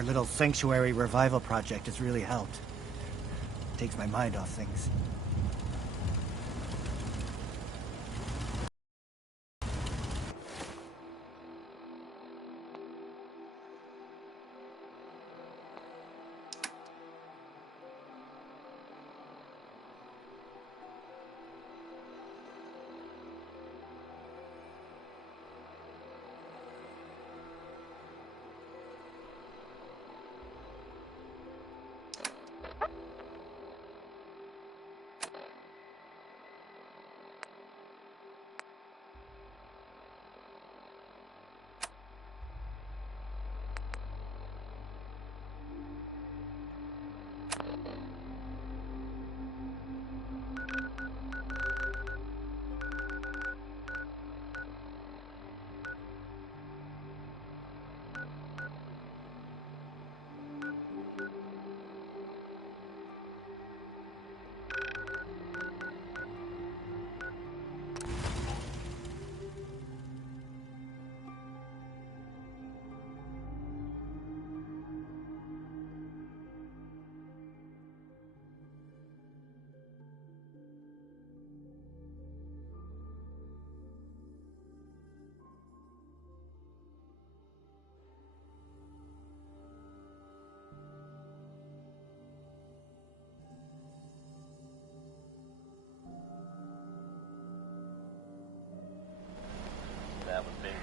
Our little sanctuary revival project has really helped. Takes my mind off things.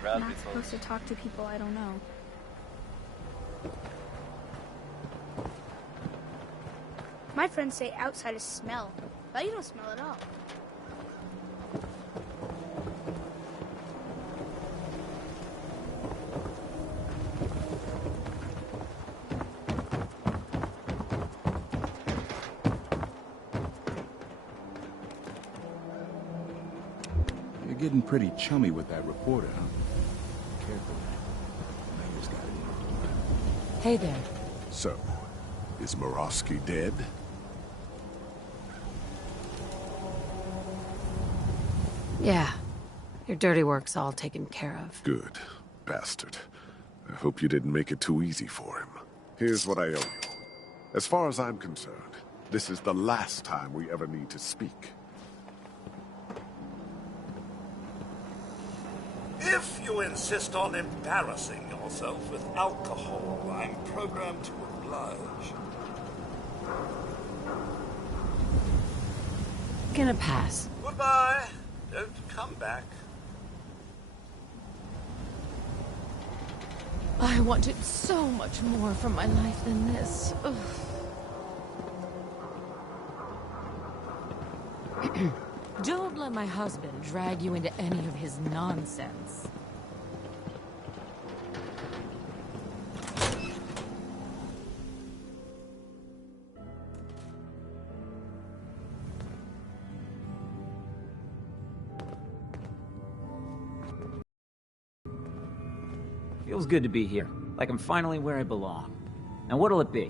I'm not supposed to talk to people I don't know. My friends say outsiders smell, but you don't smell at all. You're getting pretty chummy with that reporter, huh? Careful. Mayor's got it. Hey there. So, is Morosky dead? Yeah. Your dirty work's all taken care of. Good. Bastard. I hope you didn't make it too easy for him. Here's what I owe you. As far as I'm concerned, this is the last time we ever need to speak. If you insist on embarrassing yourself with alcohol, I'm programmed to oblige. Gonna pass. Goodbye. Don't come back. I wanted so much more from my life than this. Ugh. Don't let my husband drag you into any of his nonsense. Feels good to be here, like I'm finally where I belong. Now what'll it be?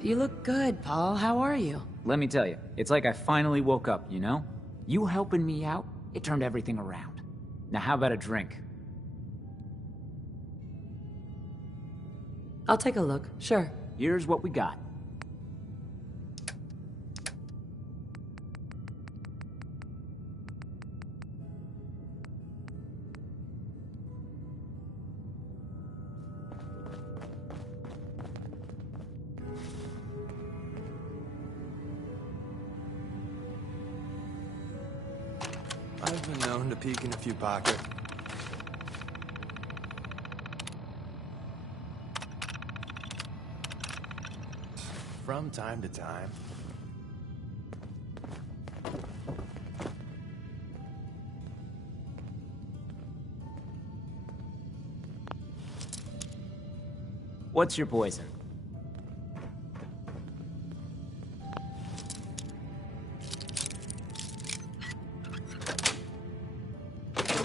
You look good, Paul. How are you? Let me tell you, it's like I finally woke up, you know? You helping me out, it turned everything around. Now how about a drink? I'll take a look, sure. Here's what we got. I've been known to peek in a few pockets. From time to time. What's your poison?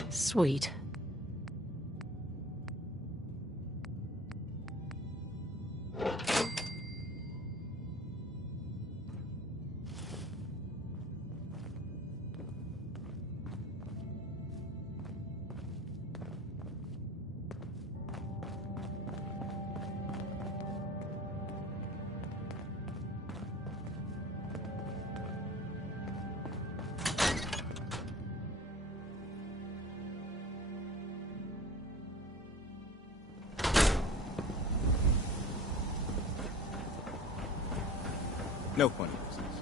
Sweet. No funny business.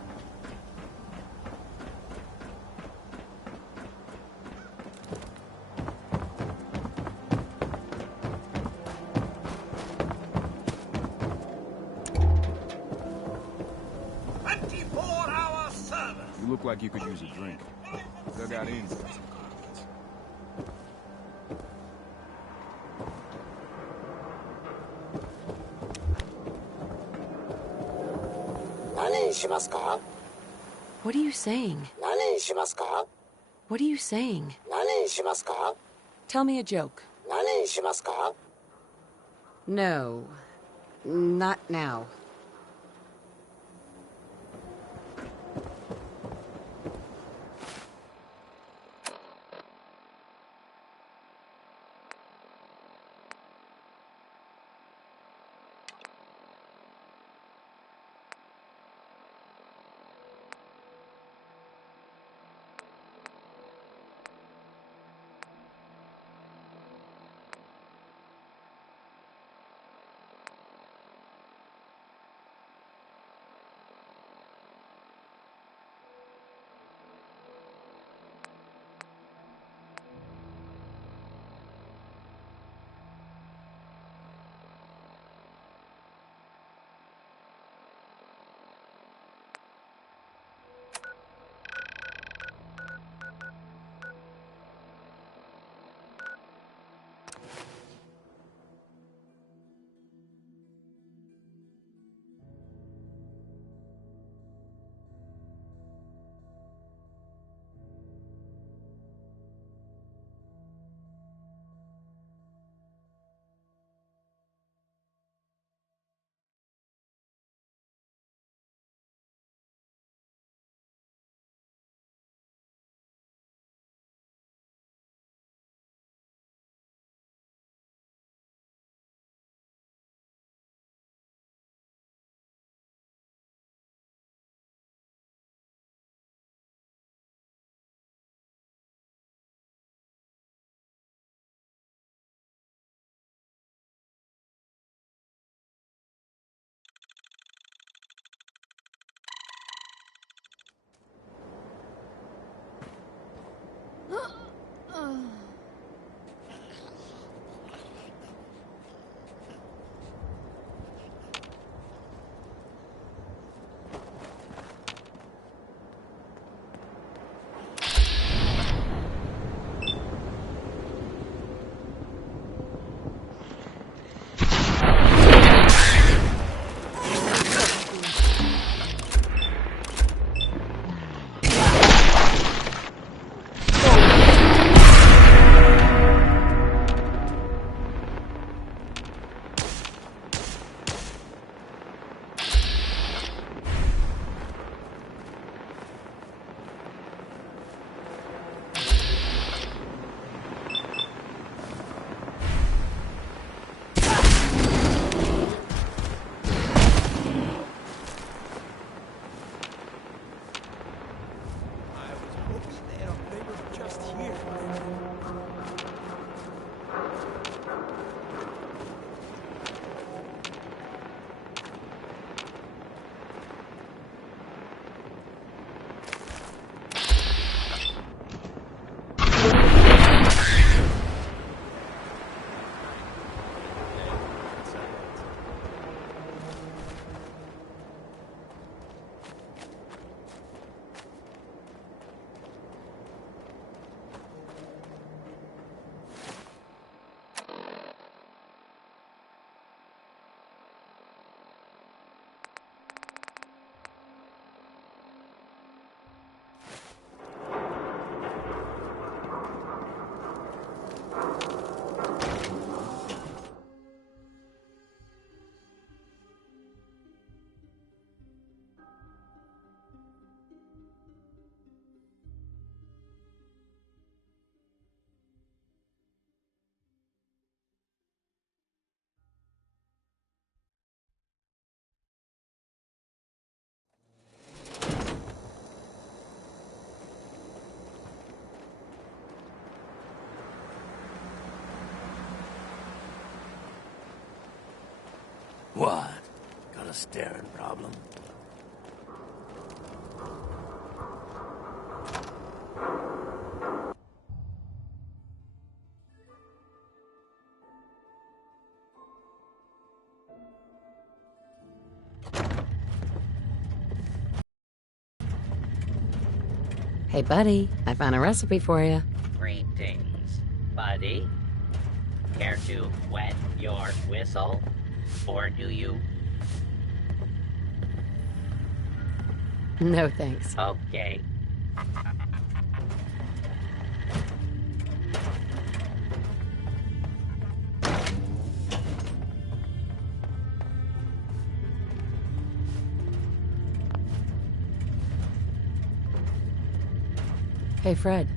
You look like you could use a drink. Dugout Inn's got some cocktails. 何にしますか? What are you saying? 何にしますか? What are you saying? 何にしますか? Tell me a joke. 何にしますか? No. Not now. What? Got a staring problem? Hey, buddy, I found a recipe for you. Greetings, buddy. Care to wet your whistle? Or do you? No thanks. Okay. Hey, Fred.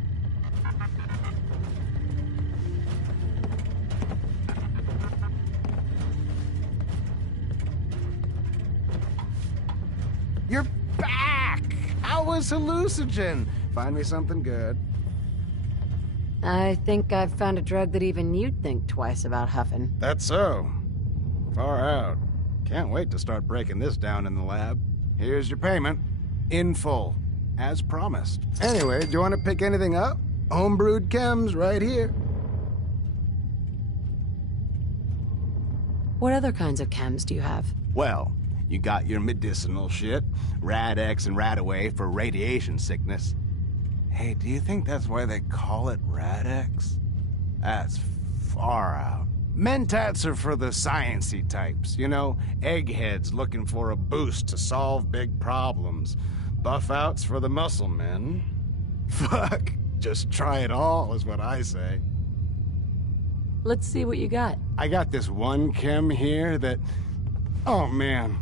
You're back! How was hallucinogen? Find me something good. I think I've found a drug that even you'd think twice about huffing. That's so. Far out. Can't wait to start breaking this down in the lab. Here's your payment. In full. As promised. Anyway, do you want to pick anything up? Homebrewed chems right here. What other kinds of chems do you have? Well, you got your medicinal shit. Rad-X and Rad-Away for radiation sickness. Hey, do you think that's why they call it Rad-X? That's far out. Mentats are for the science-y types, you know? Eggheads looking for a boost to solve big problems. Buff-outs for the muscle men. Fuck, just try it all is what I say. Let's see what you got. I got this one chem here that... Oh, man.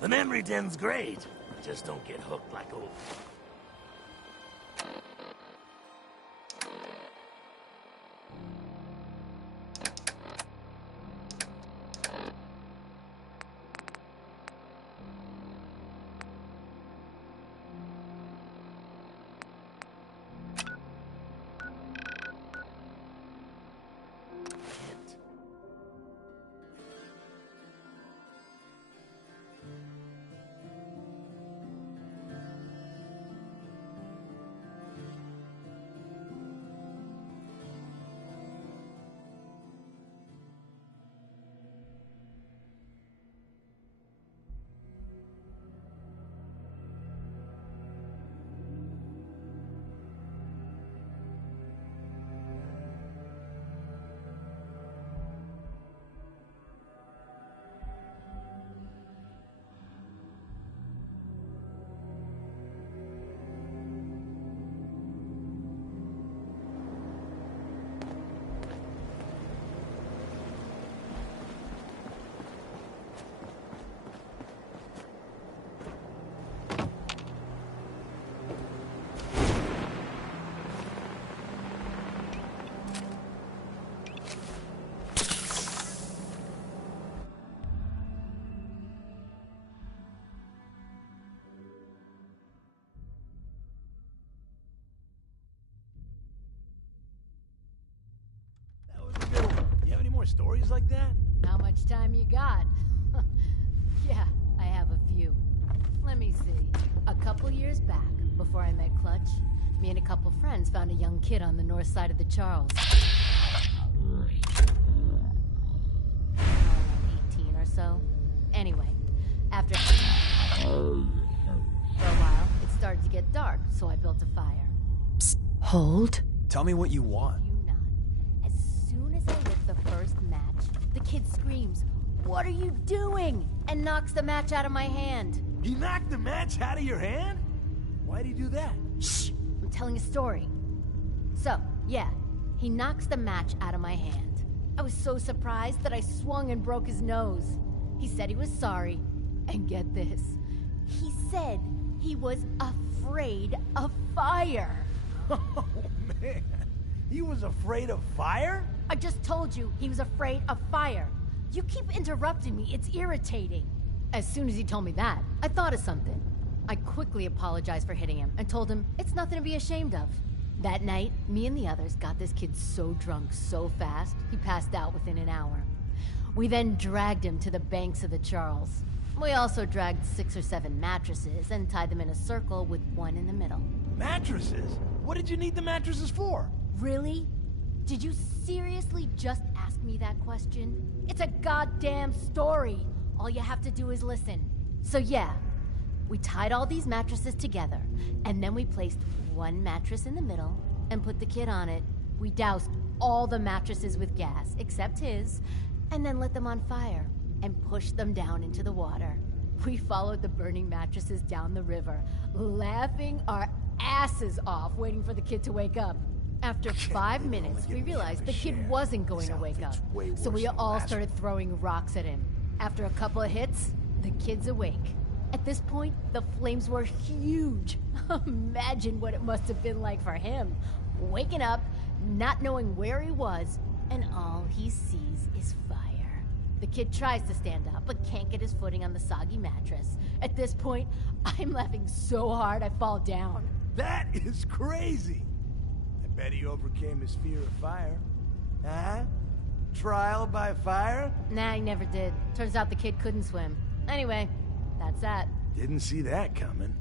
The memory den's great. Just don't get hooked like old. More stories like that? How much time you got? Yeah, I have a few. Let me see. A couple years back, before I met Clutch, me and a couple friends found a young kid on the north side of the Charles. 18 or so. Anyway, after... For a while, it started to get dark, so I built a fire. Psst, hold. Tell me what you want. You not. As soon as I lit the first match, the kid screams, "What are you doing?" and knocks the match out of my hand. He knocked the match out of your hand? Why'd he do that? Shh! I'm telling a story. So, yeah, he knocks the match out of my hand. I was so surprised that I swung and broke his nose. He said he was sorry. And get this. He said he was afraid of fire. Oh, man. He was afraid of fire? I just told you he was afraid of fire. You keep interrupting me. It's irritating. As soon as he told me that, I thought of something. I quickly apologized for hitting him and told him it's nothing to be ashamed of. That night, me and the others got this kid so drunk so fast, he passed out within an hour. We then dragged him to the banks of the Charles. We also dragged 6 or 7 mattresses and tied them in a circle with one in the middle. Mattresses? What did you need the mattresses for? Really? Did you seriously just ask me that question? It's a goddamn story. All you have to do is listen. So yeah, we tied all these mattresses together, and then we placed one mattress in the middle and put the kid on it. We doused all the mattresses with gas, except his, and then lit them on fire and pushed them down into the water. We followed the burning mattresses down the river, laughing our asses off, waiting for the kid to wake up. After 5 minutes, we realized the kid wasn't going to wake up, so we all started throwing rocks at him. After a couple of hits, the kid's awake. At this point, the flames were huge. Imagine what it must have been like for him. Waking up, not knowing where he was, and all he sees is fire. The kid tries to stand up, but can't get his footing on the soggy mattress. At this point, I'm laughing so hard I fall down. That is crazy. I bet he overcame his fear of fire. Huh? Trial by fire? Nah, he never did. Turns out the kid couldn't swim. Anyway, that's that. Didn't see that coming.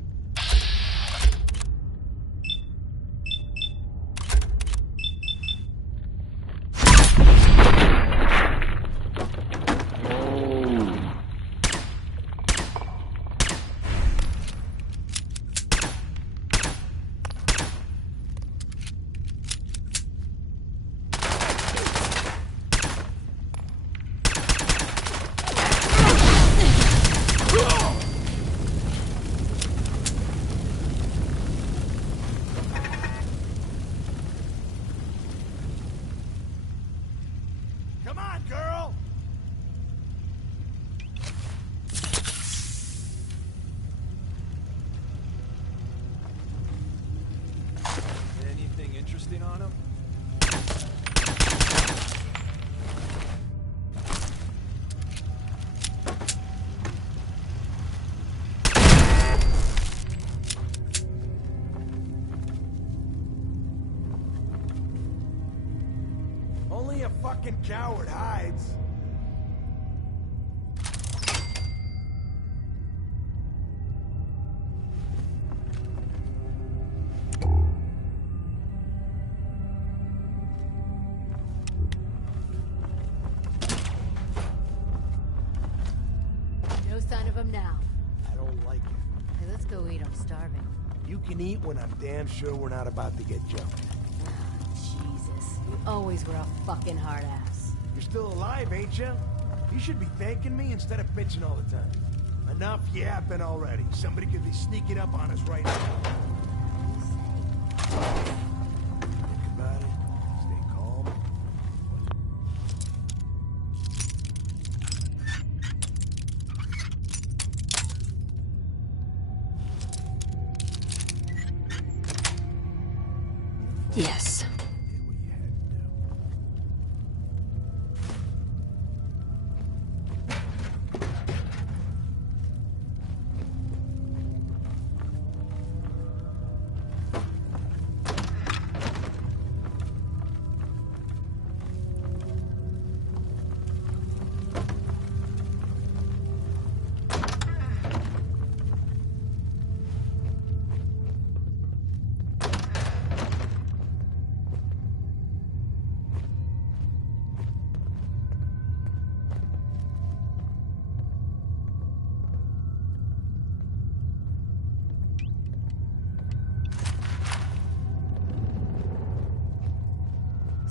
Come on, girl! Anything interesting on him? Only a fucking coward hides. No sign of him now. I don't like it. Hey, let's go eat. I'm starving. You can eat when I'm damn sure we're not about to get jumped. Jesus, you always were a fucking hard ass. You're still alive, ain't you? You should be thanking me instead of bitching all the time. Enough yapping already. Somebody could be sneaking up on us right now. Think about it. Stay calm. Yes.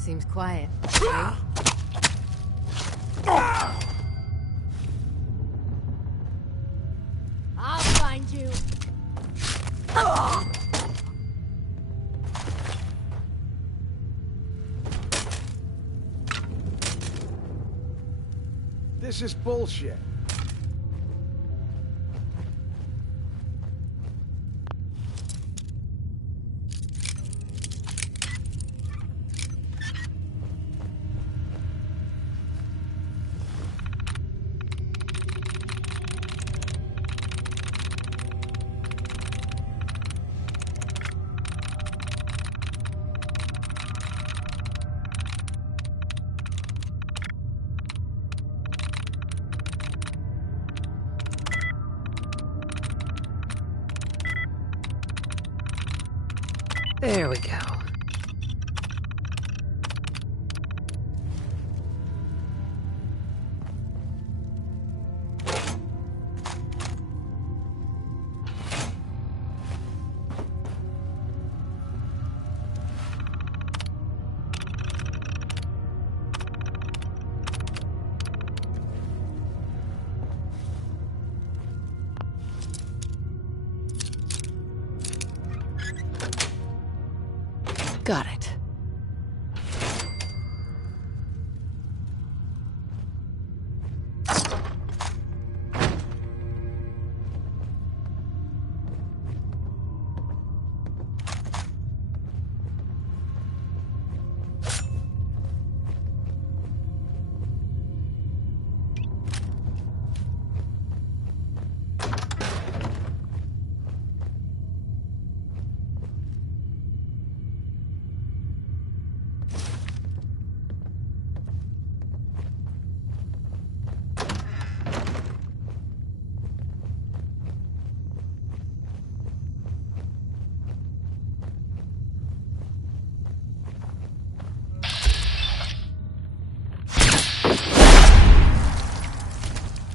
Seems quiet. I'll find you. This is bullshit. There we go. Got it.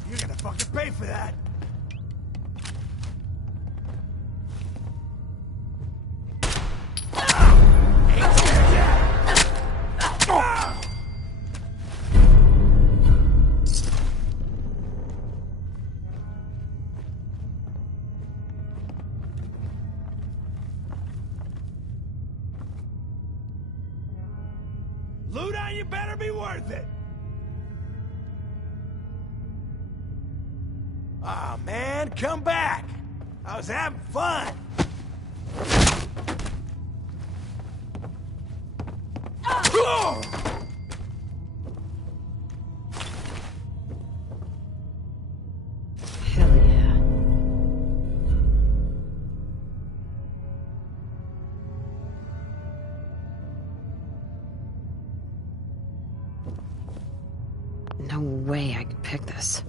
You're gonna fucking pay for that. Loot on you better be worth it. Aw, man, come back. I was having fun. Oh! Hell yeah. No way I could pick this.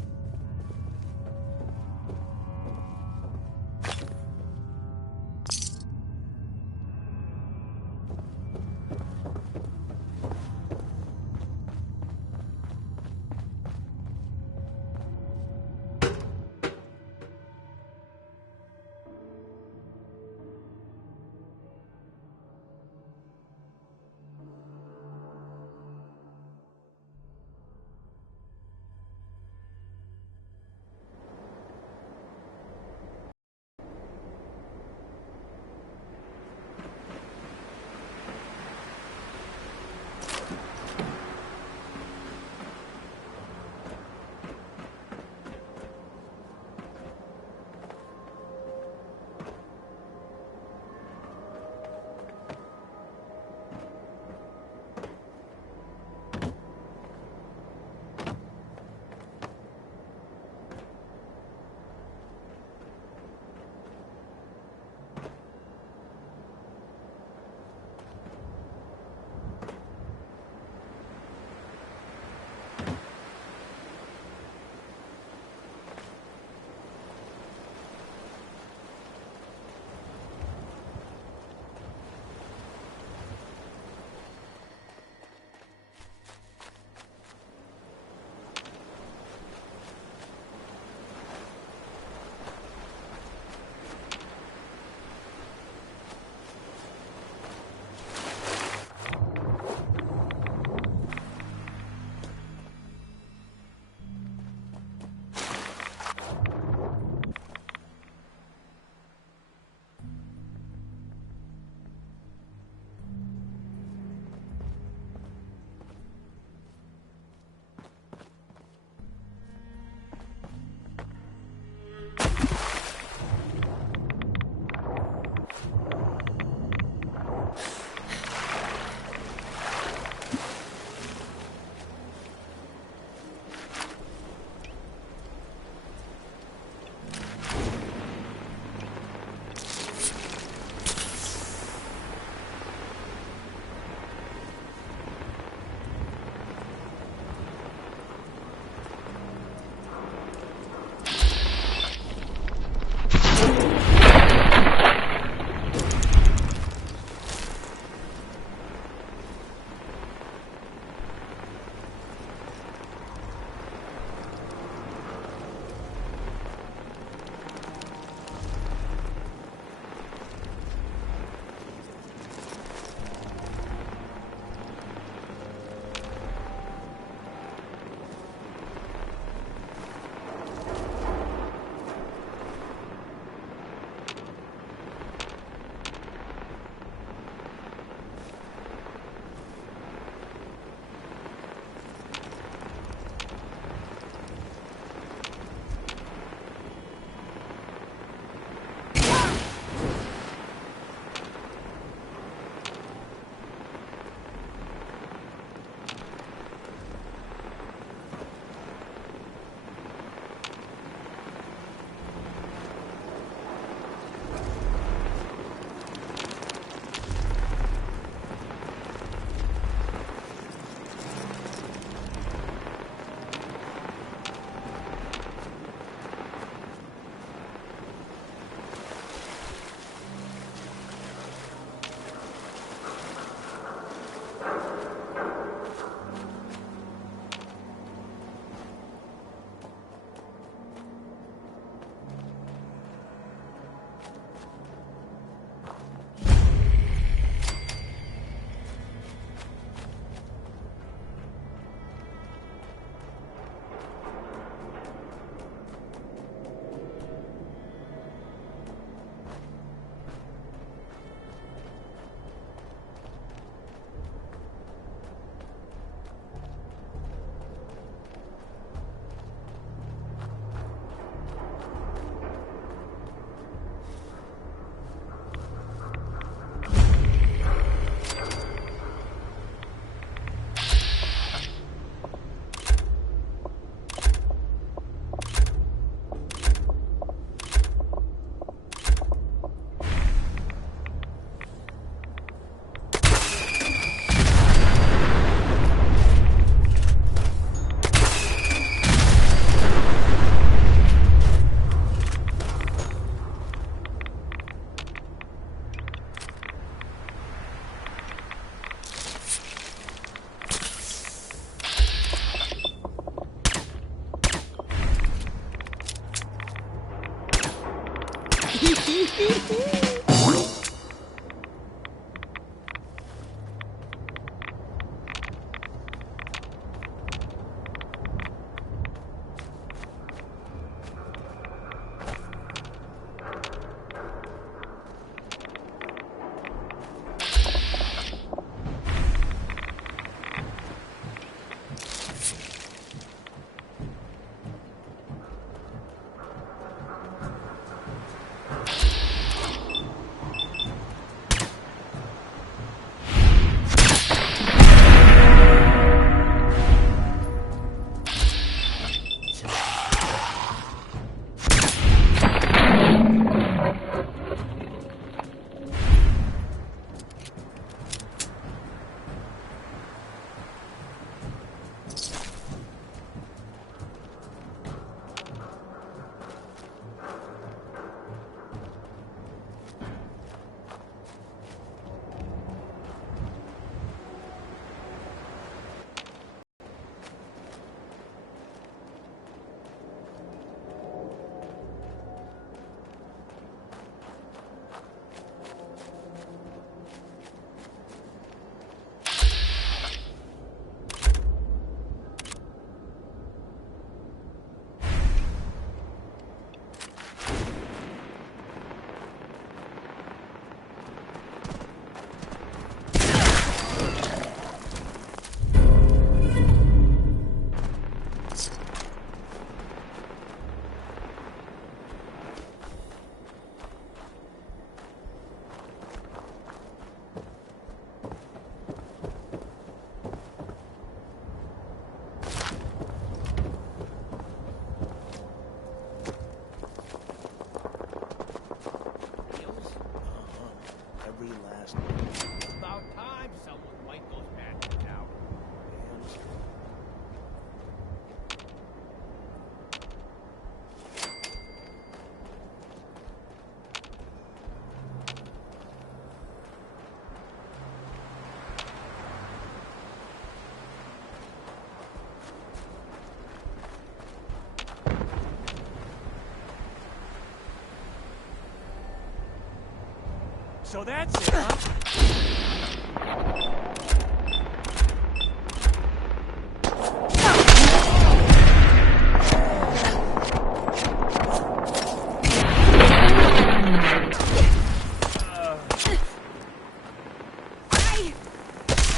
So that's it, huh?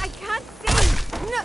I can't see. No.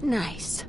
Nice.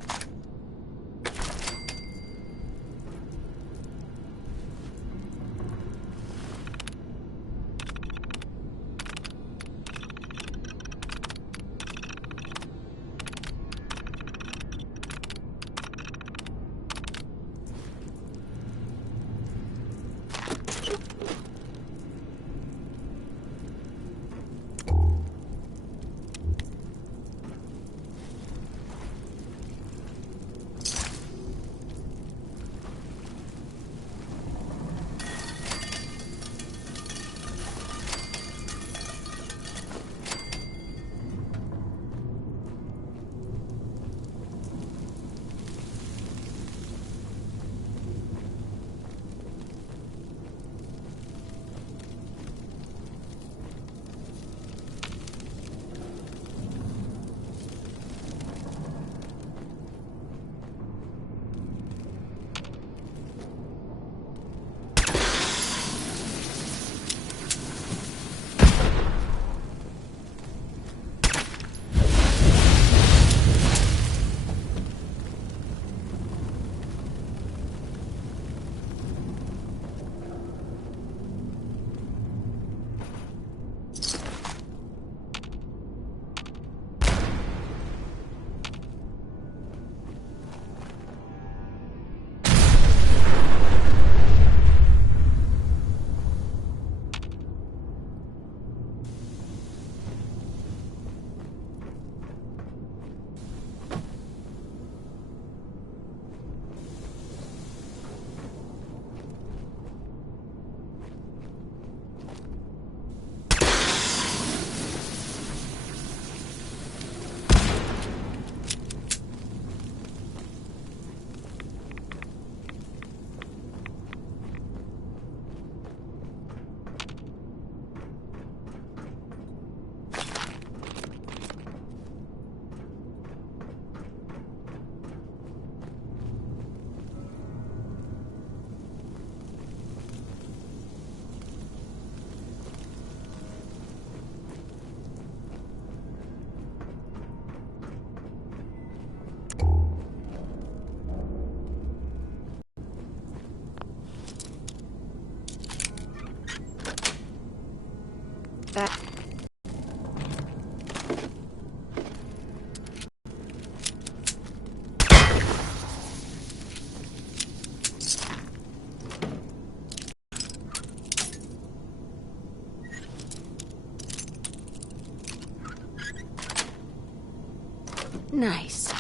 Nice.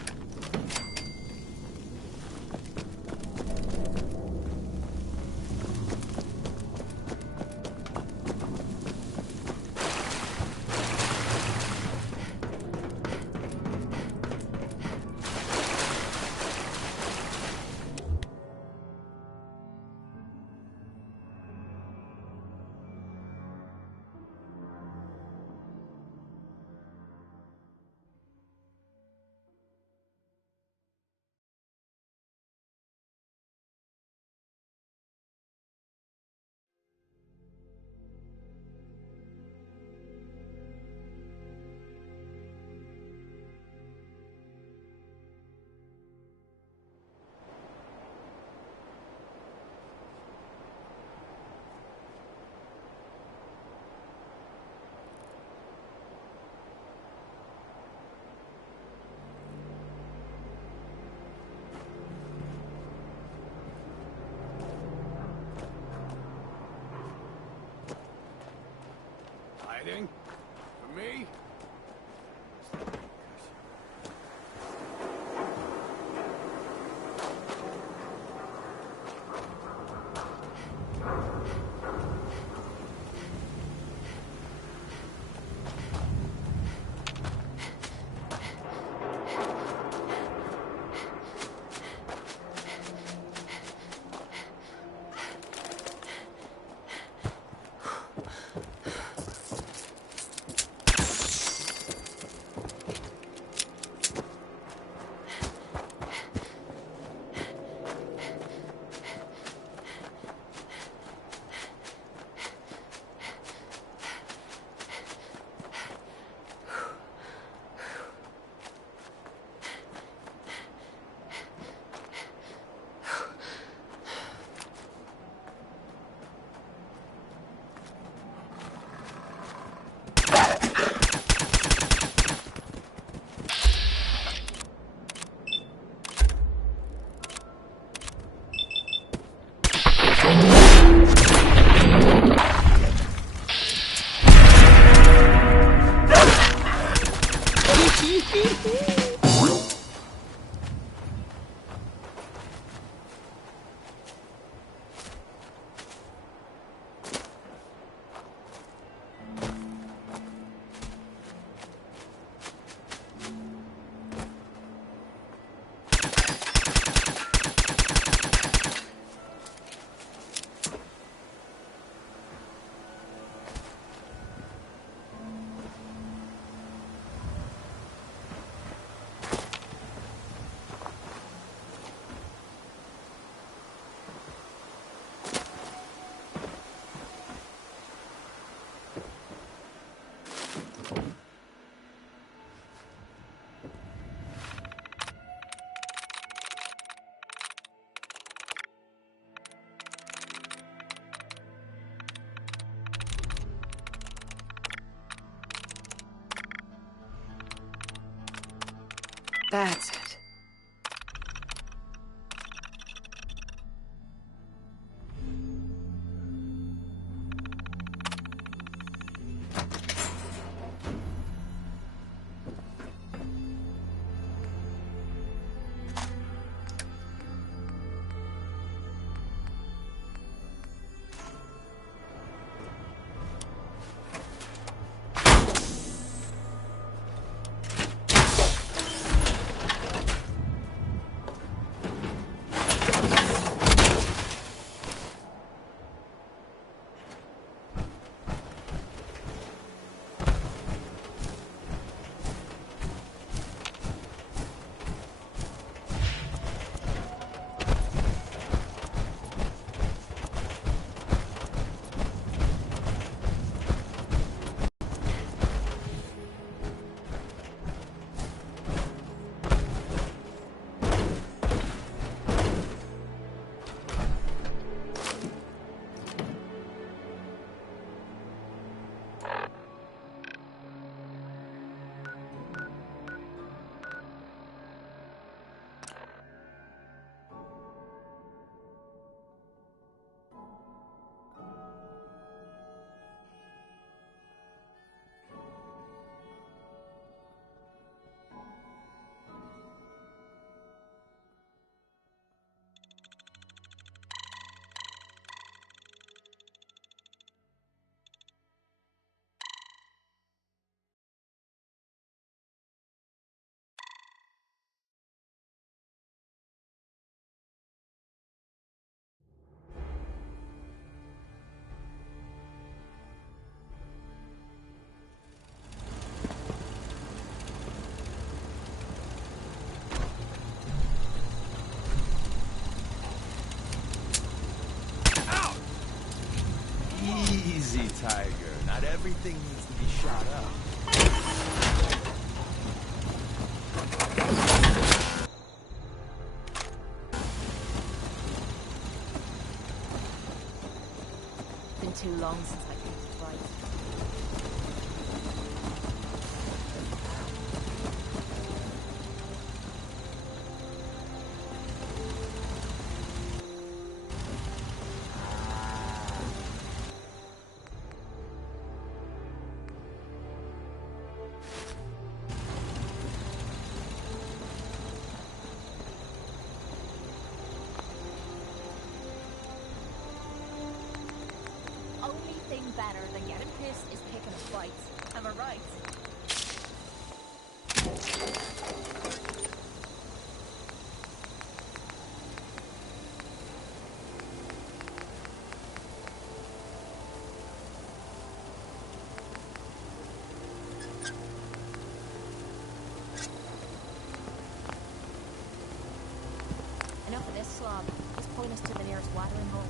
Hiding? For me? That's it. Easy, Tiger. Not everything needs to be shot up. Been too long since I picked a fight. Better than getting pissed is picking a fight. Am I right? Enough of this slob. Just point us to the nearest watering hole.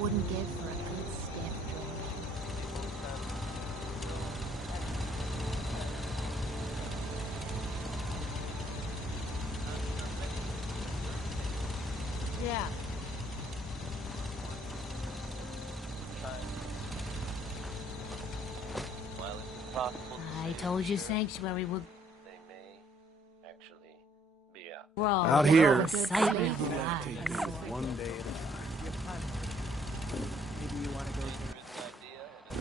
wouldn't give for a good stiff drink. Yeah. I told you Sanctuary would. They may actually be out. We're all Out here. excitement of lives. One day at a time. Maybe you want to go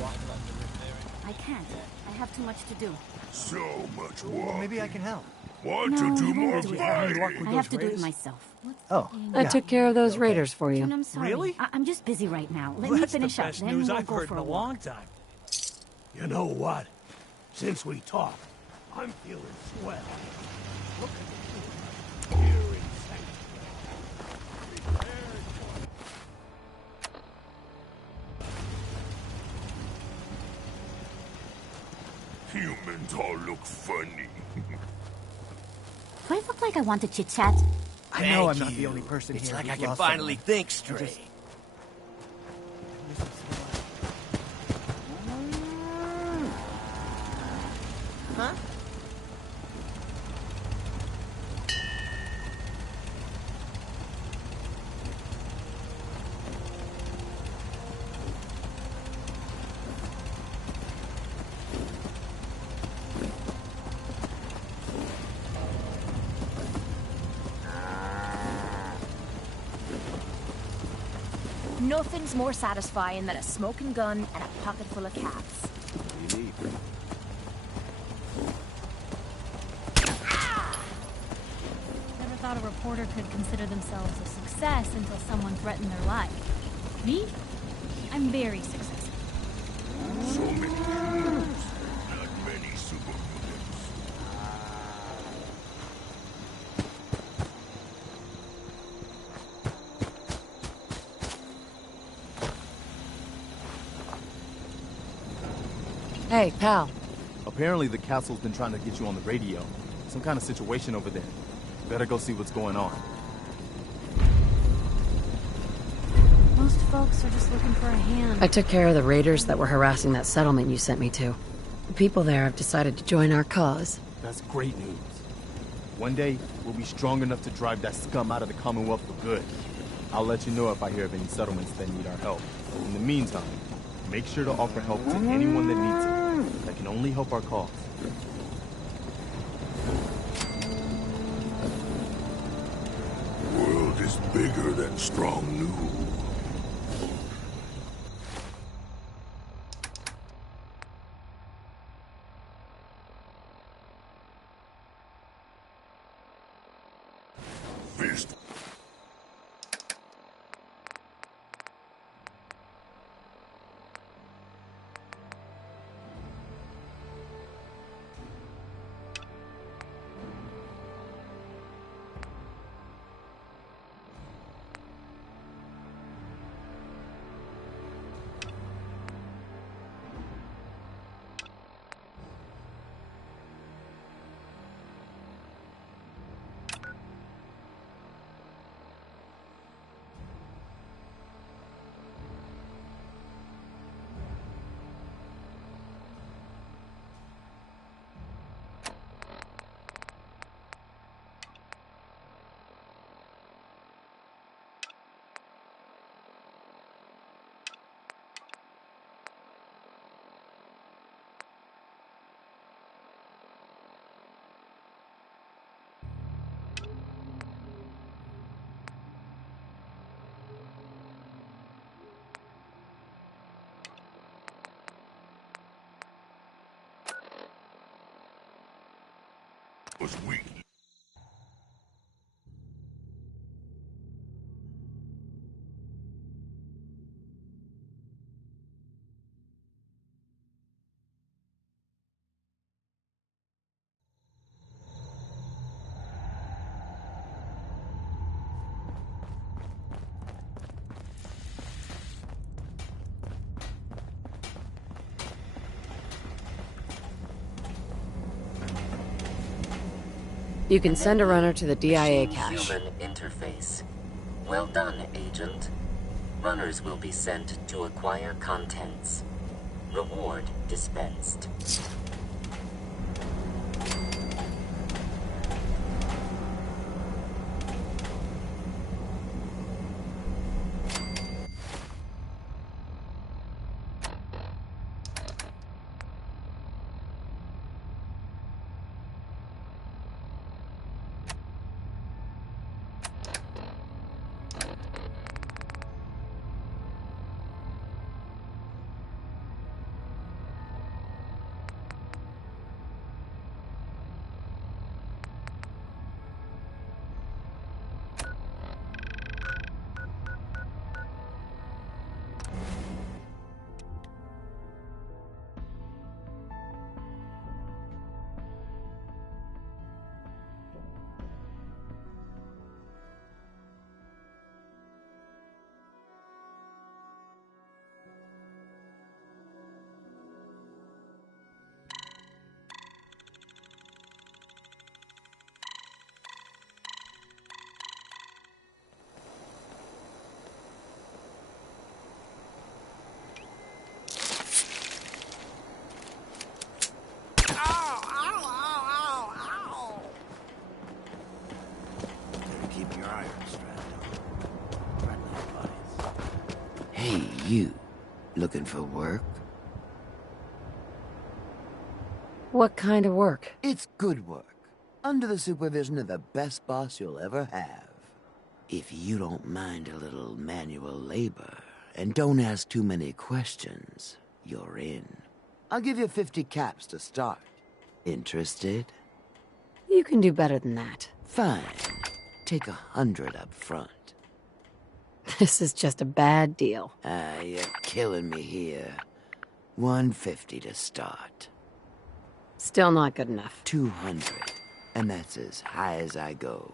walk along the river. I can't. I have too much to do. So much Well, maybe I can help. Want No, to do you more won't do it. fighting? I have to do it myself. Oh, I took care of those raiders for you. June, I'm sorry. Really? I'm just busy right now. Let Well, me that's finish the up. best Then news we'll I've go heard for in a walk. long time. You know what? Since we talked, I'm feeling swell. Look at the here in Sanctuary. Humans all look funny. Do I look like I want to chit chat? I know I'm not the only person It's here. like who's I can lost finally someone. think I straight. just- Huh? Nothing's more satisfying than a smoking gun and a pocket full of cats. Never thought a reporter could consider themselves a success until someone threatened their life. Me? I'm very successful. So many humans, not many superhumans. Hey, pal. Apparently the castle's been trying to get you on the radio. Some kind of situation over there. Better go see what's going on. Most folks are just looking for a hand. I took care of the raiders that were harassing that settlement you sent me to. The people there have decided to join our cause. That's great news. One day, we'll be strong enough to drive that scum out of the Commonwealth for good. I'll let you know if I hear of any settlements that need our help. In the meantime, make sure to offer help to anyone that needs it. That can only help our cause. World is bigger than strong new. Fist. Was weak. You can send a runner to the DIA cache. Human interface. Well done, Agent. Runners will be sent to acquire contents. Reward dispensed. Hey, you. Looking for work? What kind of work? It's good work. Under the supervision of the best boss you'll ever have. If you don't mind a little manual labor, and don't ask too many questions, you're in. I'll give you 50 caps to start. Interested? You can do better than that. Fine. Take 100 up front. This is just a bad deal. You're killing me here. 150 to start. Still not good enough. 200. And that's as high as I go.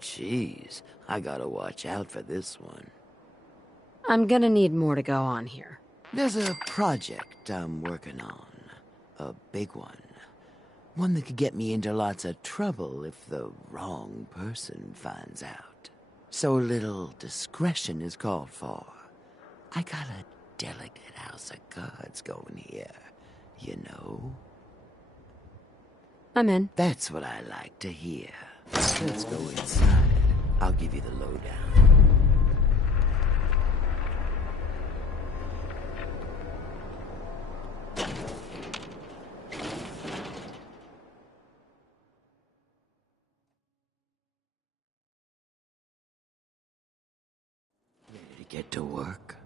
Jeez, I gotta watch out for this one. I'm gonna need more to go on here. There's a project I'm working on. A big one. One that could get me into lots of trouble if the wrong person finds out. So little discretion is called for. I got a delicate house of cards going here, you know? I'm in. That's what I like to hear. Let's go inside. I'll give you the lowdown. Ready to get to work?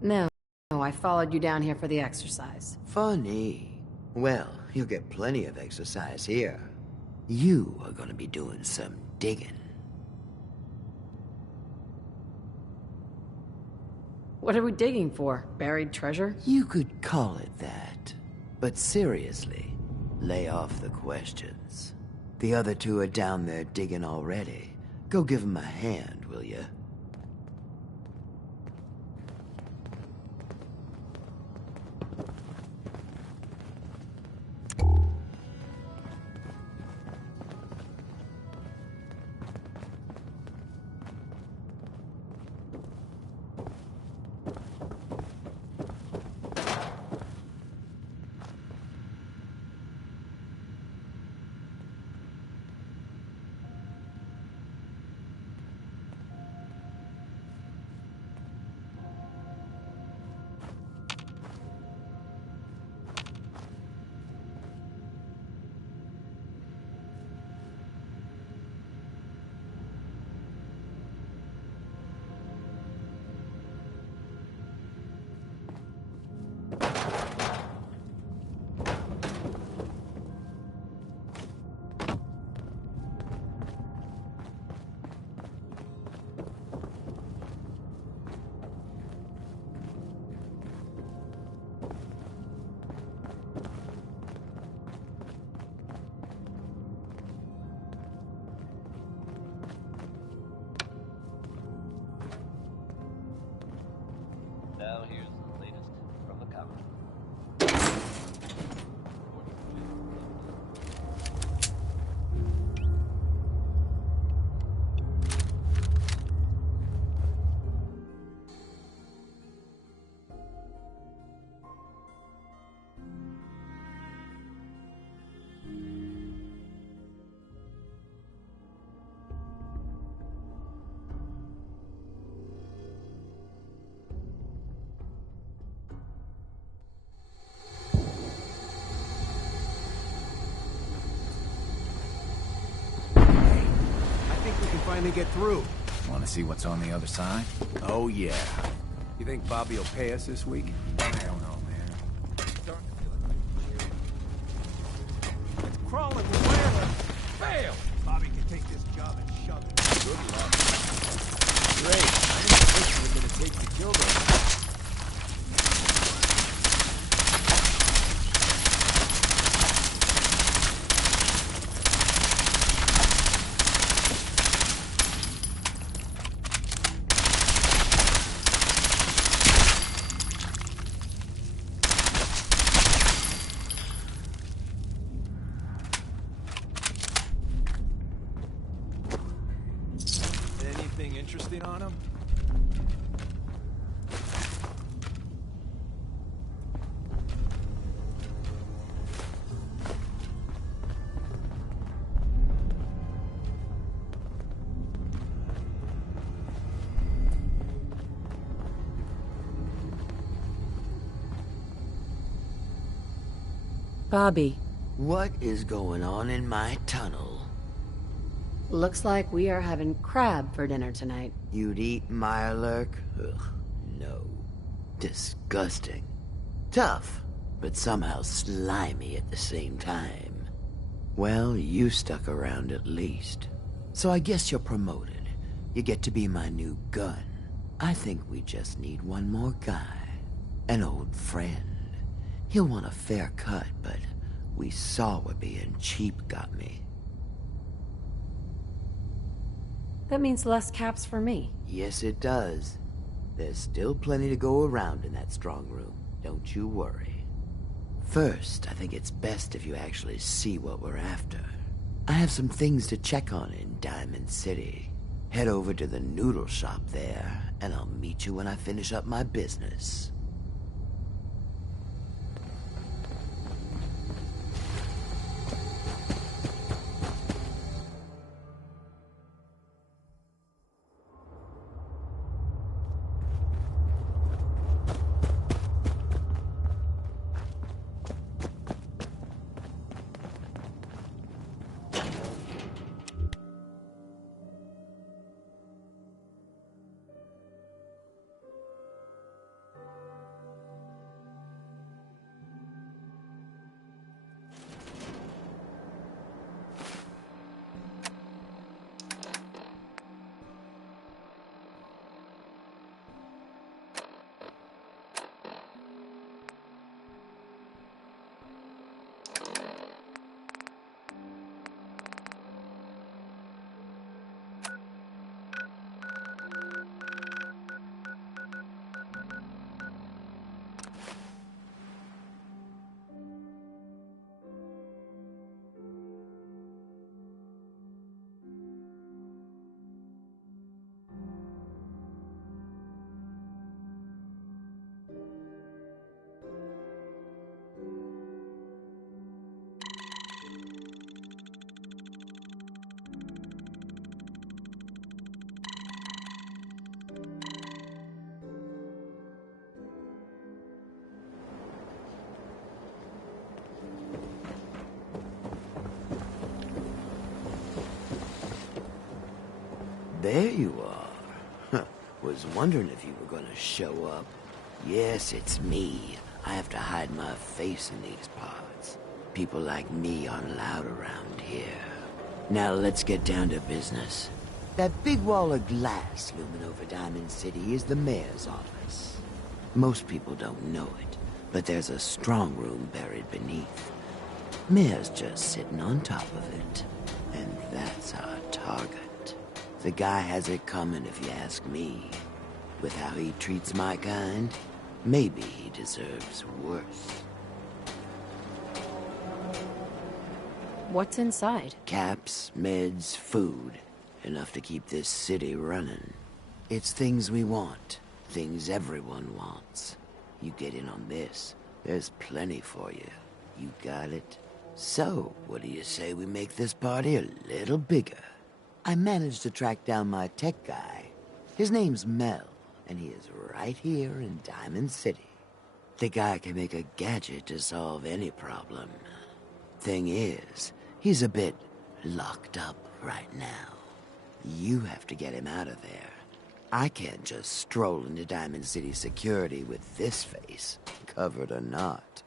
No, I followed you down here for the exercise. Funny. Well, you'll get plenty of exercise here. You are gonna be doing some digging. What are we digging for? Buried treasure? You could call it that. But seriously, lay off the questions. The other two are down there digging already. Go give them a hand, will you? finally get through. Want to see what's on the other side? Oh, yeah. You think Bobby will pay us this week? I don't know, man. It's crawling with whatever. Fail! Bobby can take this job and shove it. Good luck. Great. I didn't think you were gonna take the kill though. Anything interesting on him? Bobby. What is going on in my tunnel? Looks like we are having crab for dinner tonight. You'd eat Mirelurk? Ugh, no. Disgusting. Tough, but somehow slimy at the same time. Well, you stuck around at least. So I guess you're promoted. You get to be my new gun. I think we just need one more guy. An old friend. He'll want a fair cut, but we saw what being cheap got me. That means less caps for me. Yes, it does. There's still plenty to go around in that strong room. Don't you worry. First, I think it's best if you actually see what we're after. I have some things to check on in Diamond City. Head over to the noodle shop there, and I'll meet you when I finish up my business. There you are. Was wondering if you were gonna show up. Yes, it's me. I have to hide my face in these parts. People like me aren't allowed around here. Now let's get down to business. That big wall of glass looming over Diamond City is the mayor's office. Most people don't know it, but there's a strong room buried beneath. Mayor's just sitting on top of it. And that's our target. The guy has it coming if you ask me. With how he treats my kind, maybe he deserves worse. What's inside? Caps, meds, food. Enough to keep this city running. It's things we want. Things everyone wants. You get in on this, there's plenty for you. You got it? So, what do you say we make this party a little bigger? I managed to track down my tech guy. His name's Mel, and he is right here in Diamond City. The guy can make a gadget to solve any problem. Thing is, he's a bit locked up right now. You have to get him out of there. I can't just stroll into Diamond City security with this face, covered or not.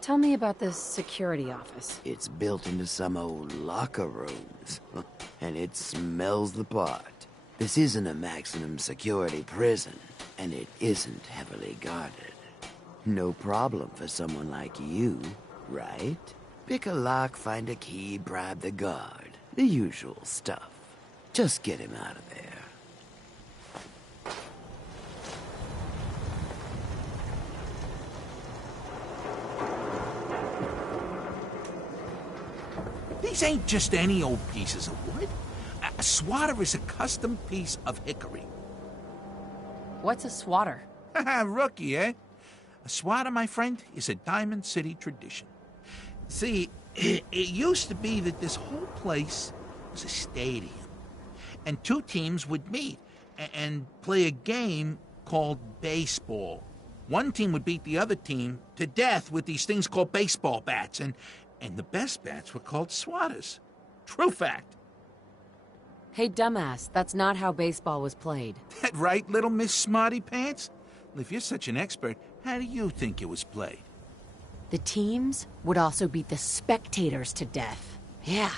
Tell me about this security office. It's built into some old locker rooms, and it smells the part. This isn't a maximum security prison, and it isn't heavily guarded. No problem for someone like you, right? Pick a lock, find a key, bribe the guard. The usual stuff. Just get him out of there. These ain't just any old pieces of wood. A swatter is a custom piece of hickory. What's a swatter? Rookie, eh? A swatter, my friend, is a Diamond City tradition. See, it used to be that this whole place was a stadium. And two teams would meet and play a game called baseball. One team would beat the other team to death with these things called baseball bats. And the best bats were called swatters. True fact. Hey, dumbass, that's not how baseball was played. That right, little Miss Smarty Pants? Well, if you're such an expert, how do you think it was played? The teams would also beat the spectators to death. Yeah,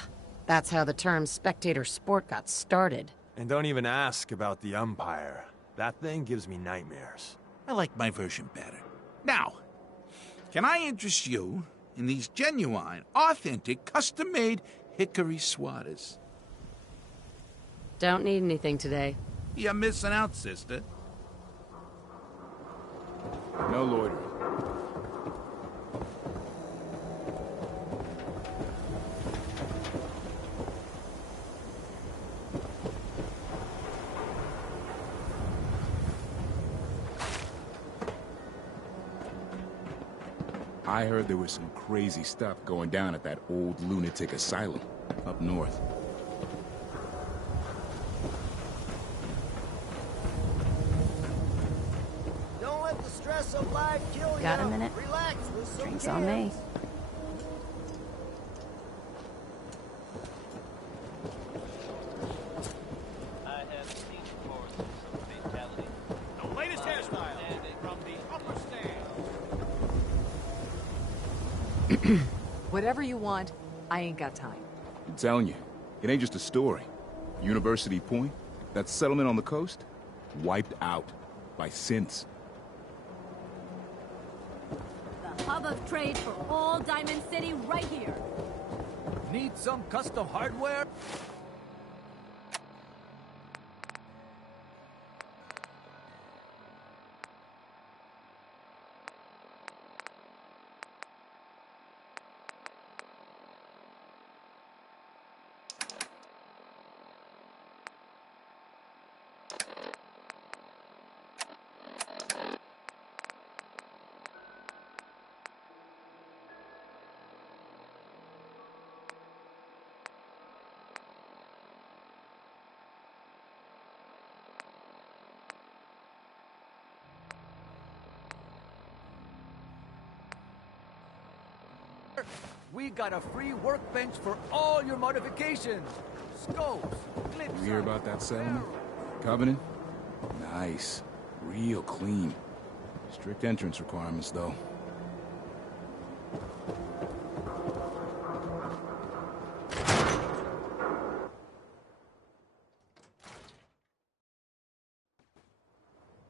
that's how the term spectator sport got started. And don't even ask about the umpire. That thing gives me nightmares. I like my version better. Now, can I interest you in these genuine, authentic, custom-made hickory swatters? Don't need anything today. You're missing out, sister. No loitering. I heard there was some crazy stuff going down at that old lunatic asylum up north. Don't let the stress of life kill you. Got a minute? Relax with some Drinks on me. gas. I have seen reports of some fatality. The latest hairstyle from the upper stand. Whatever you want, I ain't got time. I'm telling you, it ain't just a story. University Point, that settlement on the coast, wiped out by synths. The hub of trade for all Diamond City right here. Need some custom hardware? We got a free workbench for all your modifications. Scopes, clips. You hear about that settlement? Covenant? Nice. Real clean. Strict entrance requirements, though.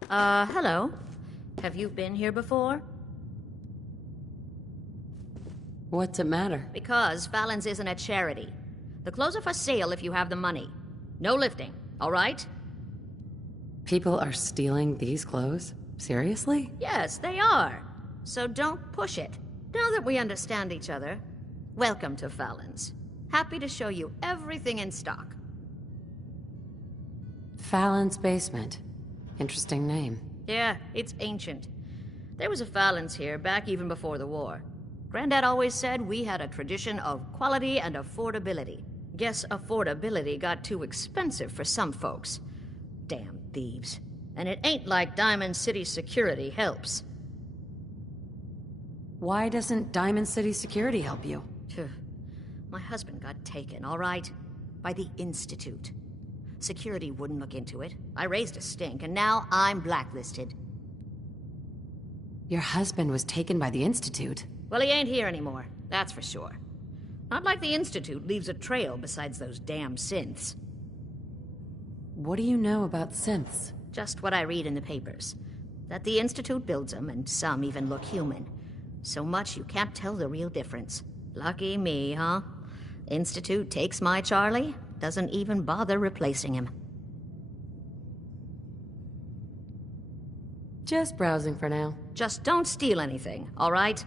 Hello. Have you been here before? What's it matter? Because Fallon's isn't a charity. The clothes are for sale if you have the money. No lifting, all right? People are stealing these clothes? Seriously? Yes, they are. So don't push it. Now that we understand each other, welcome to Fallon's. Happy to show you everything in stock. Fallon's Basement. Interesting name. Yeah, it's ancient. There was a Fallon's here back even before the war. Granddad always said we had a tradition of quality and affordability. Guess affordability got too expensive for some folks. Damn thieves. And it ain't like Diamond City security helps. Why doesn't Diamond City security help you? My husband got taken, all right? By the Institute. Security wouldn't look into it. I raised a stink, and now I'm blacklisted. Your husband was taken by the Institute? Well, he ain't here anymore, that's for sure. Not like the Institute leaves a trail besides those damn synths. What do you know about synths? Just what I read in the papers. That the Institute builds them, and some even look human. So much you can't tell the real difference. Lucky me, huh? Institute takes my Charlie, doesn't even bother replacing him. Just browsing for now. Just don't steal anything, all right?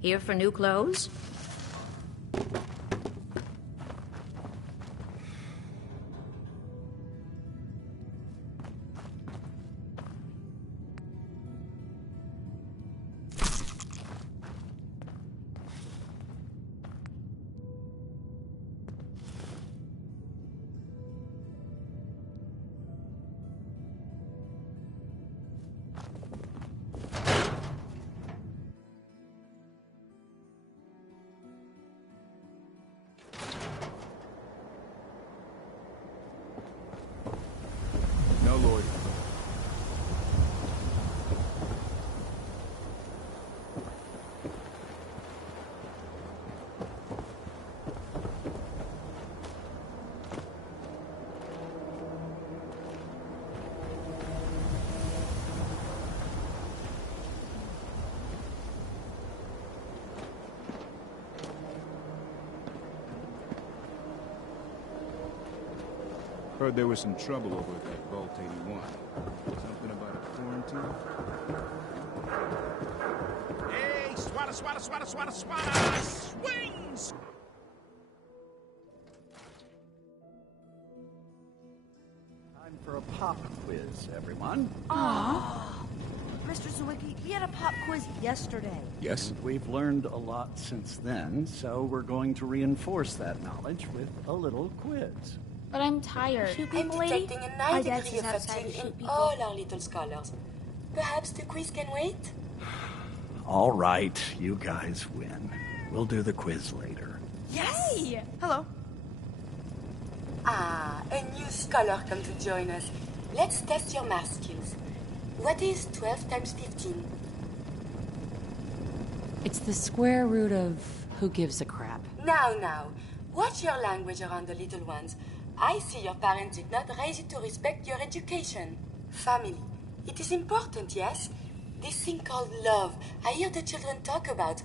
Here for new clothes? No, Lord. Heard there was some trouble over at that Vault 81. Something about a quarantine? Hey, swata! Swings! Time for a pop quiz, everyone. Mr. Zwicky, he had a pop quiz yesterday. Yes? And we've learned a lot since then, so we're going to reinforce that knowledge with a little quiz. But I'm tired. I'm detecting a 9 degree of fatigue in all our little scholars. Perhaps the quiz can wait? All right, you guys win. We'll do the quiz later. Yes! Hey! Hello. Ah, a new scholar come to join us. Let's test your math skills. What is 12 times 15? It's the square root of who gives a crap. Now. Watch your language around the little ones. I see your parents did not raise you to respect your education. Family. It is important, yes? This thing called love. I hear the children talk about.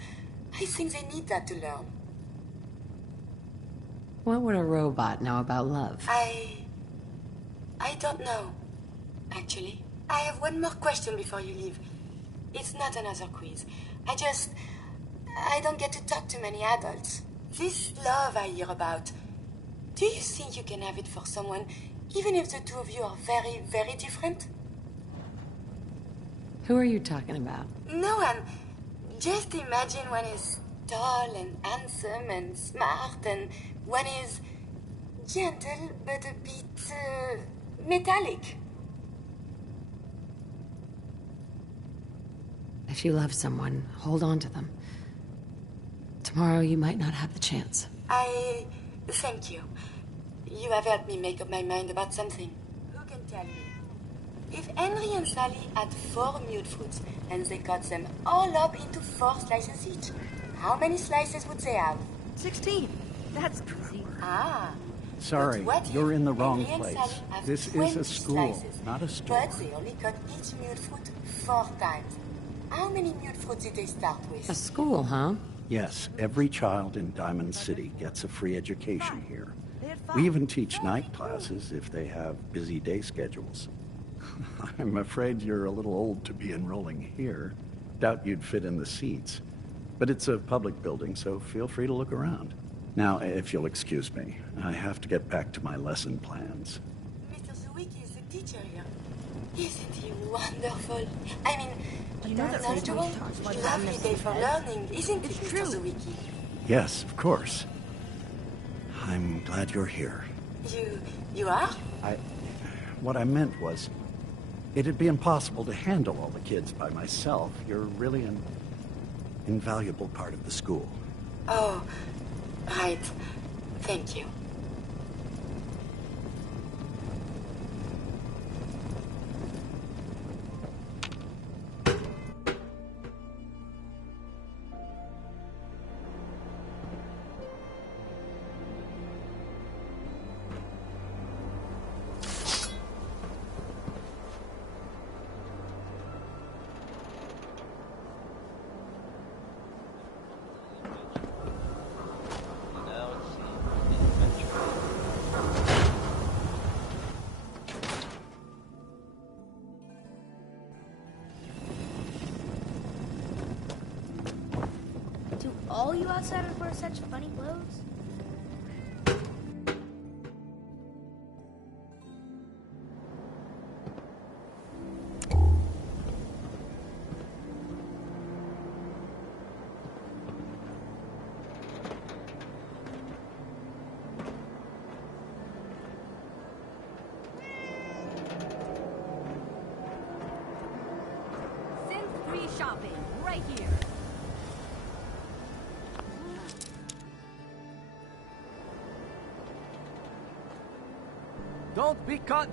I think they need that to learn. What would a robot know about love? I don't know, actually. I have one more question before you leave. It's not another quiz. I don't get to talk to many adults. This love I hear about, do you think you can have it for someone, even if the two of you are very, very different? Who are you talking about? No one. Just imagine one is tall and handsome and smart, and one is gentle but a bit metallic. If you love someone, hold on to them. Tomorrow you might not have the chance. Thank you. You have helped me make up my mind about something. Who can tell me? If Henry and Sally had 4 mute fruits and they cut them all up into 4 slices each, how many slices would they have? 16. That's crazy. Ah. Sorry, What you're if in the wrong Henry and place. Sally have This is 20 a school, slices, not a store. But they only cut each mute fruit 4 times. How many mute fruits did they start with? A school, huh? Yes, every child in Diamond City gets a free education here. We even teach night classes if they have busy day schedules. I'm afraid you're a little old to be enrolling here. Doubt you'd fit in the seats. But it's a public building, so feel free to look around. Now, if you'll excuse me, I have to get back to my lesson plans. Mr. Zwicky is the teacher here. Isn't he wonderful? I mean, You know that knowledgeable, talks about lovely day for learning, isn't it, Mr. Zwicky? Yes, of course. I'm glad you're here. You are? What I meant was, it'd be impossible to handle all the kids by myself. You're really an invaluable part of the school. Oh, right. Thank you. Do all you outsiders wear such funny clothes? Synth free shopping, right here. Don't be caught.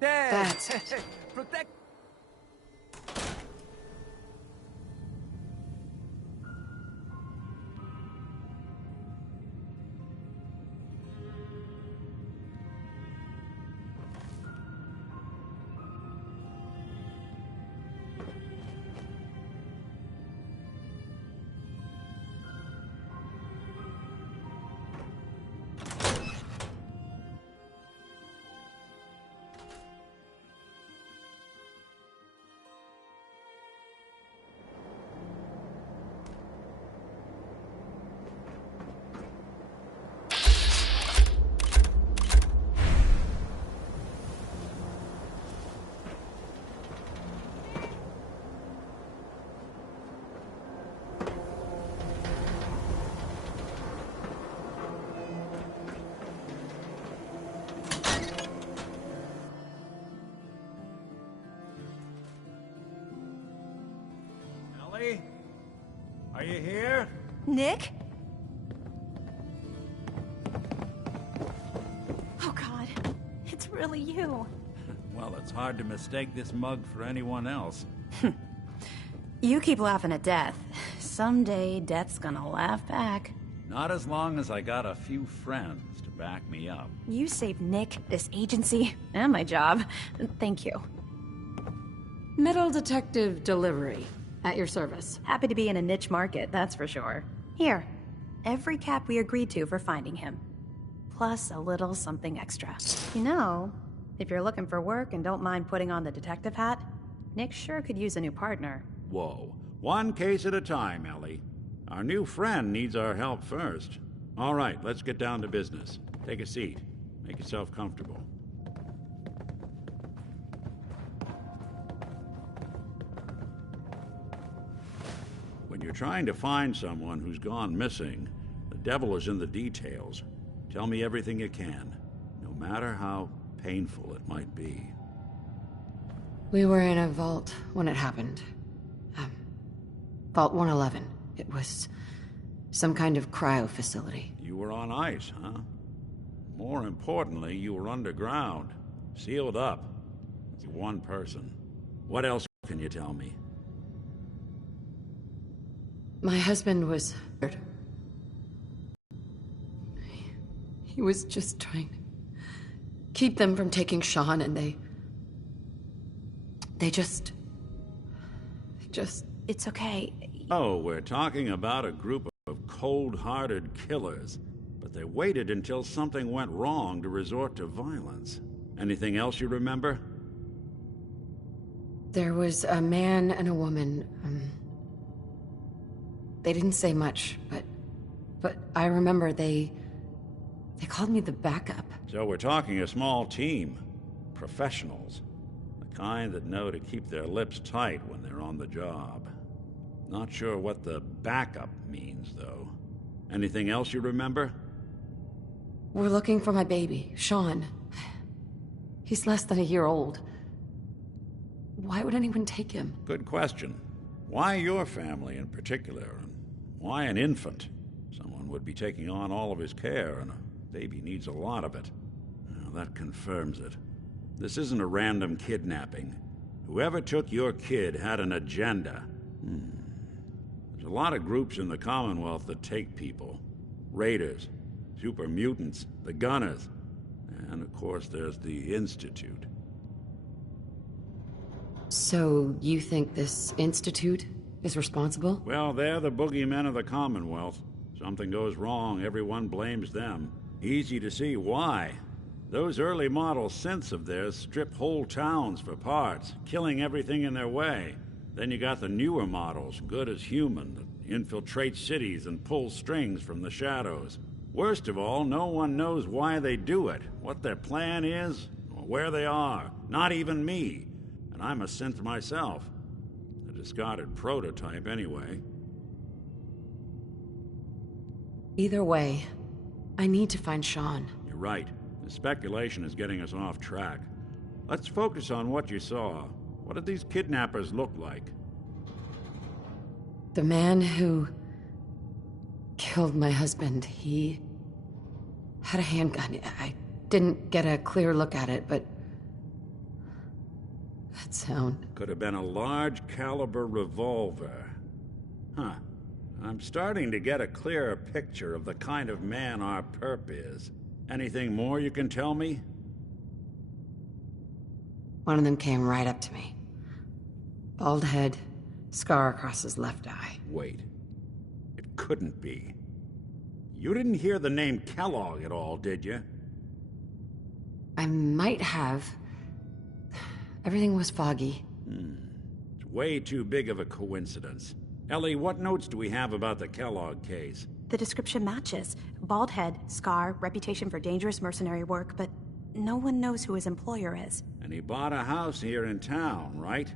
There. That's Protect. Ellie? Are you here? Nick? Oh, God. It's really you. Well, it's hard to mistake this mug for anyone else. You keep laughing at death. Someday, death's gonna laugh back. Not as long as I got a few friends to back me up. You saved Nick, this agency, and my job. Thank you. Metal detective delivery. At your service. Happy to be in a niche market, that's for sure. Here, every cap we agreed to for finding him. Plus a little something extra. You know, if you're looking for work and don't mind putting on the detective hat, Nick sure could use a new partner. Whoa. One case at a time, Ellie. Our new friend needs our help first. All right, let's get down to business. Take a seat. Make yourself comfortable. When you're trying to find someone who's gone missing, the devil is in the details. Tell me everything you can, no matter how painful it might be. We were in a vault when it happened. Vault 111. It was some kind of cryo facility. You were on ice, huh? More importantly, you were underground, sealed up. With one person. What else can you tell me? My husband was... He was just trying to keep them from taking Sean, and they just... It's okay. Oh, we're talking about a group of cold-hearted killers. But they waited until something went wrong to resort to violence. Anything else you remember? There was a man and a woman. They didn't say much, but But I remember they called me the backup. So we're talking a small team. Professionals. The kind that know to keep their lips tight when they're on the job. Not sure what the backup means, though. Anything else you remember? We're looking for my baby, Sean. He's less than a year old. Why would anyone take him? Good question. Why your family in particular? And why an infant? Someone would be taking on all of his care, and a baby needs a lot of it. Well, that confirms it. This isn't a random kidnapping. Whoever took your kid had an agenda. There's a lot of groups in the Commonwealth that take people. Raiders, super mutants, the Gunners, and of course there's the Institute. So, you think this Institute is responsible? Well, they're the boogeymen of the Commonwealth. Something goes wrong, everyone blames them. Easy to see why. Those early model synths of theirs strip whole towns for parts, killing everything in their way. Then you got the newer models, good as human, that infiltrate cities and pull strings from the shadows. Worst of all, no one knows why they do it, what their plan is, or where they are. Not even me. And I'm a synth myself. A discarded prototype, anyway. Either way, I need to find Sean. You're right. The speculation is getting us off track. Let's focus on what you saw. What did these kidnappers look like? The man who killed my husband, he had a handgun. I didn't get a clear look at it, but that sound. Could have been a large caliber revolver. Huh. I'm starting to get a clearer picture of the kind of man our perp is. Anything more you can tell me? One of them came right up to me. Bald head, scar across his left eye. Wait. It couldn't be. You didn't hear the name Kellogg at all, did you? I might have. Everything was foggy. It's way too big of a coincidence. Ellie, what notes do we have about the Kellogg case? The description matches. Bald head, scar, reputation for dangerous mercenary work, but no one knows who his employer is. And he bought a house here in town, right?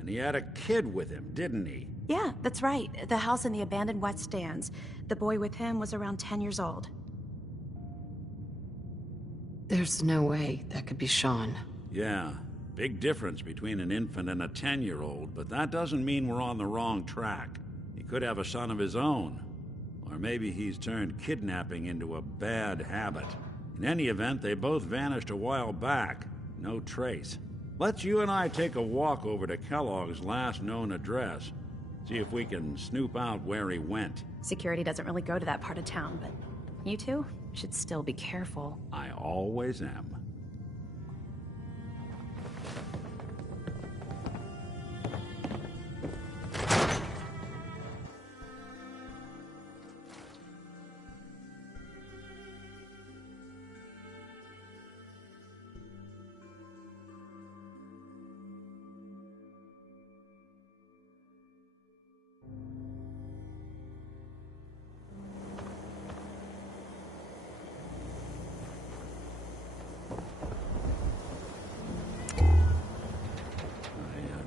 And he had a kid with him, didn't he? Yeah, that's right. The house in the abandoned West Stands. The boy with him was around 10 years old. There's no way that could be Sean. Yeah. Big difference between an infant and a 10-year-old, but that doesn't mean we're on the wrong track. He could have a son of his own. Or maybe he's turned kidnapping into a bad habit. In any event, they both vanished a while back. No trace. Let's you and I take a walk over to Kellogg's last known address. See if we can snoop out where he went. Security doesn't really go to that part of town, but you two should still be careful. I always am.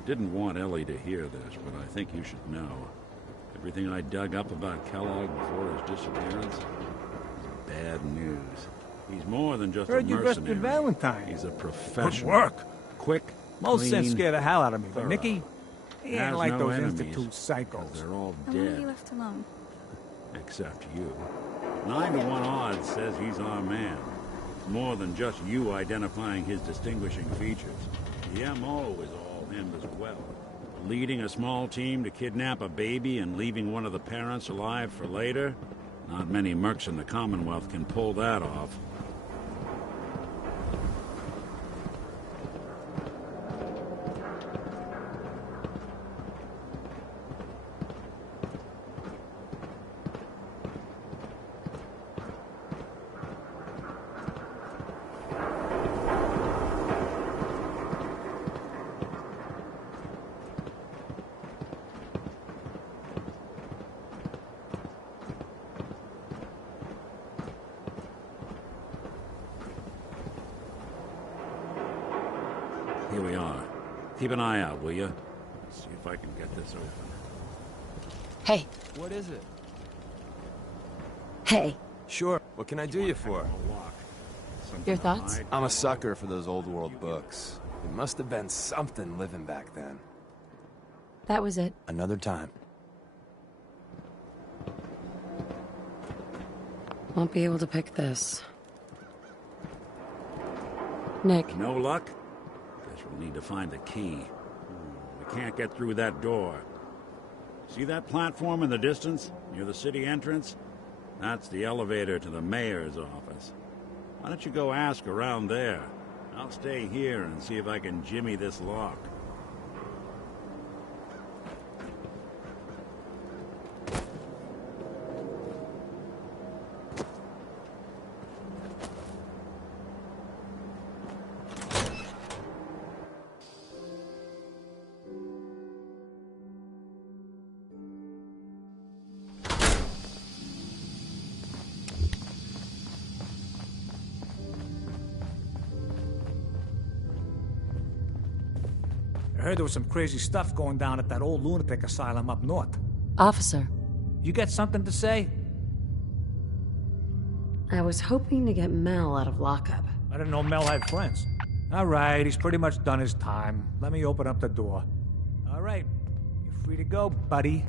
Didn't want Ellie to hear this, but I think you should know. Everything I dug up about Kellogg before his disappearance is bad news. He's more than just a mercenary. Heard you bested Valentine. He's a professional. Good work. Quick, Most clean, sense scared the hell out of me, but thorough. Nicky, he ain't Has like no those enemies, Institute psychos. They're all I want to be dead, left alone. except you. 9 to 1 odds says he's our man. More than just you identifying his distinguishing features. The M.O. is all him as well. Leading a small team to kidnap a baby and leaving one of the parents alive for later? Not many mercs in the Commonwealth can pull that off. Keep an eye out, will you? Let's see if I can get this open. Hey. What is it? Hey. Sure. What can I do you for? Your thoughts? I'm a sucker for those old world books. It must have been something living back then. That was it. Another time. Won't be able to pick this. Nick. No luck? Guess we'll need to find the key. We can't get through that door. See that platform in the distance, near the city entrance? That's the elevator to the mayor's office. Why don't you go ask around there? I'll stay here and see if I can jimmy this lock. I heard there was some crazy stuff going down at that old lunatic asylum up north. Officer. You got something to say? I was hoping to get Mel out of lockup. I didn't know Mel had friends. All right, he's pretty much done his time. Let me open up the door. All right, you're free to go, buddy.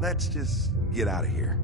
Let's just get out of here.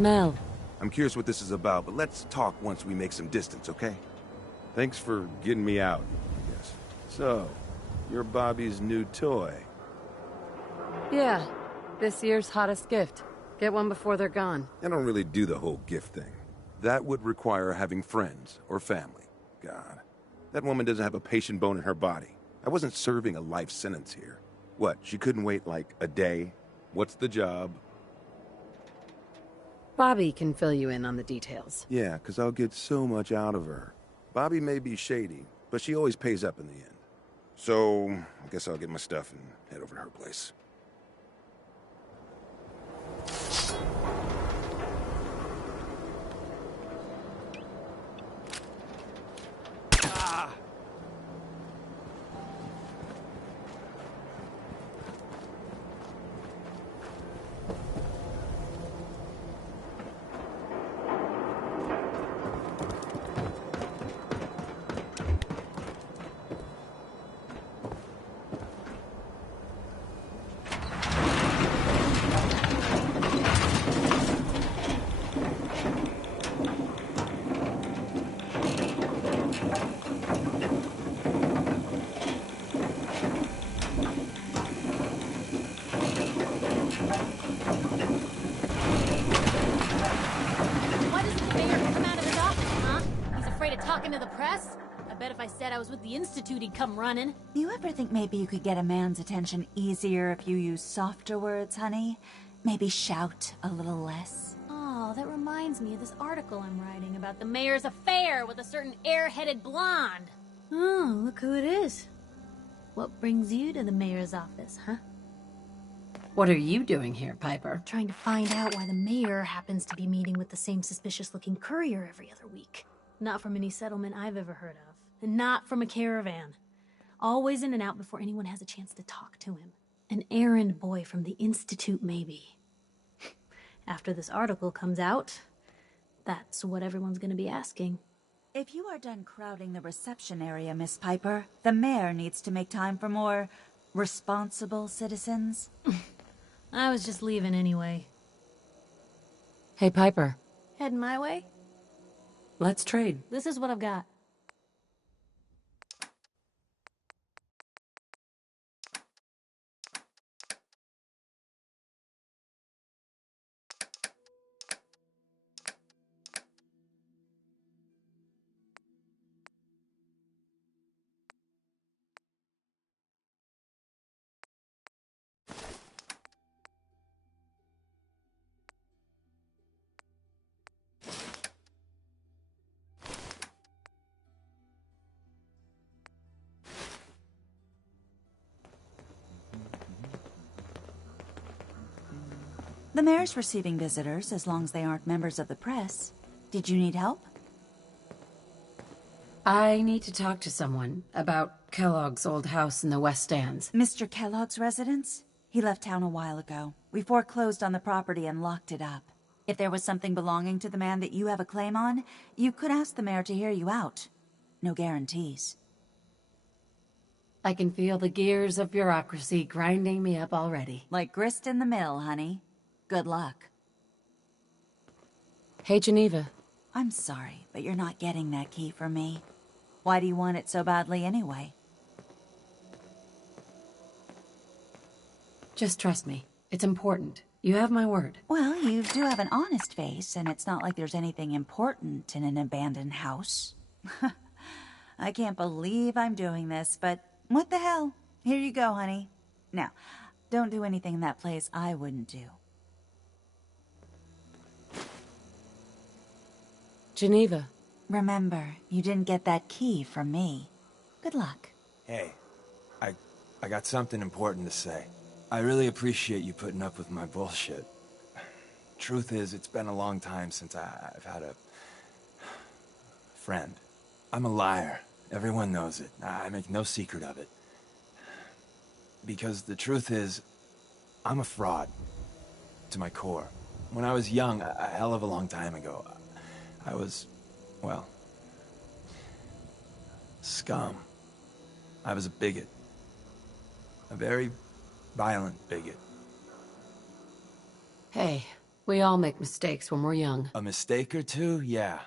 Mel. I'm curious what this is about, but let's talk once we make some distance, okay? Thanks for getting me out, I guess. So, you're Bobby's new toy. Yeah. This year's hottest gift. Get one before they're gone. I don't really do the whole gift thing. That would require having friends or family. God. That woman doesn't have a patient bone in her body. I wasn't serving a life sentence here. What, she couldn't wait like a day? What's the job? Bobby can fill you in on the details. Yeah, because I'll get so much out of her. Bobby may be shady, but she always pays up in the end. So, I guess I'll get my stuff and head over to her place. To the press? I bet if I said I was with the Institute, he'd come running. You ever think maybe you could get a man's attention easier if you use softer words, honey? Maybe shout a little less? Oh, that reminds me of this article I'm writing about the mayor's affair with a certain airheaded blonde. Oh, look who it is. What brings you to the mayor's office, huh? What are you doing here, Piper? Trying to find out why the mayor happens to be meeting with the same suspicious-looking courier every other week. Not from any settlement I've ever heard of. And not from a caravan. Always in and out before anyone has a chance to talk to him. An errand boy from the Institute, maybe. After this article comes out, that's what everyone's gonna be asking. If you are done crowding the reception area, Miss Piper, the mayor needs to make time for more responsible citizens. I was just leaving anyway. Hey, Piper. Heading my way? Let's trade. This is what I've got. The mayor's receiving visitors as long as they aren't members of the press. Did you need help? I need to talk to someone about Kellogg's old house in the West Stands. Mr. Kellogg's residence? He left town a while ago. We foreclosed on the property and locked it up. If there was something belonging to the man that you have a claim on, you could ask the mayor to hear you out. No guarantees. I can feel the gears of bureaucracy grinding me up already. Like grist in the mill, honey. Good luck. Hey, Geneva. I'm sorry, but you're not getting that key from me. Why do you want it so badly anyway? Just trust me. It's important. You have my word. Well, you do have an honest face, and it's not like there's anything important in an abandoned house. I can't believe I'm doing this, but what the hell? Here you go, honey. Now, don't do anything in that place I wouldn't do. Geneva. Remember, you didn't get that key from me. Good luck. Hey, I got something important to say. I really appreciate you putting up with my bullshit. Truth is, it's been a long time since I've had a friend. I'm a liar. Everyone knows it. I make no secret of it. Because the truth is, I'm a fraud. To my core. When I was young, a hell of a long time ago, I was, well, scum. I was a bigot. A very violent bigot. Hey, we all make mistakes when we're young. A mistake or two, yeah.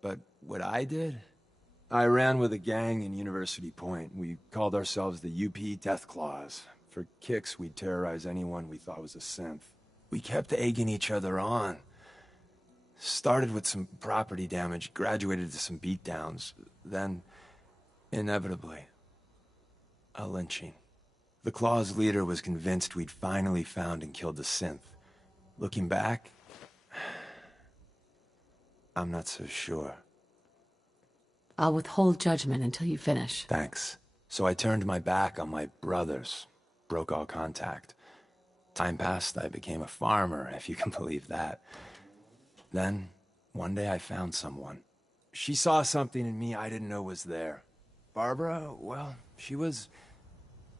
But what I did? I ran with a gang in University Point. We called ourselves the UP Death Claws. For kicks, we'd terrorize anyone we thought was a synth. We kept egging each other on. Started with some property damage, graduated to some beatdowns, then, inevitably, a lynching. The Claw's leader was convinced we'd finally found and killed the synth. Looking back, I'm not so sure. I'll withhold judgment until you finish. Thanks. So I turned my back on my brothers, broke all contact. Time passed, I became a farmer, if you can believe that. Then, one day I found someone. She saw something in me I didn't know was there. Barbara, well, she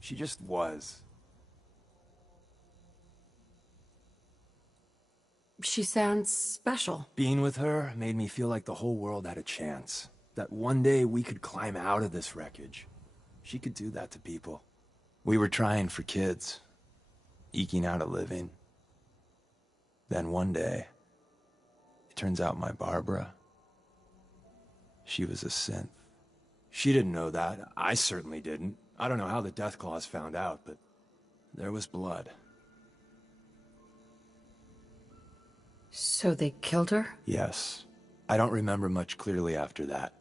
just was. She sounds special. Being with her made me feel like the whole world had a chance. That one day we could climb out of this wreckage. She could do that to people. We were trying for kids. Eking out a living. Then one day, it turns out my Barbara, she was a synth. She didn't know that. I certainly didn't. I don't know how the Death Claws found out, but there was blood. So they killed her? Yes. I don't remember much clearly after that.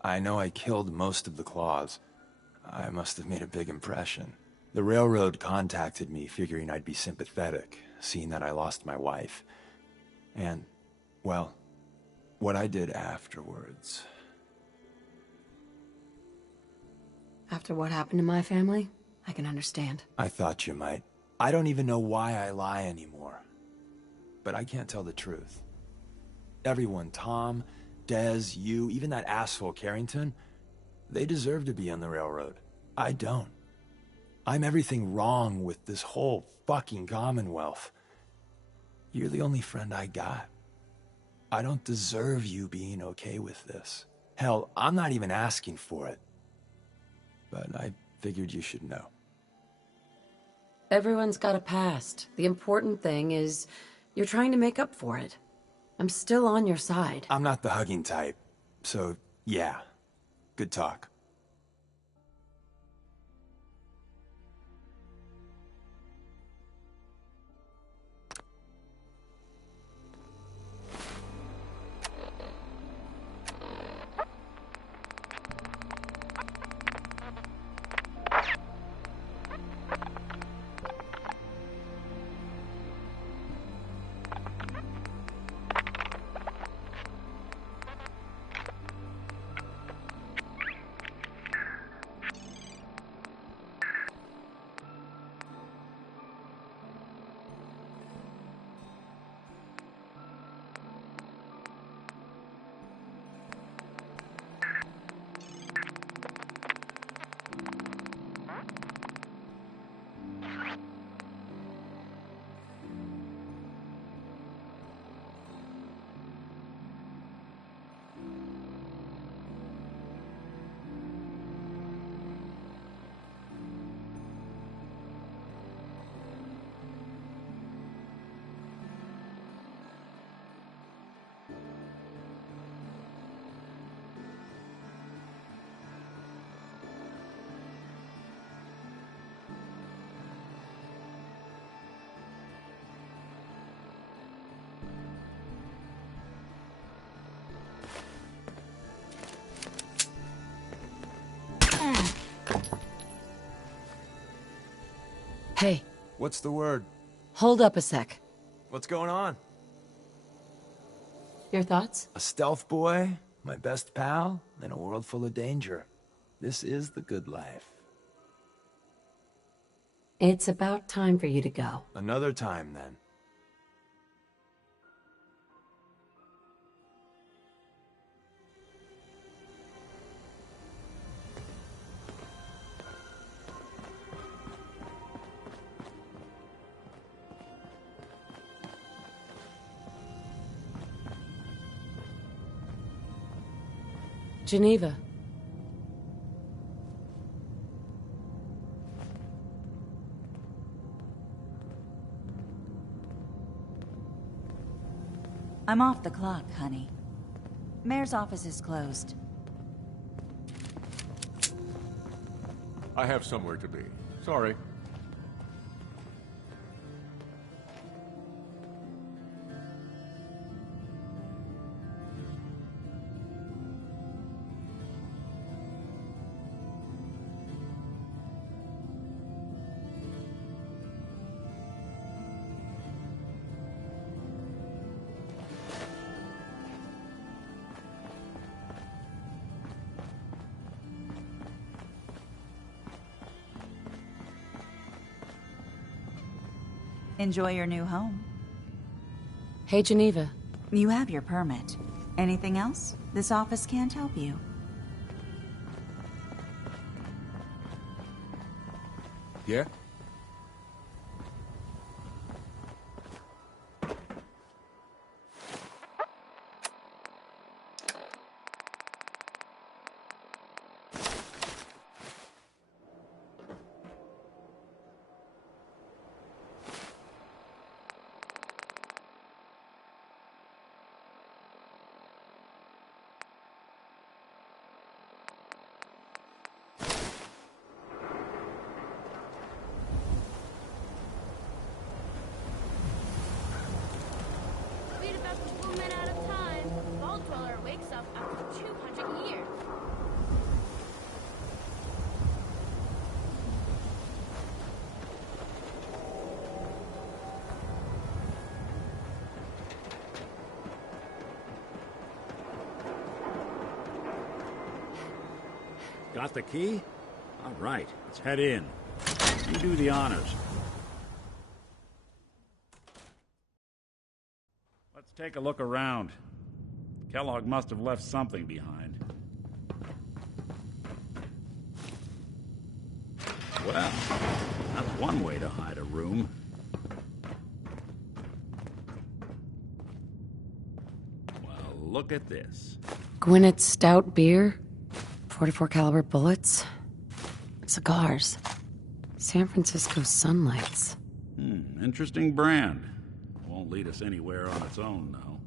I know I killed most of the Claws. I must have made a big impression. The railroad contacted me, figuring I'd be sympathetic, seeing that I lost my wife. And, well, what I did afterwards... After what happened to my family, I can understand. I thought you might. I don't even know why I lie anymore. But I can't tell the truth. Everyone, Tom, Dez, you, even that asshole Carrington, they deserve to be on the railroad. I don't. I'm everything wrong with this whole fucking Commonwealth. You're the only friend I got. I don't deserve you being okay with this. Hell, I'm not even asking for it. But I figured you should know. Everyone's got a past. The important thing is you're trying to make up for it. I'm still on your side. I'm not the hugging type. So, yeah. Good talk. Hey. What's the word? Hold up a sec. What's going on? Your thoughts? A stealth boy, my best pal, in a world full of danger. This is the good life. It's about time for you to go. Another time, then. Geneva. I'm off the clock, honey. Mayor's office is closed. I have somewhere to be. Sorry. Enjoy your new home. Hey, Geneva. You have your permit. Anything else? This office can't help you. Yeah? Read about the woman out of time. Vault Dweller wakes up after 200 years. Got the key? All right, let's head in. You do the honors. Let's take a look around. Kellogg must have left something behind. Well, that's one way to hide a room. Well, look at this. Gwyneth Stout beer, 44 caliber bullets, cigars, San Francisco sunlights. Interesting brand. Won't lead us anywhere on its own, though.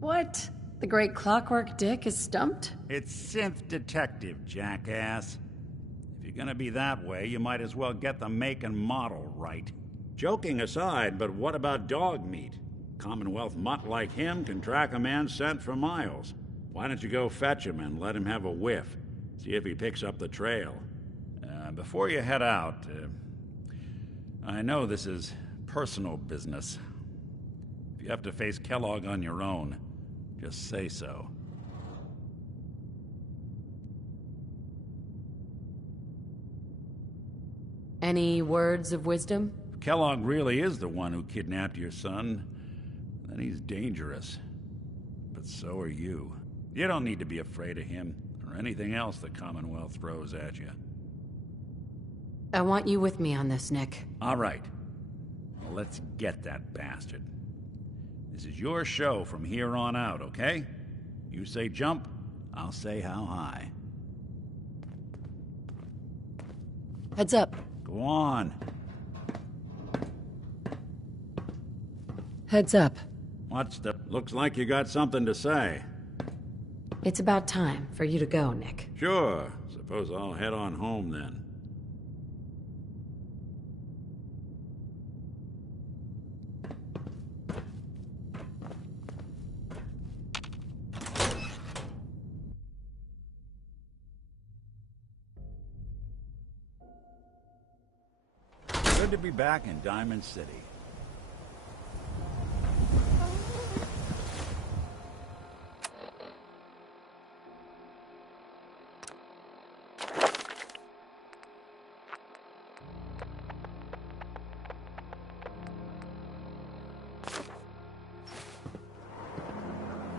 What? The great Clockwork Dick is stumped? It's Synth Detective, jackass. If you're gonna be that way, you might as well get the make and model right. Joking aside, but what about dog meat? Commonwealth mutt like him can track a man's scent for miles. Why don't you go fetch him and let him have a whiff? See if he picks up the trail. Before you head out, I know this is personal business. If you have to face Kellogg on your own, just say so. Any words of wisdom? If Kellogg really is the one who kidnapped your son, then he's dangerous. But so are you. You don't need to be afraid of him, or anything else the Commonwealth throws at you. I want you with me on this, Nick. All right. Well, let's get that bastard. This is your show from here on out, okay? You say jump, I'll say how high. Heads up. Go on. Heads up. What's the... Looks like you got something to say. It's about time for you to go, Nick. Sure. Suppose I'll head on home then. Good to be back in Diamond City.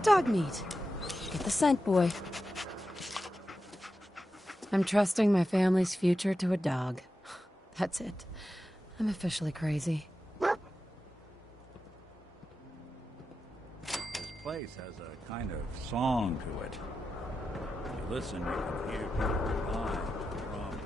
Dog meat. Get the scent, boy. I'm trusting my family's future to a dog. That's it. I'm officially crazy. This place has a kind of song to it. If you listen, you can hear people crying from.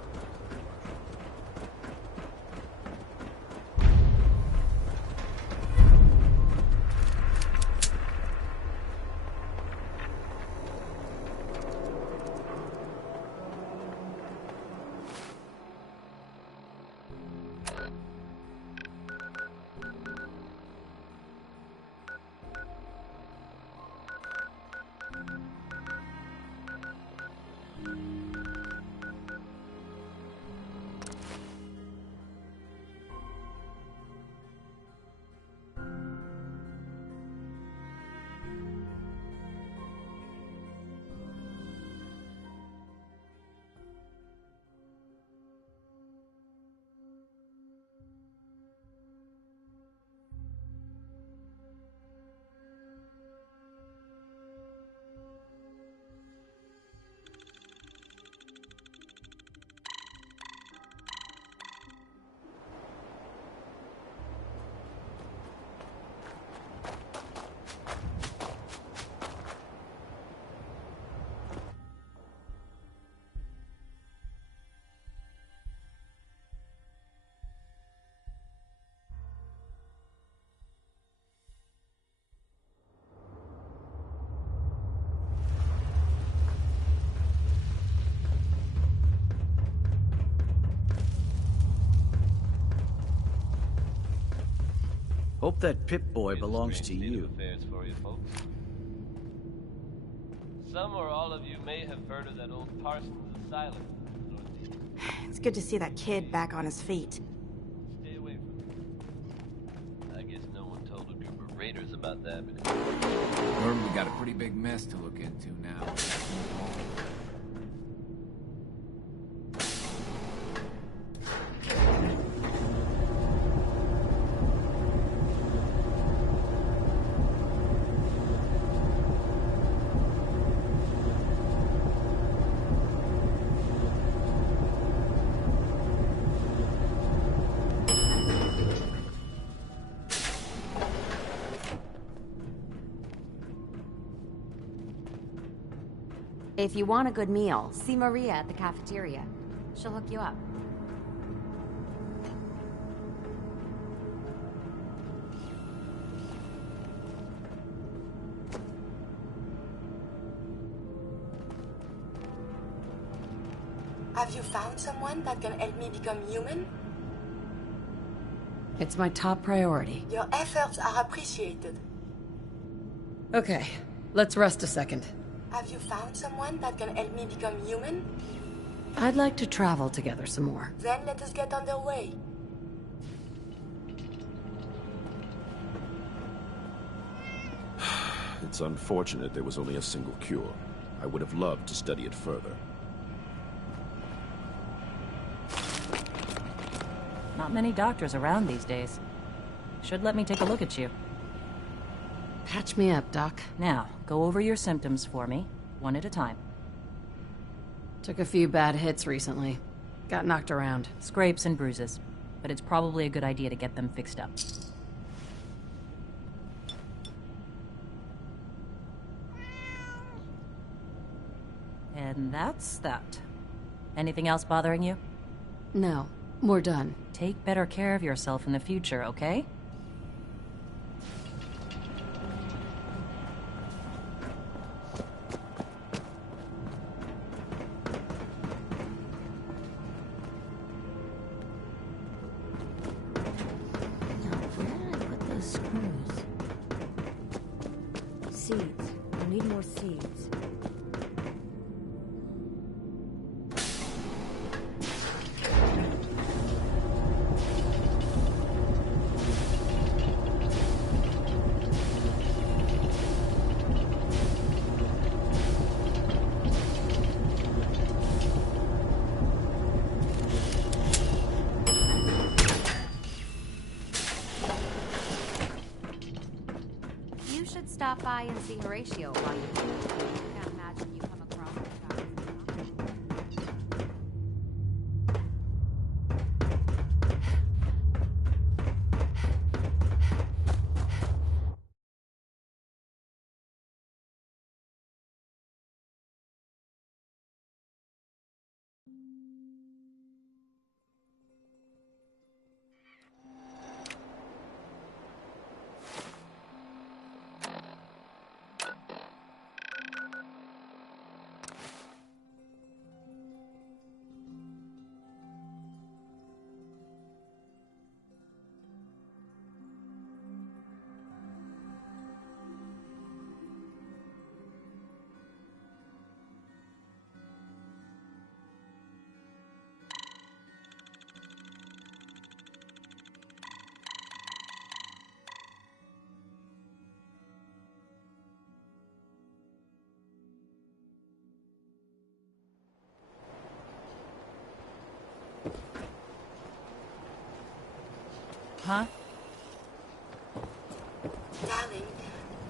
Hope that Pip-Boy belongs to you. For you folks. Some or all of you may have heard of that old Parsons Asylum. It's good to see that kid back on his feet. Stay away from it. I guess no one told a group of raiders about that. Word, we got a pretty big mess to look into now. If you want a good meal, see Maria at the cafeteria. She'll hook you up. Have you found someone that can help me become human? It's my top priority. Your efforts are appreciated. Okay, let's rest a second. Have you found someone that can help me become human? I'd like to travel together some more. Then let us get underway. It's unfortunate there was only a single cure. I would have loved to study it further. Not many doctors around these days. Should let me take a look at you. Patch me up, Doc. Now, go over your symptoms for me, one at a time. Took a few bad hits recently. Got knocked around. Scrapes and bruises. But it's probably a good idea to get them fixed up. And that's that. Anything else bothering you? No, we're done. Take better care of yourself in the future, okay? Seeds. I need more seeds. You should stop by and see Horatio while you're here. I can't imagine you come across a guy. Huh? Darling,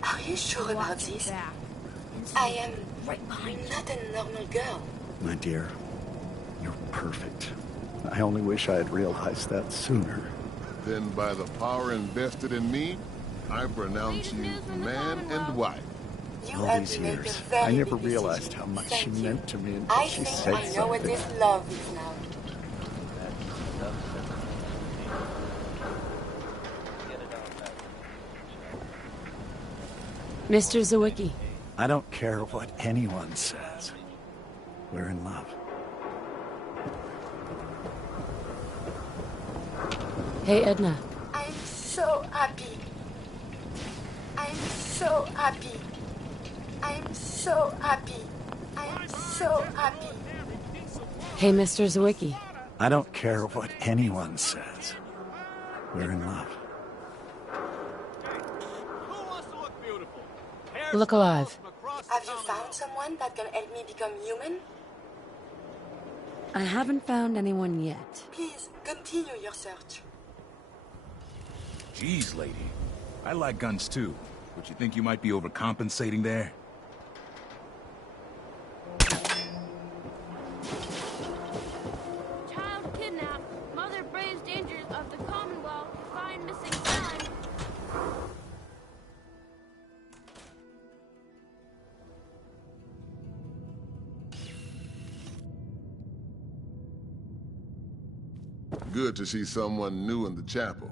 are you sure about this? I am not a normal girl. My dear, you're perfect. I only wish I had realized that sooner. Then by the power invested in me, I pronounce you man and wife. All these years, I never realized how much she meant to me until she said I know what something. this love is now. Mr. Zawicki. I don't care what anyone says. We're in love. Hey, Edna. I'm so happy. I'm so happy. I'm so happy. I'm so happy. Hey, Mr. Zawicki. I don't care what anyone says. We're in love. Look alive. Have you found someone that can help me become human? I haven't found anyone yet. Please, continue your search. Jeez, lady. I like guns too. But you think you might be overcompensating there? Child kidnapped. Mother braves dangers of the Commonwealth to find missing son. Good to see someone new in the chapel.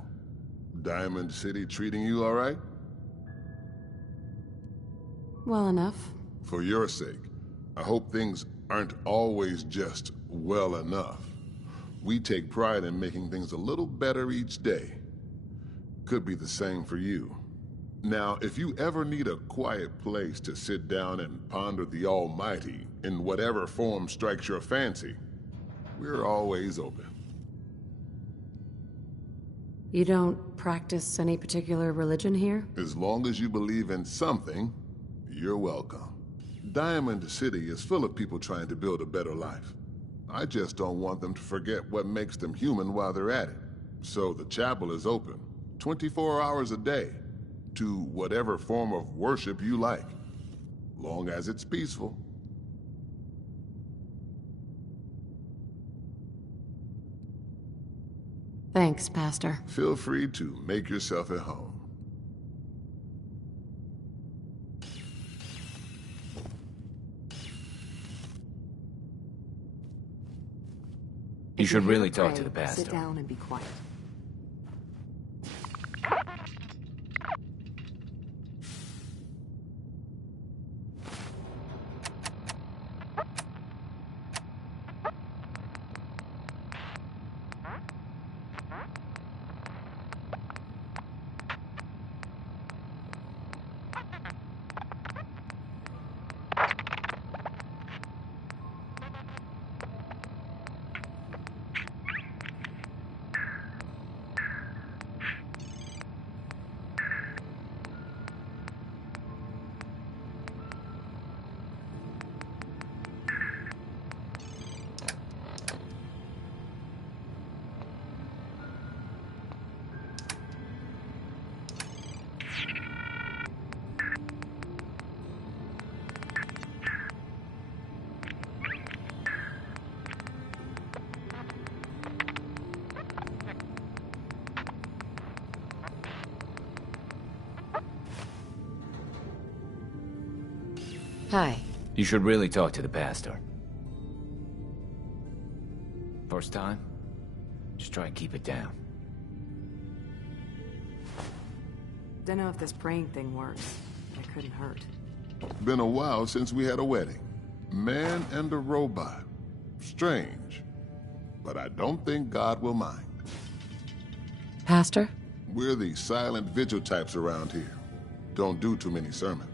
Diamond City treating you all right? Well enough. For your sake, I hope things aren't always just well enough. We take pride in making things a little better each day. Could be the same for you. Now, if you ever need a quiet place to sit down and ponder the Almighty in whatever form strikes your fancy, we're always open. You don't practice any particular religion here? As long as you believe in something, you're welcome. Diamond City is full of people trying to build a better life. I just don't want them to forget what makes them human while they're at it. So the chapel is open, 24 hours a day, to whatever form of worship you like, long as it's peaceful. Thanks, Pastor. Feel free to make yourself at home. You should really talk to the Sit pastor. down and be quiet. Hi. You should really talk to the pastor. First time? Just try and keep it down. Don't know if this praying thing works. It couldn't hurt. Been a while since we had a wedding. Man and a robot. Strange. But I don't think God will mind. Pastor? We're the silent vigil types around here. Don't do too many sermons.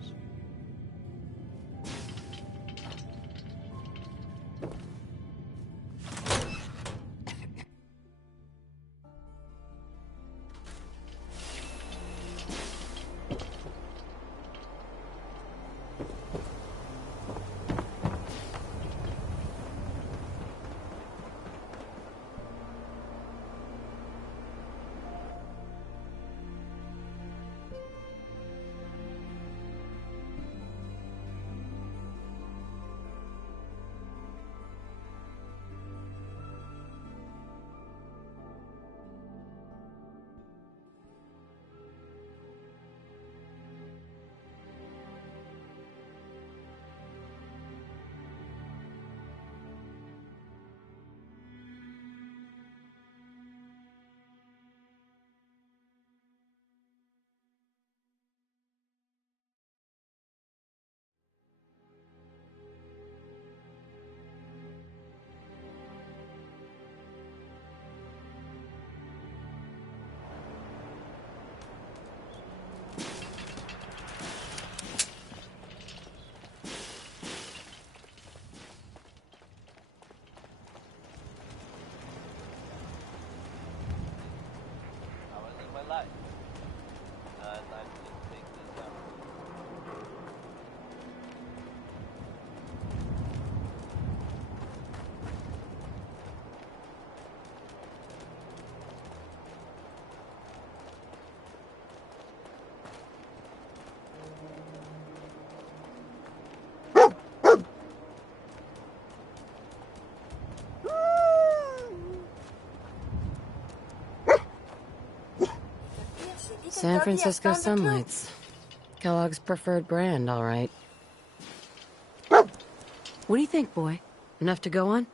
San Francisco Sunlights. Kellogg's preferred brand, all right. What do you think, boy? Enough to go on?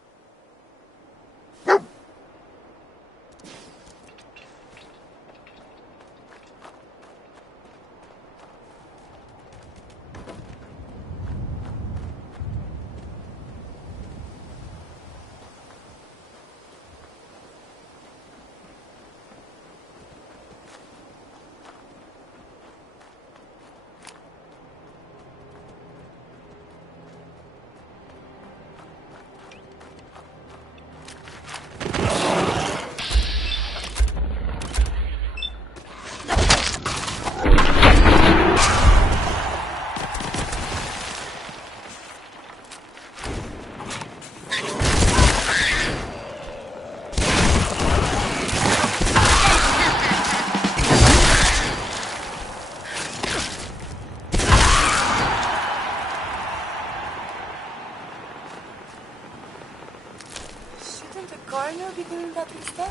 Coroner be doing that instead?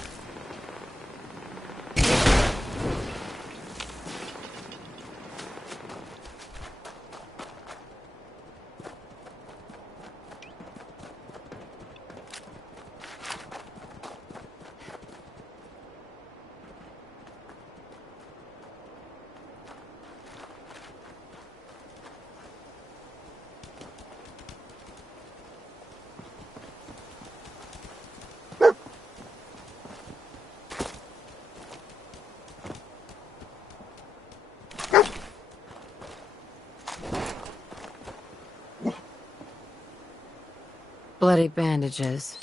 Bloody bandages.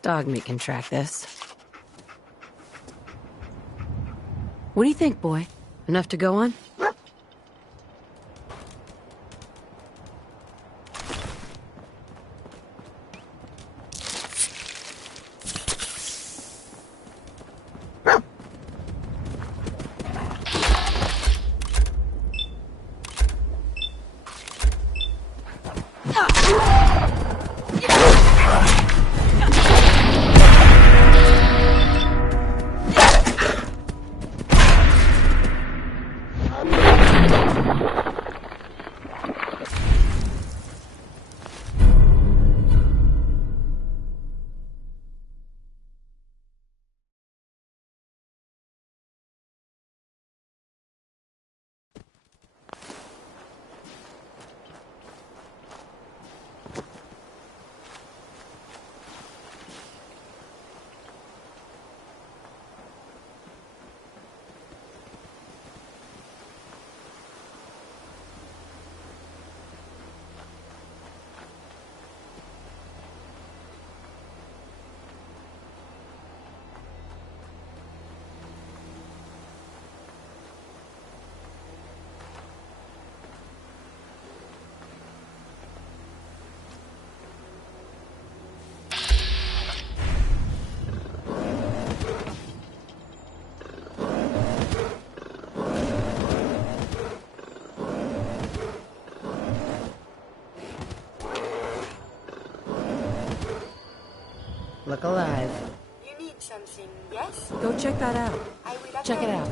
Dog meat can track this. What do you think, boy? Enough to go on? Look alive. You need something, yes? Go check that out. I will Check it out.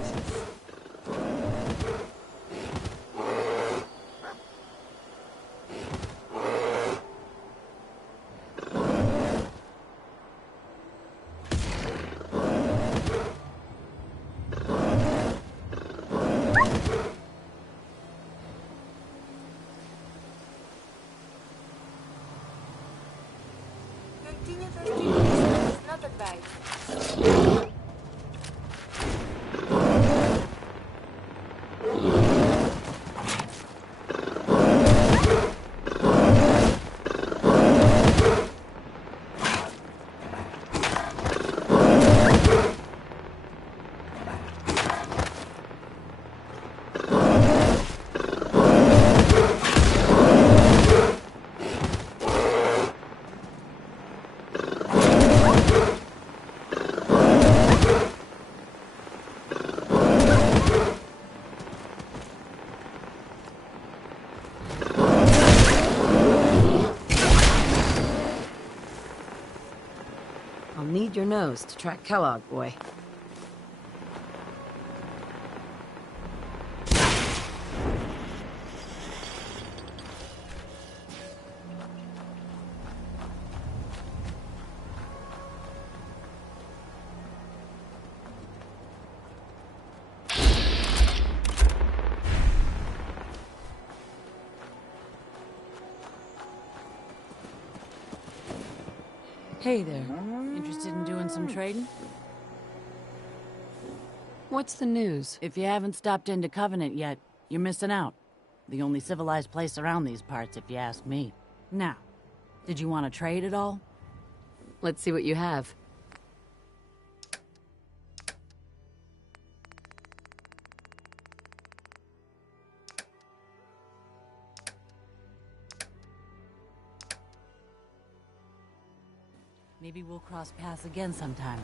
Continue testing this. It's not advised. I'll need your nose to track Kellogg, boy. Hey there. Interested in doing some trading? What's the news? If you haven't stopped into Covenant yet, you're missing out. The only civilized place around these parts, if you ask me. Now, did you want to trade at all? Let's see what you have. Maybe we'll cross paths again sometime.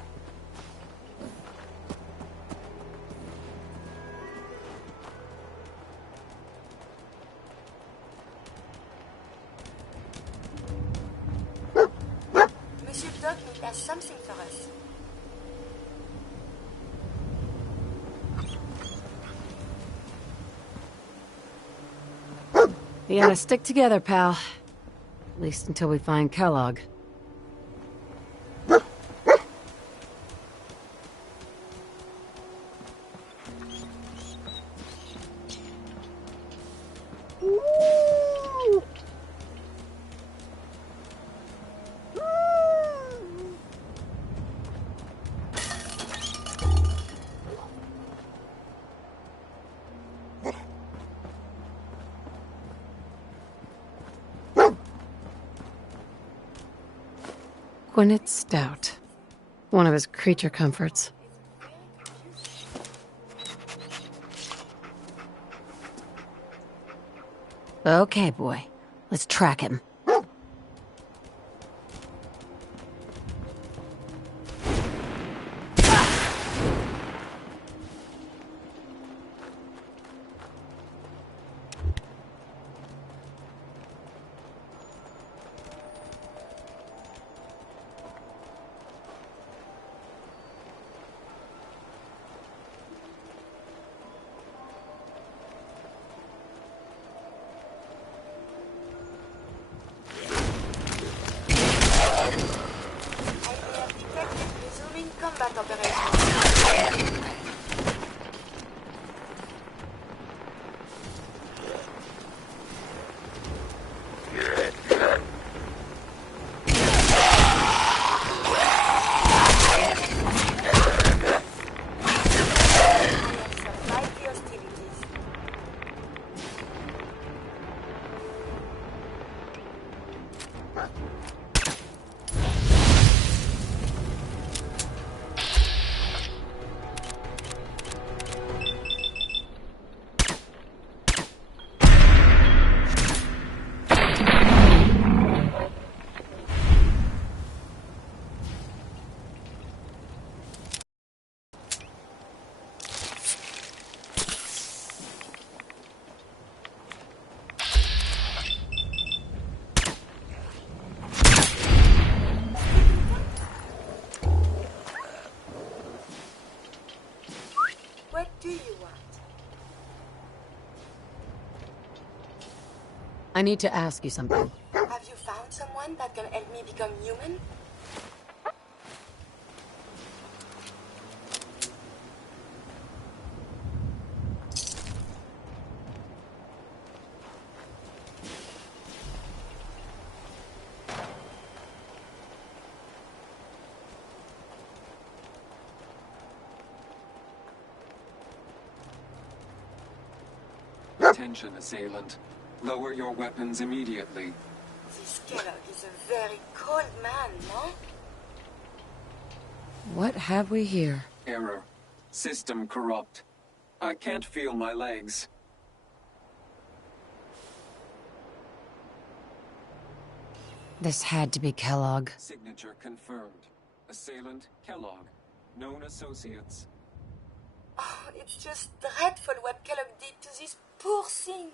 Monsieur Doc has something for us. We gotta stick together, pal. At least until we find Kellogg. Gwyneth Stout. One of his creature comforts. Okay, boy. Let's track him. Resuming combat operations. Survive the hostilities. I need to ask you something. Have you found someone that can help me become human? Attention, assailant. Lower your weapons immediately. This Kellogg is a very cold man, no? What have we here? Error. System corrupt. I can't feel my legs. This had to be Kellogg. Signature confirmed. Assailant Kellogg. Known associates. Oh, it's just dreadful what Kellogg did to this poor thing.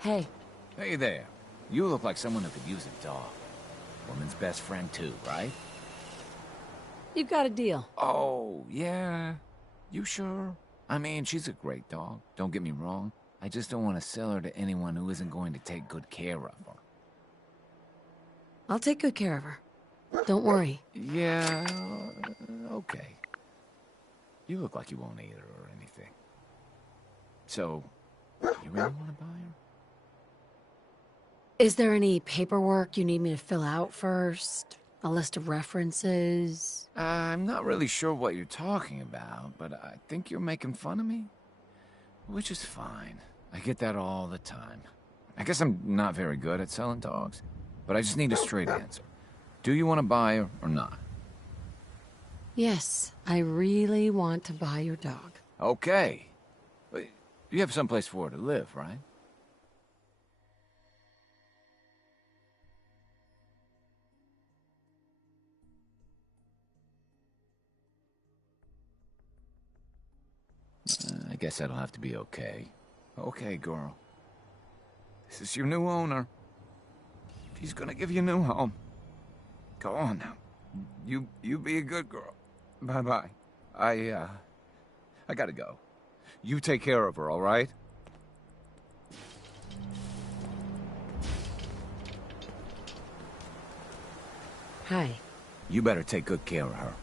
Hey. Hey there. You look like someone who could use a dog. Woman's best friend too, right? You've got a deal. Oh, yeah. You sure? I mean, she's a great dog. Don't get me wrong. I just don't want to sell her to anyone who isn't going to take good care of her. I'll take good care of her. Don't worry. Yeah, okay. You look like you won't eat her or anything. So, you really want to buy her? Is there any paperwork you need me to fill out first? A list of references? I'm not really sure what you're talking about, but I think you're making fun of me. Which is fine. I get that all the time. I guess I'm not very good at selling dogs, but I just need a straight answer. Do you want to buy her or not? Yes, I really want to buy your dog. Okay. But you have someplace for her to live, right? I guess that'll have to be okay. Okay, girl. This is your new owner. He's gonna give you a new home. Go on now. You be a good girl. Bye-bye. I gotta go. You take care of her, all right? Hi. You better take good care of her.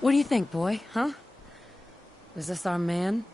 What do you think, boy, huh? Was this our man?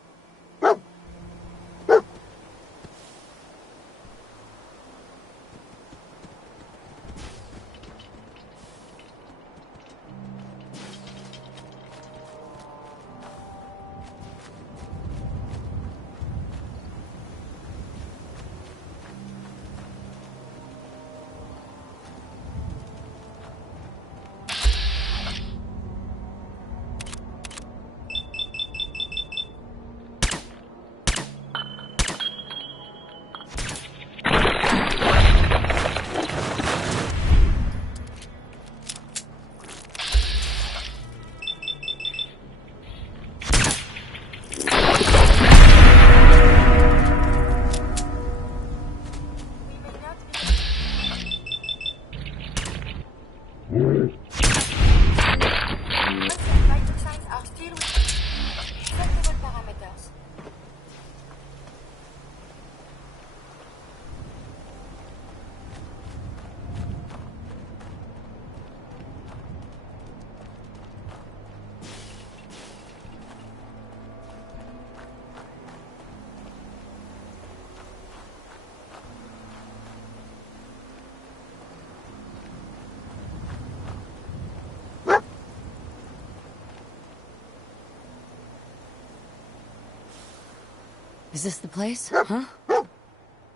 Is this the place? Huh?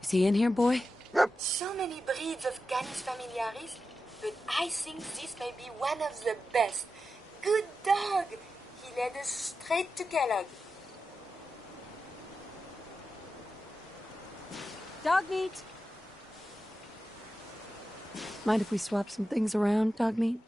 Is he in here, boy? So many breeds of Canis familiaris, but I think this may be one of the best. Good dog. He led us straight to Kellogg. Dog meat. Mind if we swap some things around, dog meat?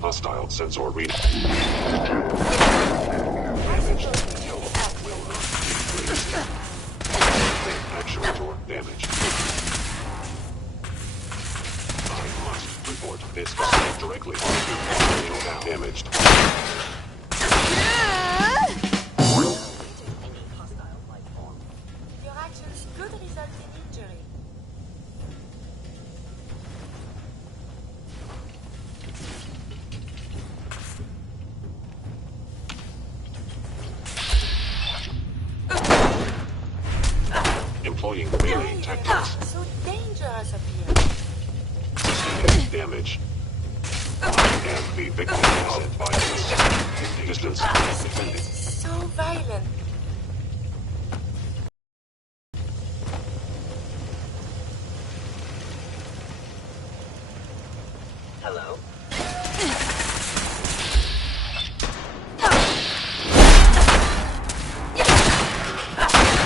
Hostile sensor read. Damage. Kill will not increase. Actuator damage. I must report. This firing directly onto you. Now damaged. Your actions could result in injury. Employing melee tactics. So dangerous up here. Damage. And the victim of violence. Distance. Defending. So violent. Hello?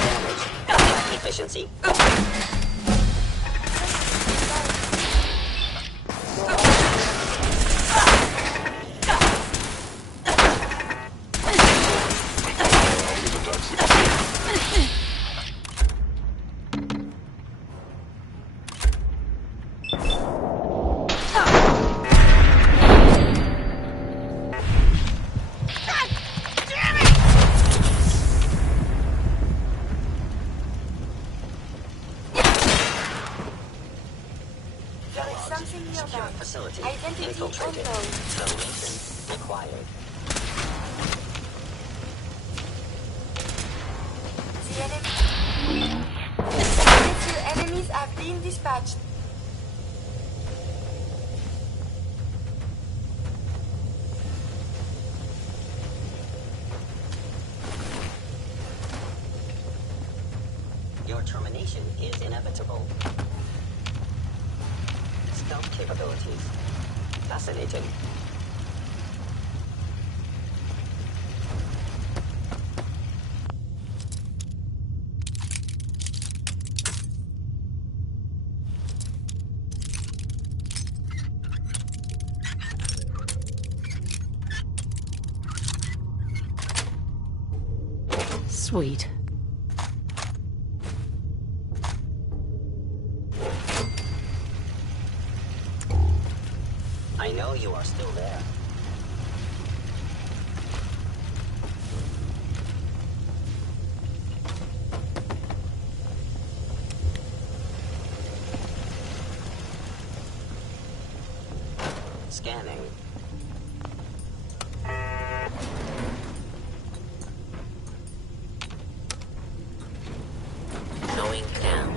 Damage. Efficiency. Facility infiltrated. Termination required. The enemies have been dispatched. Your termination is inevitable. Stealth capabilities. Fascinating. Sweet. I know you are still there. Scanning. Going down.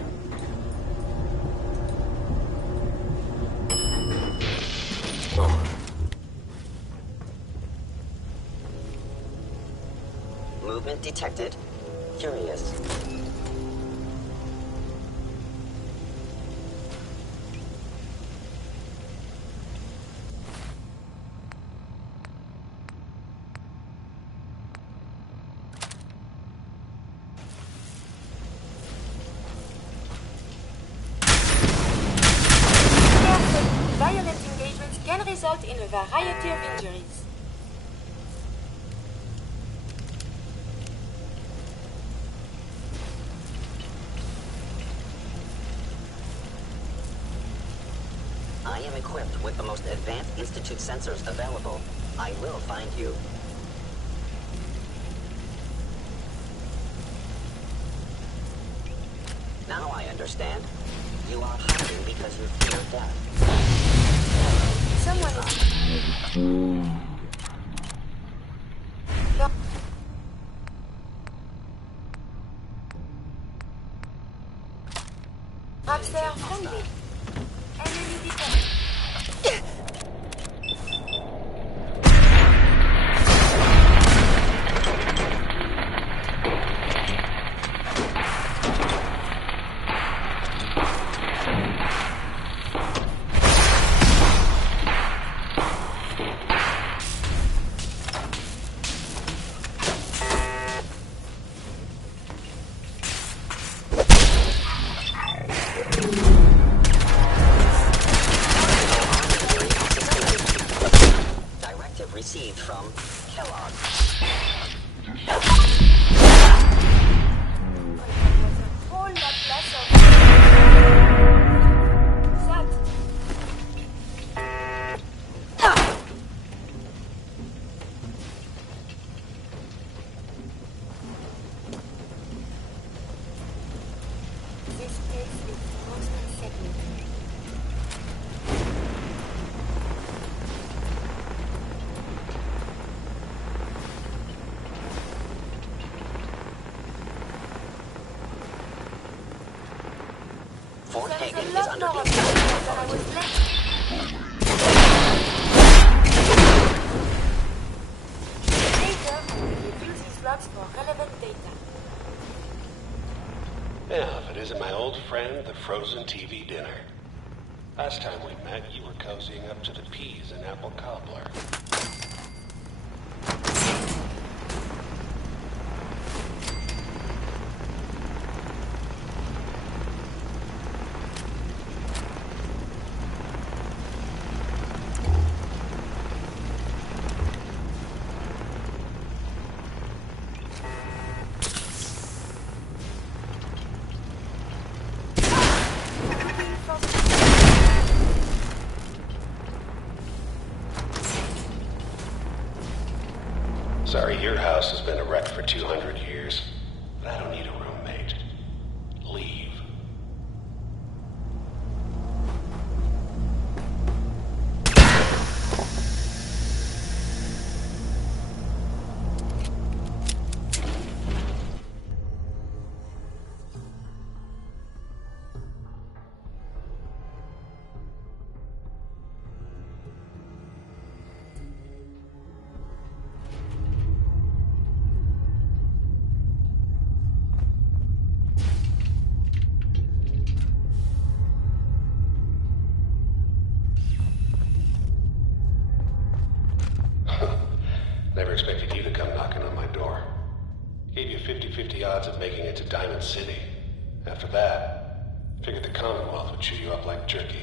Movement detected. Curious. Violent engagements can result in a variety of injuries. I am equipped with the most advanced Institute sensors available. I will find you. Now I understand. You are hiding because you fear death. Someone is... Perhaps they are friendly. Enemy detected. Fort There's Hagen a is lot under more of attack. that than I was left. Later, we use these logs for relevant data. Yeah, if it isn't my old friend, the frozen TV dinner. Last time we met, you were cozying up to the peas and apple cobbler. Sorry, your house has been a wreck for 200 years. But I don't need a roommate. Leave. Never expected you to come knocking on my door. Gave you 50-50 odds of making it to Diamond City. After that, figured the Commonwealth would chew you up like jerky.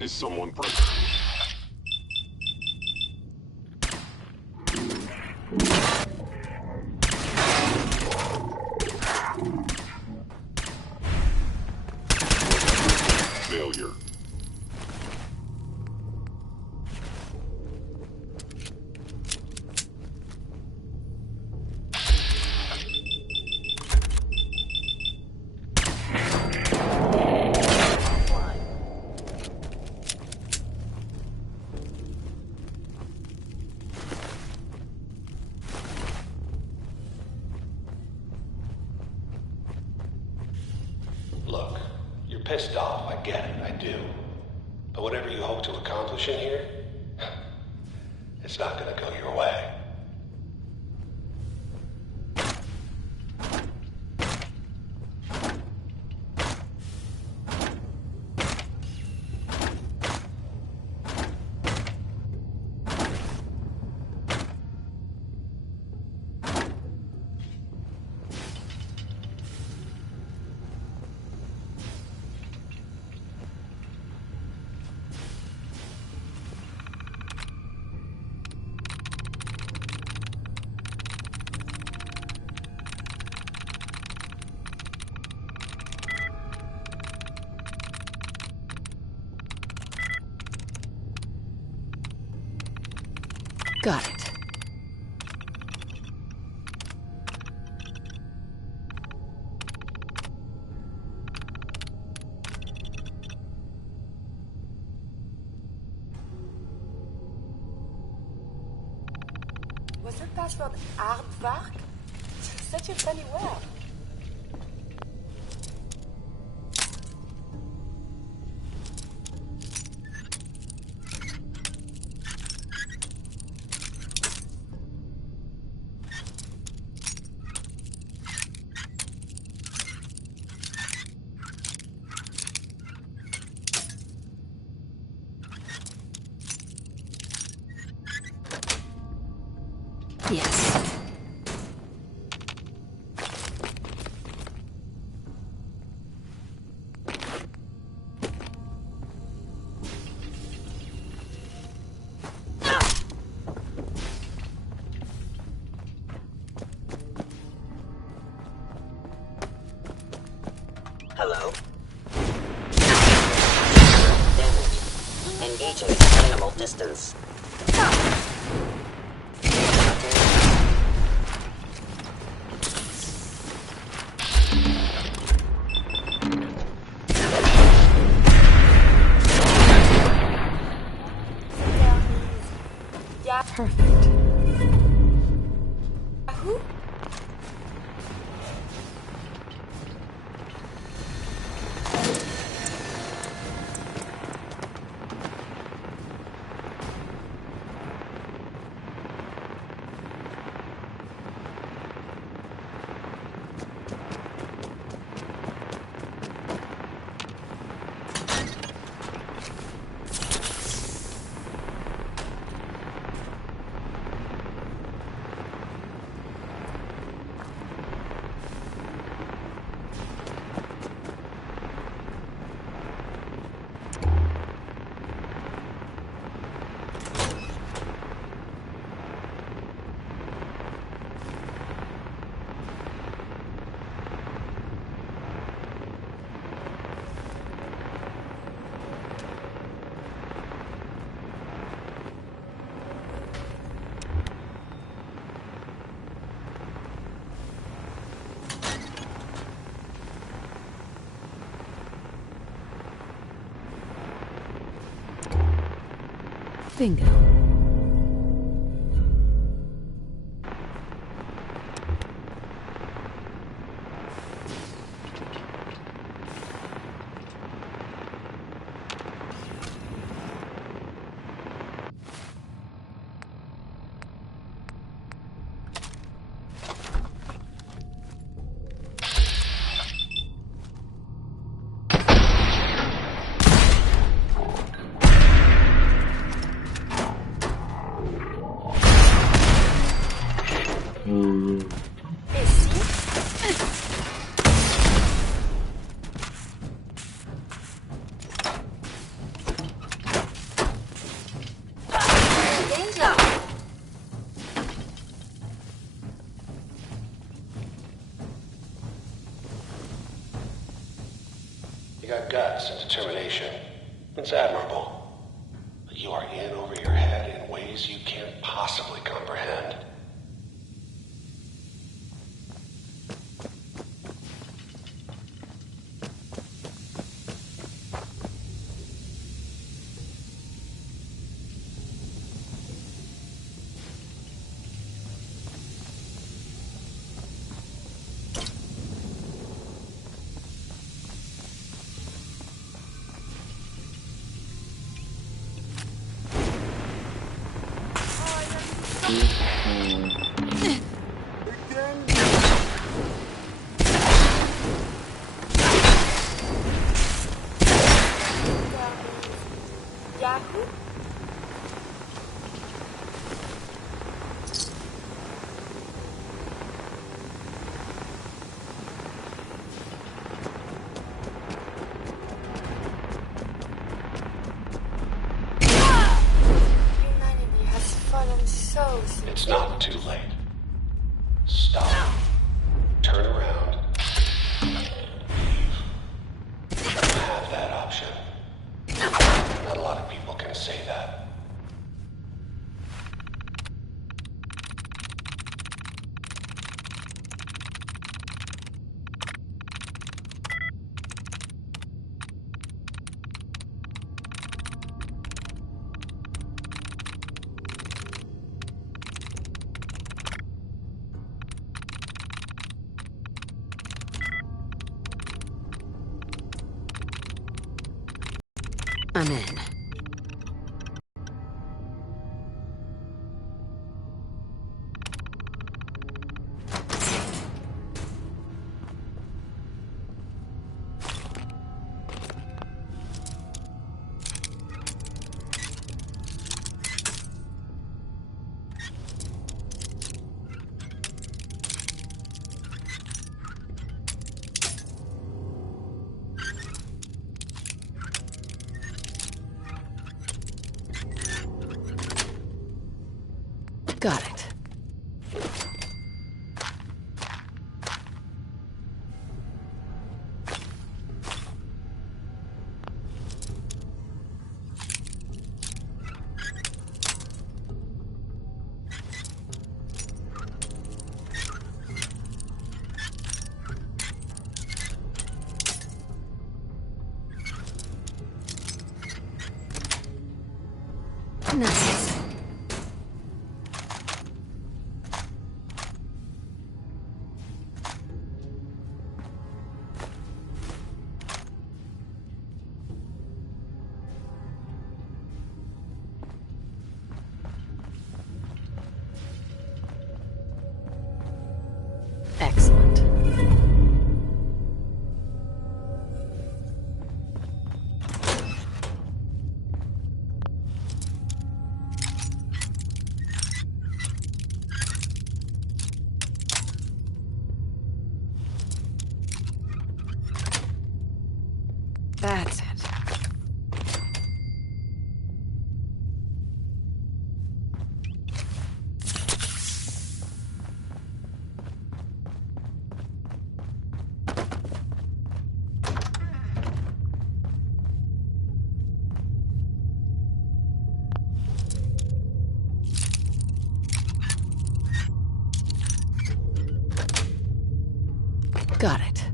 Is someone present? Failure. Look, you're pissed off, I get it, I do. But whatever you hope to accomplish in here, it's not gonna go your way. Got it. Was the password aardvark? Such a funny word. Yes. Hello? Damage. Engaging at minimal distance. Bingo. You got guts and determination. It's admirable. But you are in over your head in ways you can't possibly comprehend. Yahoo? Humanity has fallen so soon. It's not too late. Stop. Turn around. Leave. You don't have that option. Not a lot of people can say that. I'm in. Got it. Nice. Excellent. That's it. Got it.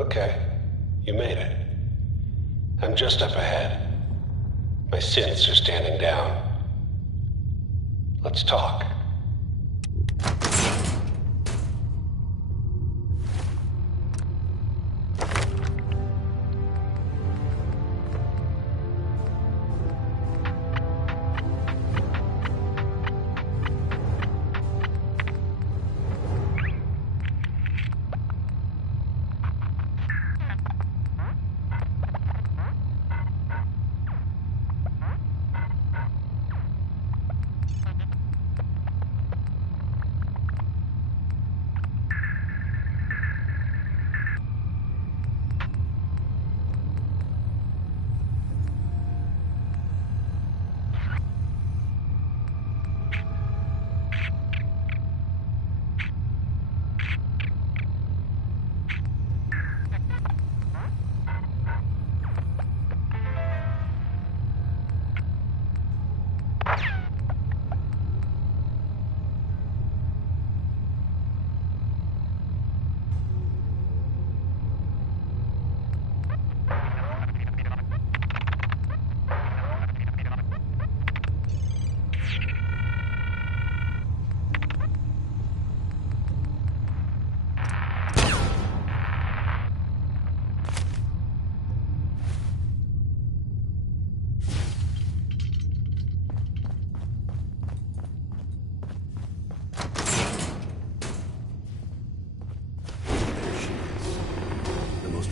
Okay, you made it. I'm just up ahead. My synths are standing down. Let's talk.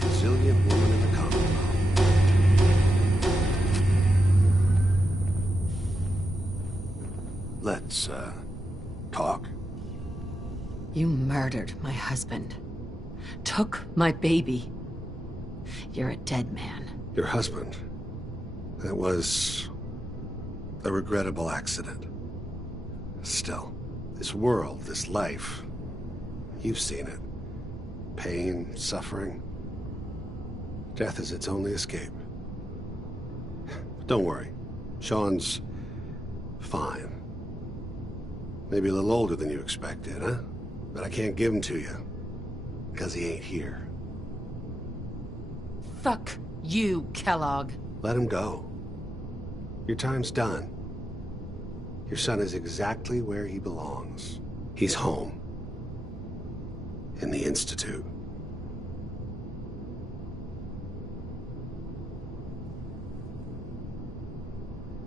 Resilient woman in the Commonwealth. Let's, talk. You murdered my husband. Took my baby. You're a dead man. Your husband. That was a regrettable accident. Still, this world, this life, you've seen it. Pain, suffering. Death is its only escape. Don't worry. Sean's fine. Maybe a little older than you expected, huh? But I can't give him to you. Because he ain't here. Fuck you, Kellogg. Let him go. Your time's done. Your son is exactly where he belongs. He's home. In the Institute.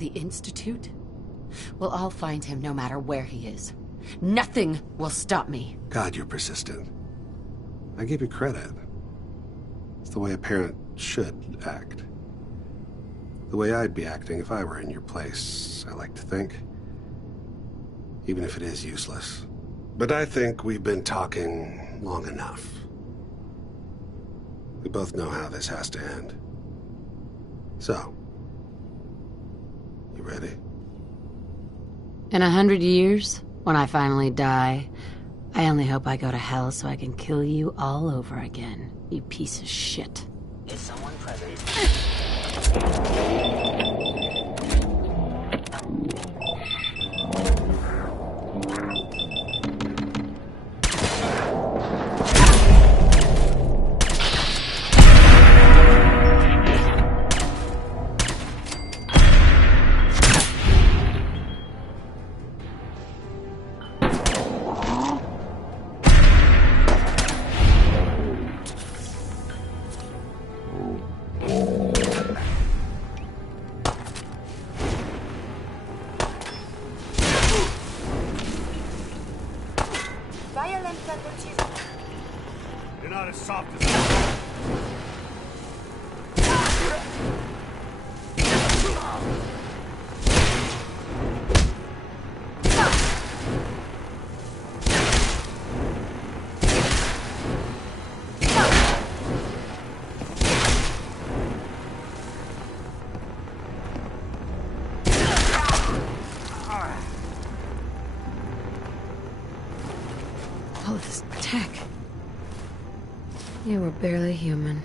The Institute? Well, I'll find him no matter where he is. Nothing will stop me. God, you're persistent. I give you credit. It's the way a parent should act. The way I'd be acting if I were in your place, I like to think. Even if it is useless. But I think we've been talking long enough. We both know how this has to end. So, you ready? In 100 years, when I finally die, I only hope I go to hell so I can kill you all over again, you piece of shit. Is someone present? You're not as soft as All this tech. You were barely human.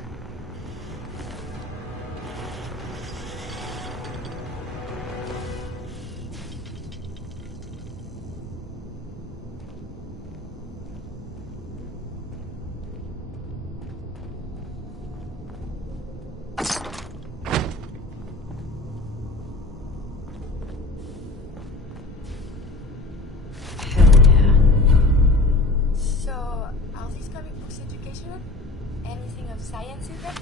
Are these comic books educational? Anything of science in them?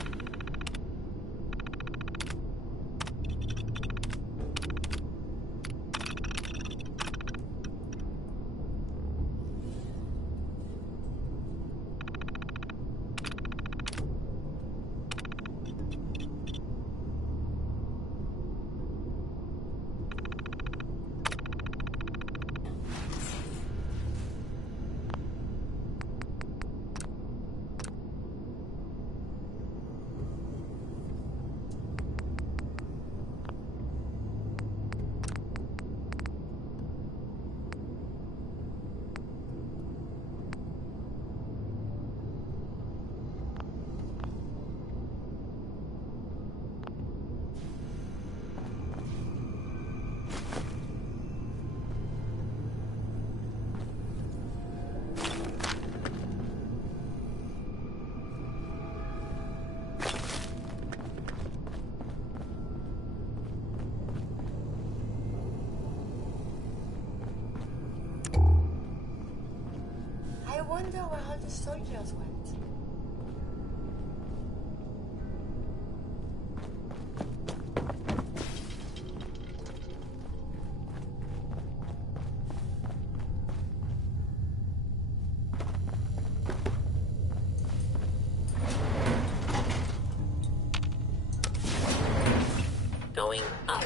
I wonder where all the soldiers went. Going up.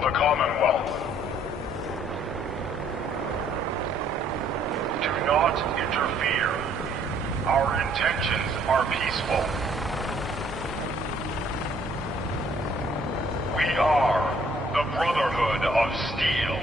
The Commonwealth. Do not interfere. Our intentions are peaceful. We are the Brotherhood of Steel.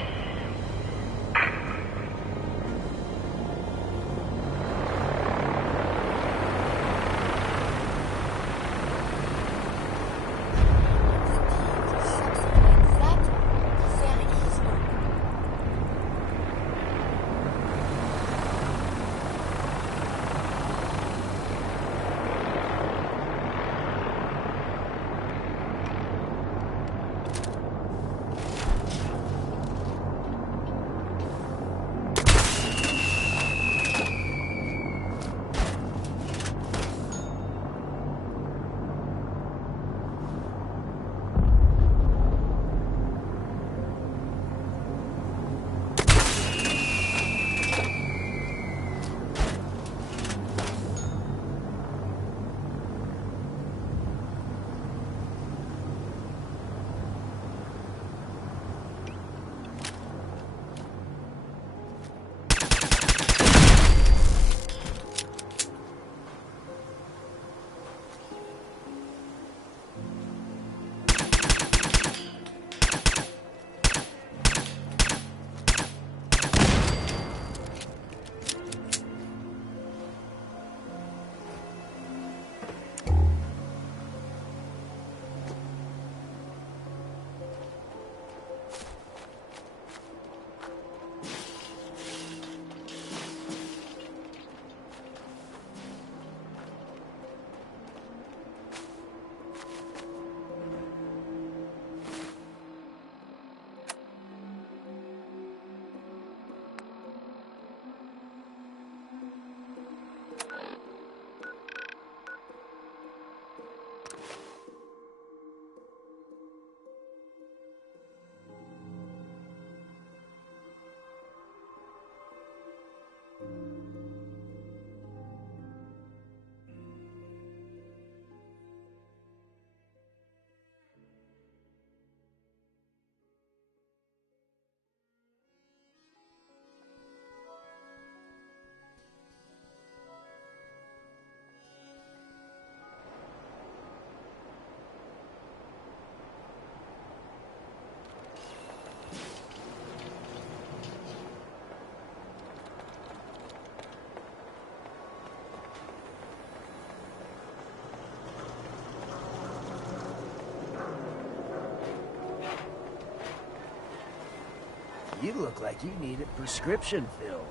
You look like you need a prescription filled.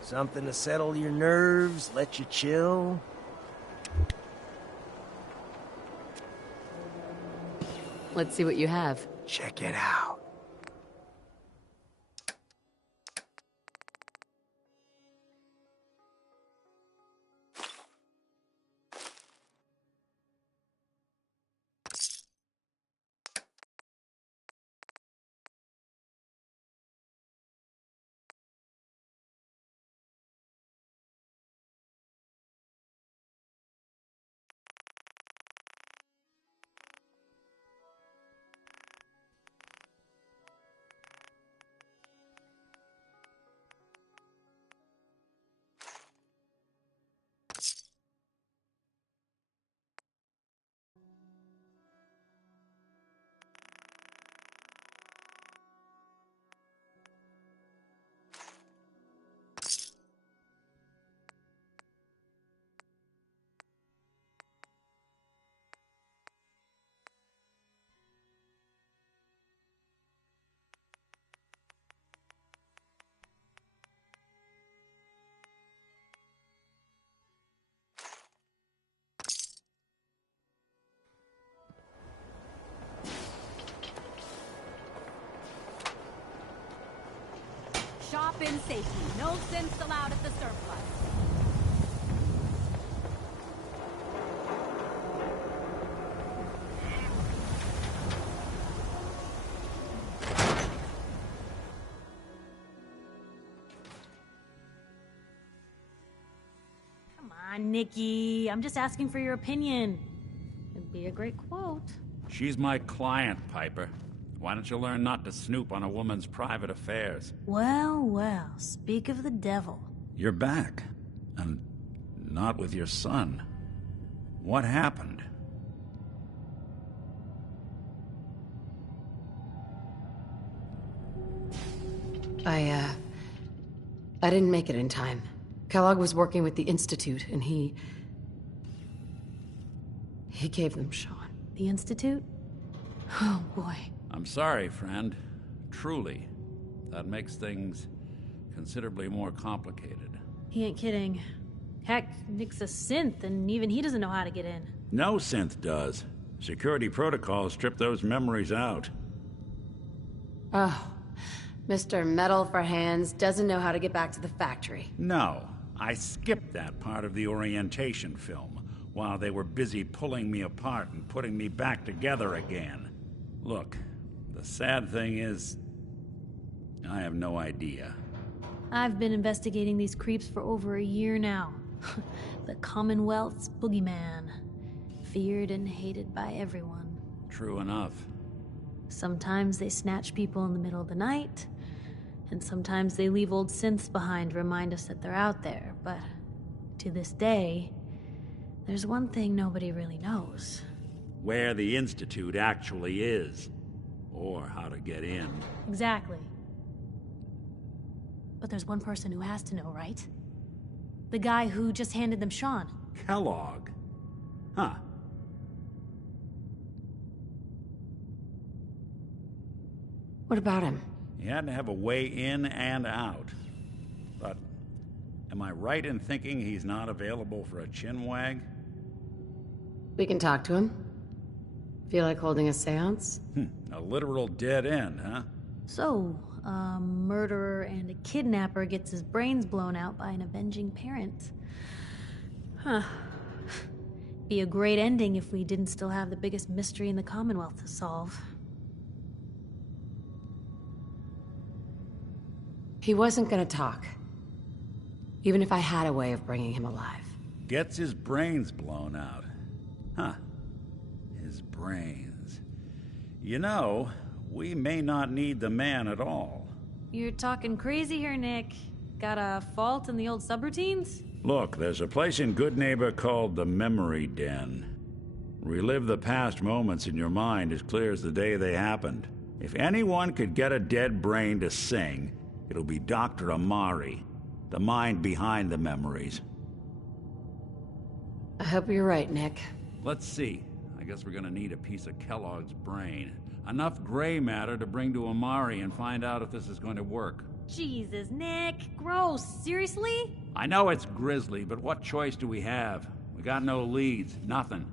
Something to settle your nerves, let you chill. Let's see what you have. Check it out. Shop in safety. No synths allowed at the surplus. Come on, Nikki. I'm just asking for your opinion. It'd be a great quote. She's my client, Piper. Why don't you learn not to snoop on a woman's private affairs? Well, well, speak of the devil. You're back. And not with your son. What happened? I didn't make it in time. Kellogg was working with the Institute, and he gave them Sean. The Institute? Oh, boy. I'm sorry, friend. Truly. That makes things considerably more complicated. He ain't kidding. Heck, Nick's a synth, and even he doesn't know how to get in. No synth does. Security protocols strip those memories out. Oh, Mr. Metal for Hands doesn't know how to get back to the factory. No, I skipped that part of the orientation film while they were busy pulling me apart and putting me back together again. Look, the sad thing is, I have no idea. I've been investigating these creeps for over a year now. The Commonwealth's boogeyman. Feared and hated by everyone. True enough. Sometimes they snatch people in the middle of the night, and sometimes they leave old synths behind to remind us that they're out there, but to this day, there's one thing nobody really knows. Where the Institute actually is. Or how to get in. Exactly. But there's one person who has to know, right? The guy who just handed them Sean. Kellogg? Huh. What about him? He had to have a way in and out. But am I right in thinking he's not available for a chinwag? We can talk to him. Feel like holding a seance? A literal dead end, huh? So, a murderer and a kidnapper gets his brains blown out by an avenging parent. Huh. Be a great ending if we didn't still have the biggest mystery in the Commonwealth to solve. He wasn't gonna talk. Even if I had a way of bringing him alive. Gets his brains blown out. Huh. His brains. You know, we may not need the man at all. You're talking crazy here, Nick. Got a fault in the old subroutines? Look, there's a place in Good Neighbor called the Memory Den. Relive the past moments in your mind as clear as the day they happened. If anyone could get a dead brain to sing, it'll be Dr. Amari, the mind behind the memories. I hope you're right, Nick. Let's see. I guess we're gonna need a piece of Kellogg's brain. Enough gray matter to bring to Amari and find out if this is going to work. Jesus, Nick. Gross. Seriously? I know it's grisly, but what choice do we have? We got no leads, nothing.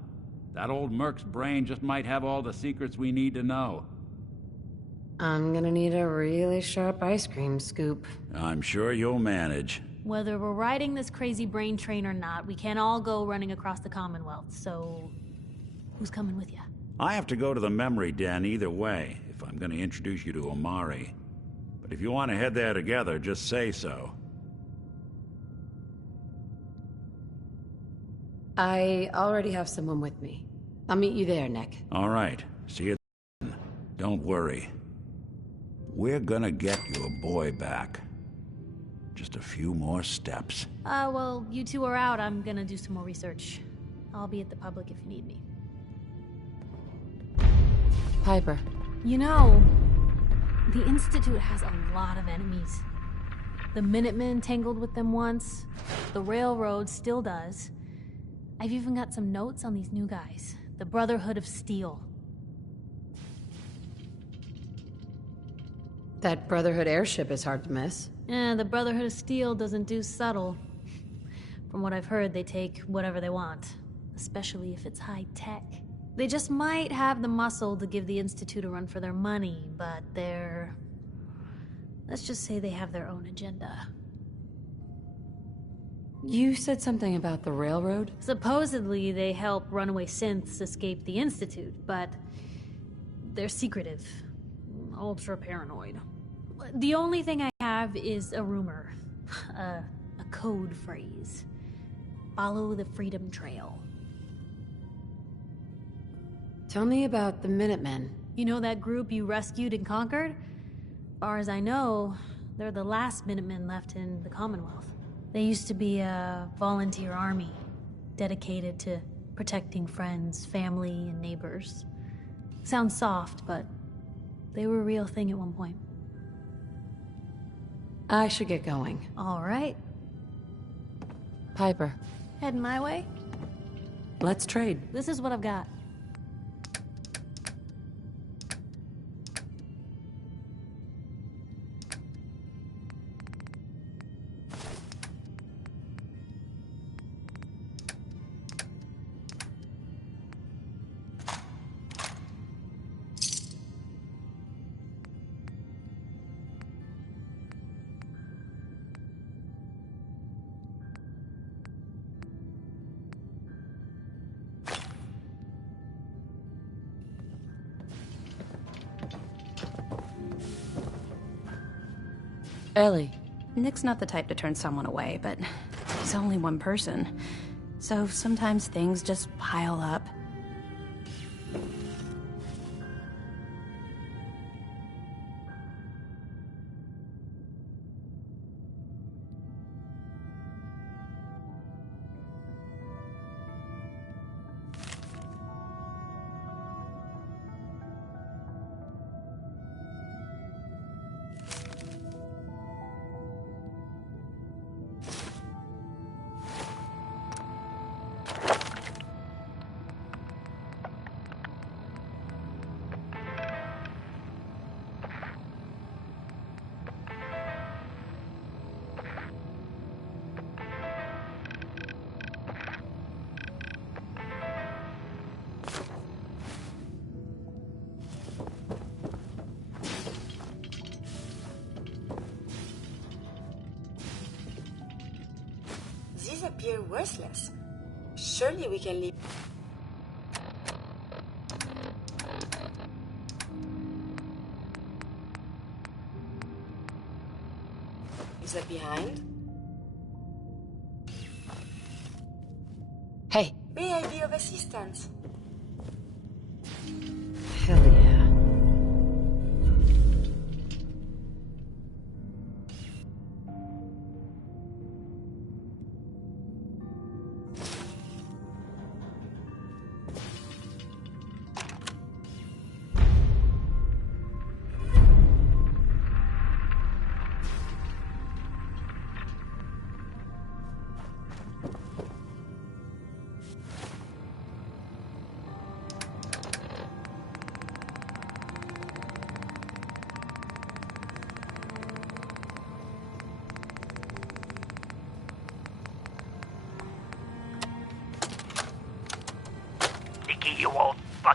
That old Merc's brain just might have all the secrets we need to know. I'm gonna need a really sharp ice cream scoop. I'm sure you'll manage. Whether we're riding this crazy brain train or not, we can't all go running across the Commonwealth, so... who's coming with you? I have to go to the memory den either way, if I'm gonna introduce you to Amari. But if you want to head there together, just say so. I already have someone with me. I'll meet you there, Nick. All right. See you then. Don't worry. We're gonna get your boy back. Just a few more steps. Well, you two are out. I'm gonna do some more research. I'll be at the public if you need me. Piper. You know, the Institute has a lot of enemies. The Minutemen tangled with them once. The Railroad still does. I've even got some notes on these new guys. The Brotherhood of Steel. That Brotherhood airship is hard to miss. The Brotherhood of Steel doesn't do subtle. From what I've heard, they take whatever they want, especially if it's high tech. They just might have the muscle to give the Institute a run for their money, but they're... let's just say they have their own agenda. You said something about the Railroad? Supposedly, they help runaway synths escape the Institute, but they're secretive. Ultra paranoid. The only thing I have is a rumor. A code phrase. Follow the Freedom Trail. Tell me about the Minutemen. You know that group you rescued and conquered? Far as I know, they're the last Minutemen left in the Commonwealth. They used to be a volunteer army, dedicated to protecting friends, family, and neighbors. Sounds soft, but they were a real thing at one point. I should get going. All right. Piper. Heading my way? Let's trade. This is what I've got. Ellie. Nick's not the type to turn someone away, but he's only one person. So sometimes things just pile up. These appear worthless. Surely we can leave. Is that behind? Hey. May I be of assistance? Hell yeah.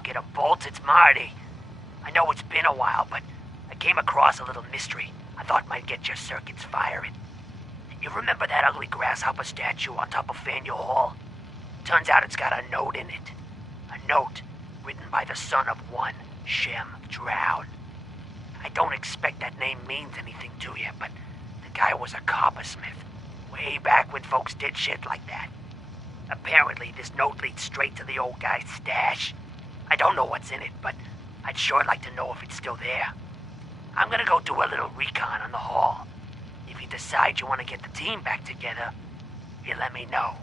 bucket of bolts, it's Marty. I know it's been a while, but I came across a little mystery I thought might get your circuits firing. You remember that ugly grasshopper statue on top of Faneuil Hall? Turns out it's got a note in it. A note written by the son of one Shem Drown. I don't expect that name means anything to you, but the guy was a coppersmith. Way back when folks did shit like that. Apparently, this note leads straight to the old guy's stash. I don't know what's in it, but I'd sure like to know if it's still there. I'm gonna go do a little recon on the hall. If you decide you want to get the team back together, you let me know.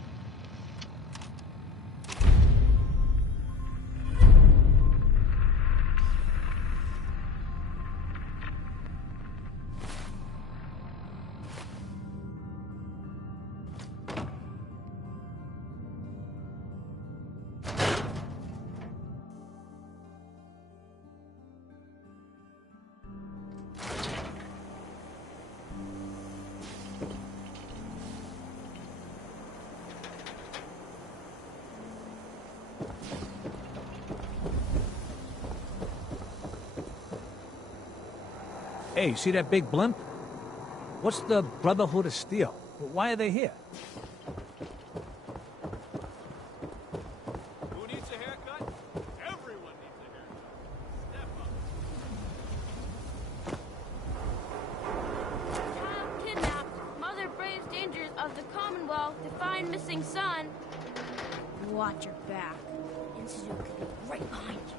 Hey, see that big blimp? What's the Brotherhood of Steel? Why are they here? Who needs a haircut? Everyone needs a haircut. Step up. Child kidnapped. Mother braves dangers of the Commonwealth to find missing son. Watch your back. Incident could be right behind you.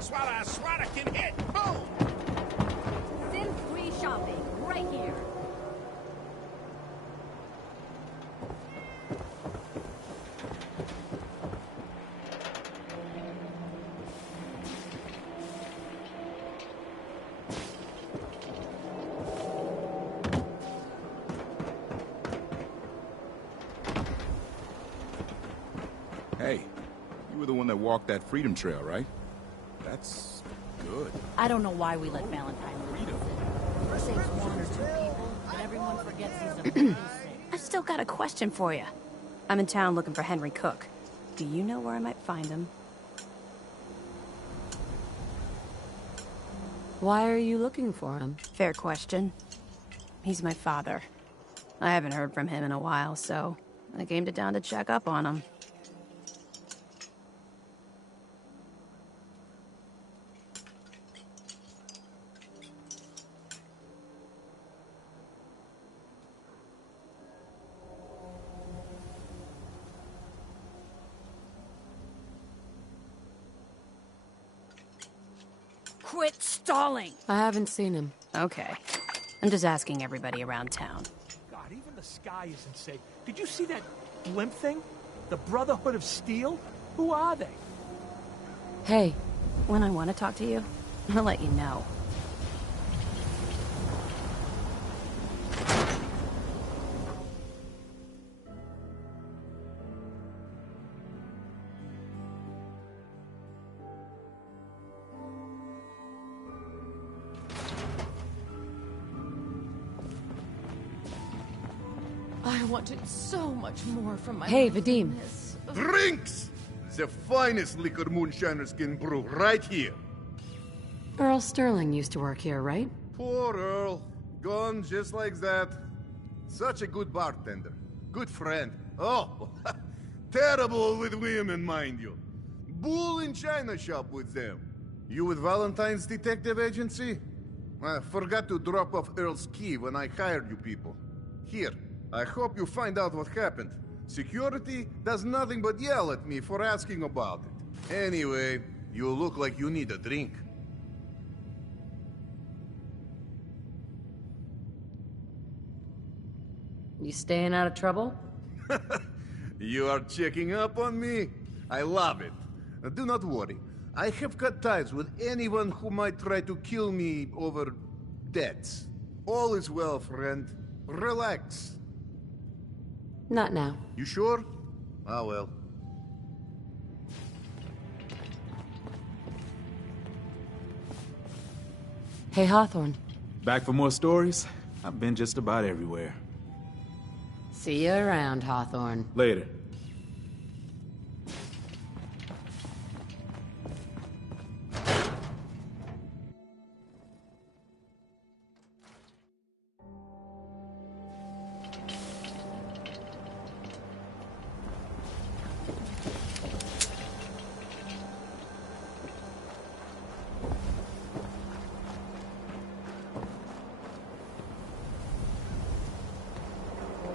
Swada can hit! Boom! Sin-free shopping, right here. Hey, you were the one that walked that freedom trail, right? That's good. I don't know why we let Valentine lead us. He saves one or two people, but everyone forgets he's a police. I've still got a question for you. I'm in town looking for Henry Cook. Do you know where I might find him? Why are you looking for him? Fair question. He's my father. I haven't heard from him in a while, so I came to town to check up on him. Quit stalling! I haven't seen him. Okay. I'm just asking everybody around town. God, even the sky isn't safe. Did you see that blimp thing? The Brotherhood of Steel? Who are they? Hey. When I want to talk to you, I'll let you know. I wanted so much more from my Hey, life Vadim. than this. Drinks! The finest liquor moonshiners can brew right here. Earl Sterling used to work here, right? Poor Earl. Gone just like that. Such a good bartender. Good friend. Oh, terrible with women, mind you. Bull in china shop with them. You with Valentine's detective agency? I forgot to drop off Earl's key when I hired you people. Here, I hope you find out what happened. Security does nothing but yell at me for asking about it. Anyway, you look like you need a drink. You staying out of trouble? You are checking up on me? I love it. Do not worry. I have cut ties with anyone who might try to kill me over debts. All is well, friend. Relax. Not now. You sure? Ah, well. Hey, Hawthorne. Back for more stories? I've been just about everywhere. See you around, Hawthorne. Later.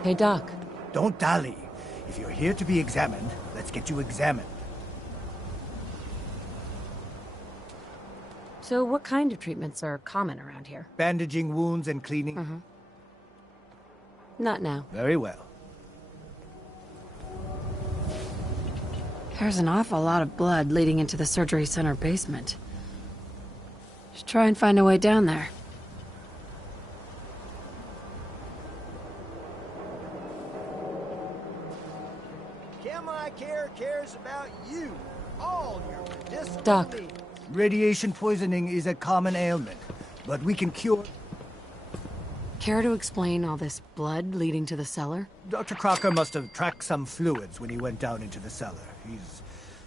Hey, Doc. Don't dally. If you're here to be examined, let's get you examined. So what kind of treatments are common around here? Bandaging wounds and cleaning. Not now. Very well. There's an awful lot of blood leading into the surgery center basement. Should try and find a way down there. Care cares about you. All your medicinal Doc. needs. Radiation poisoning is a common ailment, but we can cure... Care to explain all this blood leading to the cellar? Dr. Crocker must have tracked some fluids when he went down into the cellar. He's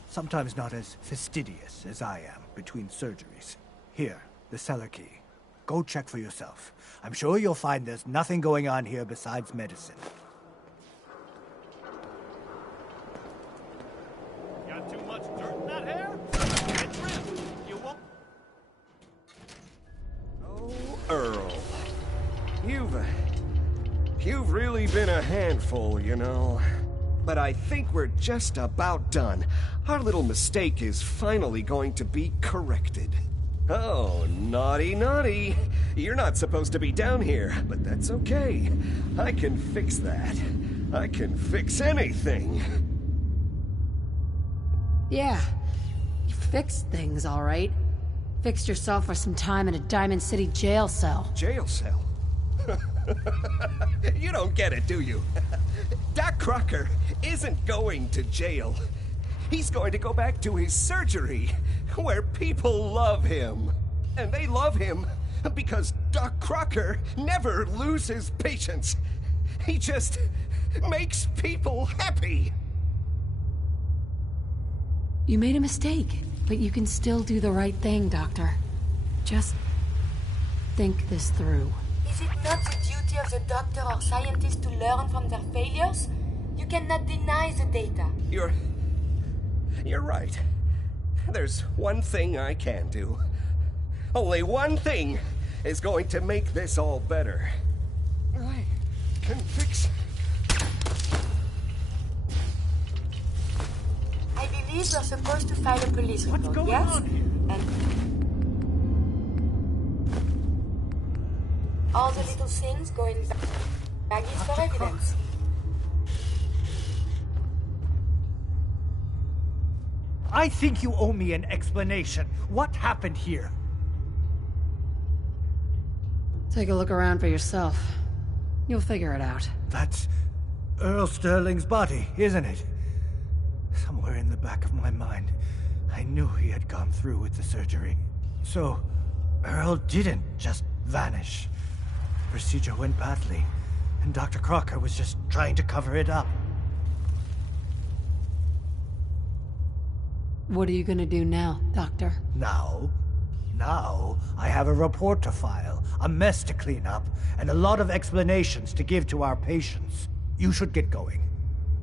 sometimes not as fastidious as I am between surgeries. Here, the cellar key. Go check for yourself. I'm sure you'll find there's nothing going on here besides medicine. Got too much dirt in that hair? Get trimmed. You won't. Oh, Earl. You've really been a handful, you know. But I think we're just about done. Our little mistake is finally going to be corrected. Oh, naughty, naughty. You're not supposed to be down here, but that's okay. I can fix that. I can fix anything. Yeah. You fixed things, all right. Fixed yourself for some time in a Diamond City jail cell. Jail cell? You don't get it, do you? Doc Crocker isn't going to jail. He's going to go back to his surgery, where people love him. And they love him because Doc Crocker never loses patience. He just makes people happy. You made a mistake, but you can still do the right thing, Doctor. Just think this through. Is it not the duty of the doctor or scientist to learn from their failures? You cannot deny the data. You're right. There's one thing I can do. Only one thing is going to make this all better. I can fix... I believe you're supposed to file a police report, What's going yes? on here? And all the little things go in baggies for evidence. I think you owe me an explanation. What happened here? Take a look around for yourself. You'll figure it out. That's Earl Sterling's body, isn't it? Somewhere in the back of my mind, I knew he had gone through with the surgery. So, Earl didn't just vanish. The procedure went badly, and Dr. Crocker was just trying to cover it up. What are you gonna do now, Doctor? Now, I have a report to file, a mess to clean up, and a lot of explanations to give to our patients. You should get going.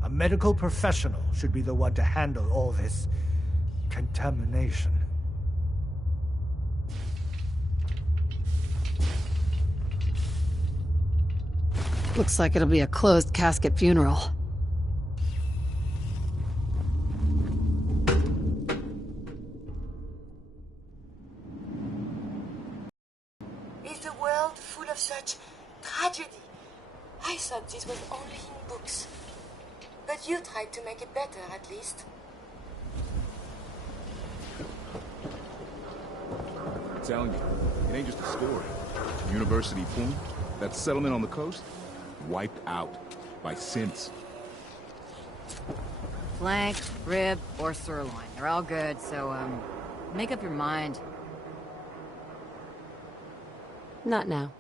A medical professional should be the one to handle all this contamination. Looks like it'll be a closed casket funeral. Is the world full of such tragedy? I thought this was only in books. But you tried to make it better, at least. I'm telling you, it ain't just a story. University Point, that settlement on the coast, wiped out by synths. Flank, rib, or sirloin. They're all good, so, make up your mind. Not now.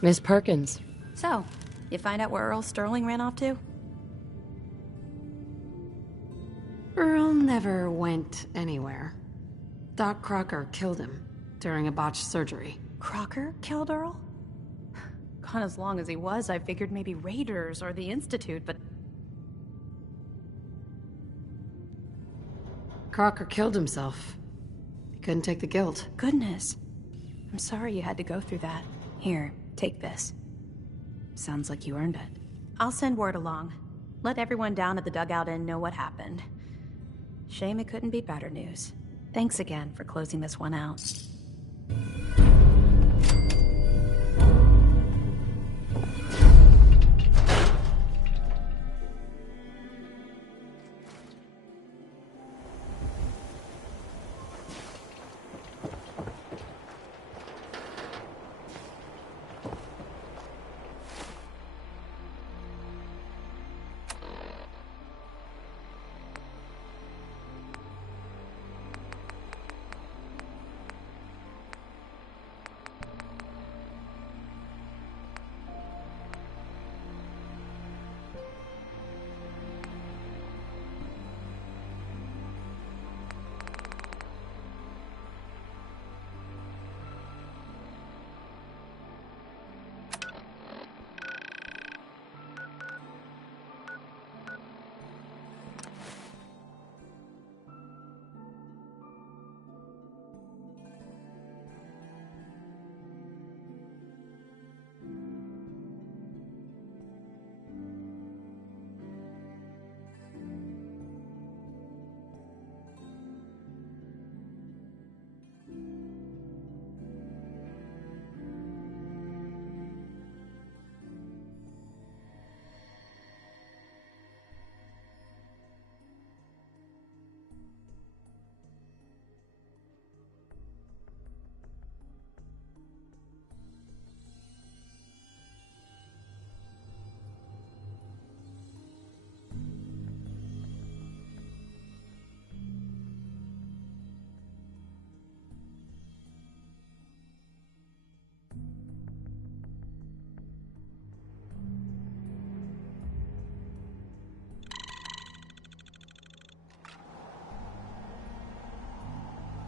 Miss Perkins. So, you find out where Earl Sterling ran off to? Earl never went anywhere. Doc Crocker killed him during a botched surgery. Crocker killed Earl? Gone as long as he was, I figured maybe Raiders or the Institute, but... Crocker killed himself. He couldn't take the guilt. Goodness. I'm sorry you had to go through that. Here, take this. Sounds like you earned it. I'll send word along. Let everyone down at the Dugout Inn know what happened. Shame it couldn't be better news. Thanks again for closing this one out.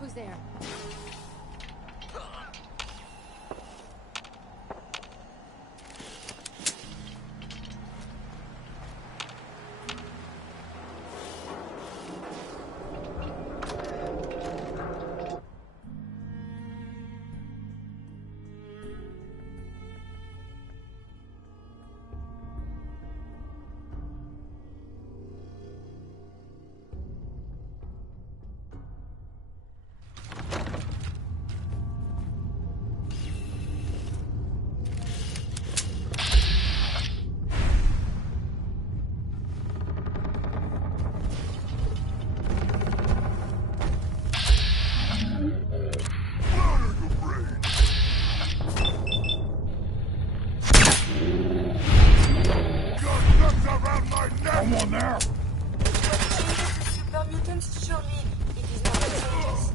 Who's there? Someone there! Super mutants, surely it is not dangerous.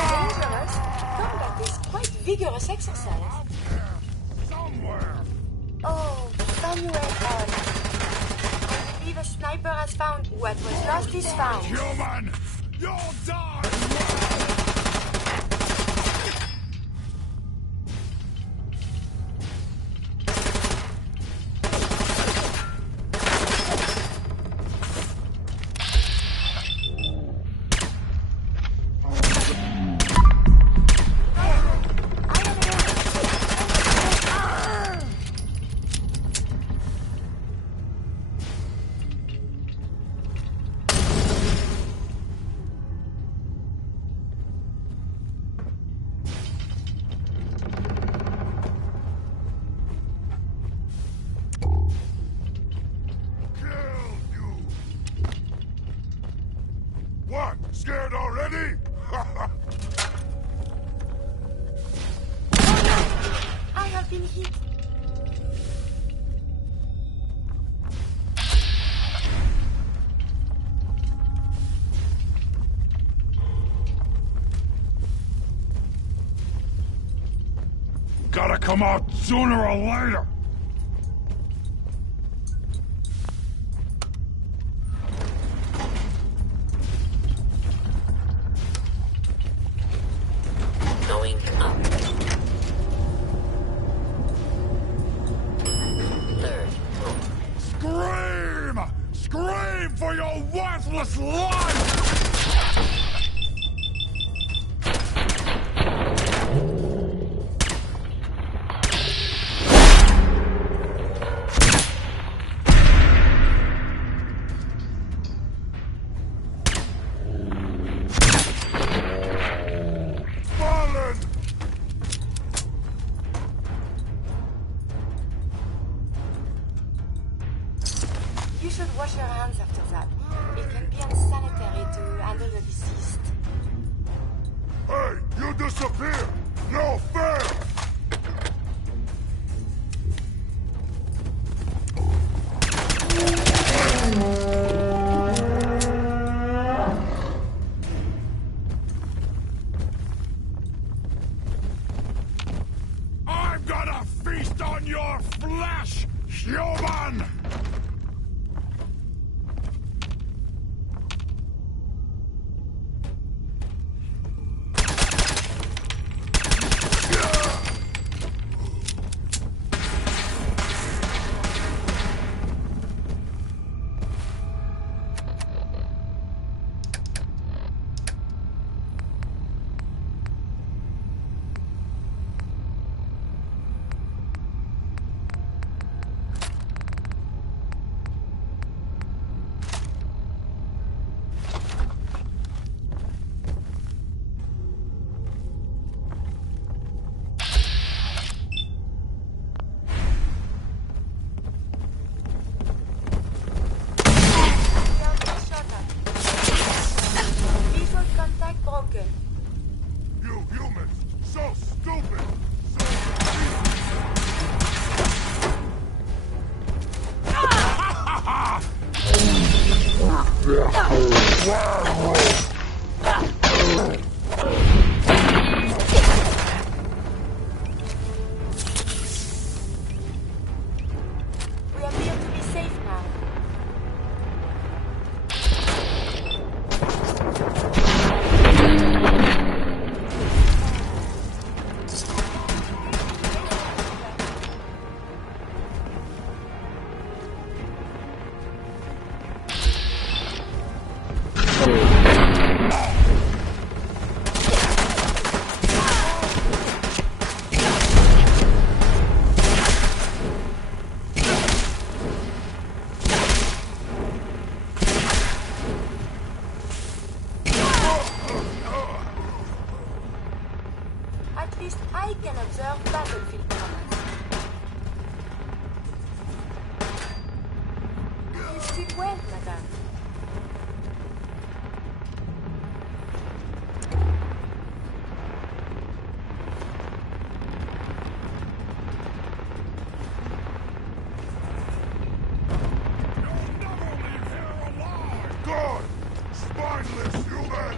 Dangerous? Combat is quite vigorous exercise. Somewhere! Oh, Samuel on. I believe a sniper has found what was lost is found. Human! You'll die! What? Scared already? I have been hit. gotta come out sooner or later. Going up. Third floor. Scream! Scream for your worthless life! You should wash your hands after that. It can be unsanitary to handle the deceased. Hey, you disappear! No fair! I'm gonna feast on your flesh, human! Visual contact broken. You humans, so stupid! We appear to be safe now. At least I can observe battlefield combat. You sleep well, madame. God! Spineless human!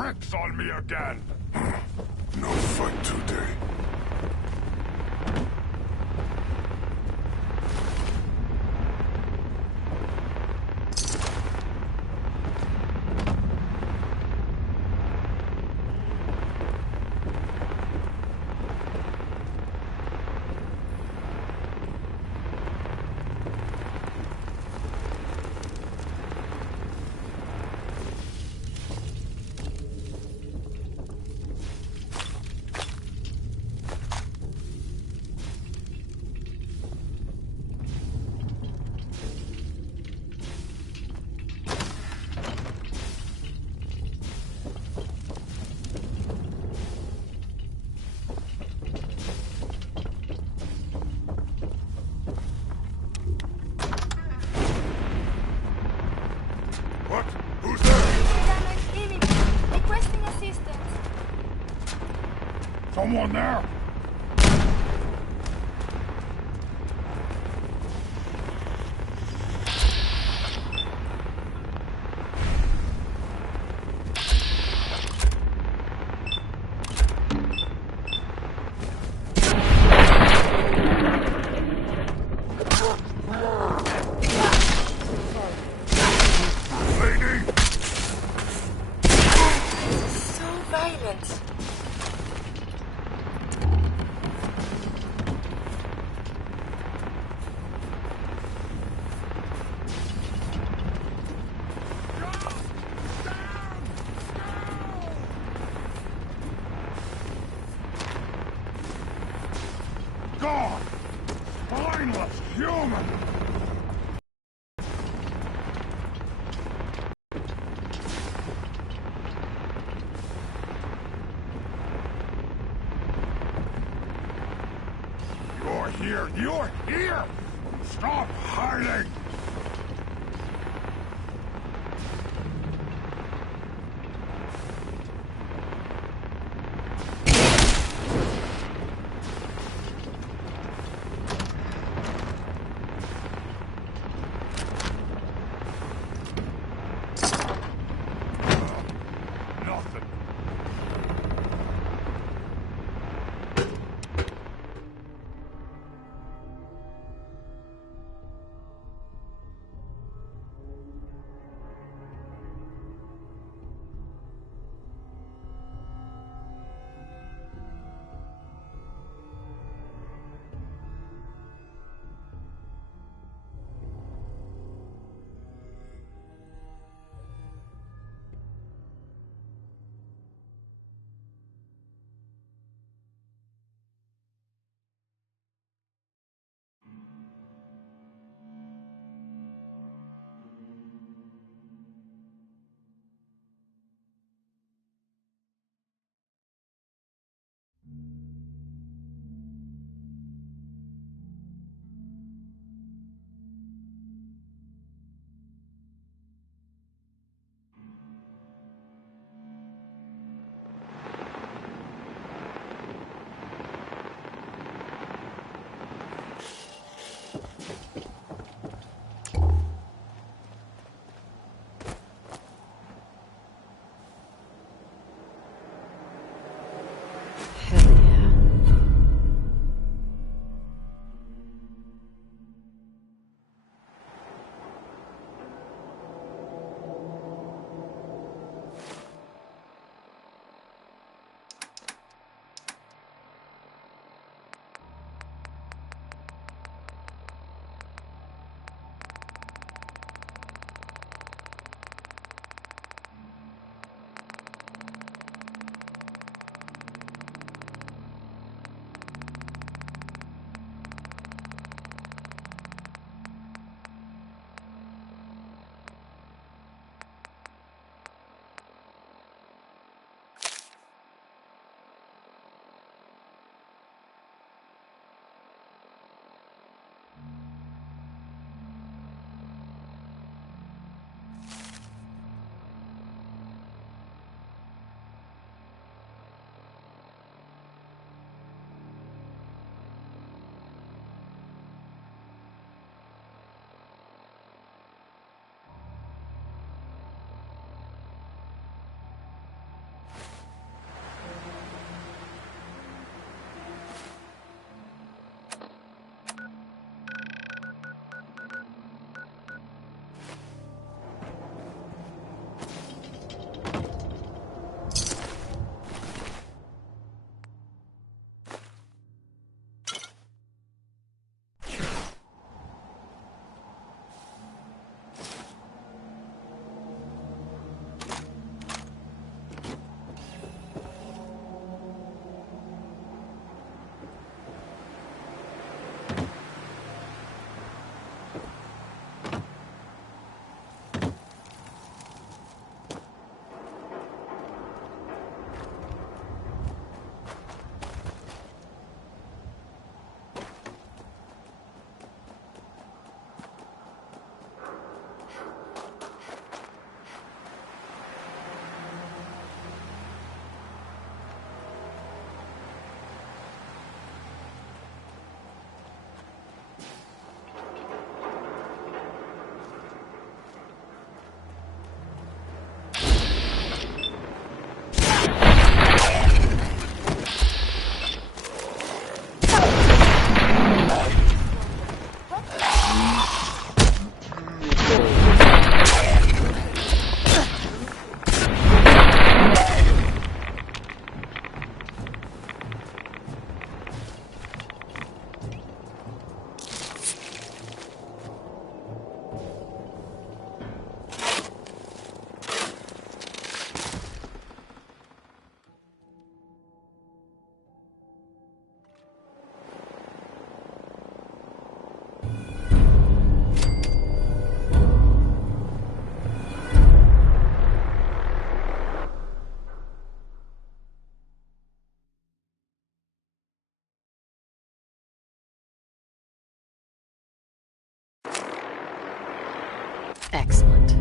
tricks on me again. No fight today. Requesting assistance. Someone there? God! Mindless human! You're here! You're here! Stop hiding! Excellent.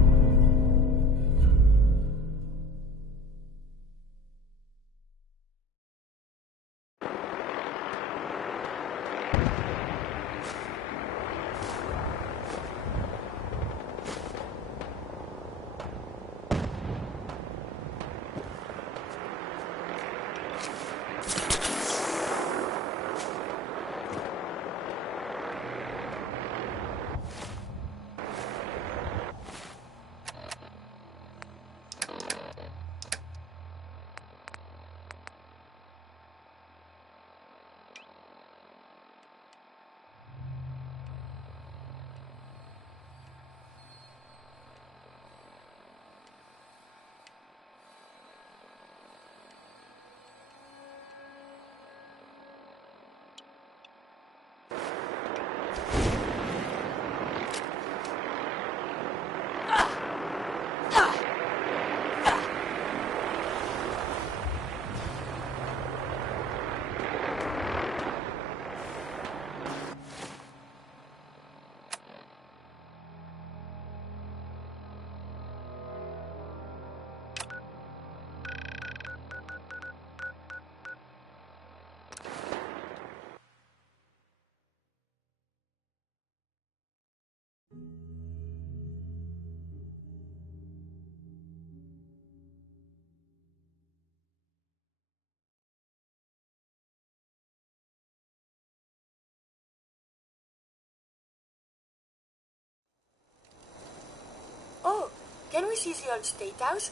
Oh, can we see the old State House?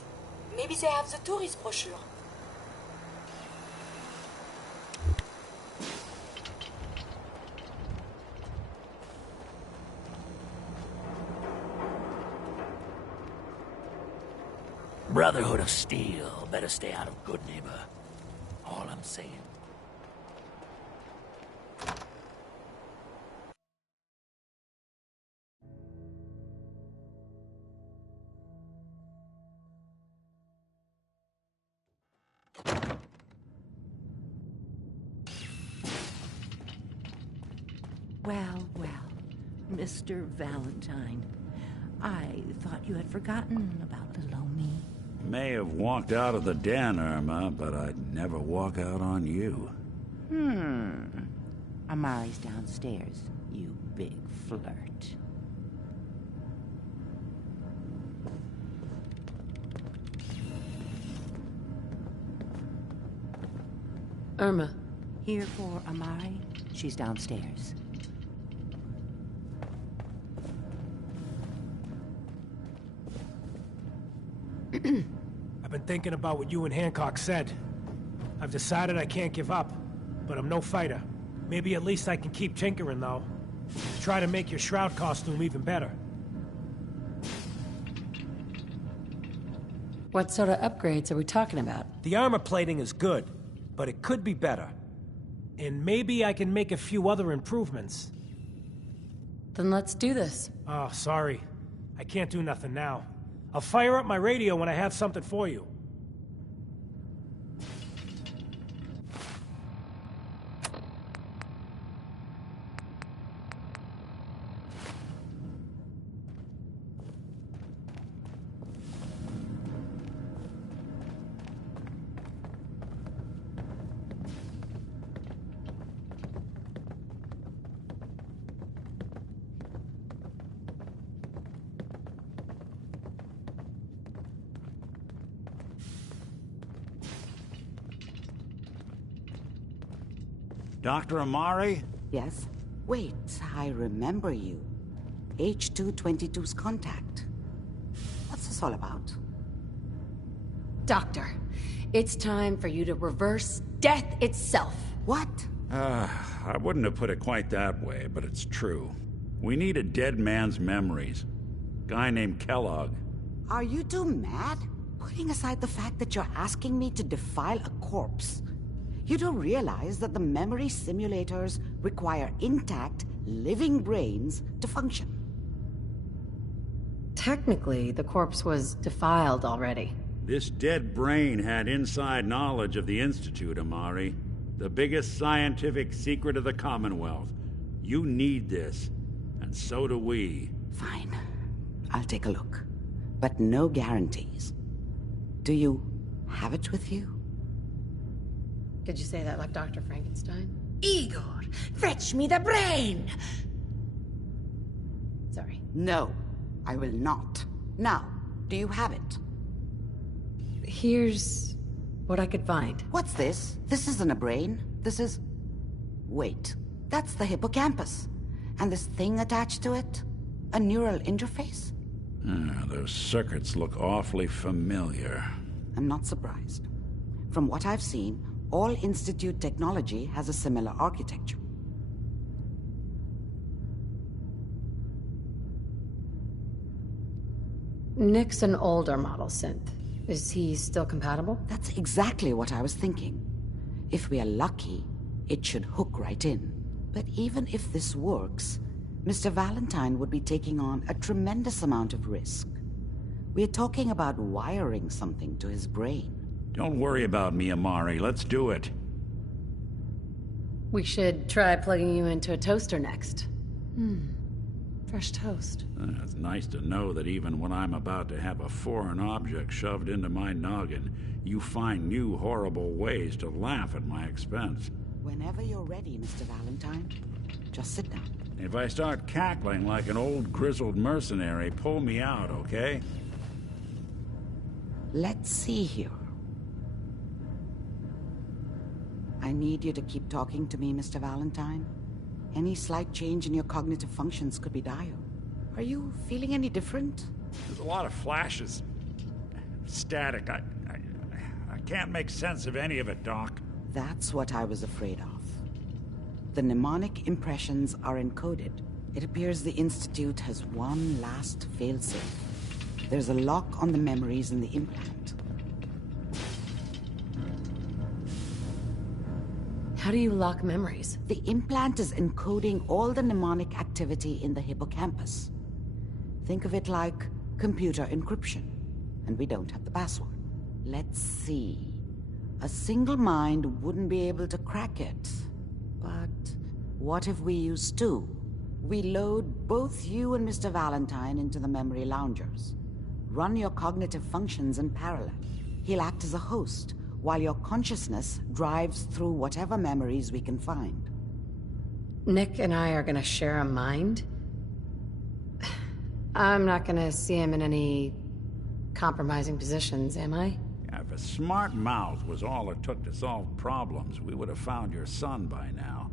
Maybe they have the tourist brochure. Brotherhood of Steel. Better stay out of Good Neighbor. All I'm saying. Well, well, Mr. Valentine. I thought you had forgotten about little old me. May have walked out of the den, Irma, but I'd never walk out on you. Amari's downstairs, you big flirt. Irma. Here for Amari. She's downstairs. I've been thinking about what you and Hancock said. I've decided I can't give up, but I'm no fighter. Maybe at least I can keep tinkering, though. Try to make your shroud costume even better. What sort of upgrades are we talking about? The armor plating is good, but it could be better. And maybe I can make a few other improvements. Then let's do this. Oh, sorry. I can't do nothing now. I'll fire up my radio when I have something for you. Dr. Amari? Yes? Wait, I remember you. H222's contact. What's this all about? Doctor, it's time for you to reverse death itself. What? I wouldn't have put it quite that way, but it's true. We need a dead man's memories. Guy named Kellogg. Are you two mad? Putting aside the fact that you're asking me to defile a corpse, you don't realize that the memory simulators require intact, living brains to function. Technically, the corpse was defiled already. This dead brain had inside knowledge of the Institute, Amari. The biggest scientific secret of the Commonwealth. You need this, and so do we. Fine. I'll take a look. But no guarantees. Do you have it with you? Did you say that like Dr. Frankenstein? Igor, fetch me the brain! Sorry. No, I will not. Now, do you have it? Here's what I could find. What's this? This isn't a brain. This is... Wait, that's the hippocampus. And this thing attached to it? A neural interface? Those circuits look awfully familiar. I'm not surprised. From what I've seen, all Institute technology has a similar architecture. Nick's an older model synth. Is he still compatible? That's exactly what I was thinking. If we are lucky, it should hook right in. But even if this works, Mr. Valentine would be taking on a tremendous amount of risk. We're talking about wiring something to his brain. Don't worry about me, Amari. Let's do it. We should try plugging you into a toaster next. Fresh toast. It's nice to know that even when I'm about to have a foreign object shoved into my noggin, you find new horrible ways to laugh at my expense. Whenever you're ready, Mr. Valentine, just sit down. If I start cackling like an old grizzled mercenary, pull me out, okay? Let's see here. I need you to keep talking to me, Mr. Valentine. Any slight change in your cognitive functions could be dire. Are you feeling any different? There's a lot of flashes. Static. I can't make sense of any of it, Doc. That's what I was afraid of. The mnemonic impressions are encoded. It appears the Institute has one last failsafe. There's a lock on the memories in the implant. How do you lock memories? The implant is encoding all the mnemonic activity in the hippocampus. Think of it like computer encryption. And we don't have the password. Let's see. A single mind wouldn't be able to crack it. But what if we use two? We load both you and Mr. Valentine into the memory loungers. Run your cognitive functions in parallel. He'll act as a host, while your consciousness drives through whatever memories we can find. Nick and I are gonna share a mind? I'm not gonna see him in any compromising positions, am I? If a smart mouth was all it took to solve problems, we would have found your son by now.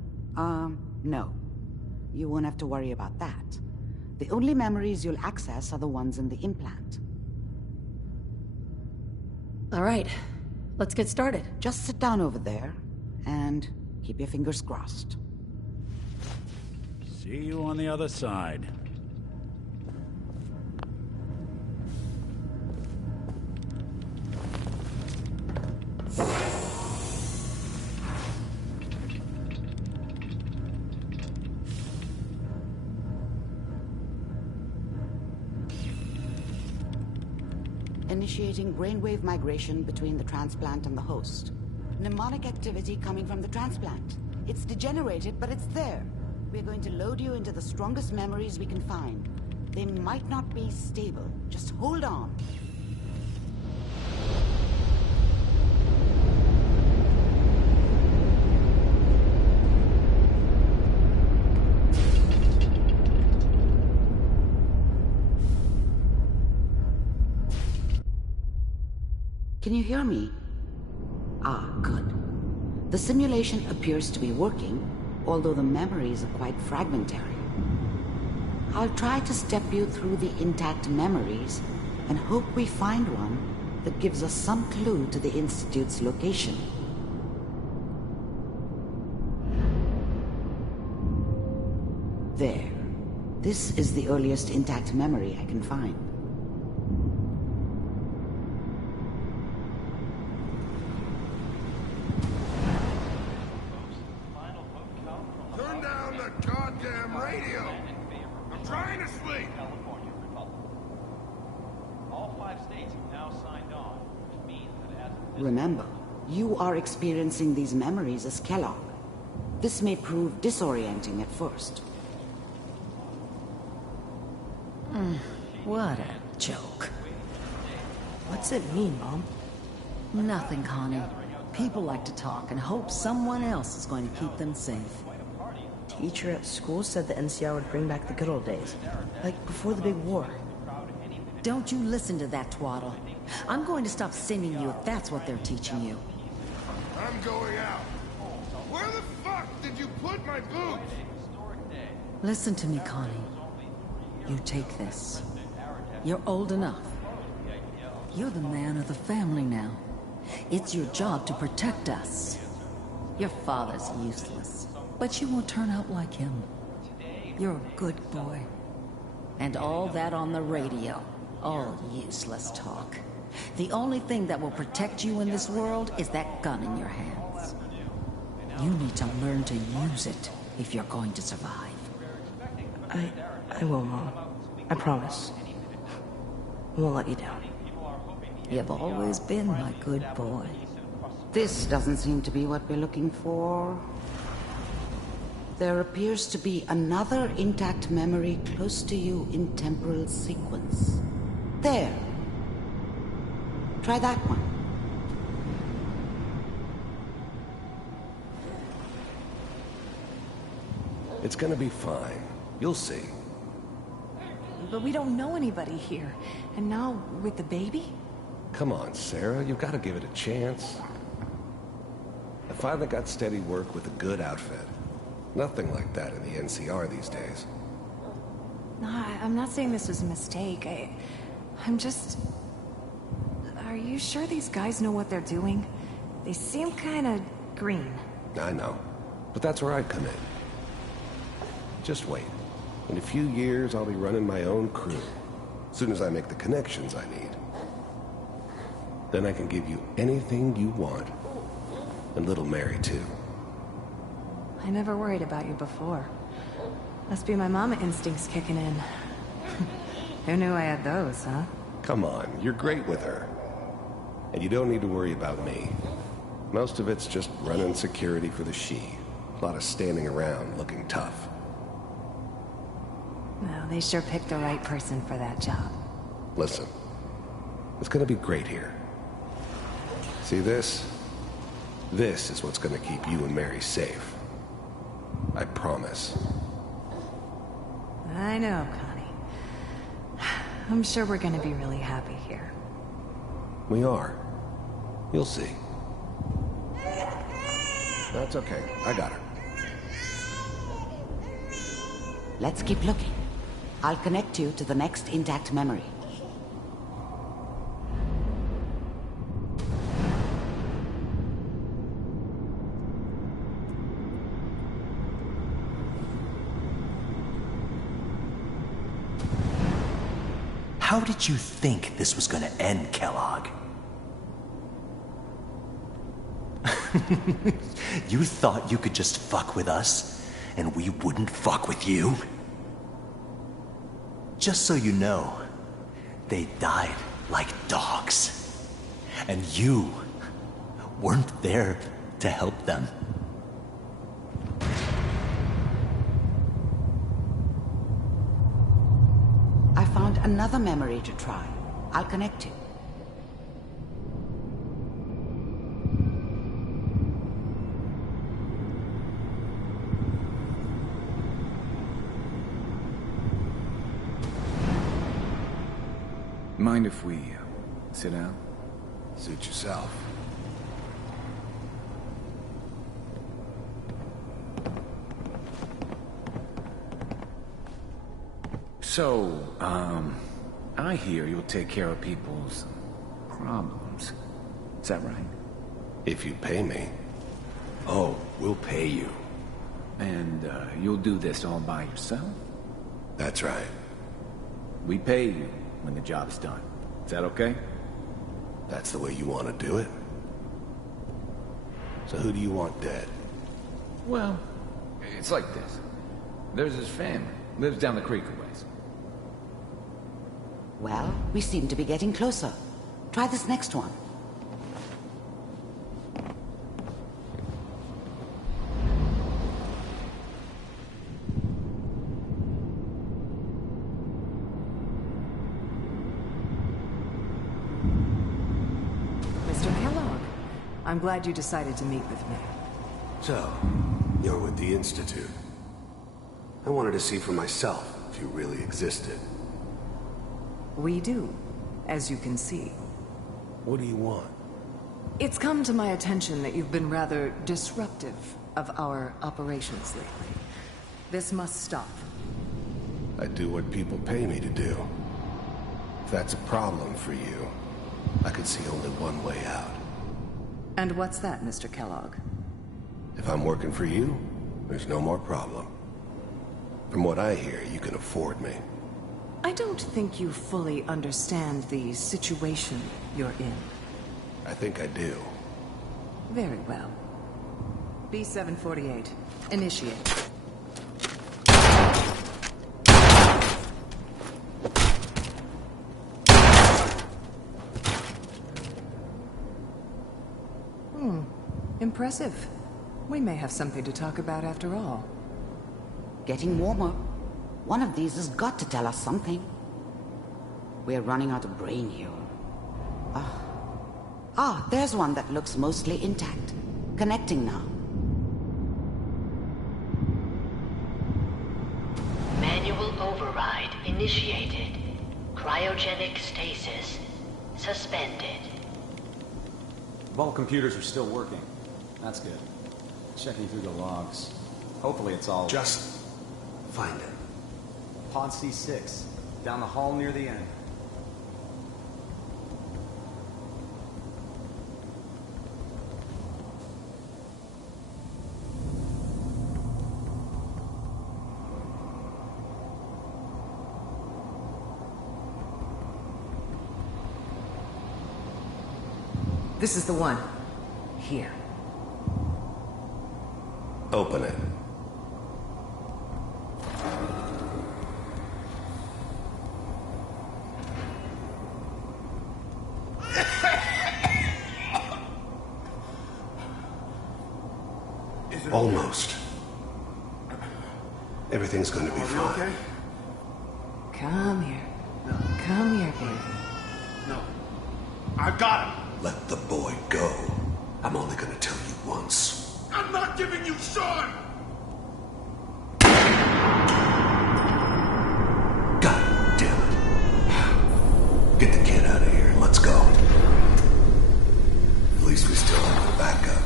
No. You won't have to worry about that. The only memories you'll access are the ones in the implant. All right. Let's get started. Just sit down over there, and keep your fingers crossed. See you on the other side. Initiating brainwave migration between the transplant and the host. Mnemonic activity coming from the transplant. It's degenerated, but it's there. We're going to load you into the strongest memories we can find. They might not be stable. Just hold on. Can you hear me? Ah, good. The simulation appears to be working, although the memories are quite fragmentary. I'll try to step you through the intact memories and hope we find one that gives us some clue to the Institute's location. There. This is the earliest intact memory I can find. Turn down the goddamn radio! I'm trying to sleep! All 5 states have now signed on, which means that as of this Remember, you are experiencing these memories as Kellogg. This may prove disorienting at first. What a joke. What's it mean, Mom? Nothing, Connie. People like to talk and hope someone else is going to keep them safe. Teacher at school said the NCR would bring back the good old days. Like before the big war. Don't you listen to that twaddle. I'm going to stop sending you if that's what they're teaching you. I'm going out. Where the fuck did you put my boots? Listen to me, Connie. You take this. You're old enough. You're the man of the family now. It's your job to protect us. Your father's useless, but you won't turn out like him. You're a good boy. And all that on the radio. All useless talk. The only thing that will protect you in this world is that gun in your hands. You need to learn to use it if you're going to survive. I will, Mom. I promise. I won't let you down. You've always been my good boy. This doesn't seem to be what we're looking for. There appears to be another intact memory close to you in temporal sequence. There. Try that one. It's gonna be fine. You'll see. But we don't know anybody here. And now, with the baby? Come on, Sarah. You've got to give it a chance. I finally got steady work with a good outfit. Nothing like that in the NCR these days. No, I'm not saying this was a mistake. I'm just... Are you sure these guys know what they're doing? They seem kinda green. I know. But that's where I come in. Just wait. In a few years, I'll be running my own crew. As soon as I make the connections I need. Then I can give you anything you want. And little Mary, too. I never worried about you before. Must be my mama instincts kicking in. Who knew I had those, huh? Come on, you're great with her. And you don't need to worry about me. Most of it's just running security for the she. A lot of standing around looking tough. No, they sure picked the right person for that job. Listen, it's gonna be great here. See this? This is what's gonna keep you and Mary safe. I promise. I know, Connie. I'm sure we're gonna be really happy here. We are. You'll see. That's okay. I got her. Let's keep looking. I'll connect you to the next intact memory. How did you think this was gonna end, Kellogg? You thought you could just fuck with us, and we wouldn't fuck with you? Just so you know, they died like dogs. And you weren't there to help them. I found another memory to try. I'll connect you. Mind if we sit down? Suit yourself. So, I hear you'll take care of people's problems. Is that right? If you pay me. Oh, we'll pay you. And, you'll do this all by yourself? That's right. We pay you when the job's done. Is that okay? That's the way you want to do it? So who do you want dead? Well, it's like this. There's his family. Lives down the creek a ways. Well, we seem to be getting closer. Try this next one. I'm glad you decided to meet with me. So, you're with the Institute. I wanted to see for myself if you really existed. We do, as you can see. What do you want? It's come to my attention that you've been rather disruptive of our operations lately. This must stop. I do what people pay me to do. If that's a problem for you, I could see only one way out. And what's that, Mr. Kellogg? If I'm working for you, there's no more problem. From what I hear, you can afford me. I don't think you fully understand the situation you're in. I think I do. Very well. B-748, initiate. Impressive. We may have something to talk about after all. Getting warmer. One of these has got to tell us something. We're running out of brain here. There's one that looks mostly intact. Connecting now. Manual override initiated. Cryogenic stasis suspended. Vault computers are still working. That's good. Checking through the logs. Hopefully it's all... Just find it. Pod C6. Down the hall near the end. This is the one. Here. Open it. Almost. Everything's going to be fine. Okay? Come here. Come here, baby. No. I've got him. Let the boy go. I'm only going to tell you once. I'm not giving you Sean! God damn it. Get the kid out of here and let's go. At least we still have a backup.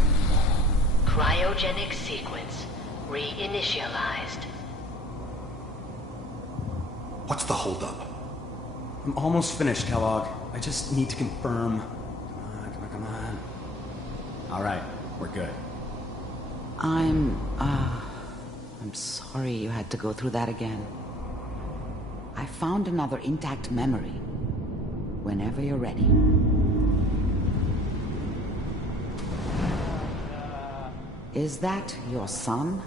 Cryogenic sequence reinitialized. What's the holdup? I'm almost finished, Kellogg. I just need to confirm. Come on. All right, we're good. I'm sorry you had to go through that again. I found another intact memory. Whenever you're ready. Is that your son?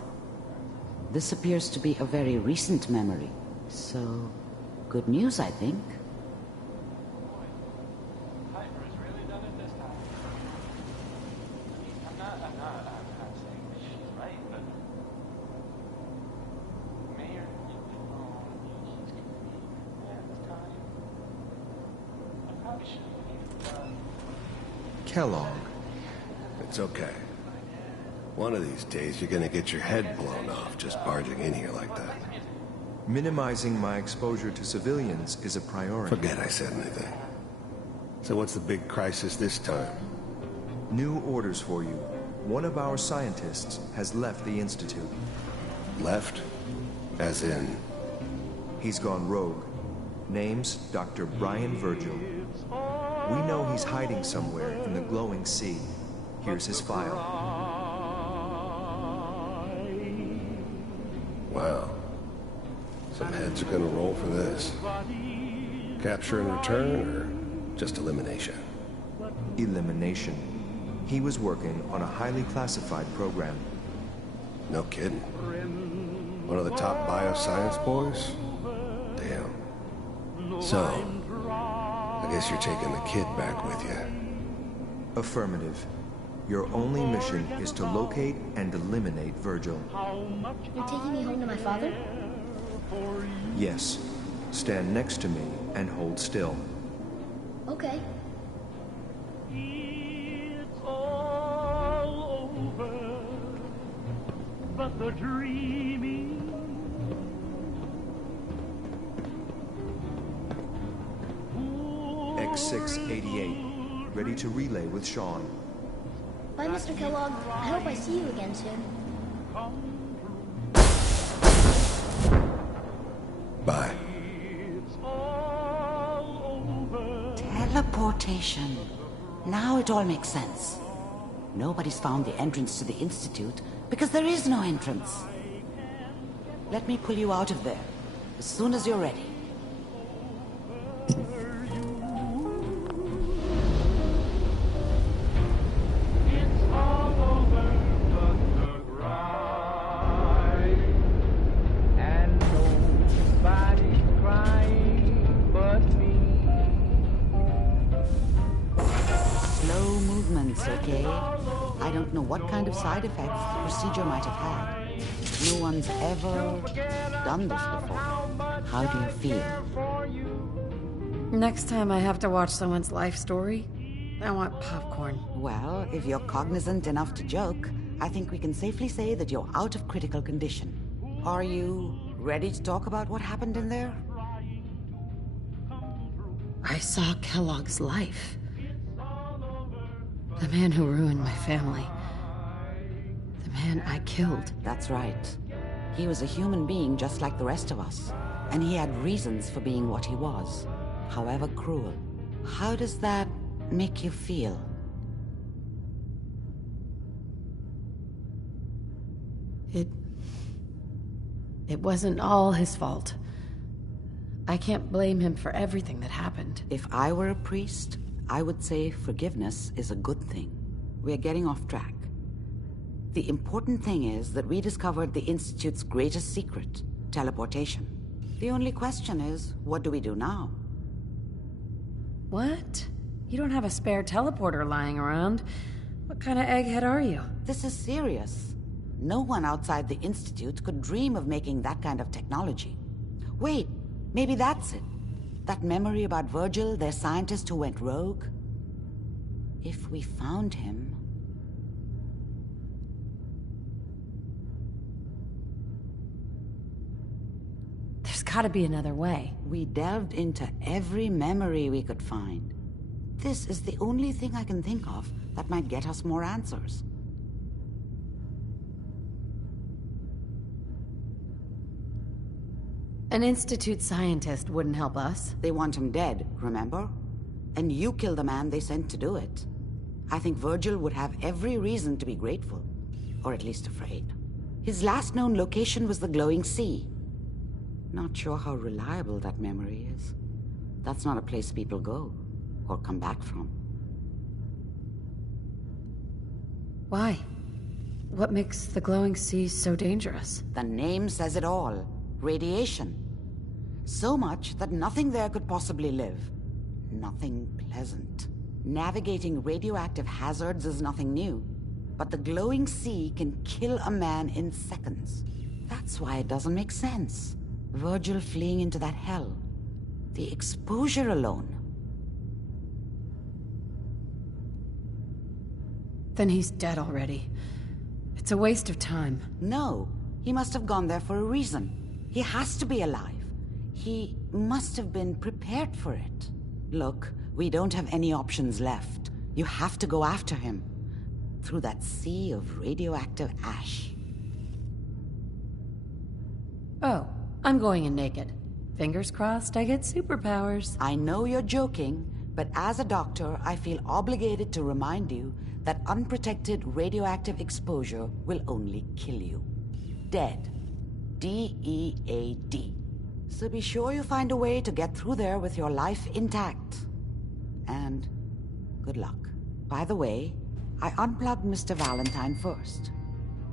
This appears to be a very recent memory. So, good news, I think. Kellogg. It's okay. One of these days, you're gonna get your head blown off just barging in here like that. Minimizing my exposure to civilians is a priority. Forget I said anything. So what's the big crisis this time? New orders for you. One of our scientists has left the Institute. Left? As in? He's gone rogue. Name's Dr. Brian Virgil. We know he's hiding somewhere in the glowing sea. Here's his file. Wow. Some heads are gonna roll for this. Capture and return, or just elimination? Elimination. He was working on a highly classified program. No kidding. One of the top bioscience boys? Damn. So, I guess you're taking the kid back with you. Affirmative. Your only mission is to locate and eliminate Virgil. You're taking me home to my father? Yes. Stand next to me and hold still. Okay. the dreaming. X688, ready to relay with Sean. Bye, Mr. Kellogg. I hope I see you again soon. Bye. Teleportation. Now it all makes sense. Nobody's found the entrance to the Institute because there is no entrance. Let me pull you out of there as soon as you're ready. Okay? I don't know what kind of side effects the procedure might have had. No one's ever done this before. How do you feel? Next time I have to watch someone's life story, I want popcorn. Well, if you're cognizant enough to joke, I think we can safely say that you're out of critical condition. Are you ready to talk about what happened in there? I saw Kellogg's life. The man who ruined my family. The man I killed. That's right. He was a human being just like the rest of us. And he had reasons for being what he was, however cruel. How does that make you feel? It wasn't all his fault. I can't blame him for everything that happened. If I were a priest, I would say forgiveness is a good thing. We're getting off track. The important thing is that we discovered the Institute's greatest secret, teleportation. The only question is, what do we do now? What? You don't have a spare teleporter lying around. What kind of egghead are you? This is serious. No one outside the Institute could dream of making that kind of technology. Wait, maybe that's it. That memory about Virgil, their scientist who went rogue? If we found him... There's gotta be another way. We delved into every memory we could find. This is the only thing I can think of that might get us more answers. An Institute scientist wouldn't help us. They want him dead, remember? And you killed the man they sent to do it. I think Virgil would have every reason to be grateful. Or at least afraid. His last known location was the glowing sea. Not sure how reliable that memory is. That's not a place people go, or come back from. Why? What makes the glowing sea so dangerous? The name says it all. Radiation. So much that nothing there could possibly live. Nothing pleasant. Navigating radioactive hazards is nothing new. But the glowing sea can kill a man in seconds. That's why it doesn't make sense. Virgil fleeing into that hell. The exposure alone. Then he's dead already. It's a waste of time. No. He must have gone there for a reason. He has to be alive. He must have been prepared for it. Look, we don't have any options left. You have to go after him. Through that sea of radioactive ash. Oh, I'm going in naked. Fingers crossed I get superpowers. I know you're joking, but as a doctor, I feel obligated to remind you that unprotected radioactive exposure will only kill you. Dead. D-E-A-D. So be sure you find a way to get through there with your life intact. And good luck. By the way, I unplugged Mr. Valentine first.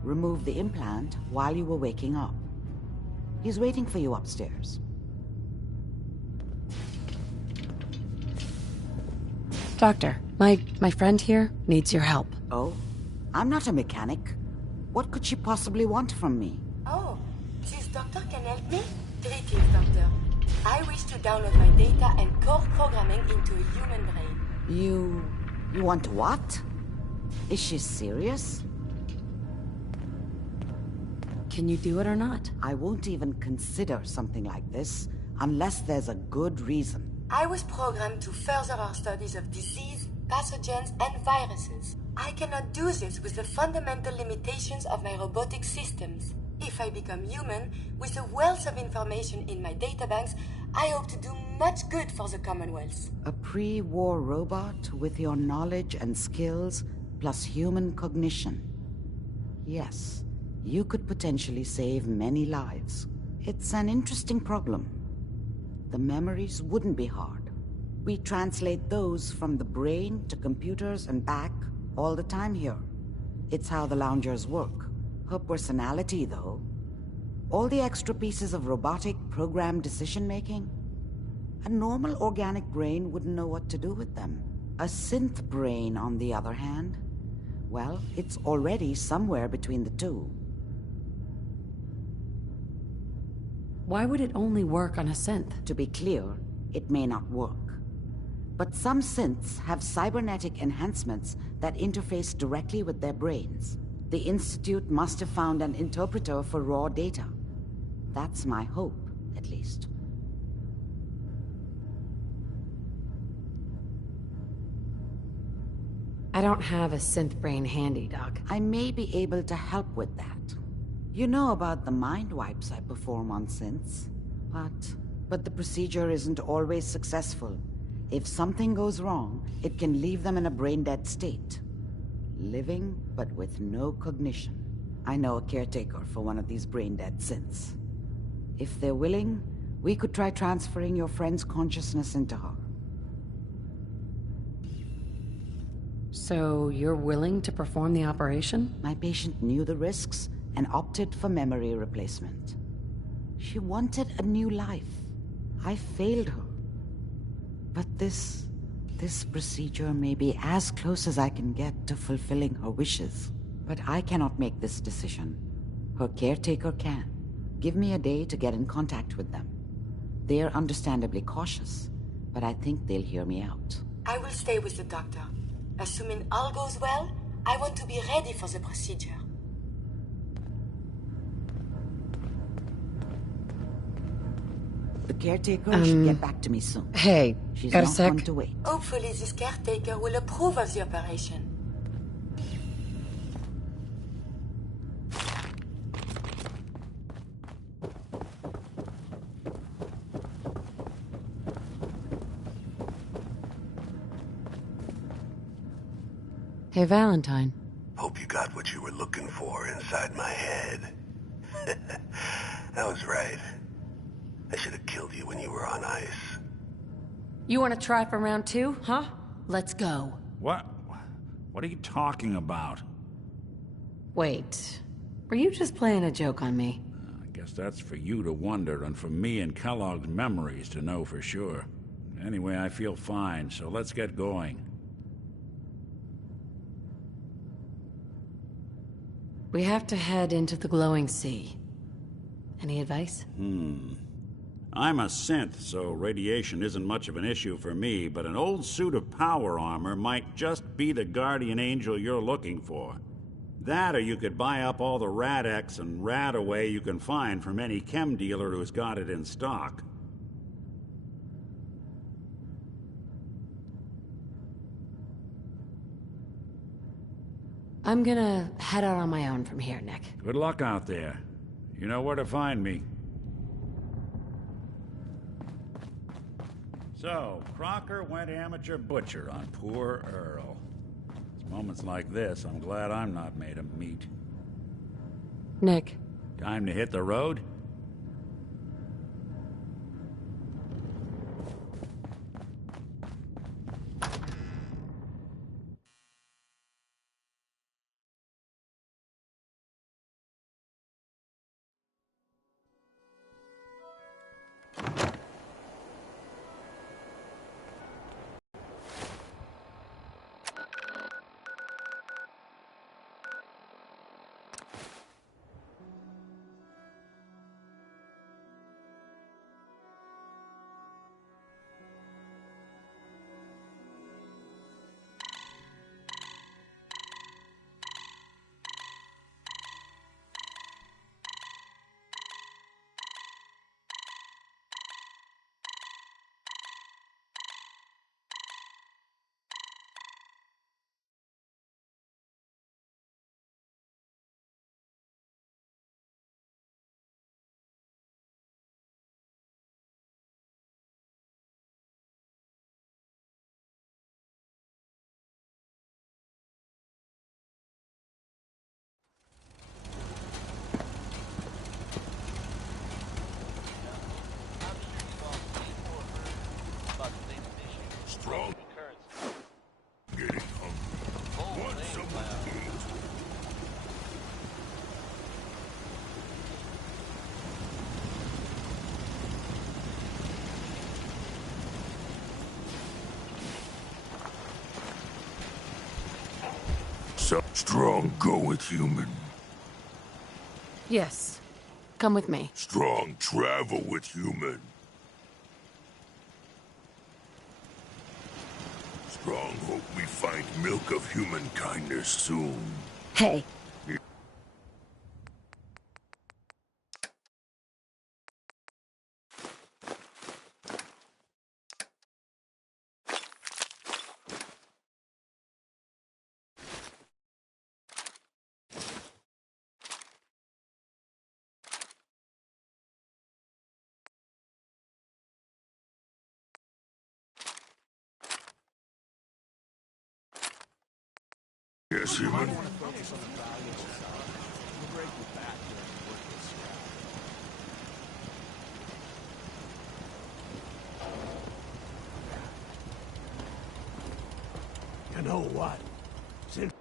Removed the implant while you were waking up. He's waiting for you upstairs. Doctor, my friend here needs your help. Oh? I'm not a mechanic. What could she possibly want from me? Oh, this doctor can help me? Greetings, doctor. I wish to download my data and core programming into a human brain. You want what? Is she serious? Can you do it or not? I won't even consider something like this unless there's a good reason. I was programmed to further our studies of disease, pathogens, and viruses. I cannot do this with the fundamental limitations of my robotic systems. If I become human, with a wealth of information in my databanks, I hope to do much good for the Commonwealth. A pre-war robot with your knowledge and skills, plus human cognition. Yes, you could potentially save many lives. It's an interesting problem. The memories wouldn't be hard. We translate those from the brain to computers and back all the time here. It's how the loungers work. Her personality, though. All the extra pieces of robotic programmed decision-making. A normal organic brain wouldn't know what to do with them. A synth brain, on the other hand, well, it's already somewhere between the two. Why would it only work on a synth? To be clear, it may not work. But some synths have cybernetic enhancements that interface directly with their brains. The Institute must have found an interpreter for raw data. That's my hope, at least. I don't have a synth brain handy, Doc. I may be able to help with that. You know about the mind wipes I perform on synths. But the procedure isn't always successful. If something goes wrong, it can leave them in a brain-dead state. Living, but with no cognition. I know a caretaker for one of these brain-dead synths. If they're willing, we could try transferring your friend's consciousness into her. So, you're willing to perform the operation? My patient knew the risks and opted for memory replacement. She wanted a new life. I failed her. But this procedure may be as close as I can get to fulfilling her wishes. But I cannot make this decision. Her caretaker can. Give me a day to get in contact with them. They're understandably cautious, but I think they'll hear me out. I will stay with the doctor. Assuming all goes well, I want to be ready for the procedure. The caretaker should get back to me soon. Hey, she's got a not sec? one to wait. Hopefully this caretaker will approve of the operation. Hey, Valentine. Hope you got what you were looking for inside my head. I was right. I should have killed you when you were on ice. You want to try for round 2, huh? Let's go. What? What are you talking about? Wait. Were you just playing a joke on me? I guess that's for you to wonder, and for me and Kellogg's memories to know for sure. Anyway, I feel fine, so let's get going. We have to head into the glowing sea. Any advice? I'm a synth, so radiation isn't much of an issue for me, but an old suit of power armor might just be the guardian angel you're looking for. That, or you could buy up all the Rad-X and Rad-Away you can find from any chem dealer who's got it in stock. I'm gonna head out on my own from here, Nick. Good luck out there. You know where to find me. So, Crocker went amateur butcher on poor Earl. It's moments like this I'm glad I'm not made of meat. Nick. Time to hit the road? So strong go with human. Yes. Come with me. Strong travel with human. Strong hope we find milk of human kindness soon. Hey. Yes, human. You know what? Since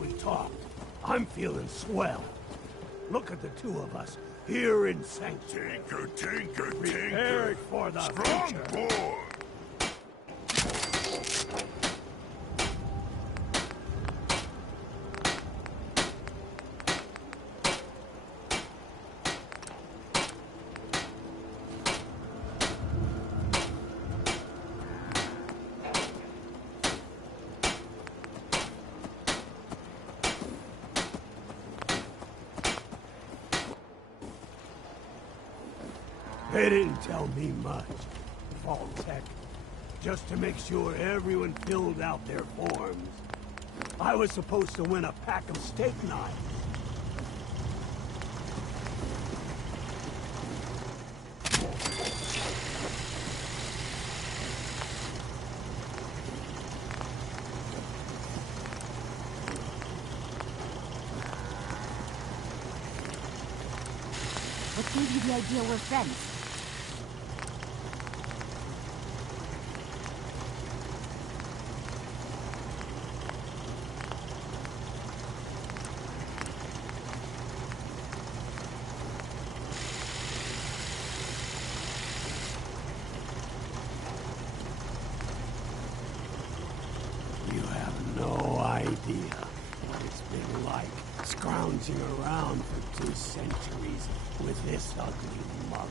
we talked, I'm feeling swell. Look at the two of us here in Sanctuary. Tinker, Prepared for the strong future. boy. They didn't tell me much, Vault-Tec. Just to make sure everyone filled out their forms. I was supposed to win a pack of steak knives. What gave you the idea we're friends? You have no idea what it's been like scrounging around for 2 centuries with this ugly mug.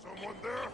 Someone there?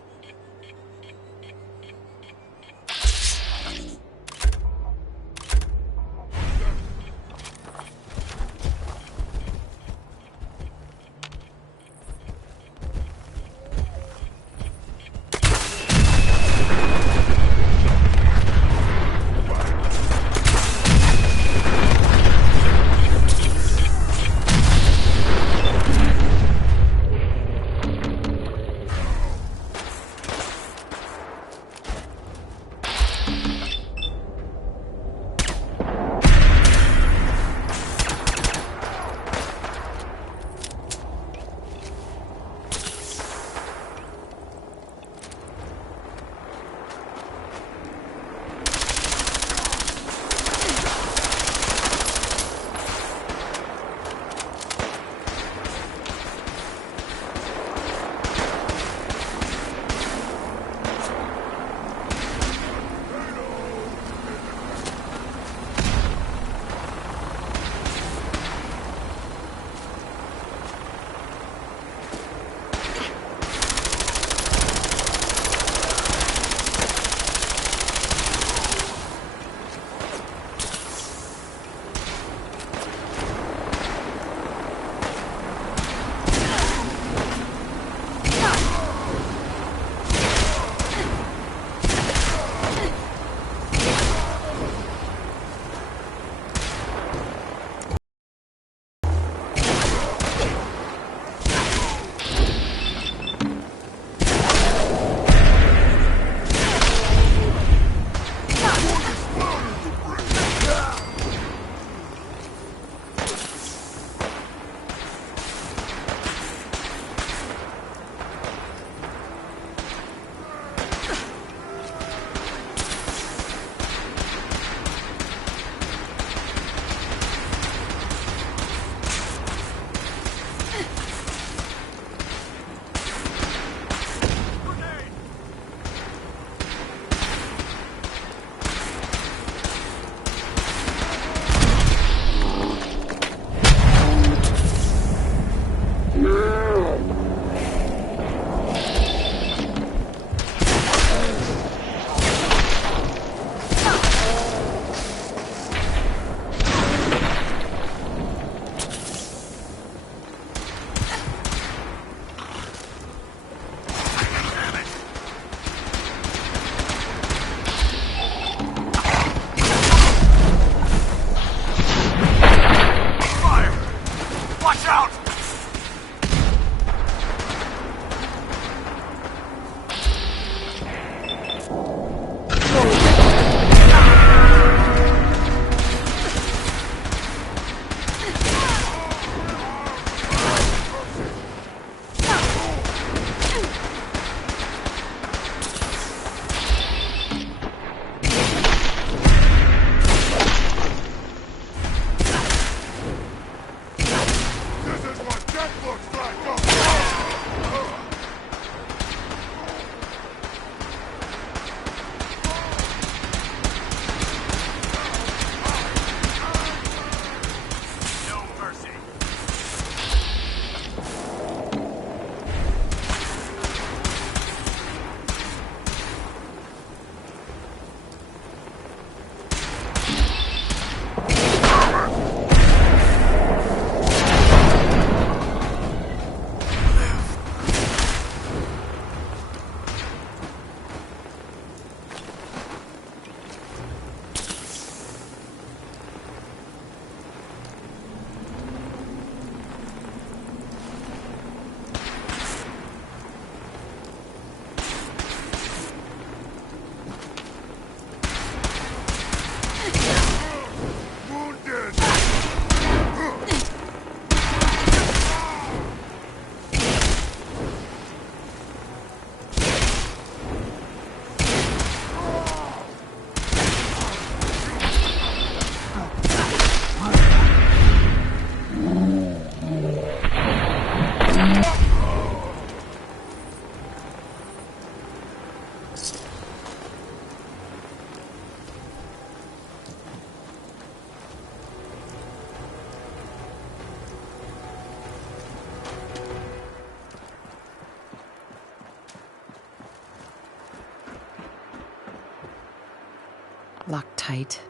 Locked tight.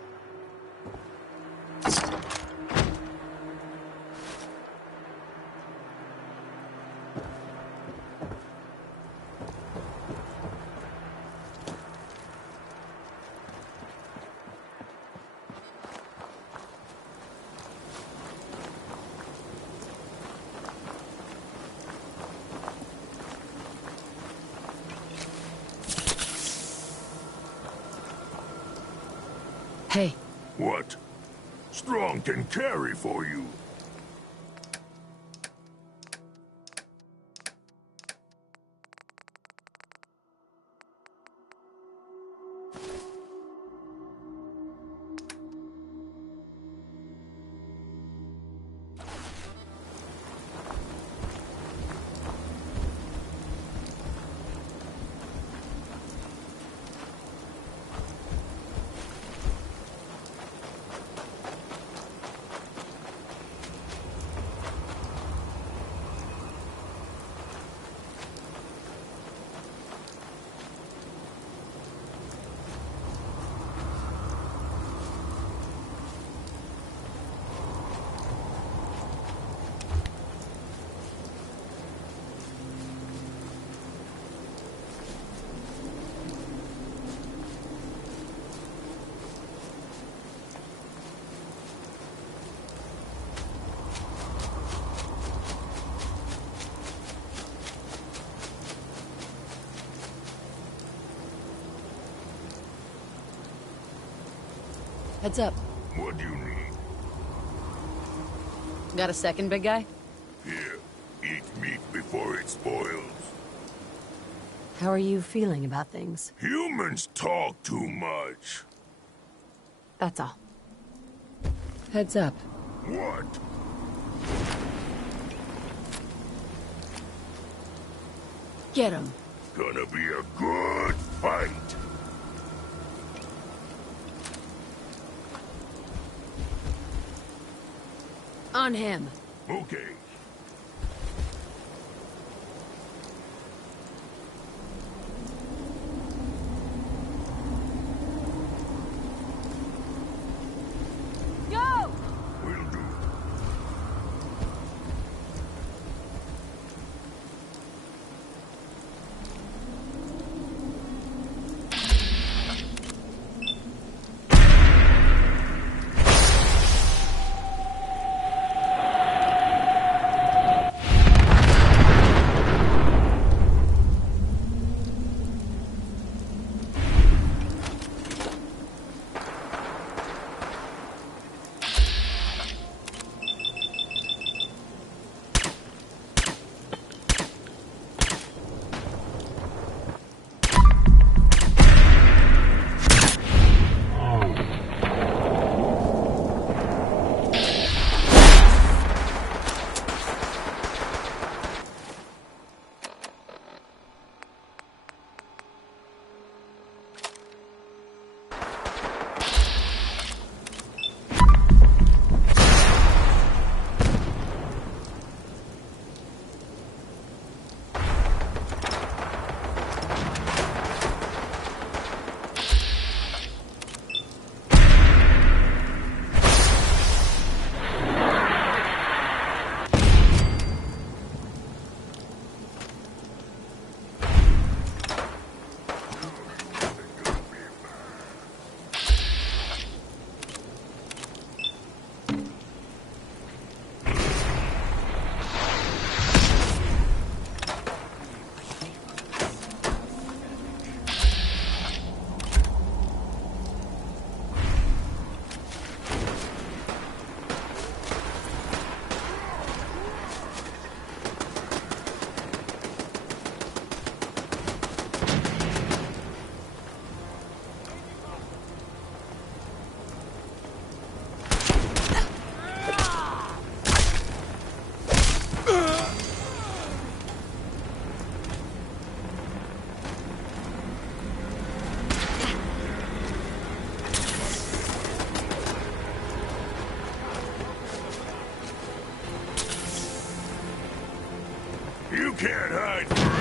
Hey. What? Strong can carry for you. Heads up. What do you need? Got a second, big guy? Here, eat meat before it spoils. How are you feeling about things? Humans talk too much. That's all. Heads up. What? Get him. Gonna be a good fight. On him. Okay. Go! Will do. You can't hide forever.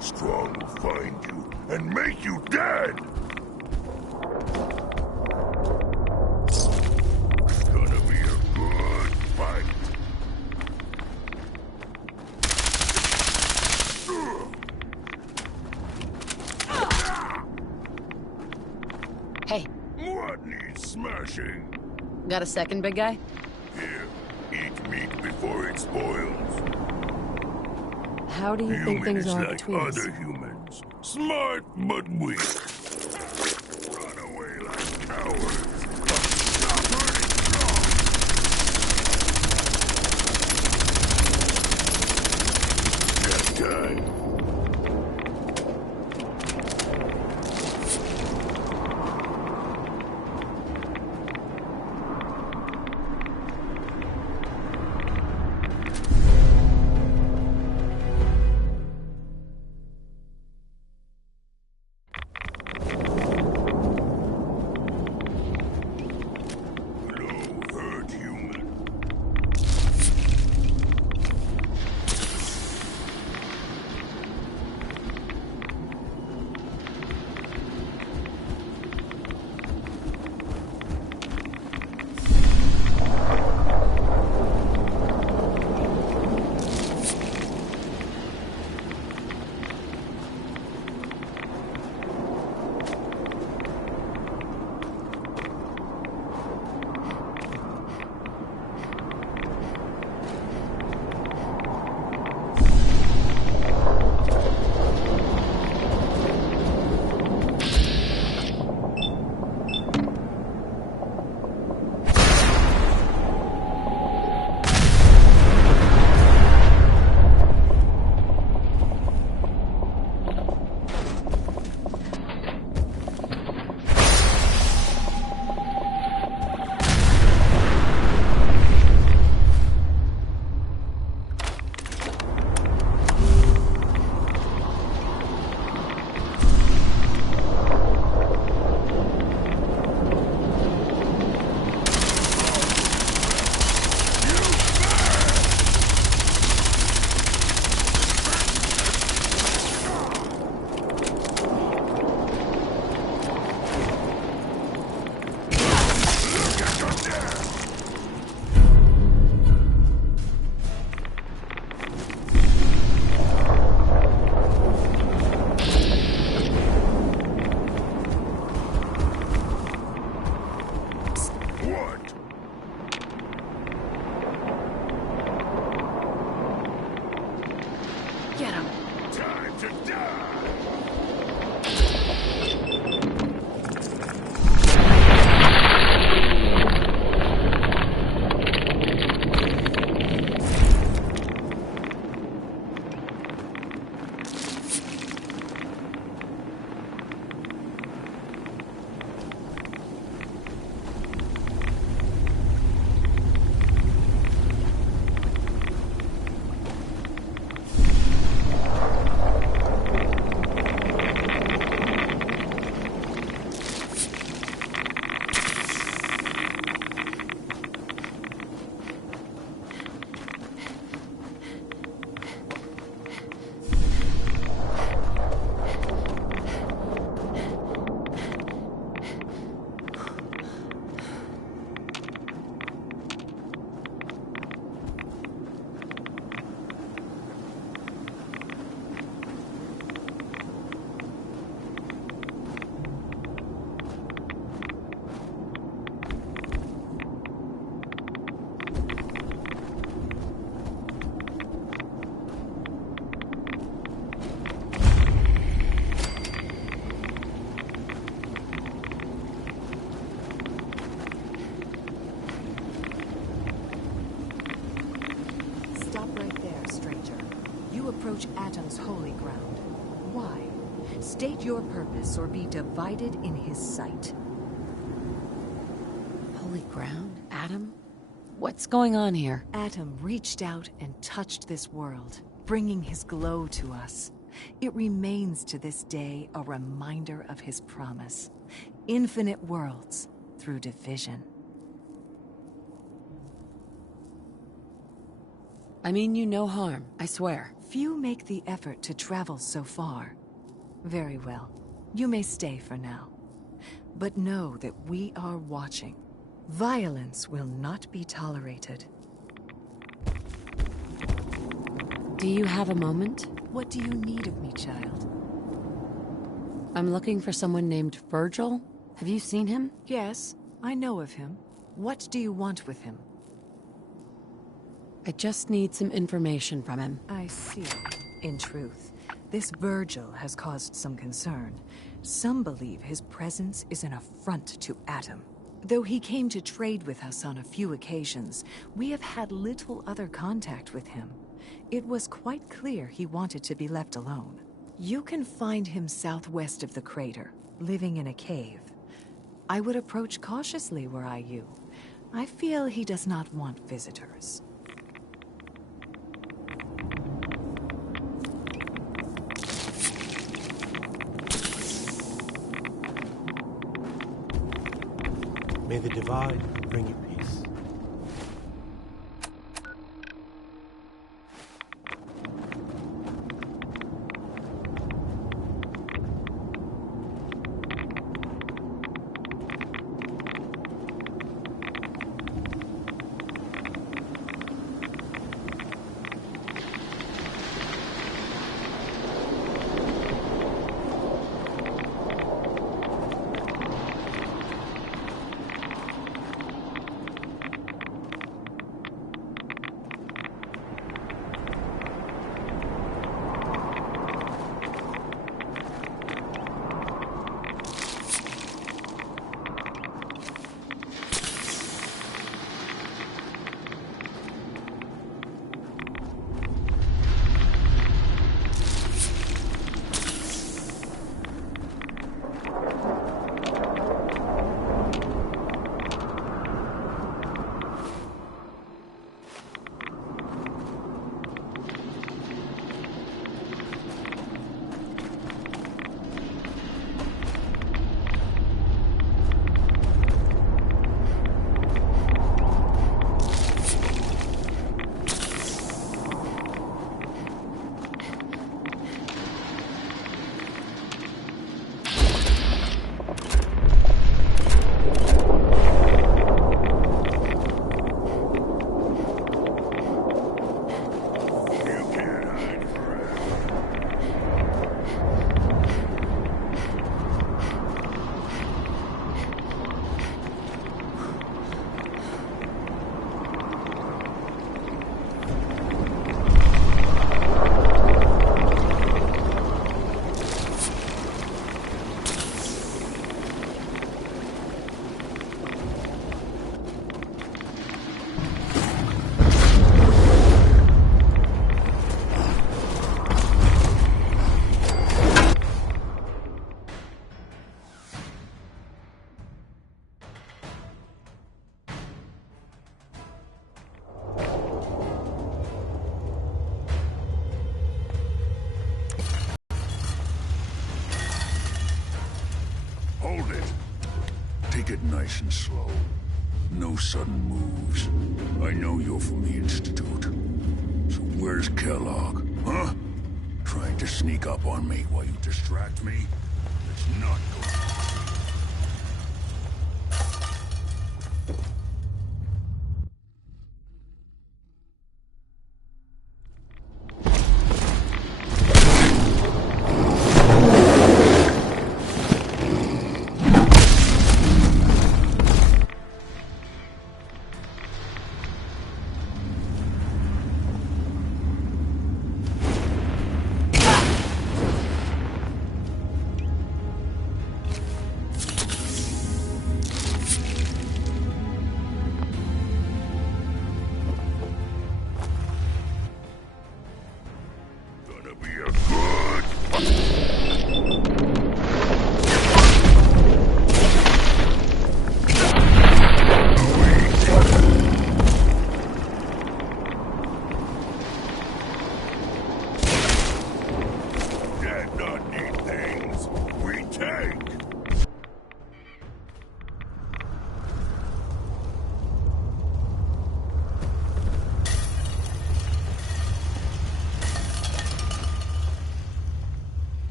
Strong will find you and make you dead! It's gonna be a good fight. Hey. What needs smashing? Got a second, big guy? Here, eat meat before it spoils. How do you think things are like between us? other humans. Smart but weak. Run away like cowards. Stop hurting strong. Just time. to approach Atom's holy ground. Why? State your purpose or be divided in his sight. Holy ground? Atom? What's going on here? Atom reached out and touched this world, bringing his glow to us. It remains to this day a reminder of his promise. Infinite worlds through division. I mean you no harm, I swear. Few make the effort to travel so far. Very well. You may stay for now. But know that we are watching. Violence will not be tolerated. Do you have a moment? What do you need of me, child? I'm looking for someone named Virgil. Have you seen him? Yes, I know of him. What do you want with him? I just need some information from him. I see. In truth, this Virgil has caused some concern. Some believe his presence is an affront to Atom. Though he came to trade with us on a few occasions, we have had little other contact with him. It was quite clear he wanted to be left alone. You can find him southwest of the crater, living in a cave. I would approach cautiously were I you. I feel he does not want visitors. May the divide bring you peace. Hold it. Take it nice and slow. No sudden moves. I know you're from the Institute. So where's Kellogg, huh? Trying to sneak up on me while you distract me? It's not good.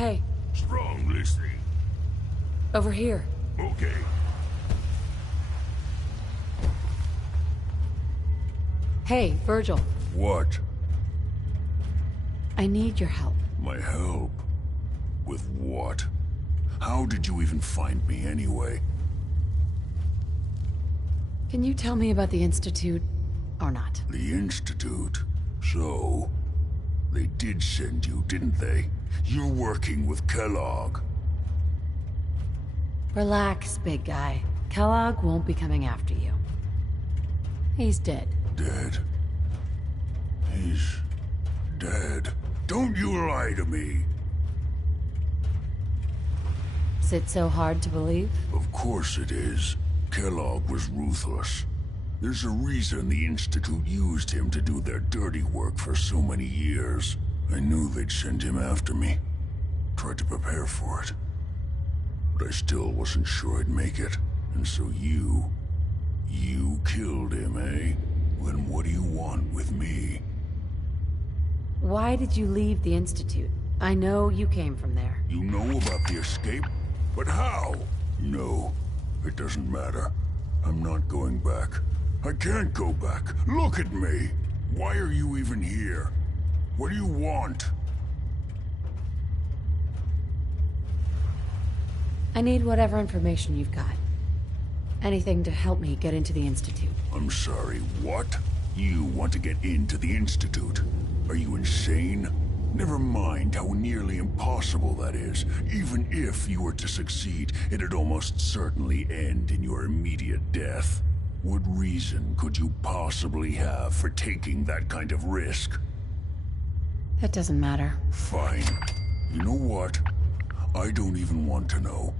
Hey. Strong listening. Over here. Okay. Hey, Virgil. What? I need your help. My help? With what? How did you even find me anyway? Can you tell me about the Institute, or not? The Institute? So, they did send you, didn't they? You're working with Kellogg. Relax, big guy. Kellogg won't be coming after you. He's dead. Dead? He's dead. Don't you lie to me! Is it so hard to believe? Of course it is. Kellogg was ruthless. There's a reason the Institute used him to do their dirty work for so many years. I knew they'd send him after me. Tried to prepare for it. But I still wasn't sure I'd make it. And so you killed him, eh? Then what do you want with me? Why did you leave the Institute? I know you came from there. You know about the escape? But how? No, it doesn't matter. I'm not going back. I can't go back. Look at me! Why are you even here? What do you want? I need whatever information you've got. Anything to help me get into the Institute. I'm sorry, what? You want to get into the Institute? Are you insane? Never mind how nearly impossible that is. Even if you were to succeed, it'd almost certainly end in your immediate death. What reason could you possibly have for taking that kind of risk? That doesn't matter. Fine. You know what? I don't even want to know.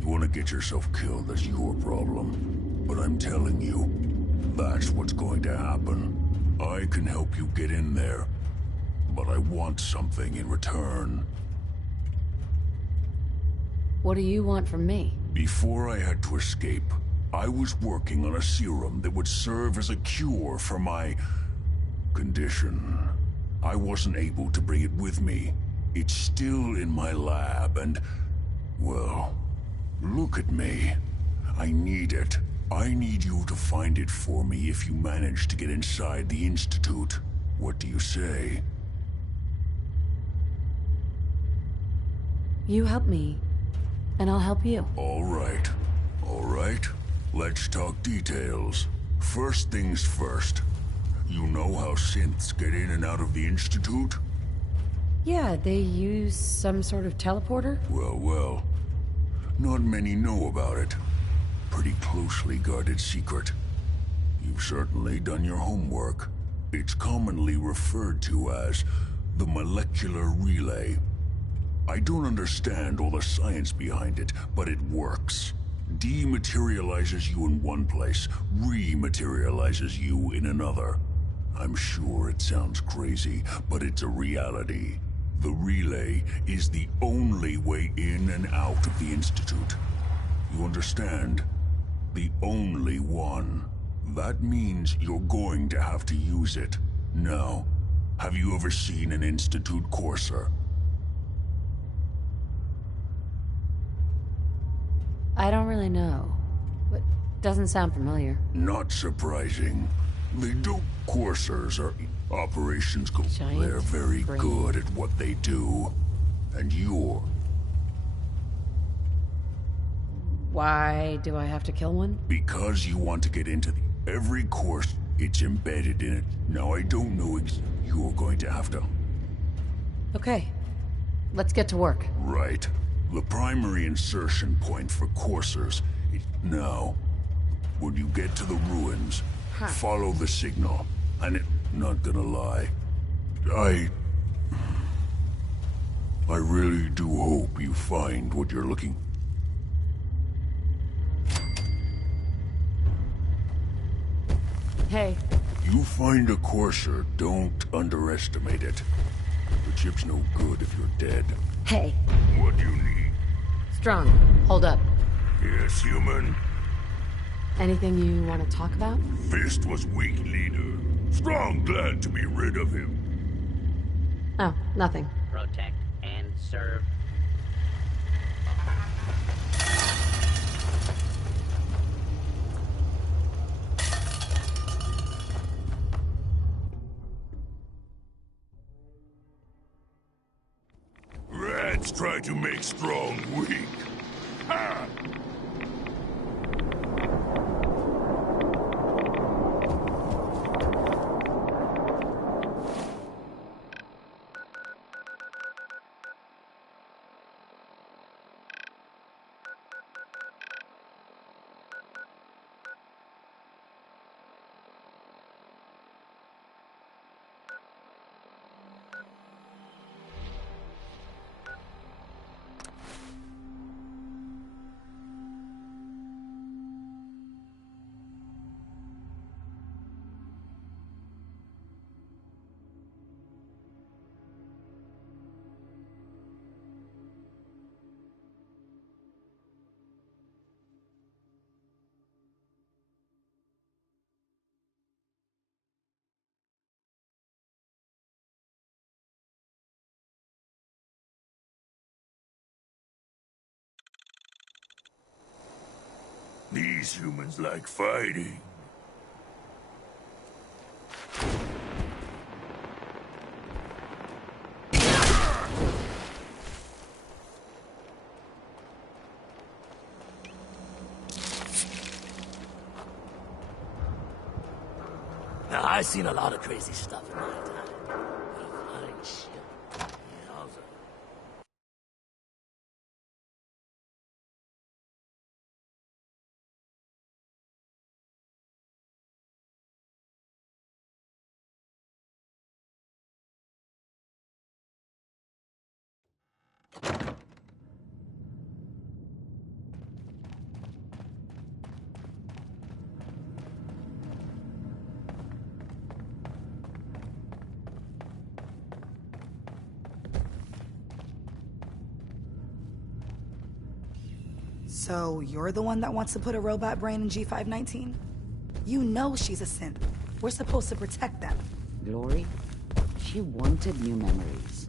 You want to get yourself killed, that's your problem. But I'm telling you, that's what's going to happen. I can help you get in there. But I want something in return. What do you want from me? Before I had to escape, I was working on a serum that would serve as a cure for my condition. I wasn't able to bring it with me. It's still in my lab and, well, look at me. I need it. I need you to find it for me if you manage to get inside the Institute. What do you say? You help me, and I'll help you. All right. All right. Let's talk details. First things first. You know how synths get in and out of the Institute? Yeah, they use some sort of teleporter? Well. Not many know about it. Pretty closely guarded secret. You've certainly done your homework. It's commonly referred to as the molecular relay. I don't understand all the science behind it, but it works. Dematerializes you in one place, rematerializes you in another. I'm sure it sounds crazy, but it's a reality. The relay is the only way in and out of the Institute. You understand? The only one. That means you're going to have to use it. Now, have you ever seen an Institute courser? I don't really know, but doesn't sound familiar. Not surprising. The dope coursers are operations go. They're very good at what they do. And you're... Why do I have to kill one? Because you want to get into every course, it's embedded in it. Now I don't know you're going to have to... Okay. Let's get to work. Right. The primary insertion point for coursers is now. When you get to the ruins, follow the signal. And not gonna lie, I really do hope you find what you're looking. Hey. You find a courser, don't underestimate it. The chip's no good if you're dead. Hey. What do you need? Strong, hold up. Yes, human? Anything you want to talk about? Fist was weak leader. Strong glad to be rid of him. Oh, nothing. Protect and serve Let's try to make strong weak. Ha! These humans like fighting. Now, I've seen a lot of crazy stuff in my time. Flying shit. Yowza. So, you're the one that wants to put a robot brain in G519? You know she's a synth. We're supposed to protect them. Glory, she wanted new memories.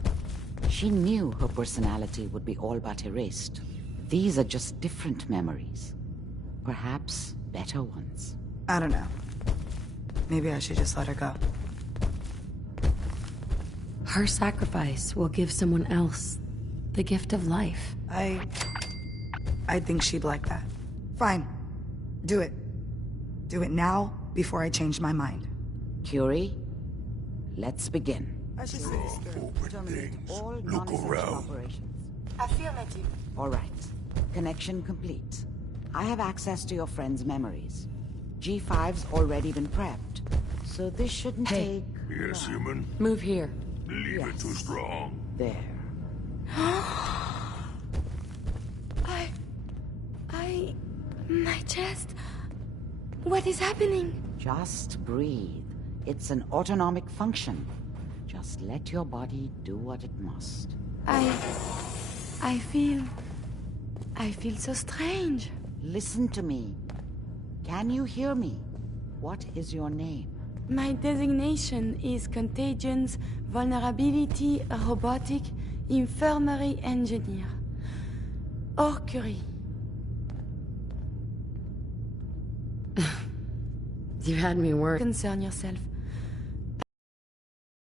She knew her personality would be all but erased. These are just different memories. Perhaps better ones. I don't know. Maybe I should just let her go. Her sacrifice will give someone else the gift of life. I think she'd like that. Fine. Do it. Do it now, before I change my mind. Curie, let's begin. I should say this Terminate all Look non-essential around. operations. Affirmative. All right. Connection complete. I have access to your friend's memories. G5's already been prepped, so this shouldn't take... Yes, human. Move here. Leave it too strong. There. My chest. What is happening? Just breathe. It's an autonomic function. Just let your body do what it must. I feel so strange. Listen to me. Can you hear me? What is your name? My designation is Contagions Vulnerability Robotic Infirmary Engineer. Or Curie. You had me worried. Concern yourself.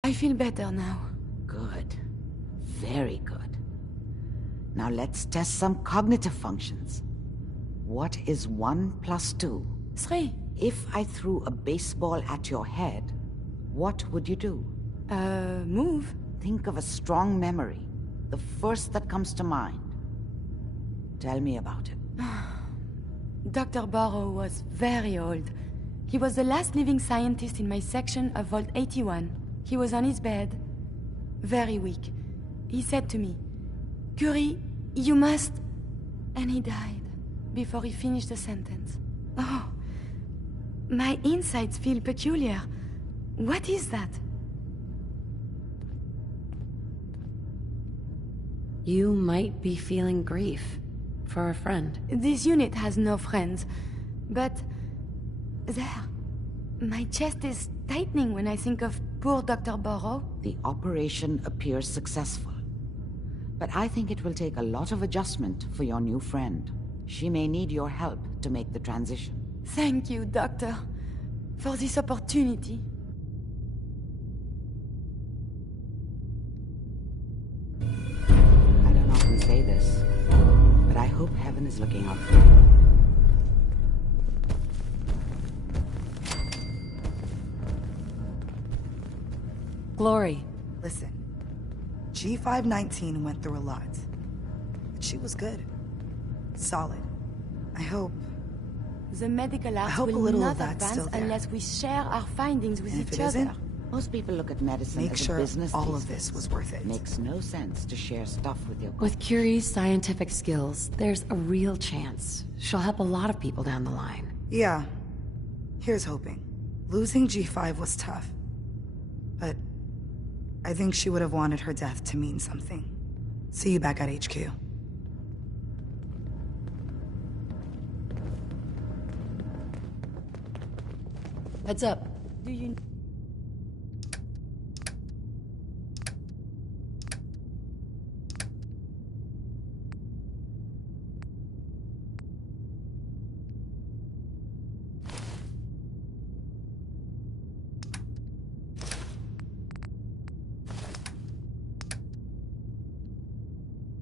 I feel better now. Good. Very good. Now let's test some cognitive functions. What is 1 plus 2? 3. If I threw a baseball at your head, what would you do? Move. Think of a strong memory. The first that comes to mind. Tell me about it. Dr. Barrow was very old. He was the last living scientist in my section of Vault 81. He was on his bed, very weak. He said to me, "Curie, you must..." And he died before he finished the sentence. Oh, my insides feel peculiar. What is that? You might be feeling grief for a friend. This unit has no friends, but there, my chest is tightening when I think of poor Dr. Barrow. The operation appears successful. But I think it will take a lot of adjustment for your new friend. She may need your help to make the transition. Thank you, Doctor, for this opportunity. I don't know this, but I hope heaven is looking out for you. Glory. Listen, G519 went through a lot, but she was good. Solid. I hope... The medical arts hope a will little not of that's advance still there. unless we share our findings with And each if it other. isn't, most people look at medicine Make as sure a business all these of this days. was worth it. Makes no sense to share stuff with your... With Curie's scientific skills, there's a real chance she'll help a lot of people down the line. Yeah. Here's hoping. Losing G5 was tough. But I think she would have wanted her death to mean something. See you back at HQ. Heads up. Do you...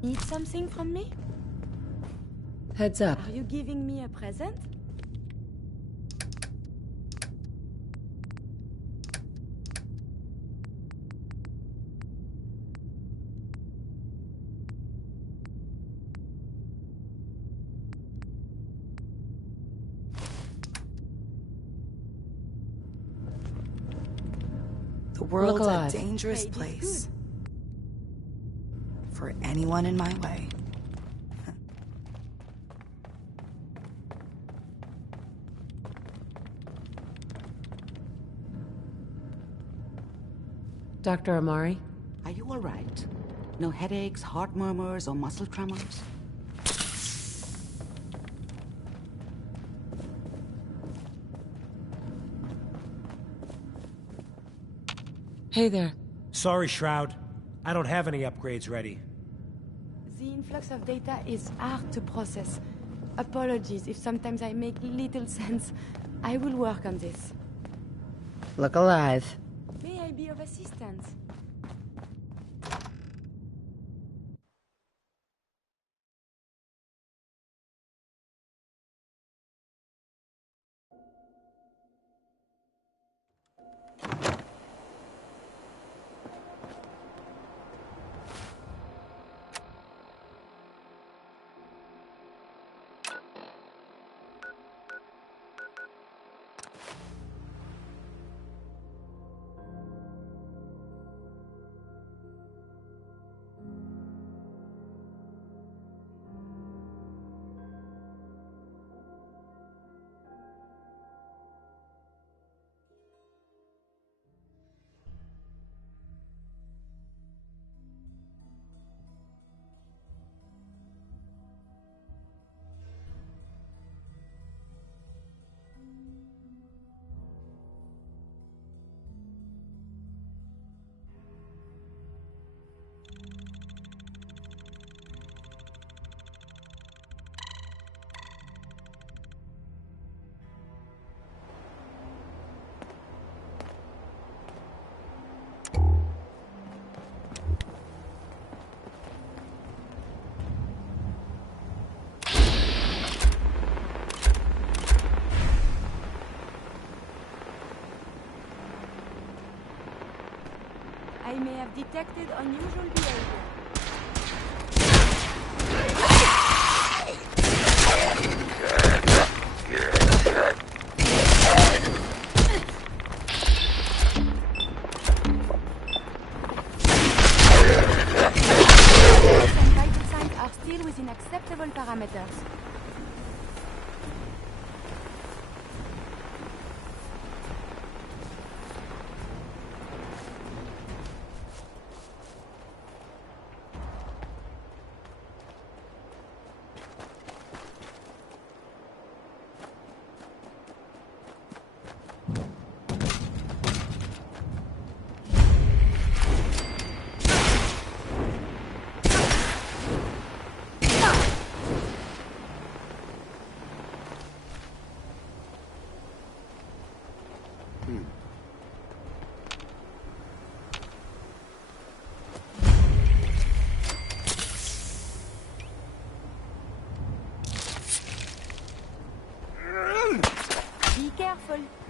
Need something from me? Heads up. Are you giving me a present? The world's a alive. dangerous Hey, place. For anyone in my way. Dr. Amari? Are you all right? No headaches, heart murmurs, or muscle tremors? Hey there. Sorry, Shroud. I don't have any upgrades ready. The influx of data is hard to process. Apologies if sometimes I make little sense. I will work on this. Look alive. May I be of assistance? I may have detected unusual behavior. Some vital signs are still within acceptable parameters.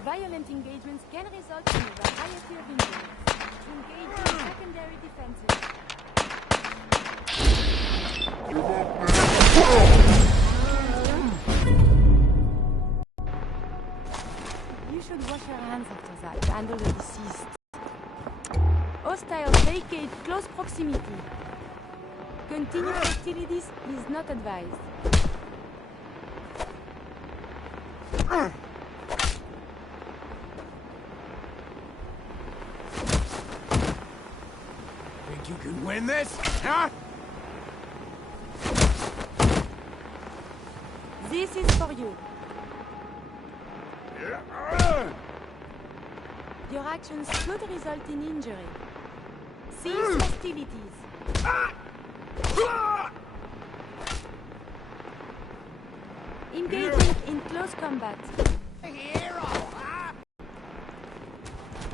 Violent engagements can result in a variety of injuries. Engage in secondary defenses. You should wash your hands after that to handle the deceased. Hostiles vacate close proximity. Continued hostilities is not advised. Think you can win this, huh? This is for you. Your actions could result in injury. Cease hostilities. Engaging in close combat. Hero, huh?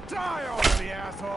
Die already, asshole!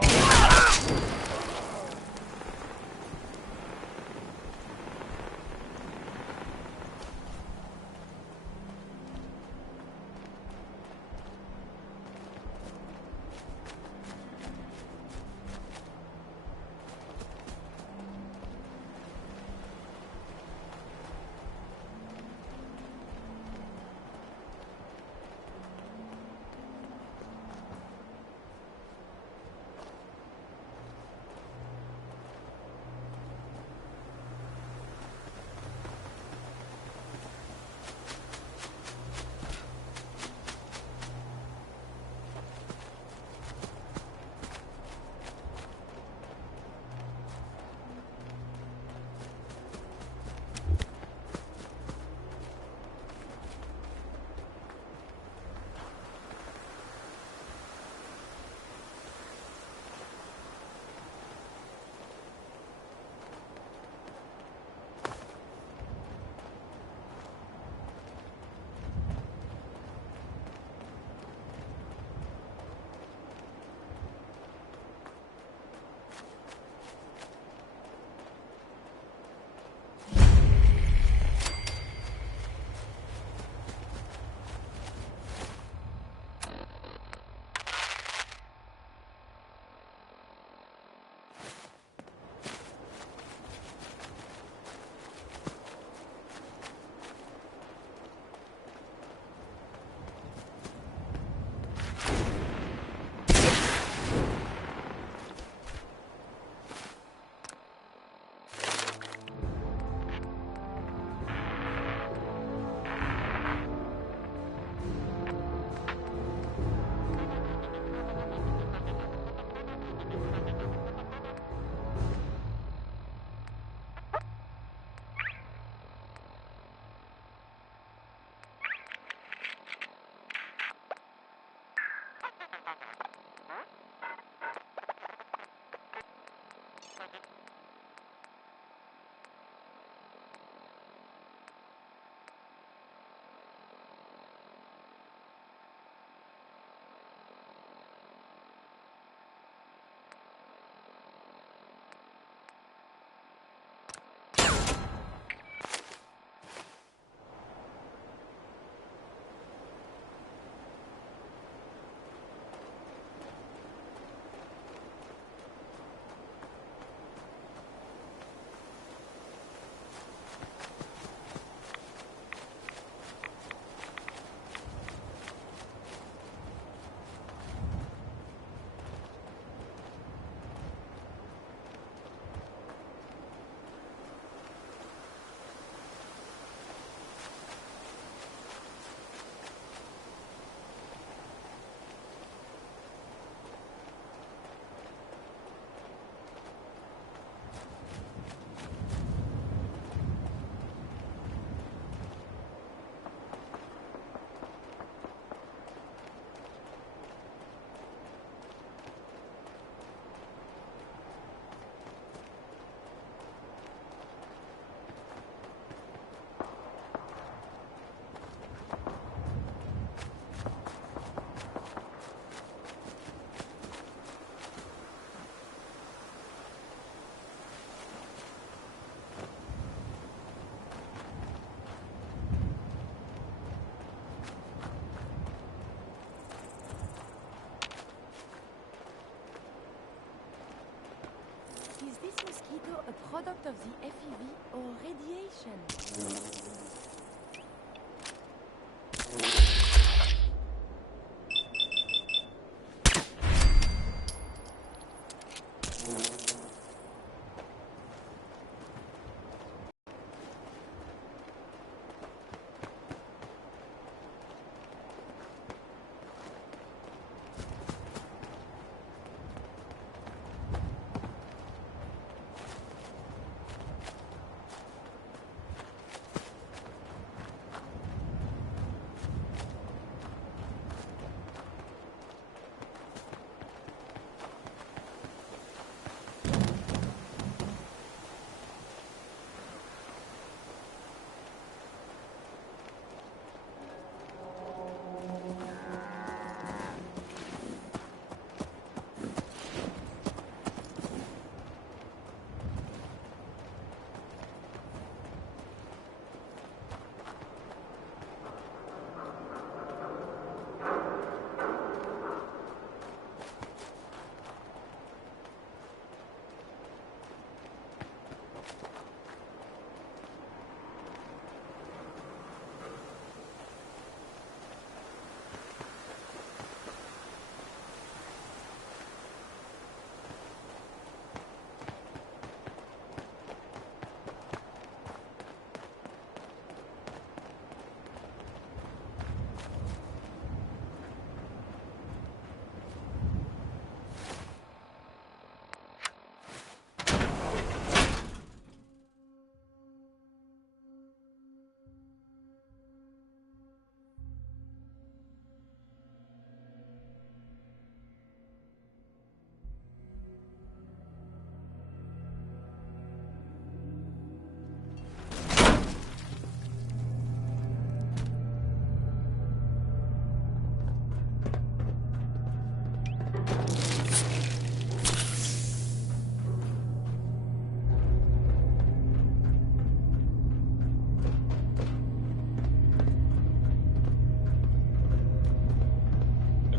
a product of the FEV or radiation?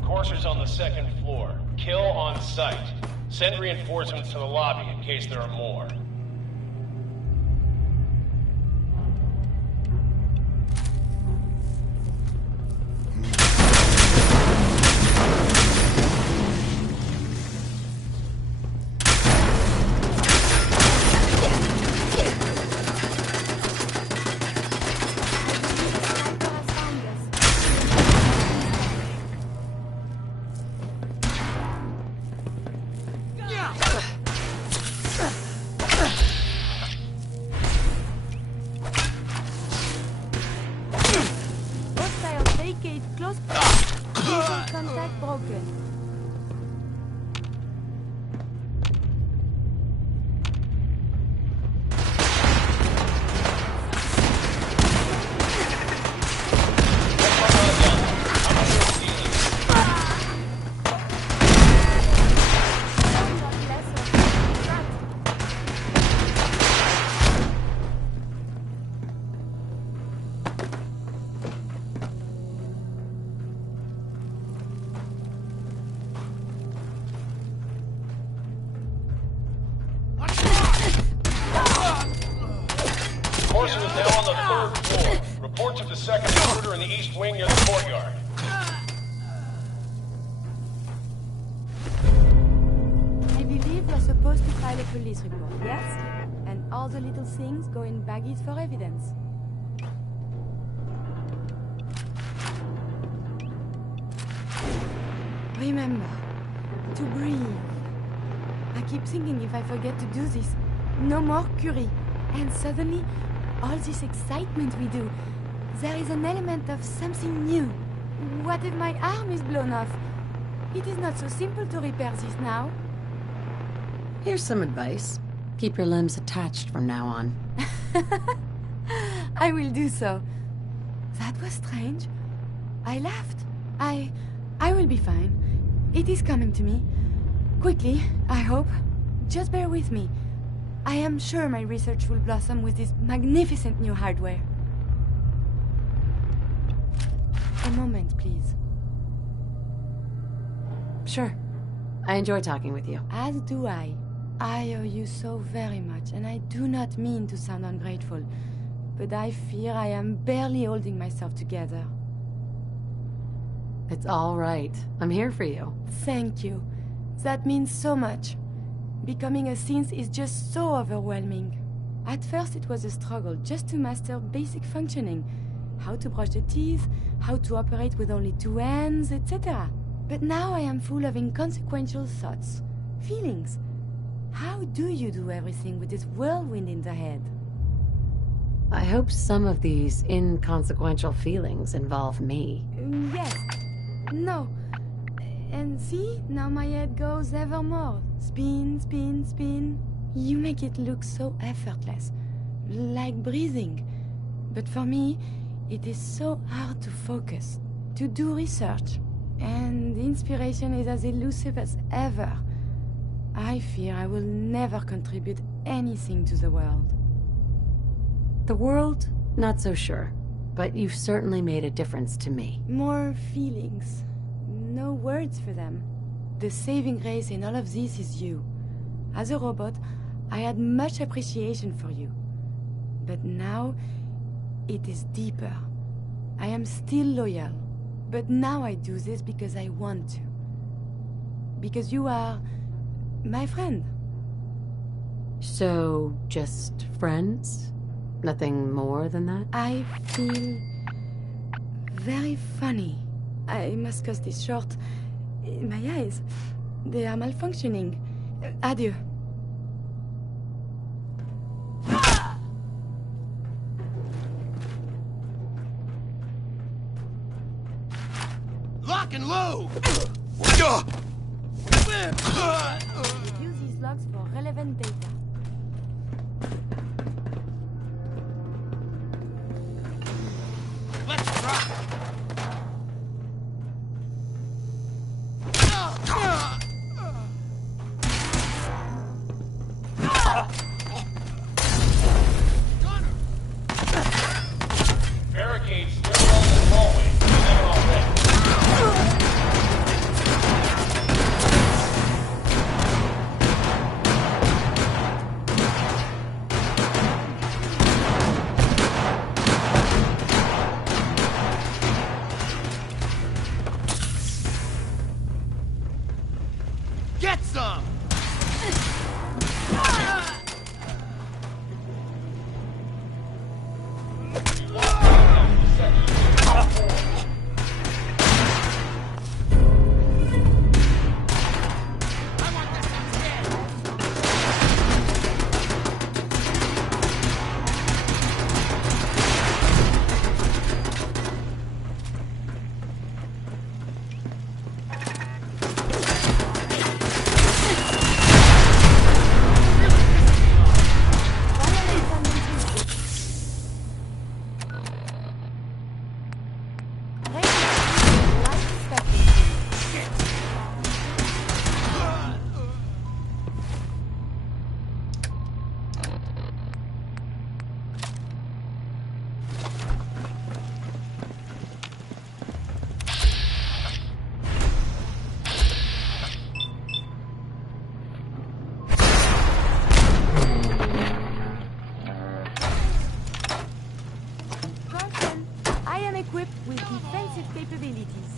Coursers on the second floor. Kill on sight. Send reinforcements to the lobby in case there are more. Contact broken. Coursers is now on the third floor. Report to the second intruder in the east wing near the courtyard. I believe we're supposed to file a police report, yes? And all the little things go in baggies for evidence. Remember, to breathe. I keep thinking if I forget to do this, no more Curie. And suddenly, all this excitement we do, there is an element of something new. What if my arm is blown off? It is not so simple to repair this now. Here's some advice. Keep your limbs attached from now on. I will do so. That was strange. I laughed. I will be fine. It is coming to me. Quickly, I hope. Just bear with me. I am sure my research will blossom with this magnificent new hardware. A moment, please. Sure. I enjoy talking with you. As do I. I owe you so very much, and I do not mean to sound ungrateful, but I fear I am barely holding myself together. It's all right. I'm here for you. Thank you. That means so much. Becoming a synth is just so overwhelming. At first it was a struggle just to master basic functioning. How to brush the teeth, how to operate with only 2 hands, etc. But now I am full of inconsequential thoughts, feelings. How do you do everything with this whirlwind in the head? I hope some of these inconsequential feelings involve me. Yes. No. And see, now my head goes ever more. Spin, spin, spin. You make it look so effortless, like breathing. But for me, it is so hard to focus, to do research. And the inspiration is as elusive as ever. I fear I will never contribute anything to the world. The world? Not so sure. But you've certainly made a difference to me. More feelings. No words for them. The saving grace in all of this is you. As a robot, I had much appreciation for you. But now, it is deeper. I am still loyal. But now I do this because I want to. Because you are my friend. So, just friends? Nothing more than that? I feel very funny. I must cut this short. My eyes, they are malfunctioning. Adieu. Lock and load! Use these logs for relevant data. Let's rock! Barricades still on the hallway. Never already. Get some! Equipped with defensive capabilities.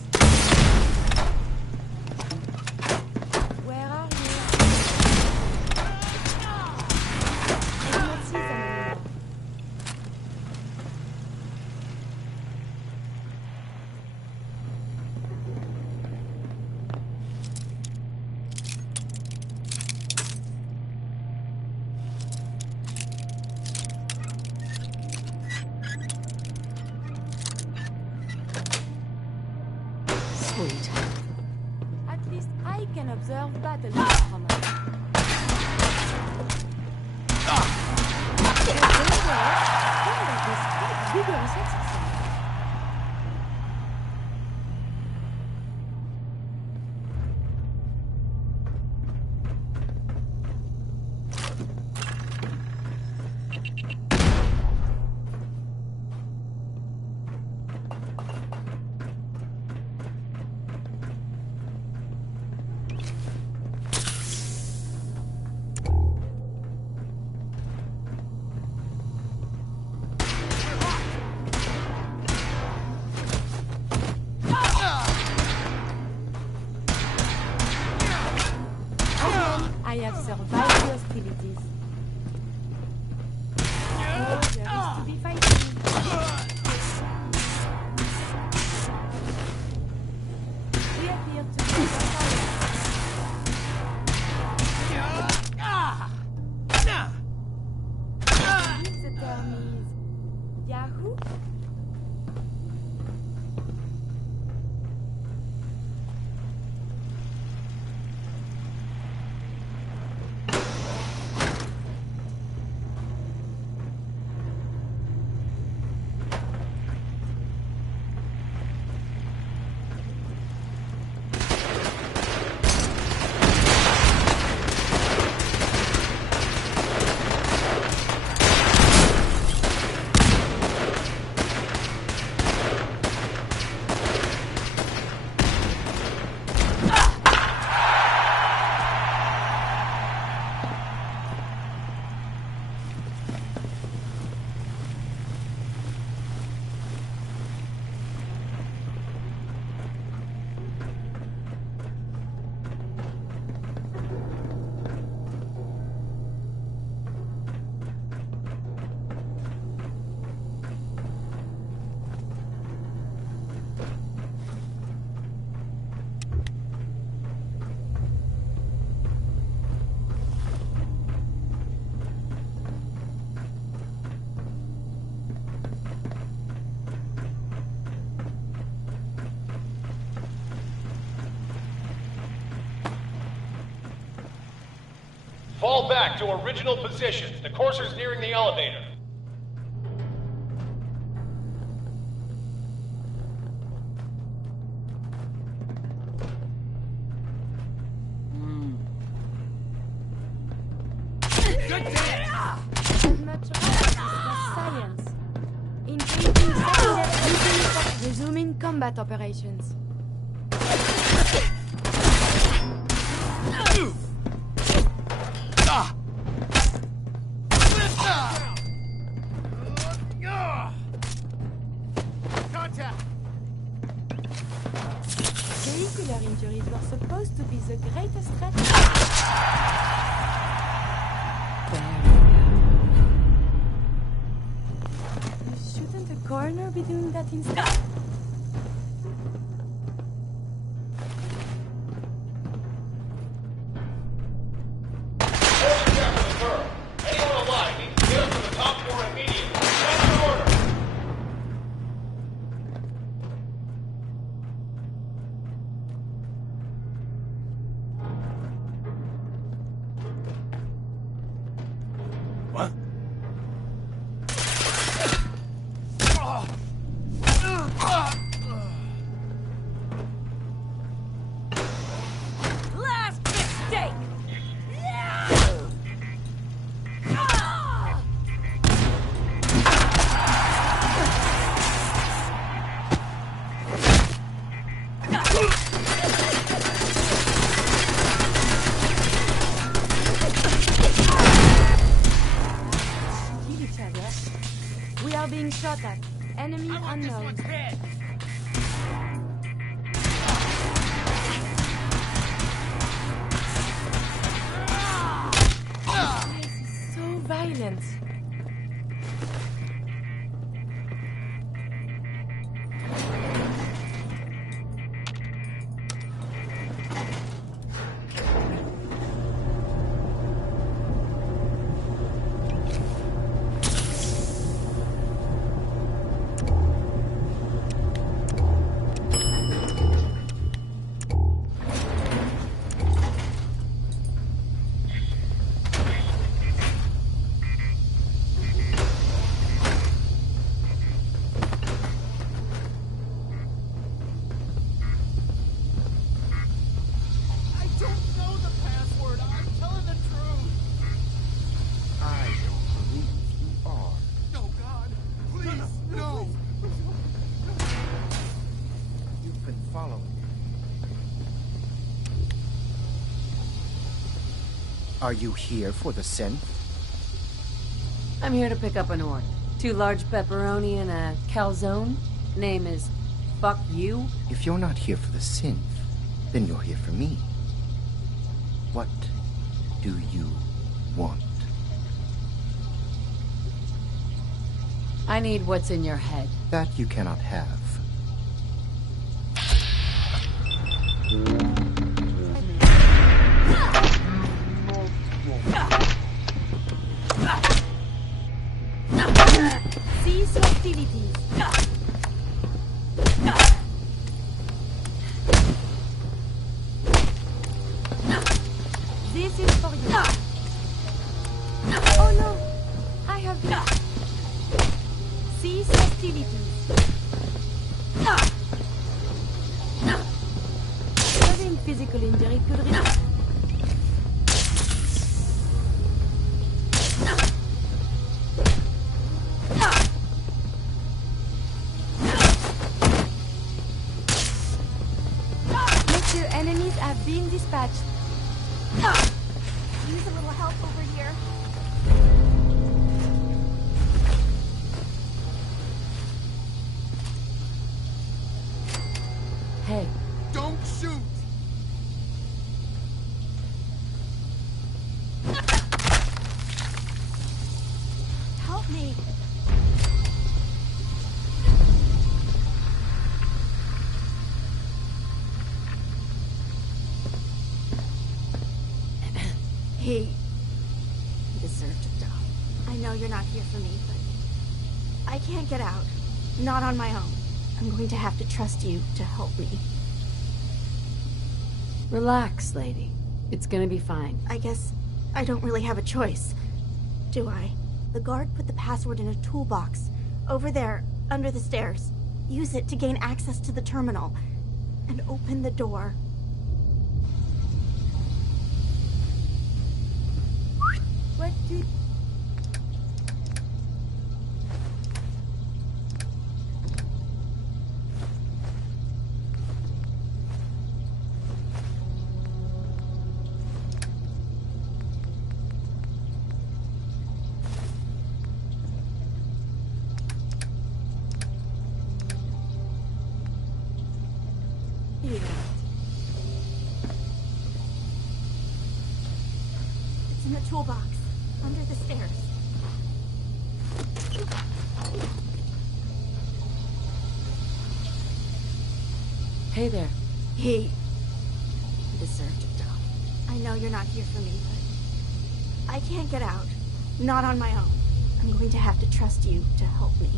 Where are you? I do not see them anymore. Sweet. At least I can observe battle from us. Vigorous exercise. have survived the hostilities. Oh, there is to be fighting. We appear to be the term is Yahoo? Fall back to original positions. The courser's nearing the elevator. Good day! As much as science. Engaging secondary resuming combat operations. Contact! Vehicular injuries were supposed to be the greatest threat. Shouldn't a coroner be doing that instead? Anyone alive needs to get up to the top floor immediately. That's an order. What? Last mistake! Kill each other. We are being shot at. Enemy unknown. This is so violent. I don't know the password. I'm telling the truth. I don't believe you are. No, God. Please, no. You've been following me. Are you here for the synth? I'm here to pick up an order. 2 large pepperoni and a calzone. Name is Fuck You. If you're not here for the synth, then you're here for me. What do you want? I need what's in your head. That you cannot have. Cease hostilities. This is for you. Oh no! I have been... Cease hostilities. Causing physical injury could result. Your enemies have been dispatched. Use a little help over here. Hey. Don't shoot! Help me. He deserved to die. I know you're not here for me, but I can't get out. Not on my own. I'm going to have to trust you to help me. Relax, lady. It's gonna be fine. I guess I don't really have a choice, do I? The guard put the password in a toolbox over there, under the stairs. Use it to gain access to the terminal and open the door. What do... Here. It's in the toolbox, under the stairs. Hey there. He deserved to die. I know you're not here for me, but I can't get out. Not on my own. I'm going to have to trust you to help me.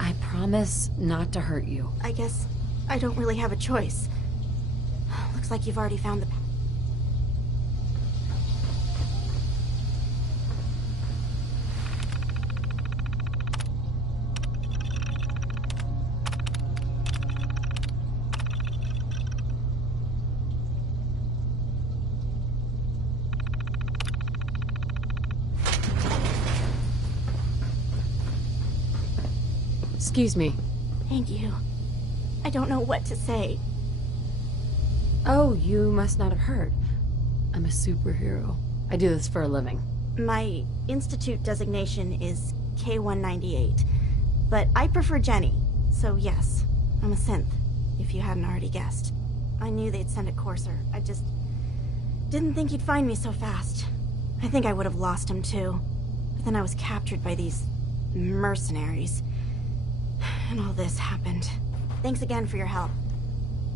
I promise not to hurt you. I guess I don't really have a choice. Looks like you've already found the... Excuse me. Thank you. I don't know what to say. Oh, you must not have heard. I'm a superhero. I do this for a living. My institute designation is K-198, but I prefer Jenny, so yes, I'm a synth, if you hadn't already guessed. I knew they'd send a courser. I just didn't think he'd find me so fast. I think I would have lost him too. But then I was captured by these mercenaries. And all this happened. Thanks again for your help.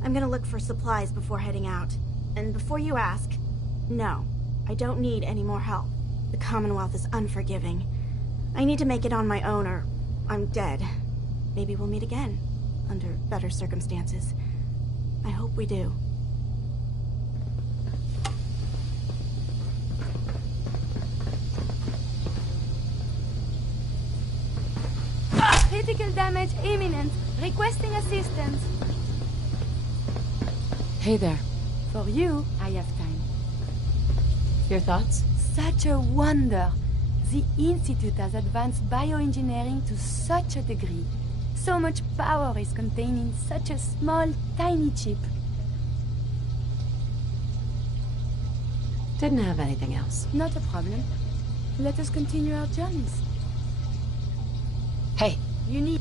I'm gonna look for supplies before heading out. And before you ask, no, I don't need any more help. The Commonwealth is unforgiving. I need to make it on my own or I'm dead. Maybe we'll meet again, under better circumstances. I hope we do. Critical damage imminent. Requesting assistance. Hey there. For you, I have time. Your thoughts? Such a wonder. The Institute has advanced bioengineering to such a degree. So much power is contained in such a small, tiny chip. Didn't have anything else. Not a problem. Let us continue our journeys. Hey. You need...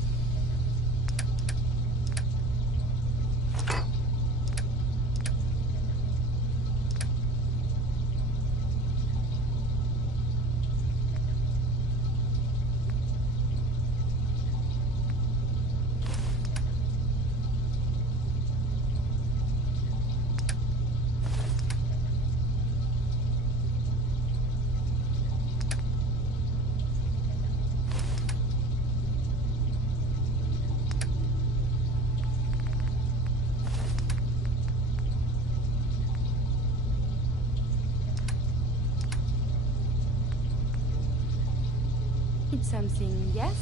need something, yes?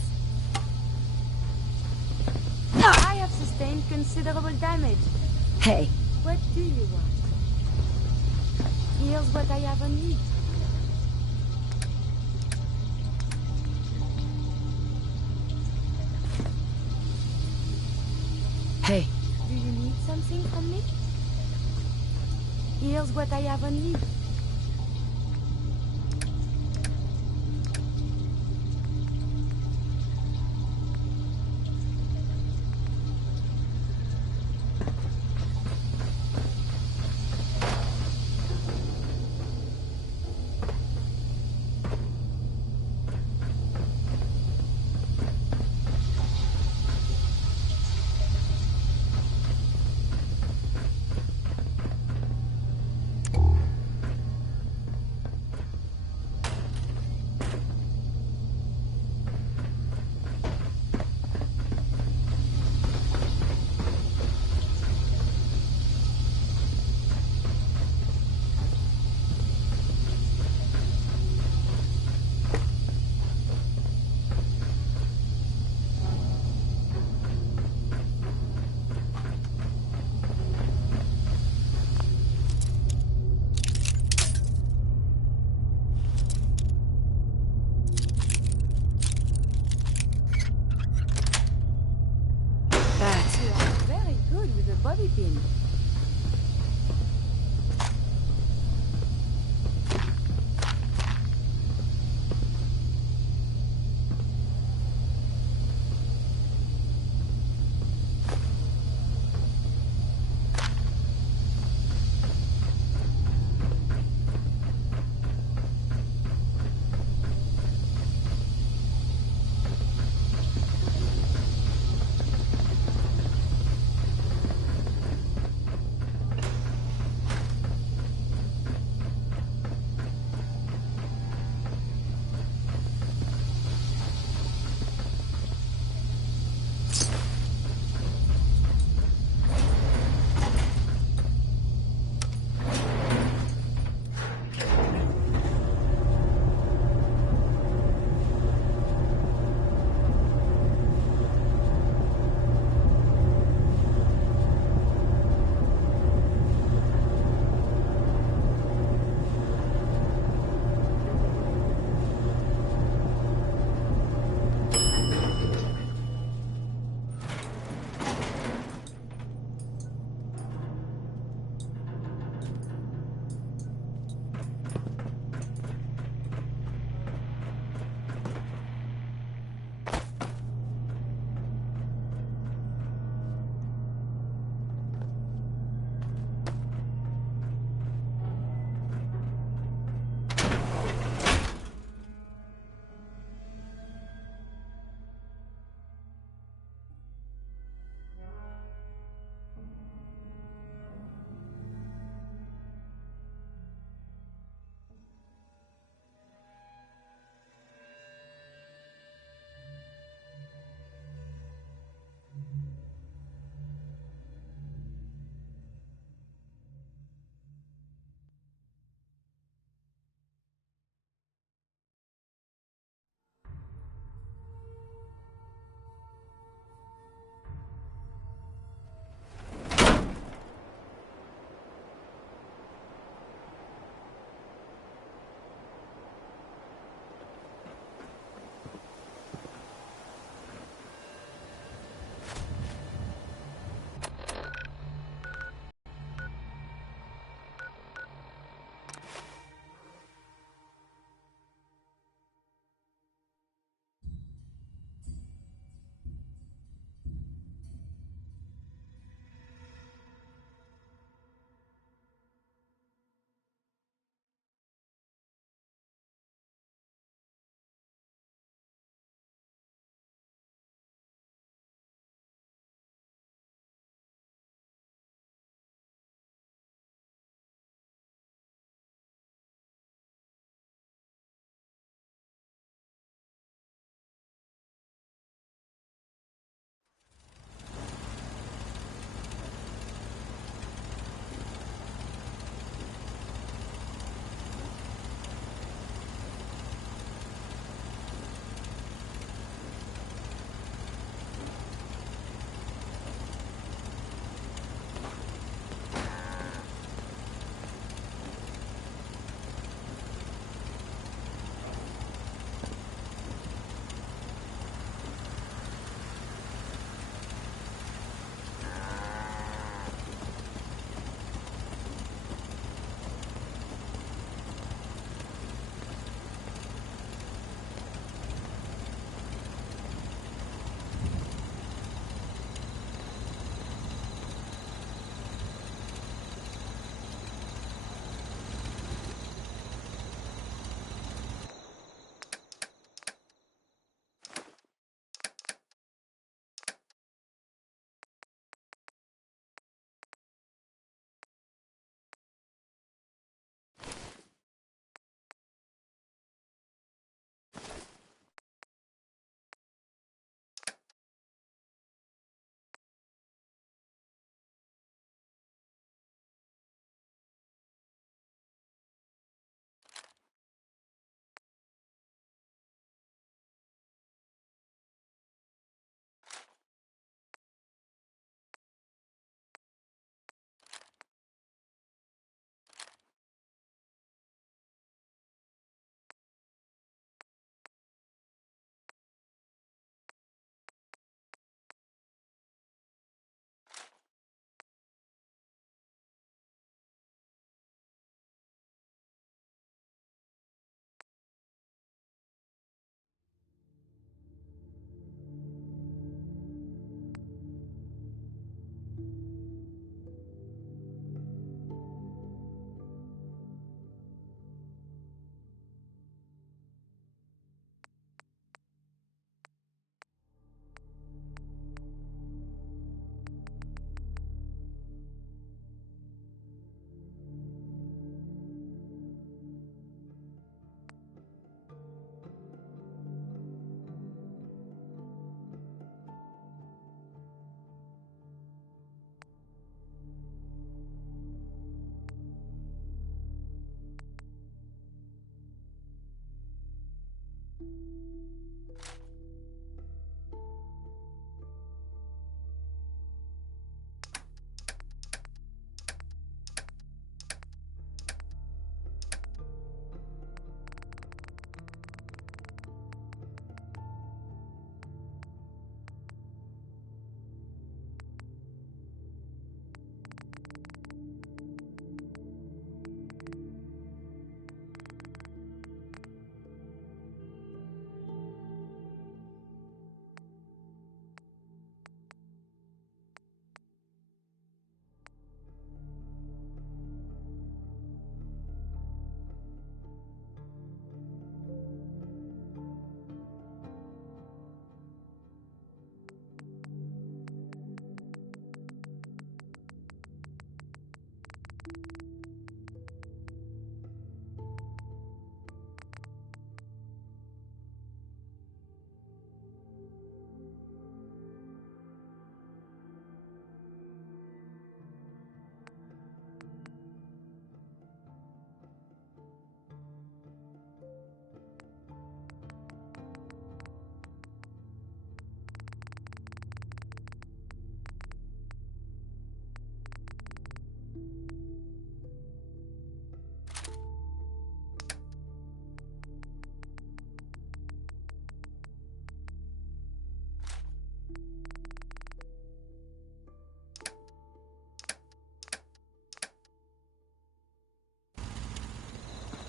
I have sustained considerable damage. Hey. What do you want? Here's what I have on me. Hey. Do you need something from me? Here's what I have on me. Bobby pin.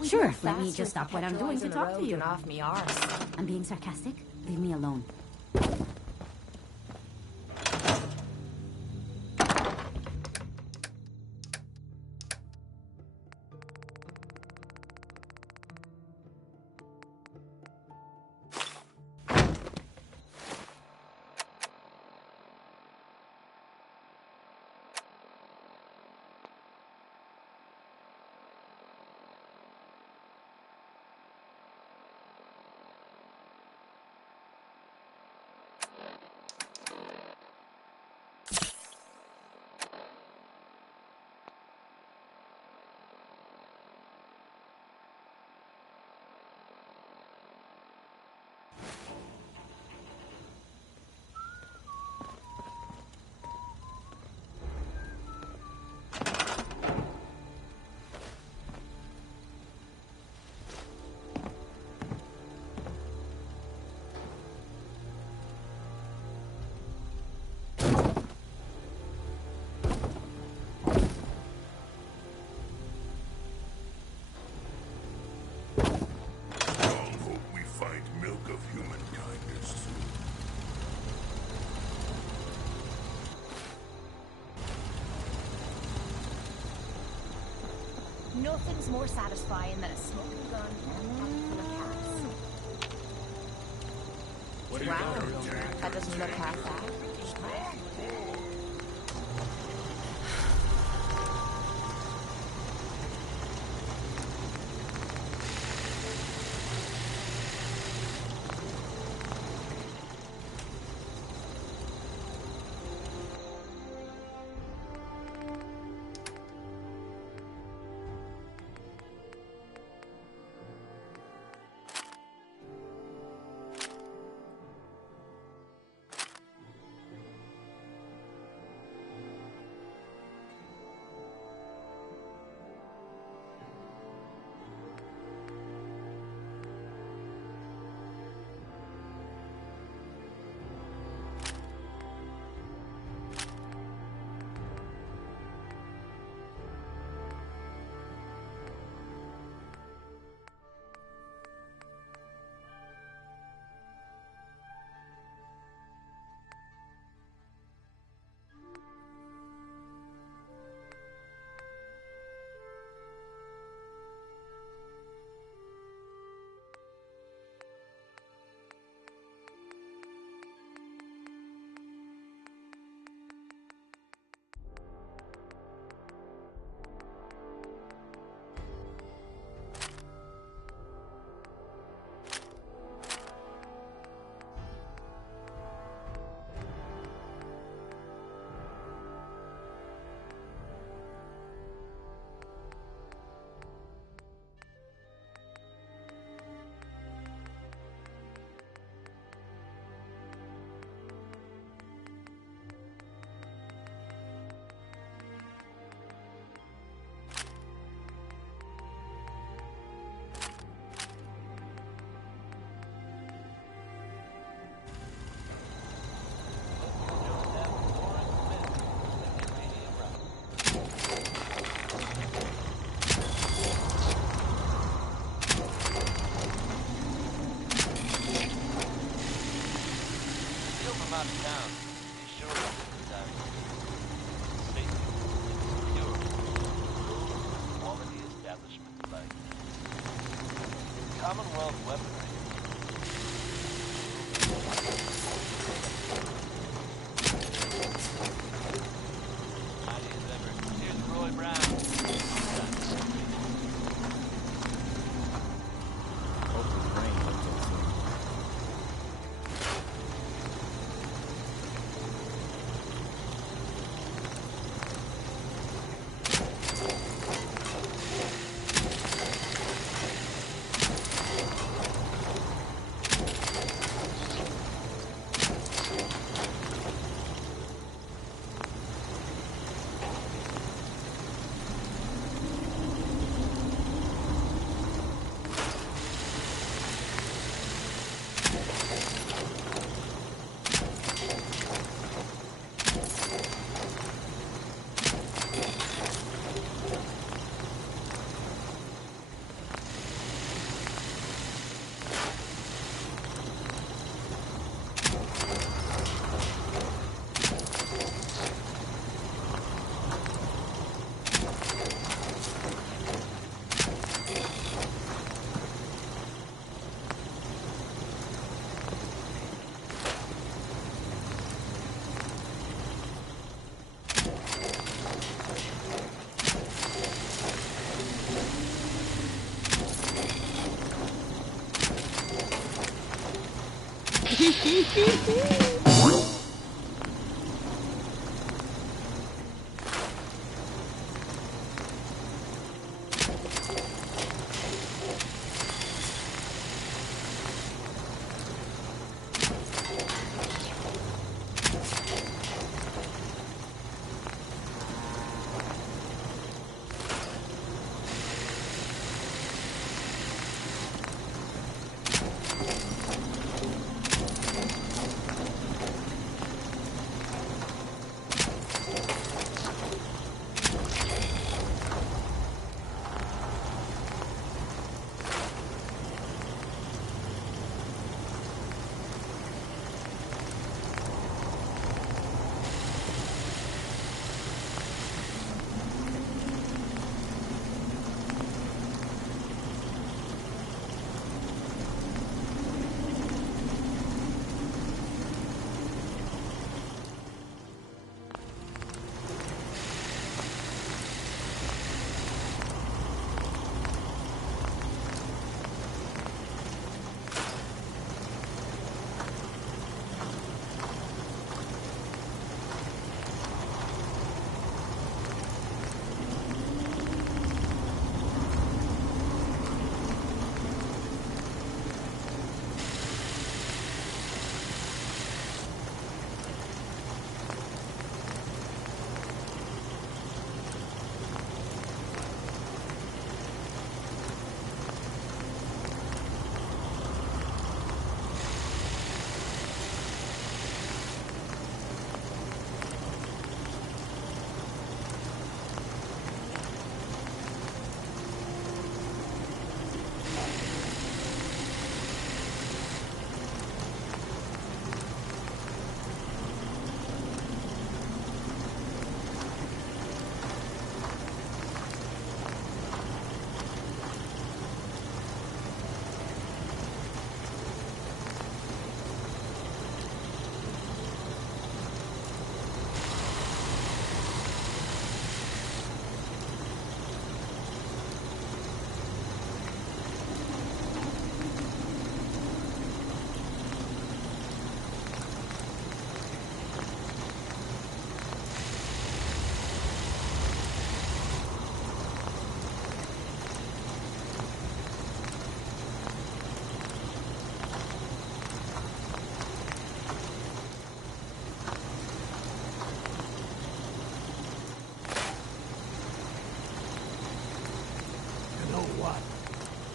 Sure, let me just stop what I'm doing to talk to you. Off me arse. I'm being sarcastic. Leave me alone. Nothing's more satisfying than a smoking gun and a pocket full of cats. Wow, that doesn't look half bad. Commonwealth weaponry. Mighty as ever. Here's Roy Brown.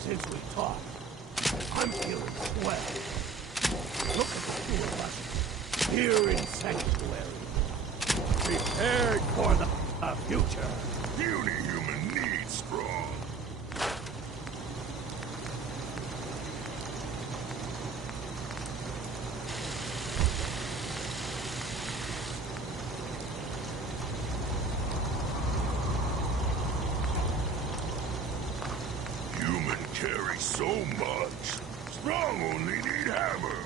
Since we talked, I'm feeling swell. Look at the two of us here in Sanctuary, prepared for the future. The only human needs strong. Human carry so much. Strong only need hammer.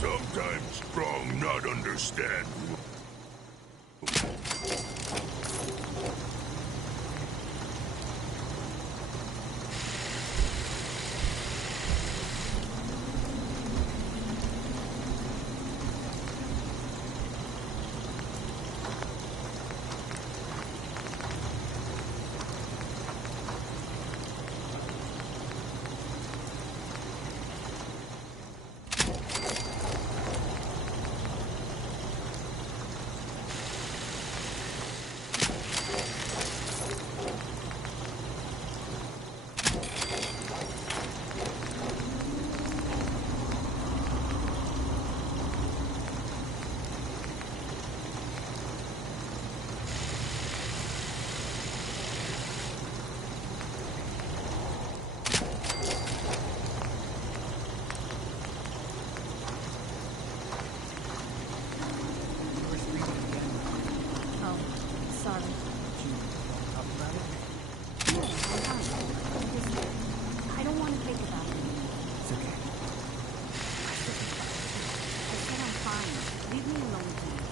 Sometimes strong not understand. I don't want to think about it. It's okay. I said I'm fine. Leave me alone, please.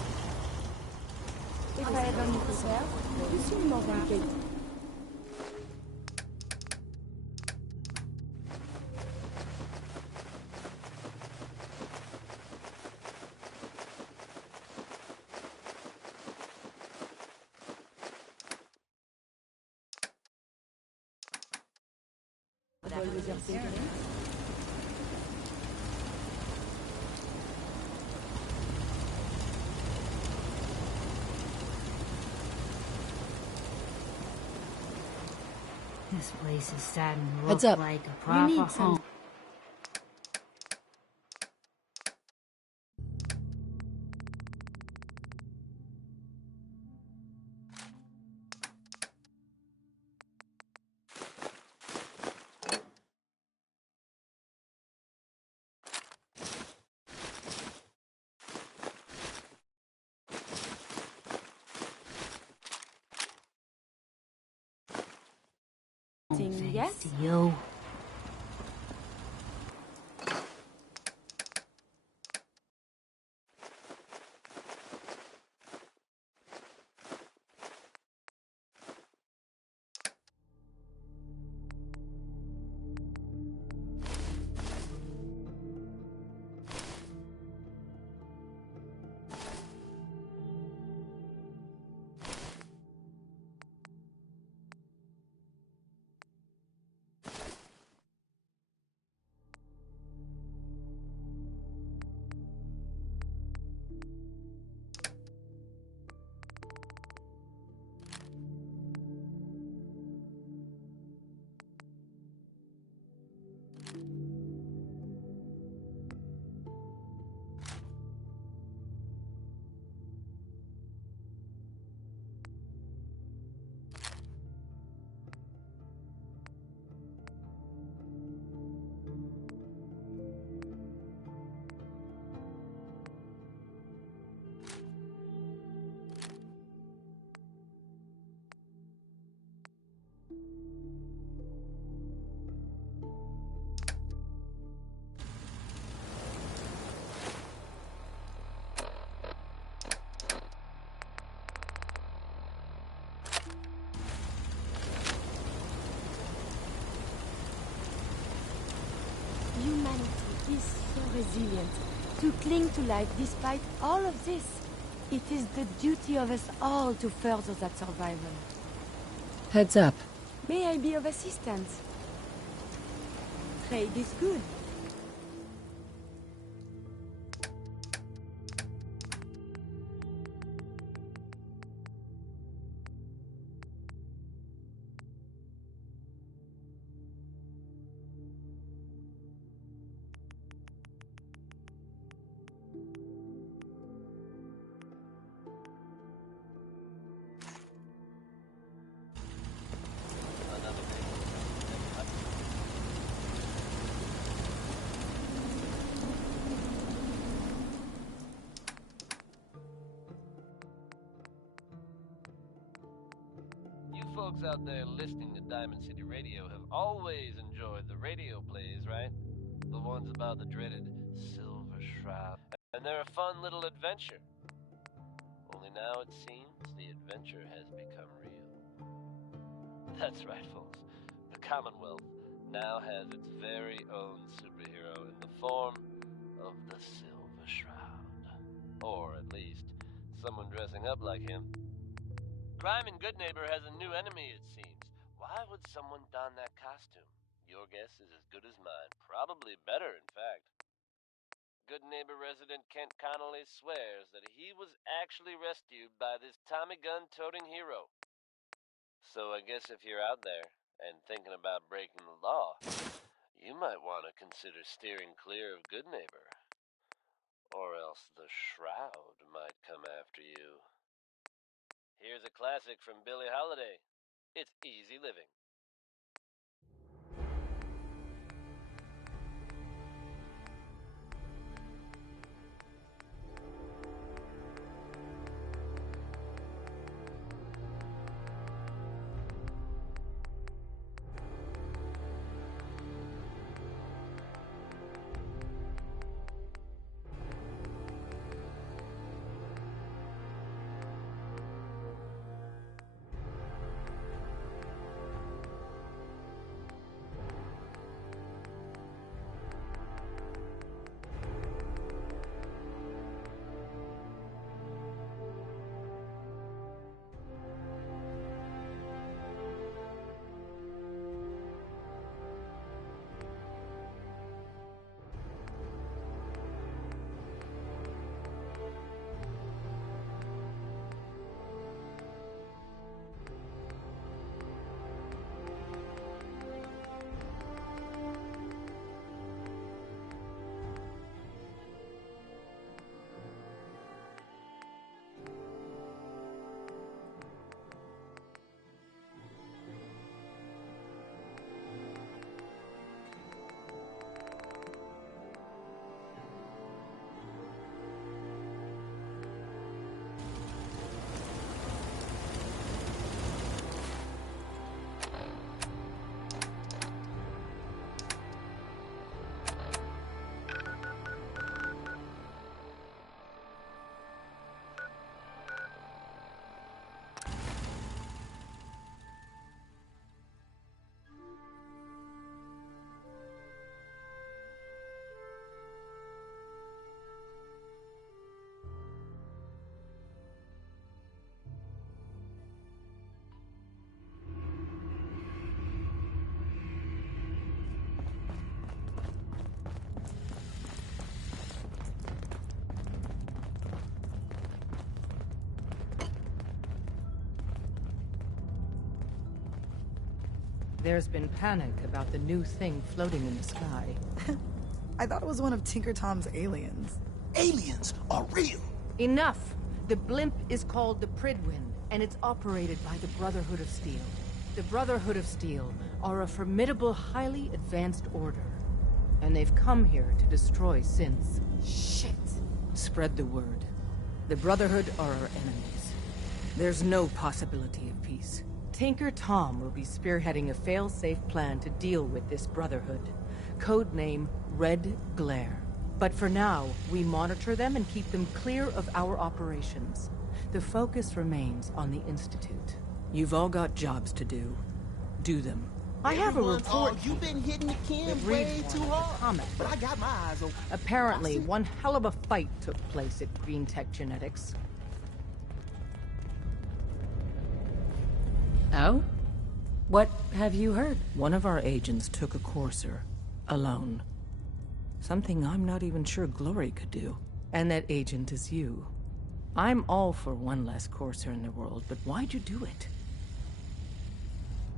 If I ever need to help, you see more than Kate. This place is starting to Heads look up. like a You proper need some- home. Yes? You. Humanity is so resilient. To cling to life despite all of this. It is the duty of us all to further that survival. Heads up. May I be of assistance? Trade is good. folks out there listening to Diamond City Radio have always enjoyed the radio plays, right? The ones about the dreaded Silver Shroud. And they're a fun little adventure. Only now it seems the adventure has become real. That's right, folks. The Commonwealth now has its very own superhero in the form of the Silver Shroud. Or at least, someone dressing up like him. Crime in Good Neighbor has a new enemy, it seems. Why would someone don that costume? Your guess is as good as mine. Probably better, in fact. Good Neighbor resident Kent Connolly swears that he was actually rescued by this Tommy gun-toting hero. So I guess if you're out there and thinking about breaking the law, you might want to consider steering clear of Good Neighbor. Or else the Shroud might come after you. Here's a classic from Billie Holiday. It's Easy Living. There's been panic about the new thing floating in the sky. I thought it was one of Tinker Tom's aliens. Aliens are real! Enough! The blimp is called the Pridwin, and it's operated by the Brotherhood of Steel. The Brotherhood of Steel are a formidable, highly advanced order. And they've come here to destroy synths. Shit! Spread the word. The Brotherhood are our enemies. There's no possibility of peace. Tinker Tom will be spearheading a fail-safe plan to deal with this Brotherhood. Codename Red Glare. But for now, we monitor them and keep them clear of our operations. The focus remains on the Institute. You've all got jobs to do. Do them. I have a report. You've been hitting the Kim way too hard. But I got my eyes open. Apparently, one hell of a fight took place at Green Tech Genetics. Oh? What have you heard? One of our agents took a courser. Alone. Something I'm not even sure Glory could do. And that agent is you. I'm all for one less courser in the world, but why'd you do it?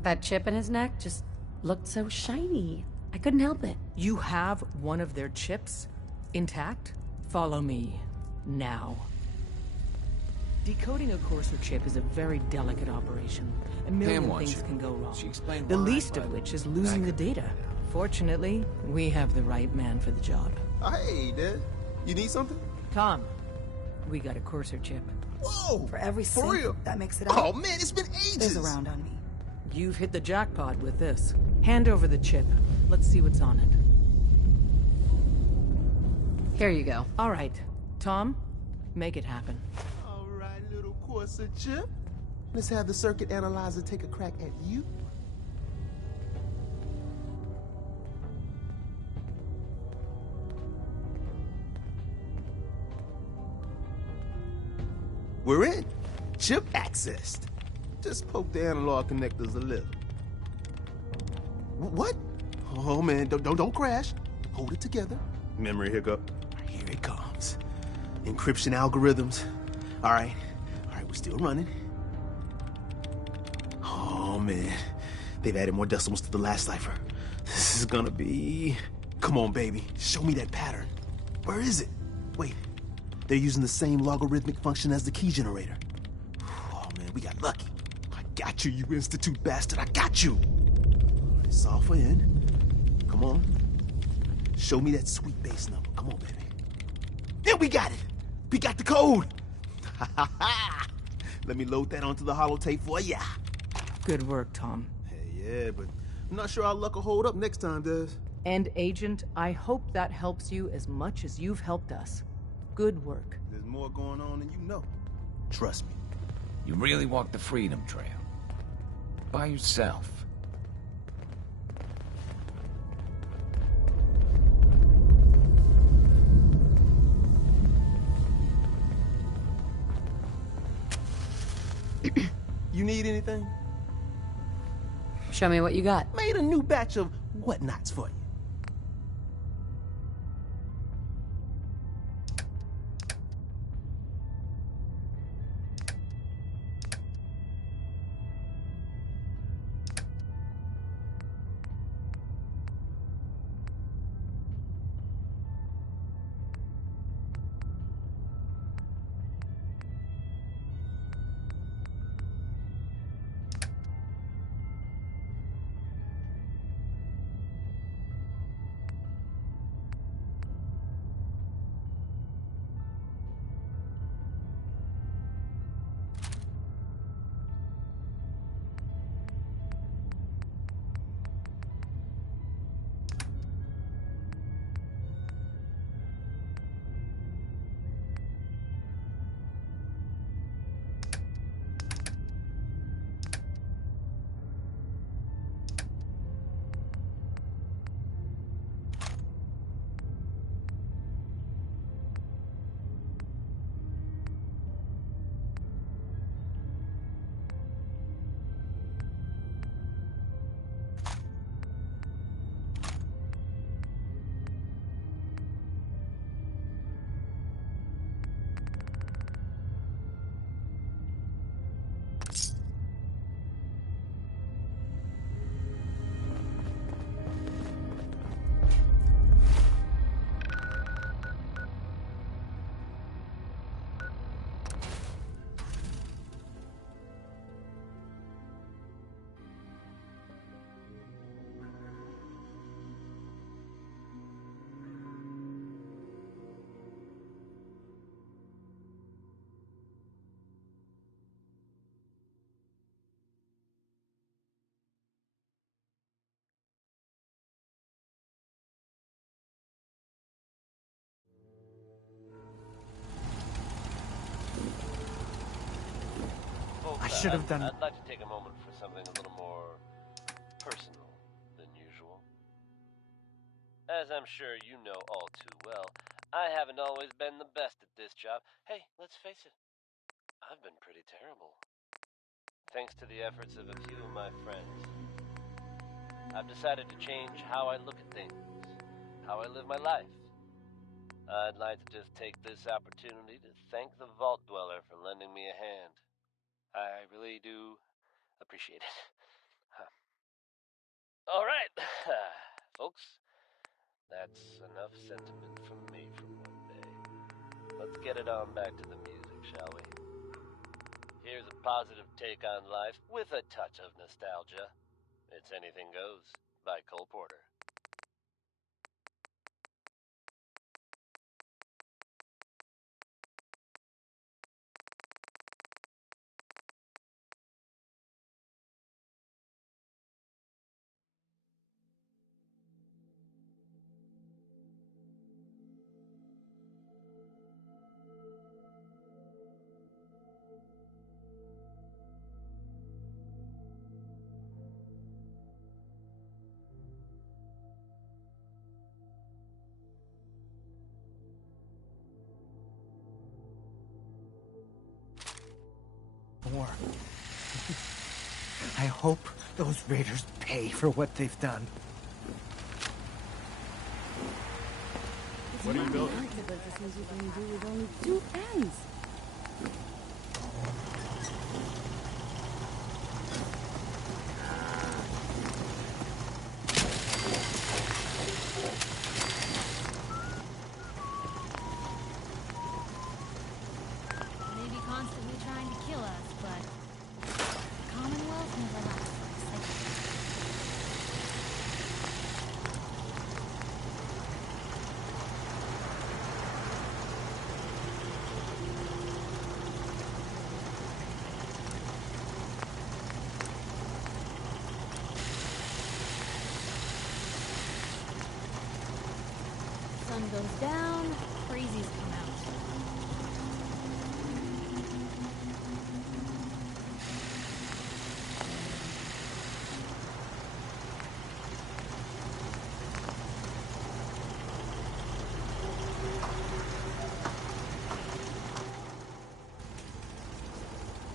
That chip in his neck just looked so shiny. I couldn't help it. You have one of their chips intact? Follow me. Now. Decoding a courser chip is a very delicate operation. A million things can go wrong. The least of which is losing the data. Fortunately, we have the right man for the job. Hey, Dad. You need something? Tom, we got a courser chip. Whoa! For every For synth real? that makes it out. Oh, man, it's been ages! There's a round on me. You've hit the jackpot with this. Hand over the chip. Let's see what's on it. Here you go. All right. Tom, make it happen. All right, little Corsa chip. Let's have the circuit analyzer take a crack at you. We're in. Chip accessed. Just poke the analog connectors a little. What? Oh man, don't crash. Hold it together. Memory hiccup. Here it comes. Encryption algorithms. All right, we're still running. Oh man, they've added more decimals to the last cipher. This is gonna be... Come on, baby, show me that pattern. Where is it? Wait, they're using the same logarithmic function as the key generator. Oh man, we got lucky. I got you, you Institute bastard, I got you. Software in. Come on. Show me that sweet base number. Come on, baby. Then we got it. We got the code. Let me load that onto the holotape for ya. Good work, Tom. Hey, yeah, but I'm not sure our luck will hold up next time, Des. And Agent, I hope that helps you as much as you've helped us. Good work. There's more going on than you know. Trust me. You really walked the Freedom Trail. By yourself. You need anything? Show me what you got. Made a new batch of whatnots for you. I should have done... I'd like to take a moment for something a little more personal than usual. As I'm sure you know all too well, I haven't always been the best at this job. Hey, let's face it, I've been pretty terrible. Thanks to the efforts of a few of my friends, I've decided to change how I look at things, how I live my life. I'd like to just take this opportunity to thank the Vault Dweller for lending me a hand. I really do appreciate it. All right, folks. That's enough sentiment from me for one day. Let's get it on back to the music, shall we? Here's a positive take on life with a touch of nostalgia. It's Anything Goes by Cole Porter. more. I hope those raiders pay for what they've done. What are you building? The things you can do with only 2 hands. Maybe constantly trying to kill us, but Commonwealth never lasts like a second. Sun goes down, crazies come out.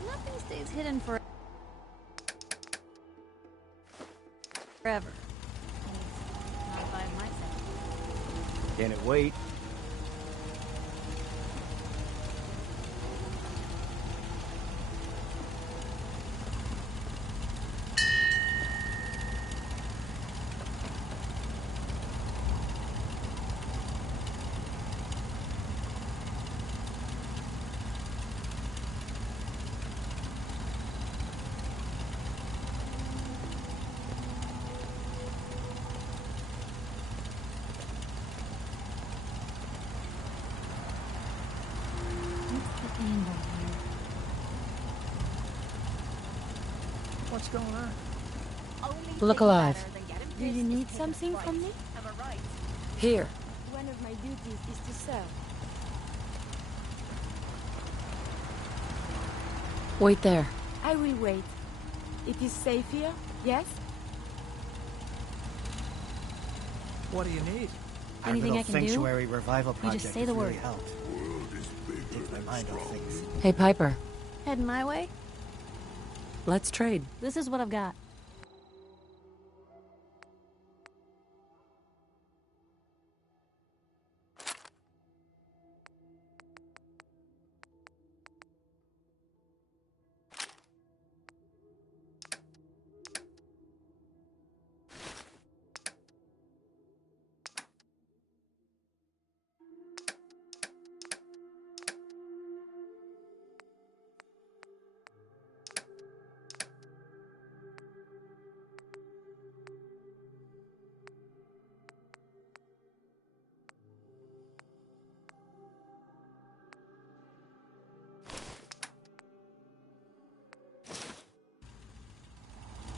Nothing stays hidden forever. Not by myself. Can it wait? What's going on? Look alive. Do you need something from me? Here. One of my duties is to serve. Wait there. I will wait. It is safe here, yes? What do you need? Our Anything little I can do? sanctuary revival You project just say has the really word. helped. Take my mind off things. Hey, Piper. Heading my way? Let's trade. This is what I've got.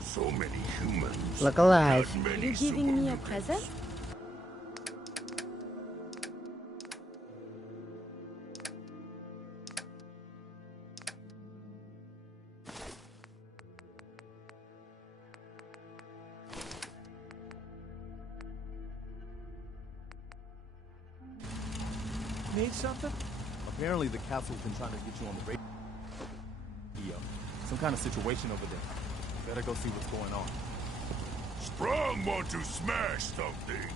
So many humans. Look alive. Are you giving me a present? Need something? Apparently the castle's been trying to get you on the radio. Some kind of situation over there. Better go see what's going on. Sprung want to smash something.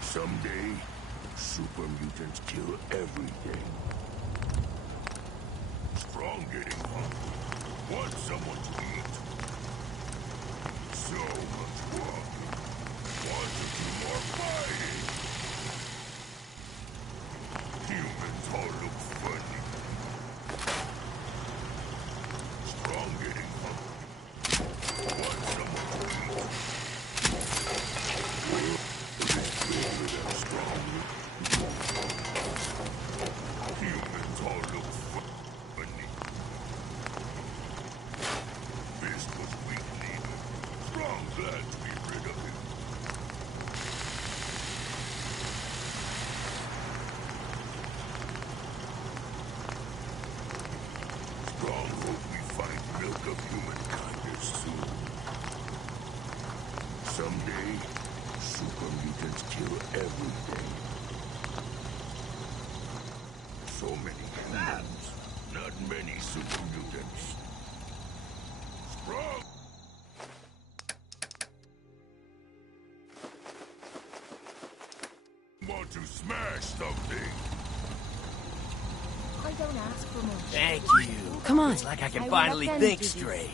Someday, super mutants kill everything. Sprung getting hungry. Want someone to eat. So much walking. Want to do more fighting. Humans all look funny. Sprung getting hungry. Want someone to eat. Humans all look funny. This was weak leader. Sprung glad to be rid of him. Sprung hope we find milk of humankind soon. Someday, super mutants kill everything. to smash something. I don't ask for much. Thank you. Come on. It's like I can I will finally attend think to this. straight.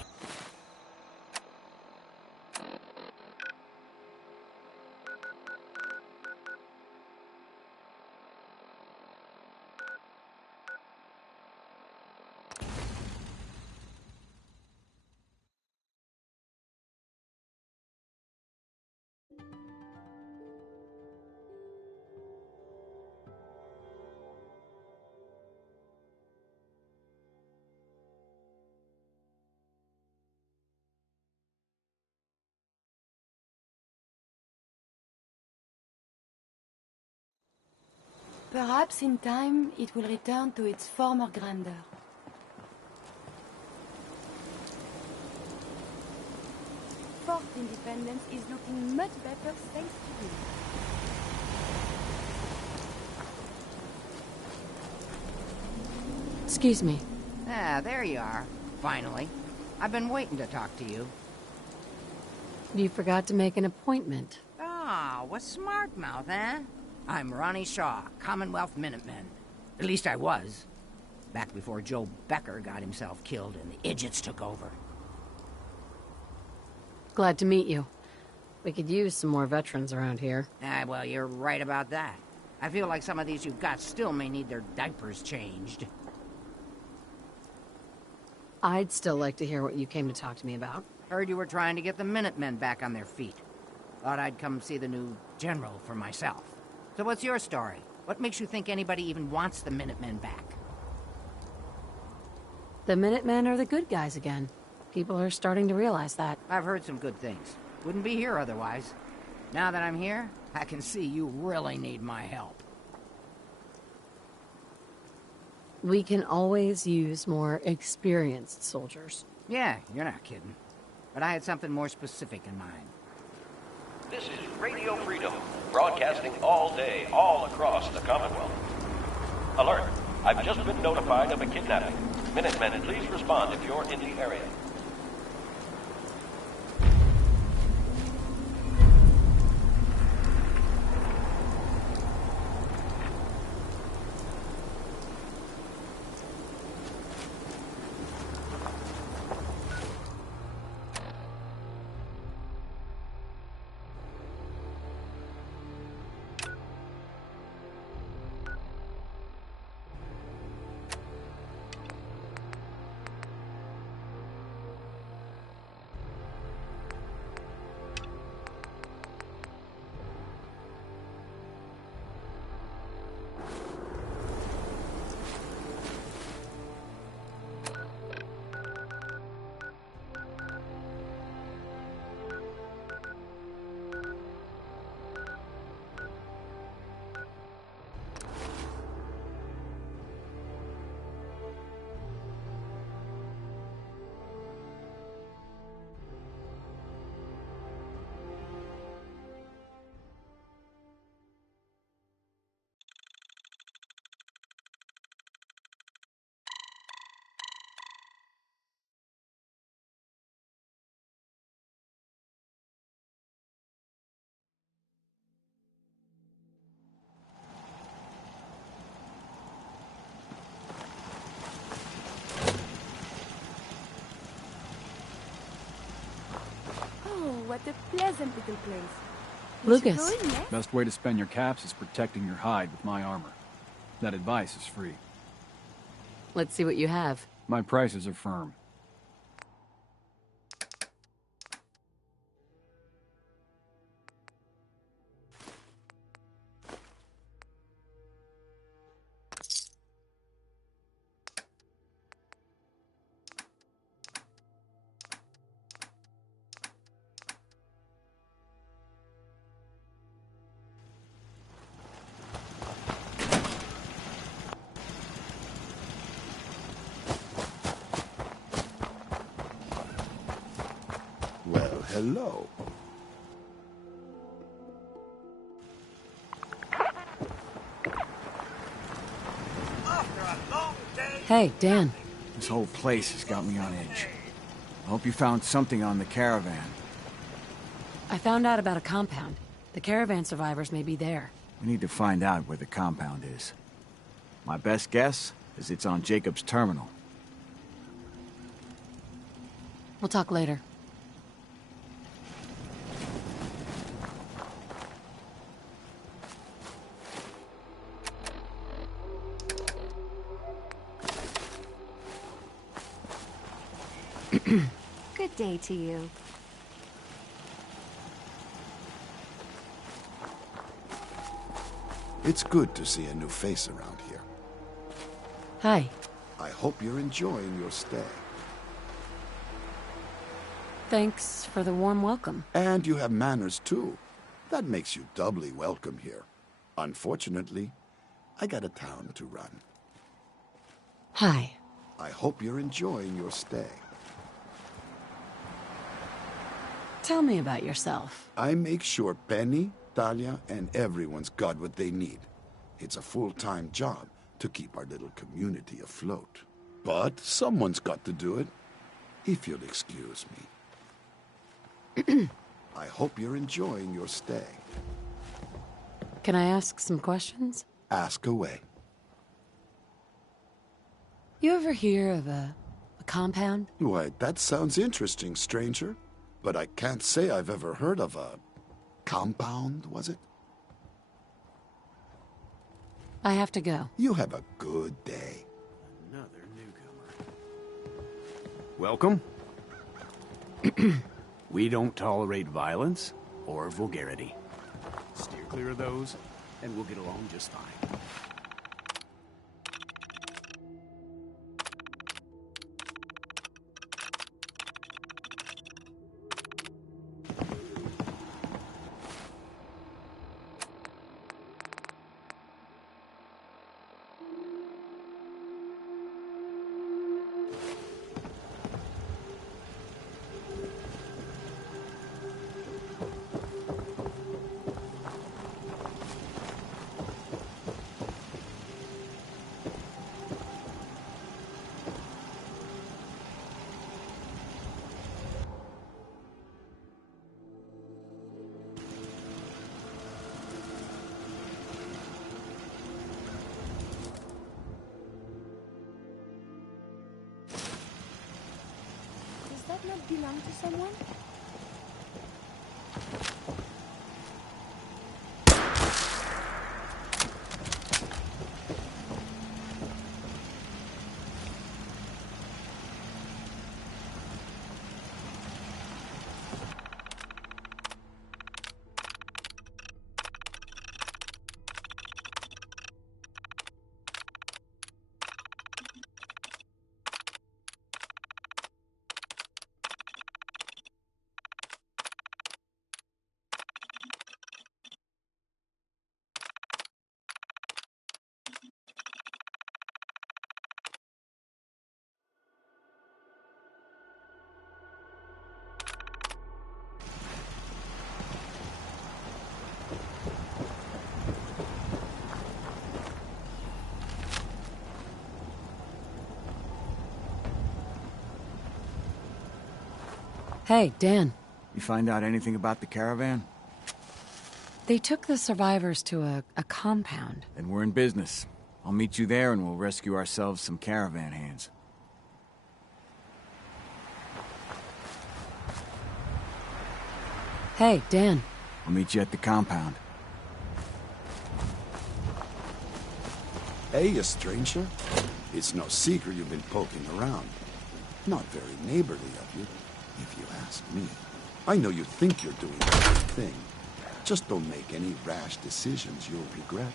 Perhaps in time it will return to its former grandeur. Fort Independence is looking much better thanks to you. Excuse me. Ah, there you are. Finally. I've been waiting to talk to you. You forgot to make an appointment. Ah, what smart mouth, eh? I'm Ronnie Shaw, Commonwealth Minutemen. At least I was. Back before Joe Becker got himself killed and the idiots took over. Glad to meet you. We could use some more veterans around here. Ah, well, you're right about that. I feel like some of these you've got still may need their diapers changed. I'd still like to hear what you came to talk to me about. Heard you were trying to get the Minutemen back on their feet. Thought I'd come see the new general for myself. So what's your story? What makes you think anybody even wants the Minutemen back? The Minutemen are the good guys again. People are starting to realize that. I've heard some good things. Wouldn't be here otherwise. Now that I'm here, I can see you really need my help. We can always use more experienced soldiers. Yeah, you're not kidding. But I had something more specific in mind. This is Radio Freedom, broadcasting all day, all across the Commonwealth. Alert! I've just been notified of a kidnapping. Minutemen, please respond if you're in the area. What a pleasant little place. Lucas. Best way to spend your caps is protecting your hide with my armor. That advice is free. Let's see what you have. My prices are firm. Well, hello. Hey, Dan. This whole place has got me on edge. I hope you found something on the caravan. I found out about a compound. The caravan survivors may be there. We need to find out where the compound is. My best guess is it's on Jacob's terminal. We'll talk later. Good day to you. It's good to see a new face around here. Hi. I hope you're enjoying your stay. Thanks for the warm welcome. And you have manners too. That makes you doubly welcome here. Unfortunately, I got a town to run. Hi. I hope you're enjoying your stay. Tell me about yourself. I make sure Penny, Talia, and everyone's got what they need. It's a full-time job to keep our little community afloat. But someone's got to do it, if you'll excuse me. I hope you're enjoying your stay. Can I ask some questions? Ask away. You ever hear of a compound? Why, that sounds interesting, stranger. But I can't say I've ever heard of a compound, was it? I have to go. You have a good day. Another newcomer. Welcome. We don't tolerate violence or vulgarity. Steer clear of those, and we'll get along just fine. Does that not belong to someone? Hey, Dan. You find out anything about the caravan? They took the survivors to a compound. Then we're in business. I'll meet you there and we'll rescue ourselves some caravan hands. Hey, Dan. I'll meet you at the compound. Hey, you stranger. It's no secret you've been poking around. Not very neighborly of you, if you ask me. I know you think you're doing the right thing. Just don't make any rash decisions you'll regret.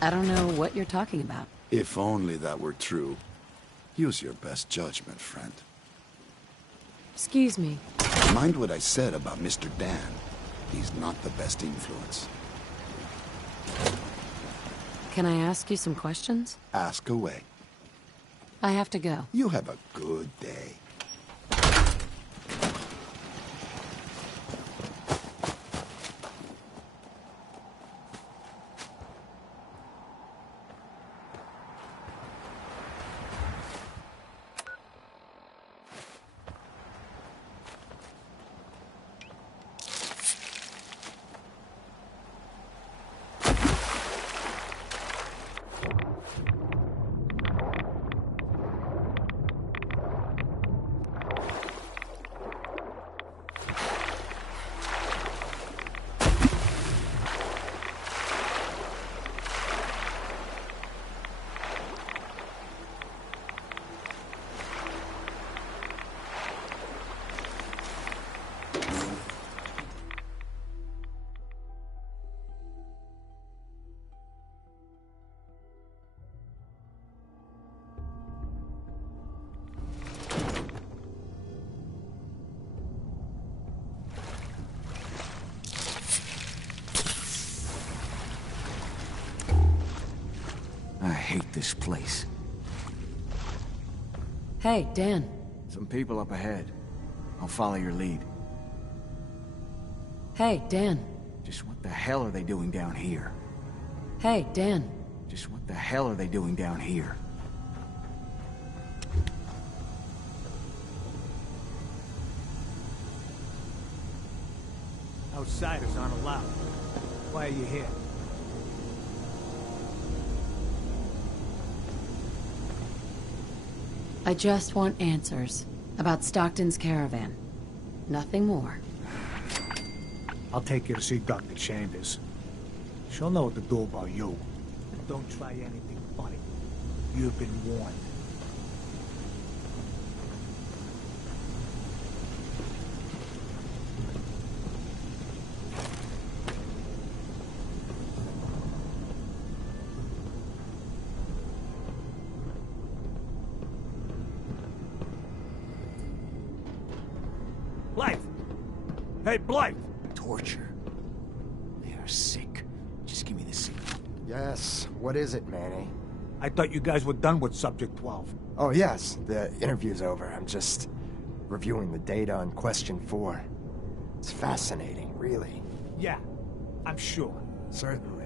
I don't know what you're talking about. If only that were true. Use your best judgment, friend. Excuse me. Mind what I said about Mr. Dan. He's not the best influence. Can I ask you some questions? Ask away. I have to go. You have a good day. I hate this place. Hey, Dan. Some people up ahead. I'll follow your lead. Hey, Dan. Just what the hell are they doing down here? Hey, Dan. Just what the hell are they doing down here? Outsiders aren't allowed. Why are you here? I just want answers about Stockton's caravan. Nothing more. I'll take you to see Dr. Chambers. She'll know what to do about you. And don't try anything funny. You've been warned. Blythe! Hey, Blythe! Torture. They are sick. Just give me the signal. Yes. What is it, Manny? I thought you guys were done with Subject 12. Oh, yes. The interview's over. I'm just reviewing the data on Question 4. It's fascinating, really. Yeah, I'm sure. Certainly.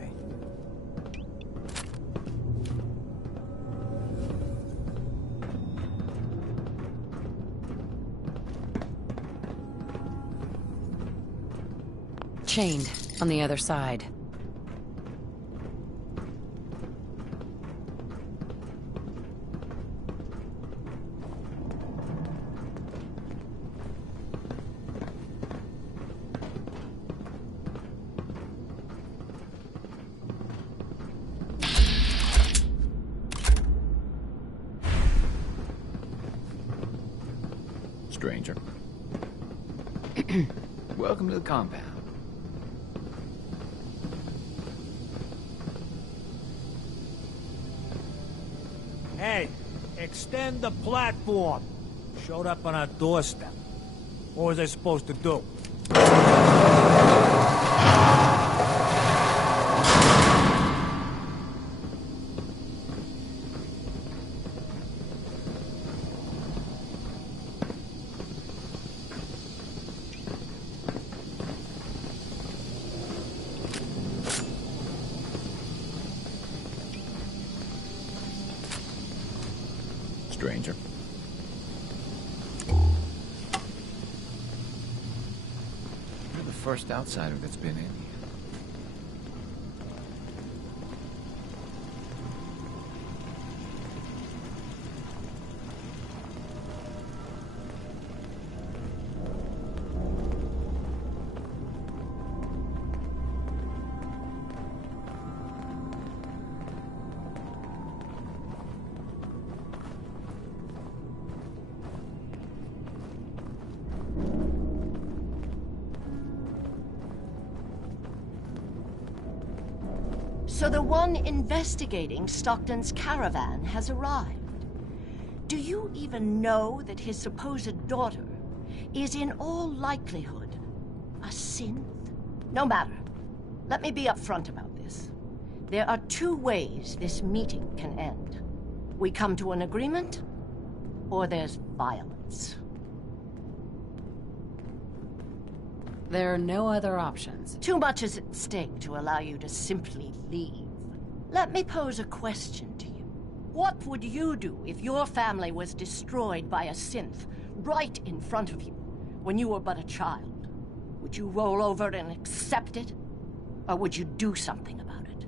Chained on the other side. Stranger. Welcome to the compound. Hey, extend the platform. Showed up on our doorstep. What was I supposed to do? Stranger. You're the first outsider that's been in here. So the one investigating Stockton's caravan has arrived. Do you even know that his supposed daughter is in all likelihood a synth? No matter. Let me be upfront about this. There are two ways this meeting can end. We come to an agreement, or there's violence. There are no other options. Too much is at stake to allow you to simply leave. Let me pose a question to you. What would you do if your family was destroyed by a synth right in front of you when you were but a child? Would you roll over and accept it? Or would you do something about it?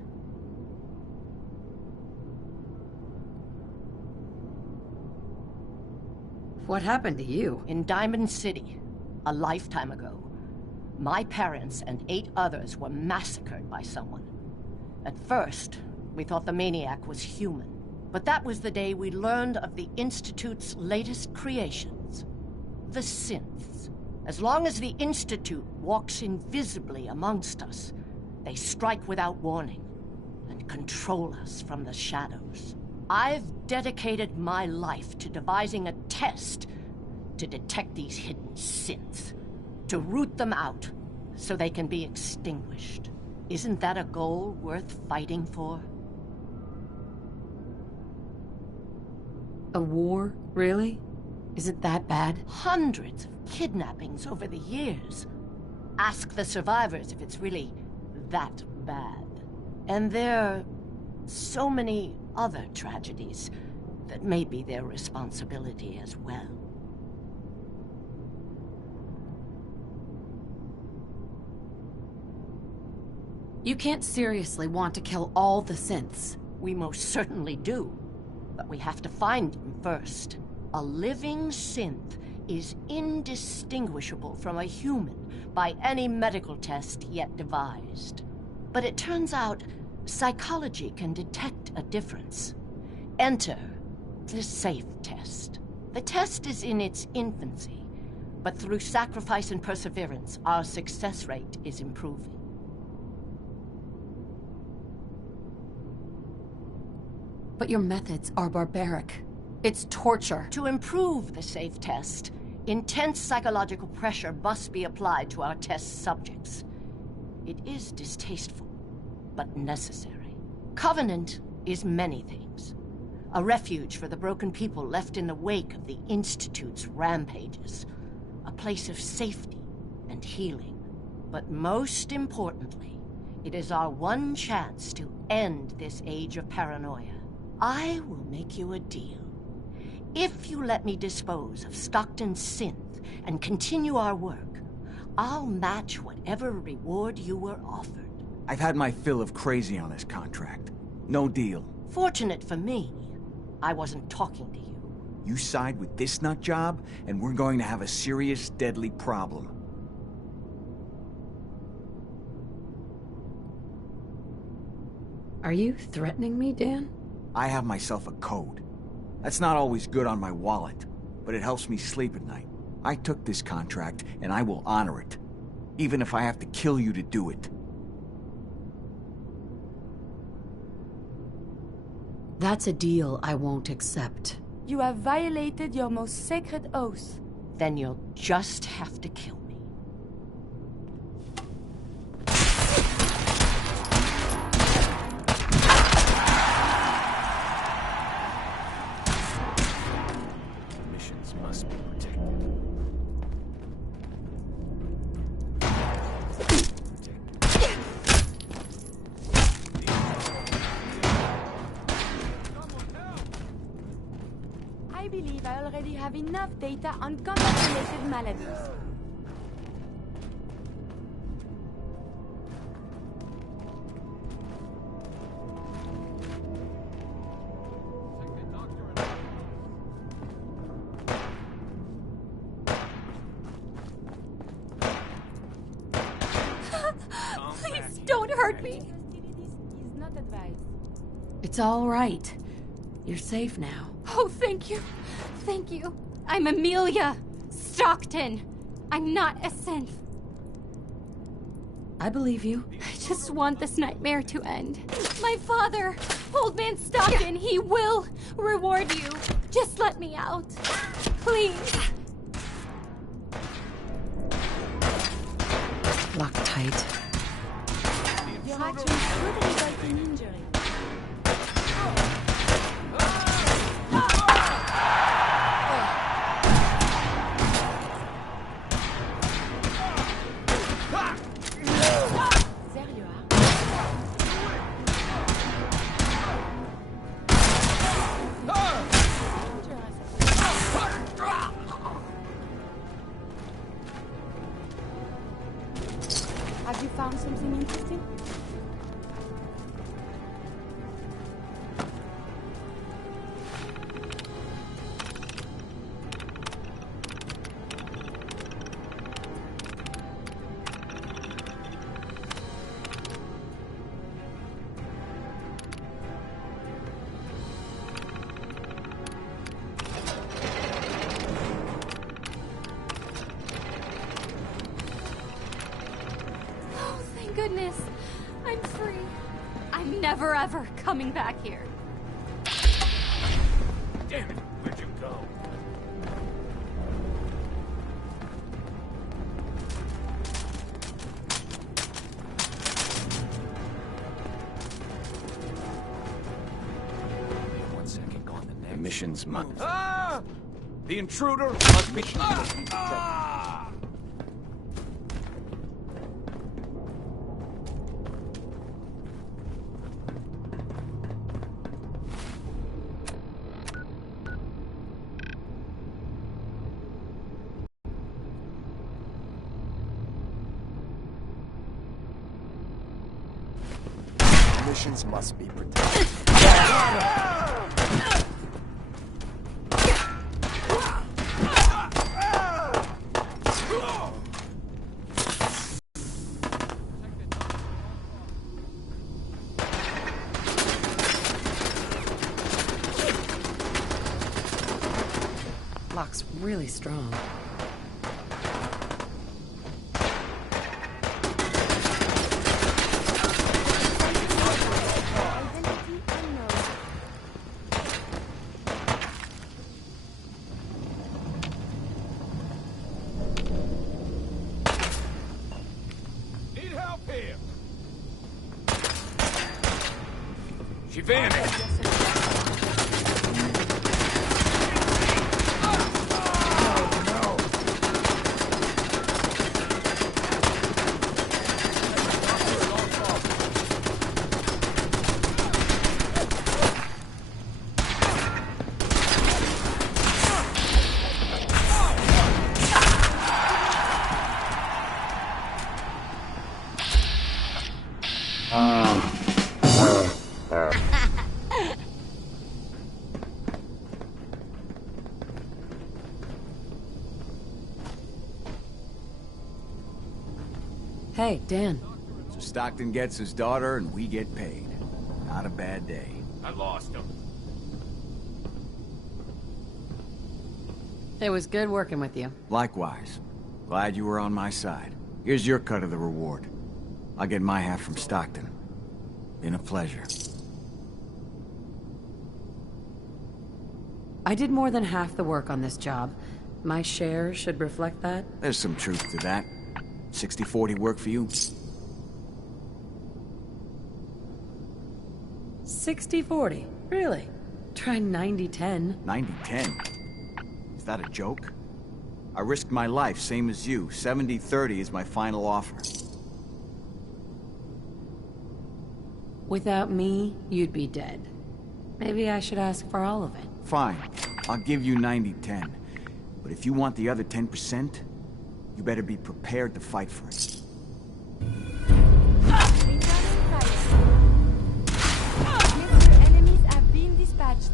What happened to you? In Diamond City, a lifetime ago, my parents and 8 others were massacred by someone. At first, we thought the maniac was human. But that was the day we learned of the Institute's latest creations, the synths. As long as the Institute walks invisibly amongst us, they strike without warning and control us from the shadows. I've dedicated my life to devising a test to detect these hidden synths, to root them out so they can be extinguished. Isn't that a goal worth fighting for? A war? Really? Is it that bad? Hundreds of kidnappings over the years. Ask the survivors if it's really that bad. And there are so many other tragedies that may be their responsibility as well. You can't seriously want to kill all the synths. We most certainly do. But we have to find them first. A living synth is indistinguishable from a human by any medical test yet devised. But it turns out psychology can detect a difference. Enter the safe test. The test is in its infancy, but through sacrifice and perseverance, our success rate is improving. But your methods are barbaric. It's torture. To improve the safe test, intense psychological pressure must be applied to our test subjects. It is distasteful, but necessary. Covenant is many things. A refuge for the broken people left in the wake of the Institute's rampages. A place of safety and healing. But most importantly, it is our one chance to end this age of paranoia. I will make you a deal. If you let me dispose of Stockton's synth and continue our work, I'll match whatever reward you were offered. I've had my fill of crazy on this contract. No deal. Fortunate for me, I wasn't talking to you. You side with this nut job, and we're going to have a serious, deadly problem. Are you threatening me, Dan? I have myself a code. That's not always good on my wallet, but it helps me sleep at night. I took this contract, and I will honor it, even if I have to kill you to do it. That's a deal I won't accept. You have violated your most sacred oath. Then you'll just have to kill me. Missions must be protected. I believe I already have enough data on combat-related maladies. Please don't hurt me. Is not advised. It's all right. You're safe now. Oh, thank you. Thank you. I'm Amelia Stockton. I'm not a synth. I believe you. I just want this nightmare to end. My father, Old Man Stockton, he will reward you. Just let me out. Please. Lock tight. Your actions could result in injury. There you are. Have you found something interesting? Oh, thank goodness. I'm free. I'm never ever coming back here. Damn it, where'd you go? Missions must... Ah! The intruder must be... Missions must be protected. Lock's really strong. She vanished. Hey, Dan. So Stockton gets his daughter and we get paid. Not a bad day. I lost him. It was good working with you. Likewise. Glad you were on my side. Here's your cut of the reward. I'll get my half from Stockton. Been a pleasure. I did more than half the work on this job. My share should reflect that. There's some truth to that. 60-40 work for you? 60-40? Really? Try 90-10. 90-10? Is that a joke? I risked my life, same as you. 70-30 is my final offer. Without me, you'd be dead. Maybe I should ask for all of it. Fine. I'll give you 90-10. But if you want the other 10%, you better be prepared to fight for it. Your enemies have been dispatched.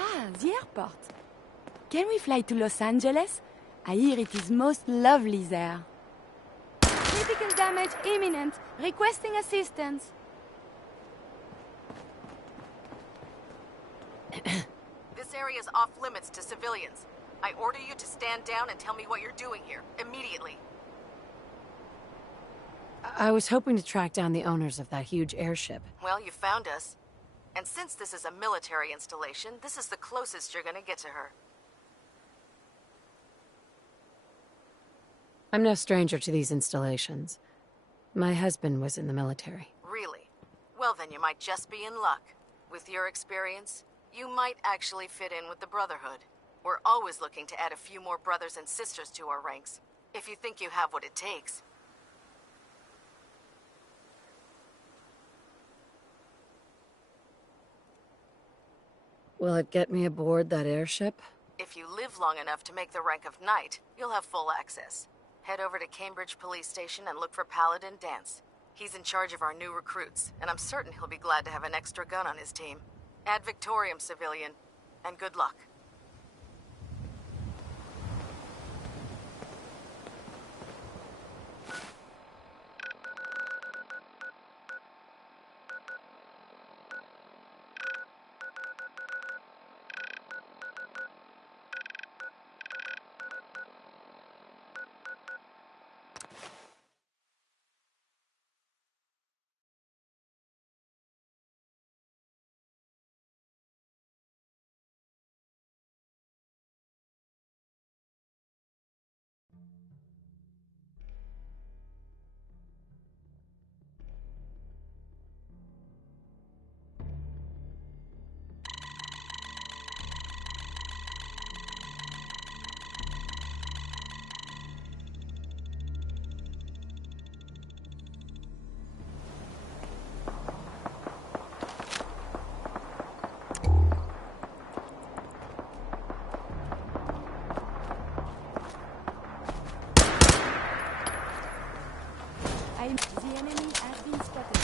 Ah, the airport. Can we fly to Los Angeles? I hear it is most lovely there. Critical damage imminent. Requesting assistance. This area is off limits to civilians. I order you to stand down and tell me what you're doing here, immediately. I was hoping to track down the owners of that huge airship. Well, you found us. And since this is a military installation, this is the closest you're gonna get to her. I'm no stranger to these installations. My husband was in the military. Really? Well, then you might just be in luck. With your experience, you might actually fit in with the Brotherhood. We're always looking to add a few more brothers and sisters to our ranks, if you think you have what it takes. Will it get me aboard that airship? If you live long enough to make the rank of knight, you'll have full access. Head over to Cambridge Police Station and look for Paladin Dance. He's in charge of our new recruits, and I'm certain he'll be glad to have an extra gun on his team. Ad Victoriam, civilian, and good luck. The enemy has been spotted.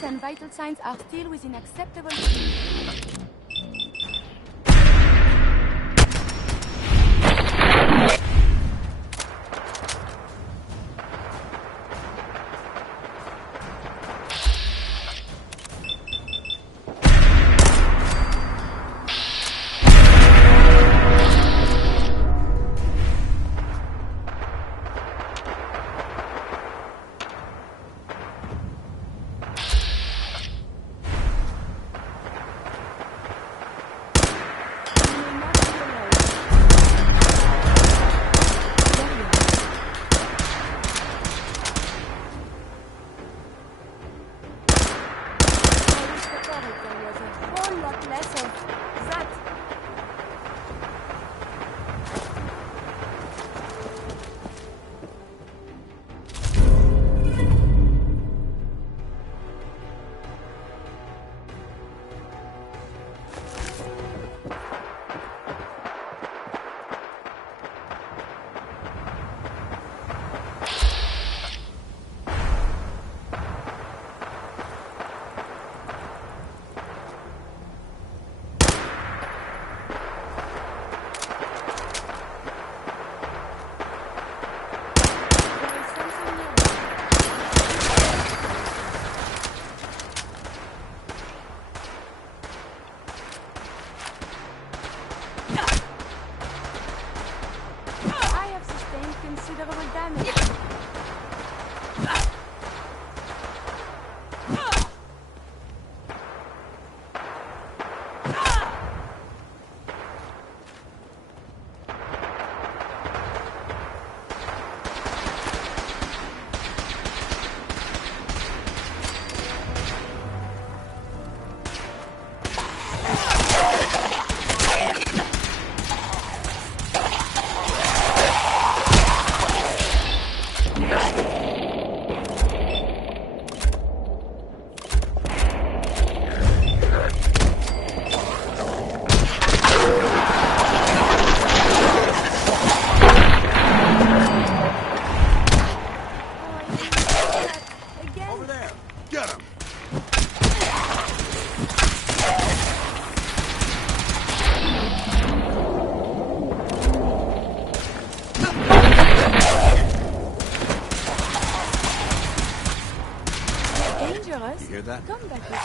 And vital signs are still within acceptable range. considerable damage. You hear that? Come back here.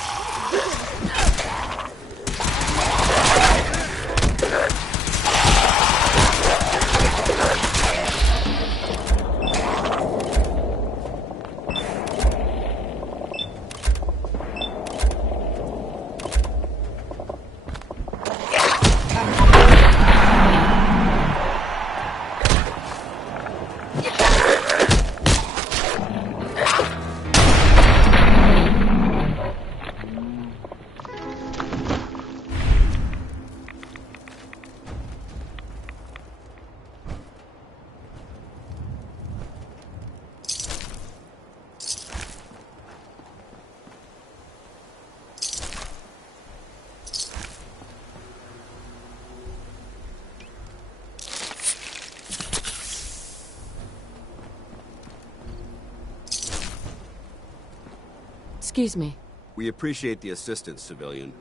Excuse me. We appreciate the assistance, civilian.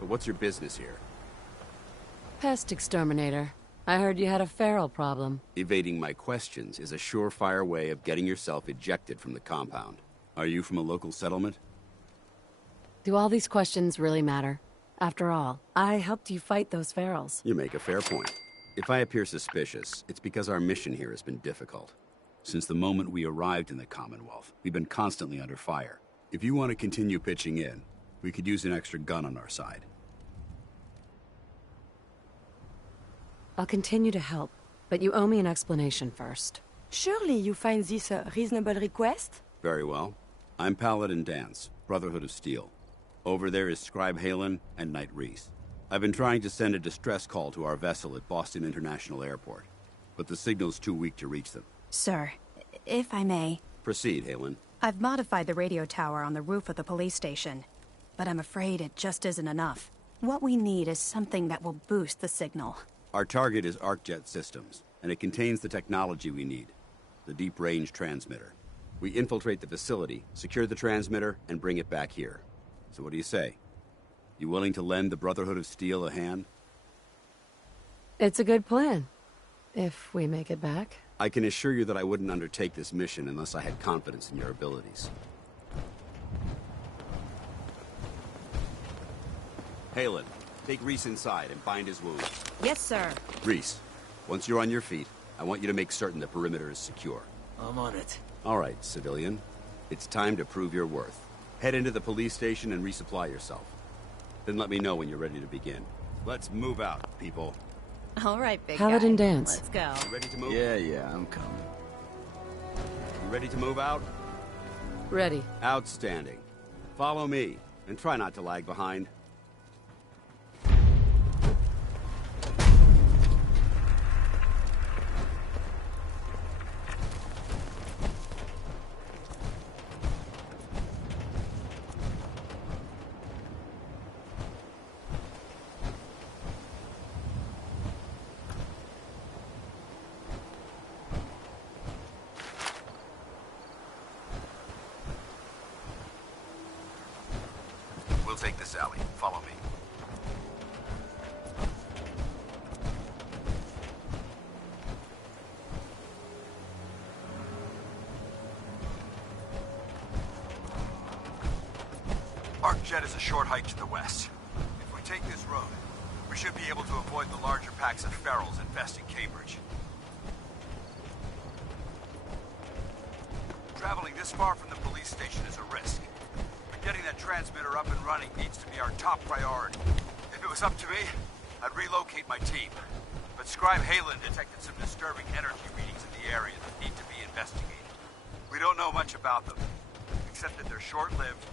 But what's your business here? Pest exterminator. I heard you had a feral problem. Evading my questions is a surefire way of getting yourself ejected from the compound. Are you from a local settlement? Do all these questions really matter? After all, I helped you fight those ferals. You make a fair point. If I appear suspicious, it's because our mission here has been difficult. Since the moment we arrived in the Commonwealth, we've been constantly under fire. If you want to continue pitching in, we could use an extra gun on our side. I'll continue to help, but you owe me an explanation first. Surely you find this a reasonable request? Very well. I'm Paladin Dance, Brotherhood of Steel. Over there is Scribe Halen and Knight Reese. I've been trying to send a distress call to our vessel at Boston International Airport, but the signal's too weak to reach them. Sir, if I may. Proceed, Halen. I've modified the radio tower on the roof of the police station, but I'm afraid it just isn't enough. What we need is something that will boost the signal. Our target is ArcJet Systems, and it contains the technology we need. The deep-range transmitter. We infiltrate the facility, secure the transmitter, and bring it back here. So what do you say? You willing to lend the Brotherhood of Steel a hand? It's a good plan. If we make it back. I can assure you that I wouldn't undertake this mission unless I had confidence in your abilities. Halen, take Reese inside and bind his wounds. Yes, sir. Reese, once you're on your feet, I want you to make certain the perimeter is secure. I'm on it. All right, civilian. It's time to prove your worth. Head into the police station and resupply yourself. Then let me know when you're ready to begin. Let's move out, people. All right, big Paladin guy. Dance. Let's go. You ready to move? Yeah, I'm coming. You ready to move out? Ready. Outstanding. Follow me, and try not to lag behind. We'll take this alley. Follow me. ArcJet is a short hike to the west. If we take this road, we should be able to avoid the larger packs of ferals infesting Cambridge. Traveling this far from the police station is a risk. But getting that transmitter up and running needs to be our top priority. If it was up to me, I'd relocate my team. But Scribe Halen detected some disturbing energy readings in the area that need to be investigated. We don't know much about them, except that they're short-lived.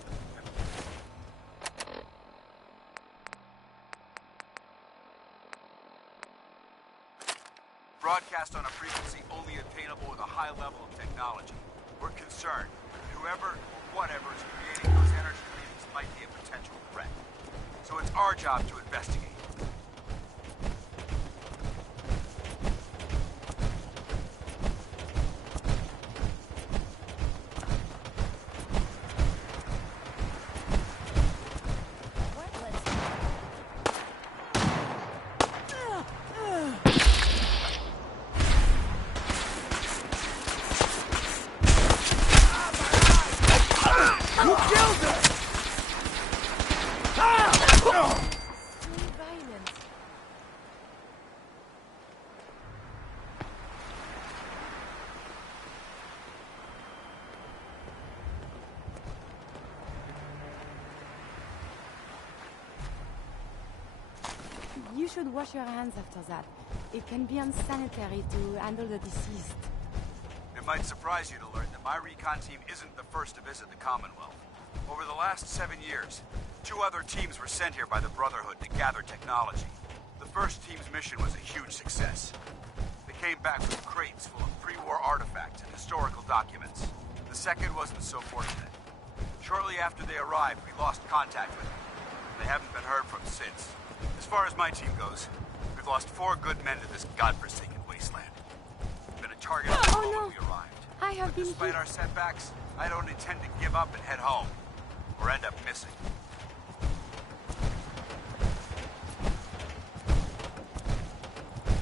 Broadcast on a frequency only attainable with a high level of technology. We're concerned that whoever or whatever is creating those energy readings might be a potential threat. So it's our job to investigate. You should wash your hands after that. It can be unsanitary to handle the deceased. It might surprise you to learn that my recon team isn't the first to visit the Commonwealth. Over the last 7 years, 2 other teams were sent here by the Brotherhood to gather technology. The first team's mission was a huge success. They came back with crates full of pre-war artifacts and historical documents. The second wasn't so fortunate. Shortly after they arrived, we lost contact with them. They haven't been heard from since. As far as my team goes, we've lost 4 good men to this godforsaken wasteland. We've been a target of the moment we arrived. I have been Despite our setbacks, I don't intend to give up and head home, or end up missing.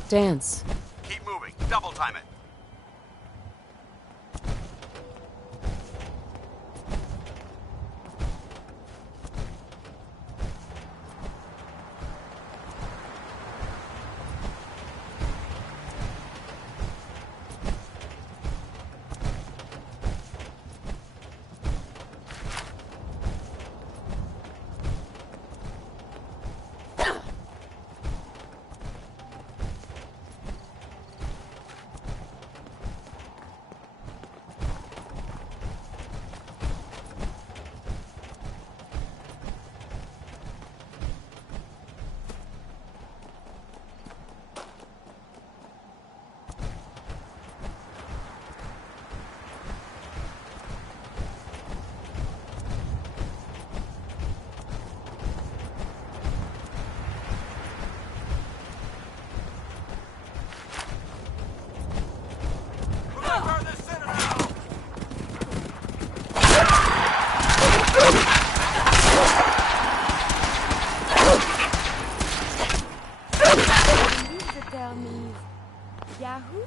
Dance. Keep moving. Double time it. Yahoo?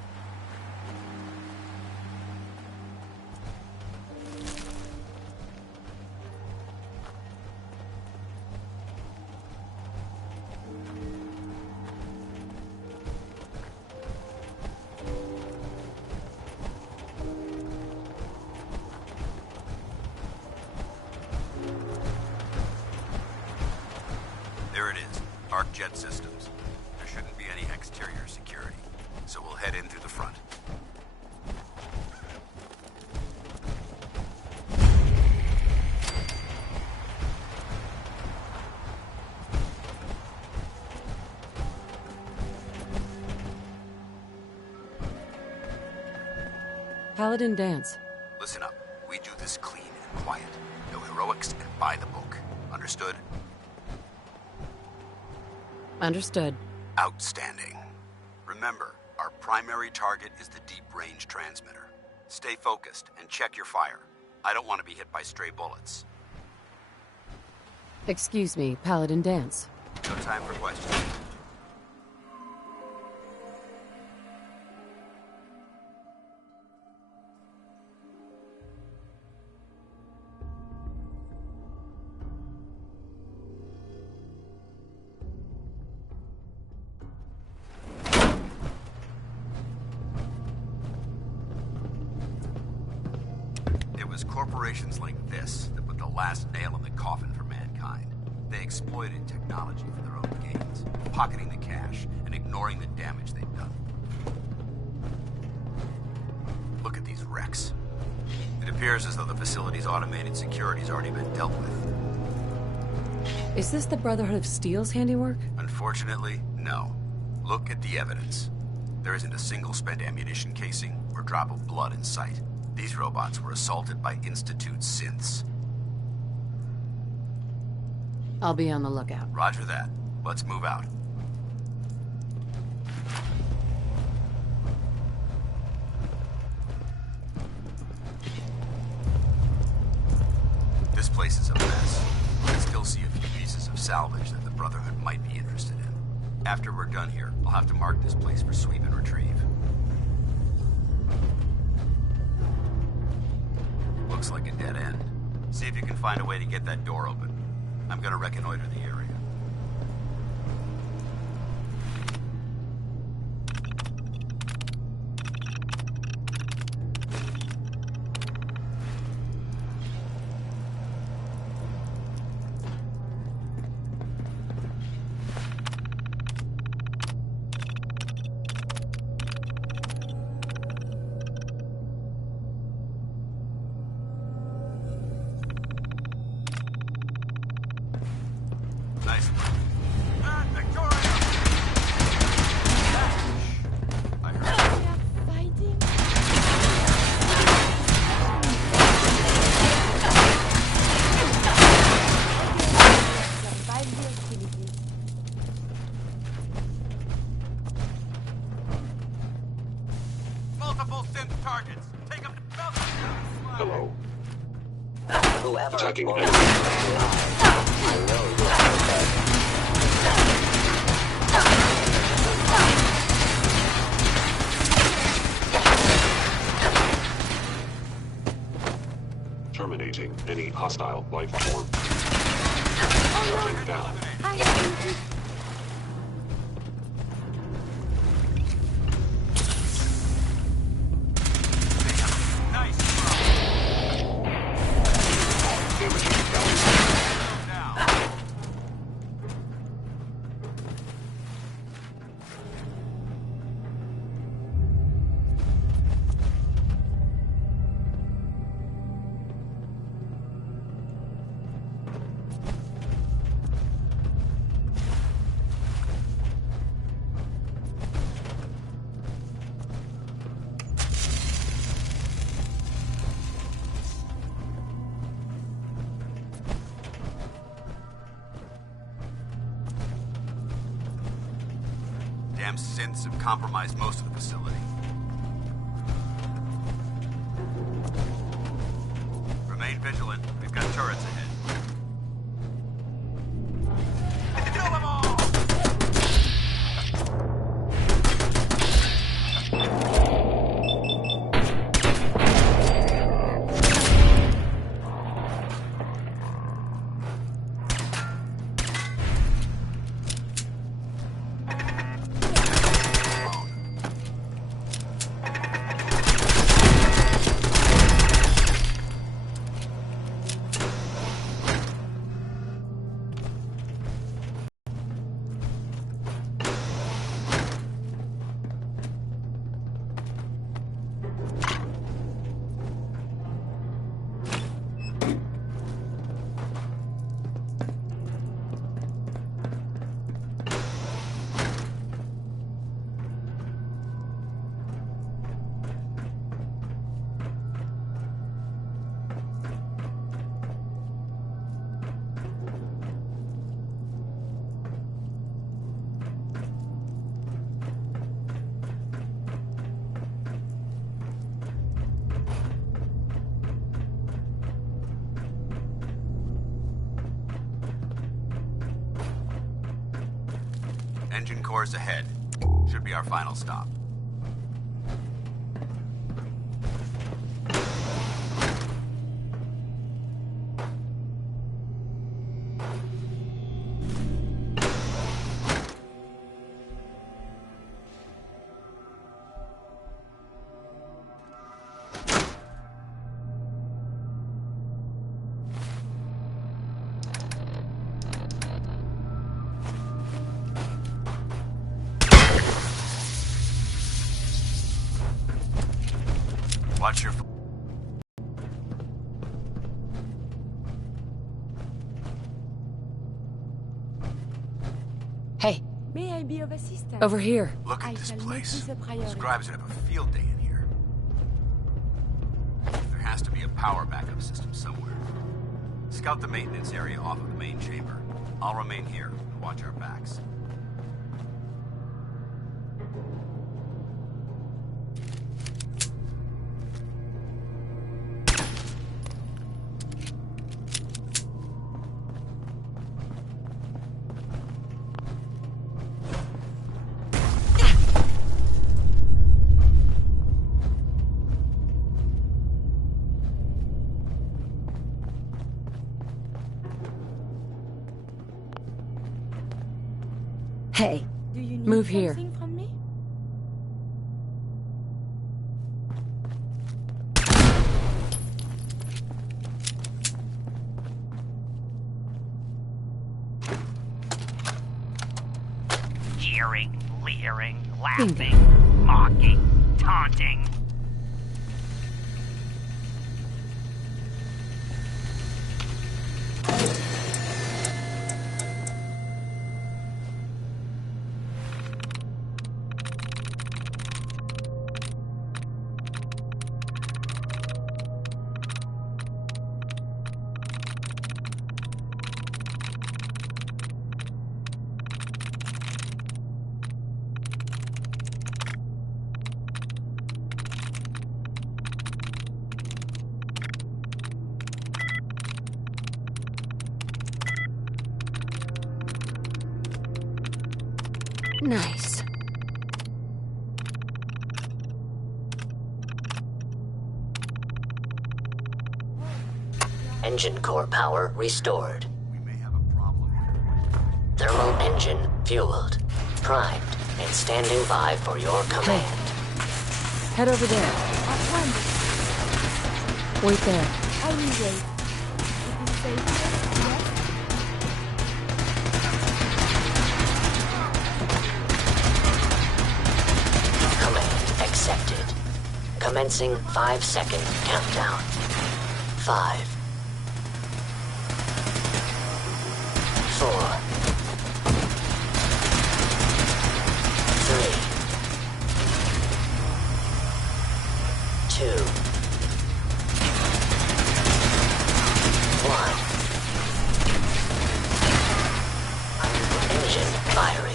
There it is. Arc jet systems. There shouldn't be any exterior security, so we'll head in through the front. Paladin Dance. Listen up. We do this clean and quiet. No heroics and by the book. Understood? Understood. Outstanding. Remember, our primary target is the deep-range transmitter. Stay focused and check your fire. I don't want to be hit by stray bullets. Excuse me, Paladin Dance. No time for questions. was corporations like this that put the last nail in the coffin for mankind. They exploited technology for their own gains, pocketing the cash and ignoring the damage they'd done. Look at these wrecks. It appears as though the facility's automated security's already been dealt with. Is this the Brotherhood of Steel's handiwork? Unfortunately, no. Look at the evidence. There isn't a single spent ammunition casing or drop of blood in sight. These robots were assaulted by Institute synths. I'll be on the lookout. Roger that. Let's move out. This place is a mess. I can still see a few pieces of salvage that the Brotherhood might be interested in. After we're done here, I'll have to mark this place for sweep and retrieve. Looks like a dead end. See if you can find a way to get that door open. I'm gonna reconnoiter the area. Nice. Victoria! I heard. Multiple synth targets. Take them to Belgium. Hello. Whoever. Attacking enemy. I know terminating any hostile life form. Shutting down. Damn synths have compromised most of the facility. Remain vigilant. We've got turrets ahead. Kill them all! Engine cores ahead. Should be our final stop. be of assistance? Over here. Look at this shall place. make this a priority. Scribes would have a field day in here. There has to be a power backup system somewhere. Scout the maintenance area off of the main chamber. I'll remain here and watch our backs. Hey, Do you need move here. something from me? Jeering, leering, laughing, mocking, taunting. Nice. Engine core power restored. Thermal engine fueled, primed, and standing by for your command. Head over there. At once. Wait there. I will wait. It is safe here, yes? Command accepted. Commencing 5-second countdown. 5, 4, 3, 2, 1. Engine firing.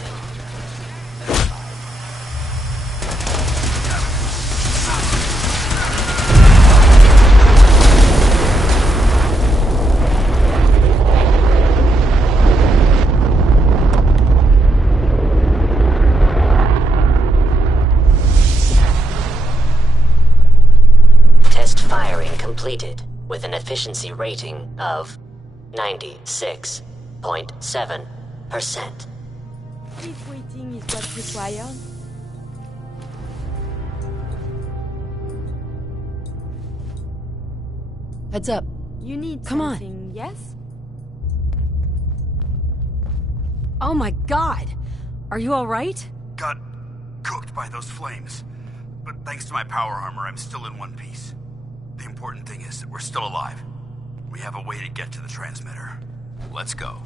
Completed with an efficiency rating of 96.7%. If waiting is what's required. Heads up. You need Come on. something, yes? Oh my god! Are you alright? Got cooked by those flames. But thanks to my power armor, I'm still in one piece. The important thing is that we're still alive. We have a way to get to the transmitter. Let's go.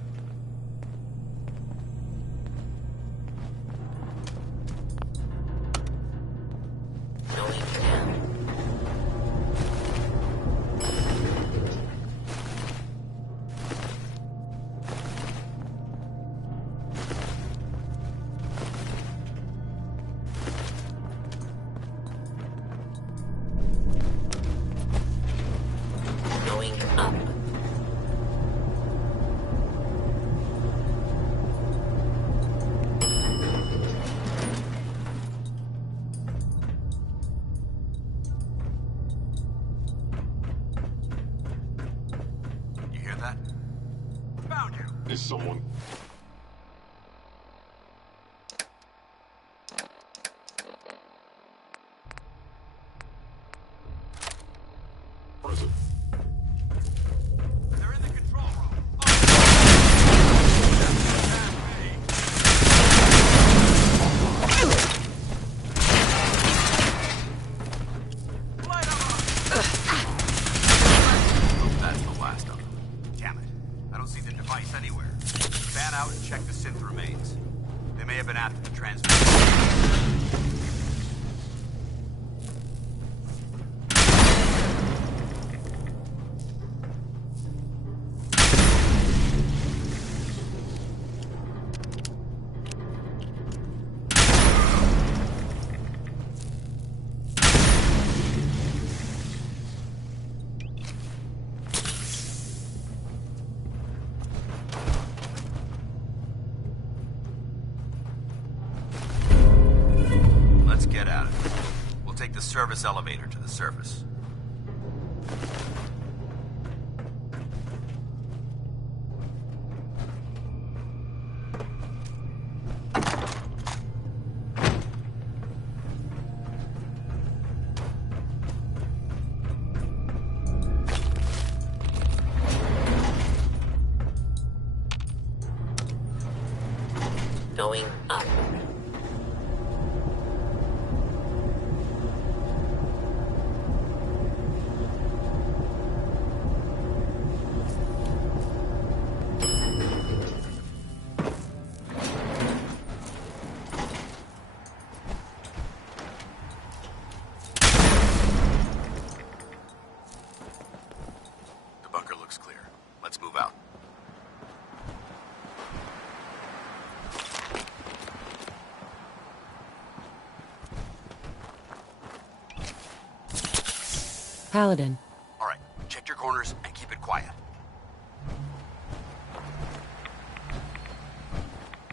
Is someone... Present. They're in the control room. That's the last of them. Damn it. I don't see the device anywhere. Fan out and check the synth remains. They may have been after get at it. We'll take the service elevator to the surface. Going up. The bunker looks clear. Let's move out. Paladin. All right, check your corners and keep it quiet.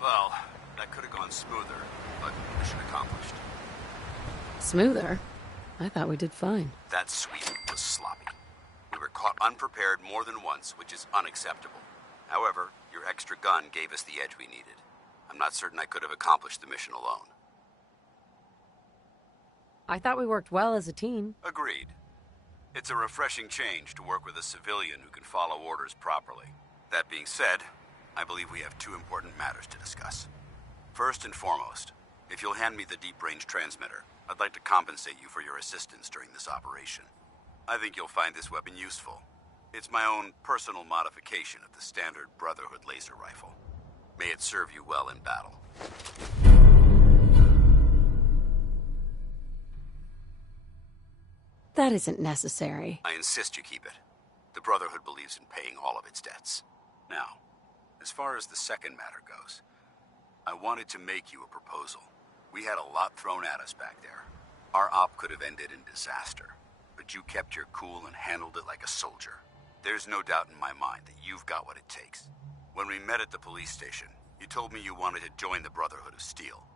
Well, that could have gone smoother, but mission accomplished. Smoother? I thought we did fine. That sweep was sloppy. We were caught unprepared more than once, which is unacceptable. However, your extra gun gave us the edge we needed. I'm not certain I could have accomplished the mission alone. I thought we worked well as a team. Agreed. It's a refreshing change to work with a civilian who can follow orders properly. That being said, I believe we have two important matters to discuss. First and foremost, if you'll hand me the deep-range transmitter, I'd like to compensate you for your assistance during this operation. I think you'll find this weapon useful. It's my own personal modification of the standard Brotherhood laser rifle. May it serve you well in battle. That isn't necessary. I insist you keep it. The Brotherhood believes in paying all of its debts. Now, as far as the second matter goes, I wanted to make you a proposal. We had a lot thrown at us back there. Our op could have ended in disaster, but you kept your cool and handled it like a soldier. There's no doubt in my mind that you've got what it takes. When we met at the police station, you told me you wanted to join the Brotherhood of Steel.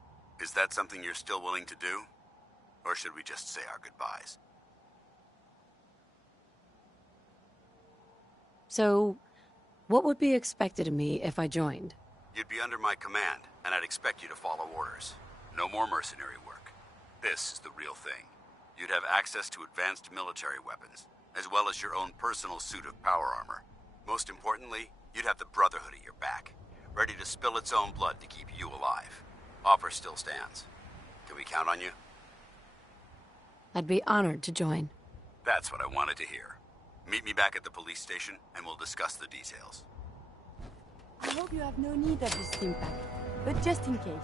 Is that something you're still willing to do? Or should we just say our goodbyes? So, what would be expected of me if I joined? You'd be under my command, and I'd expect you to follow orders. No more mercenary work. This is the real thing. You'd have access to advanced military weapons, as well as your own personal suit of power armor. Most importantly, you'd have the Brotherhood at your back, ready to spill its own blood to keep you alive. Offer still stands. Can we count on you? I'd be honored to join. That's what I wanted to hear. Meet me back at the police station, and we'll discuss the details. I hope you have no need of this impact, but just in case.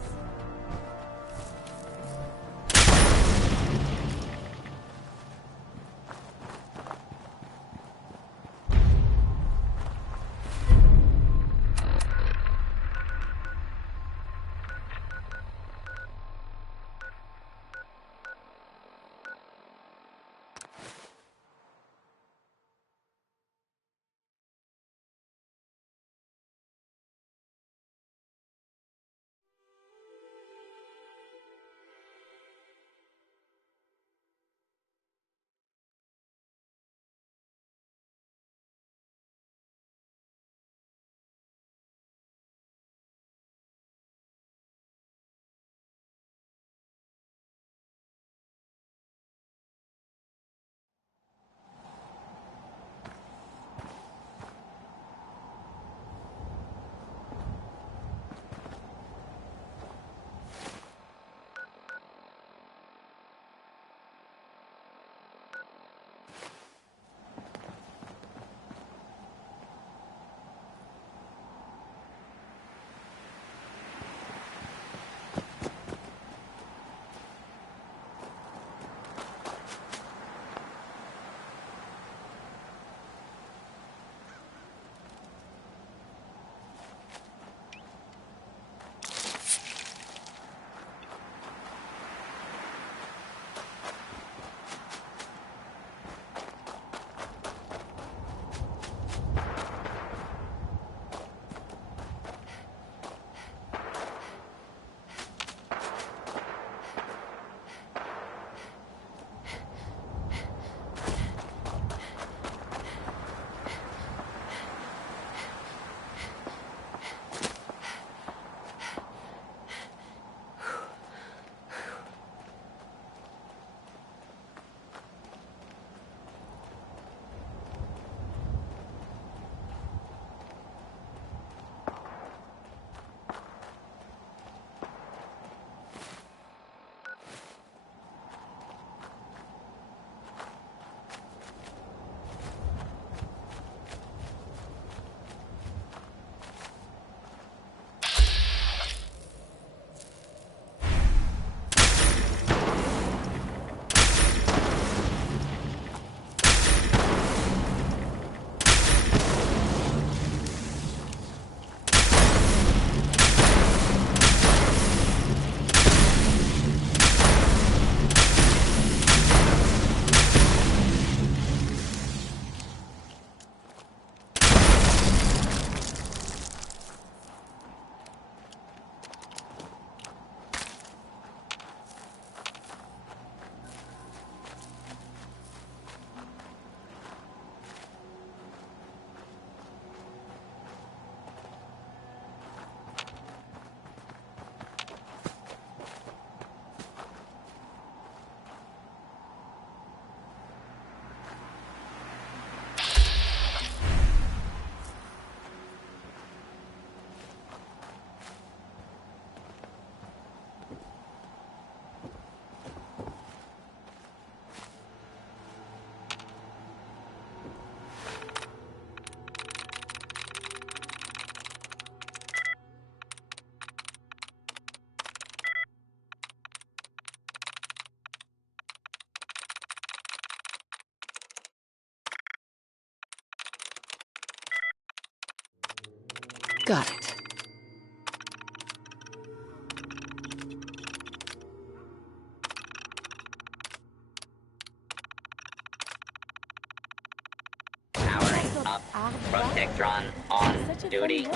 Got it. Powering up. Protectron on duty.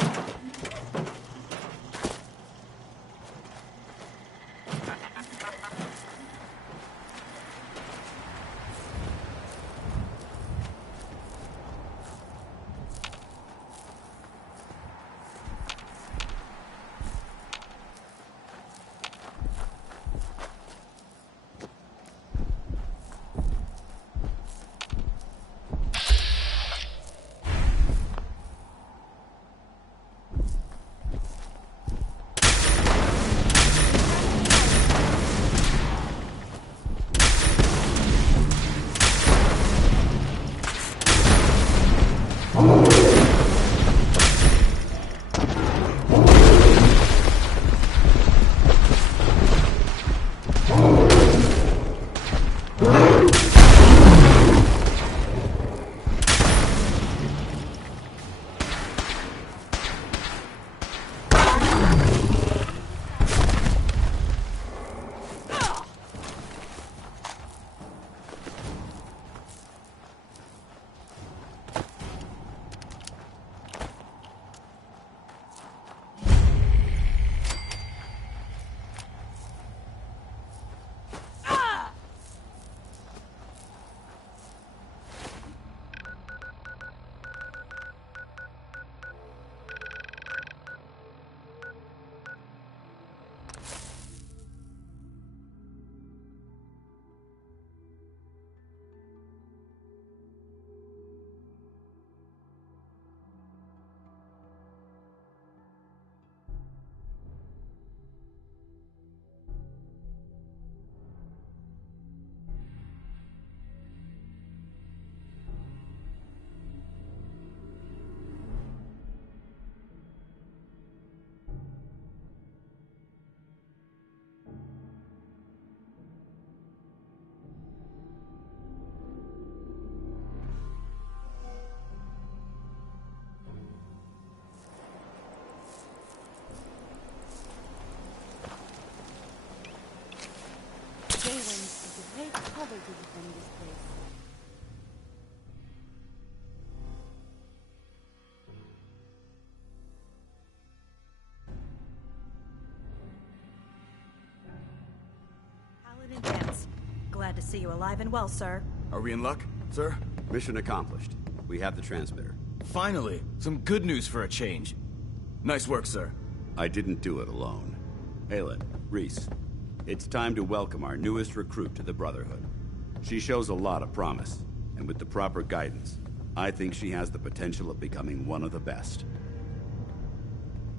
Paladin Dance. Glad to see you alive and well, sir. Are we in luck, sir? Mission accomplished. We have the transmitter. Finally! Some good news for a change. Nice work, sir. I didn't do it alone. Aelin, Reese, it's time to welcome our newest recruit to the Brotherhood. She shows a lot of promise, and with the proper guidance, I think she has the potential of becoming one of the best.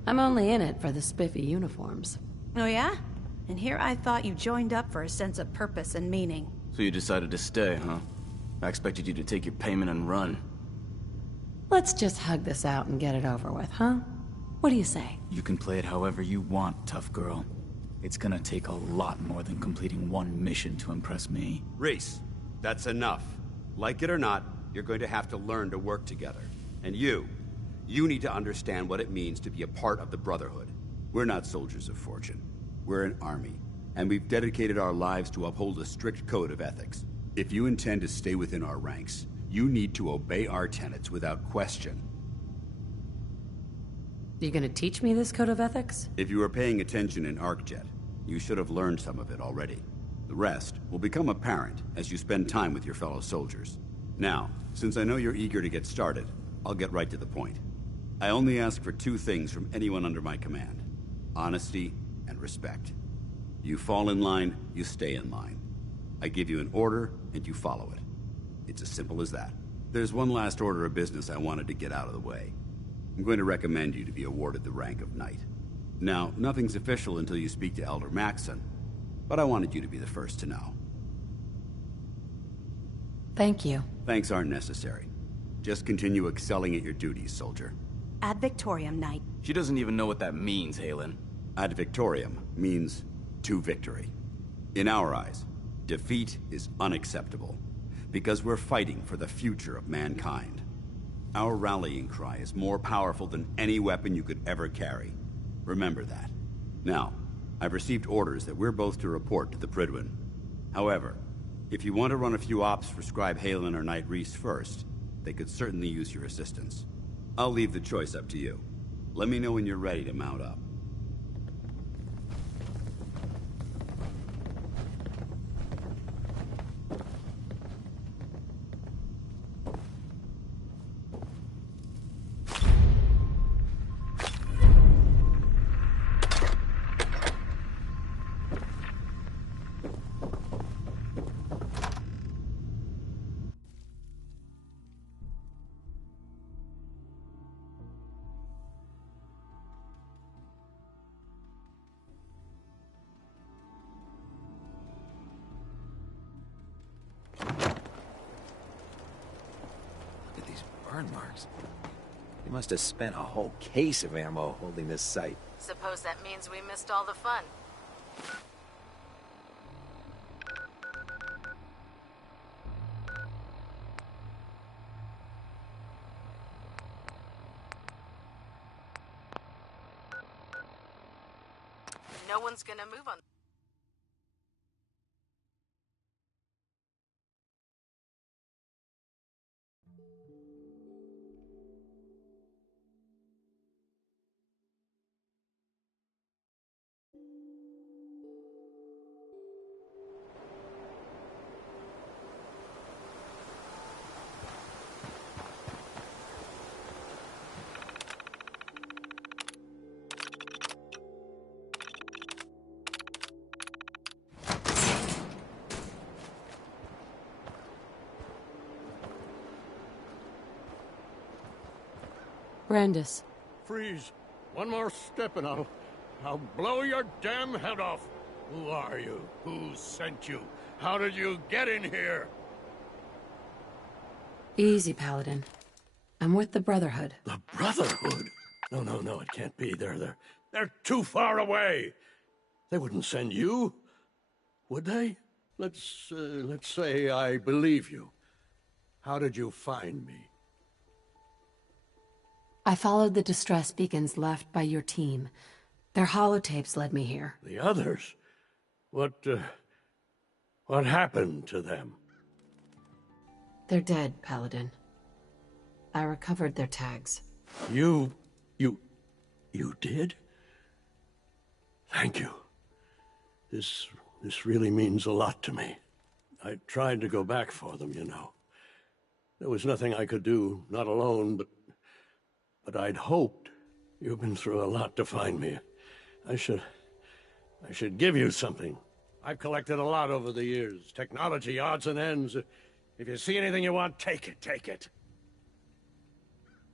I'm only in it for the spiffy uniforms. Oh yeah? And here I thought you joined up for a sense of purpose and meaning. So you decided to stay, huh? I expected you to take your payment and run. Let's just hug this out and get it over with, huh? What do you say? You can play it however you want, tough girl. It's gonna take a lot more than completing one mission to impress me. Reese, that's enough. Like it or not, you're going to have to learn to work together. And you need to understand what it means to be a part of the Brotherhood. We're not soldiers of fortune. We're an army, and we've dedicated our lives to uphold a strict code of ethics. If you intend to stay within our ranks, you need to obey our tenets without question. You gonna teach me this code of ethics? If you were paying attention in ArcJet, you should have learned some of it already. The rest will become apparent as you spend time with your fellow soldiers. Now, since I know you're eager to get started, I'll get right to the point. I only ask for two things from anyone under my command: honesty and respect. You fall in line, you stay in line. I give you an order, and you follow it. It's as simple as that. There's one last order of business I wanted to get out of the way. I'm going to recommend you to be awarded the rank of Knight. Now, nothing's official until you speak to Elder Maxson, but I wanted you to be the first to know. Thank you. Thanks aren't necessary. Just continue excelling at your duties, soldier. Ad Victoriam, Knight. She doesn't even know what that means, Aelin. Ad Victoriam means to victory. In our eyes, defeat is unacceptable, because we're fighting for the future of mankind. Our rallying cry is more powerful than any weapon you could ever carry. Remember that. Now, I've received orders that we're both to report to the Prydwen. However, if you want to run a few ops for Scribe Halen or Knight Reese first, they could certainly use your assistance. I'll leave the choice up to you. Let me know when you're ready to mount up. Burn marks. They must have spent a whole case of ammo holding this site. Suppose that means we missed all the fun. No one's gonna move on. Brandis. Freeze. One more step and I'll blow your damn head off. Who are you? Who sent you? How did you get in here? Easy, Paladin. I'm with the Brotherhood. The Brotherhood? No, it can't be. They're too far away. They wouldn't send you, would they? Let's say I believe you. How did you find me? I followed the distress beacons left by your team. Their holotapes led me here. The others? What happened to them? They're dead, Paladin. I recovered their tags. You did? Thank you. This really means a lot to me. I tried to go back for them, you know. There was nothing I could do, not alone, but I'd hoped. You've been through a lot to find me. I should give you something. I've collected a lot over the years. Technology, odds and ends. If you see anything you want, take it.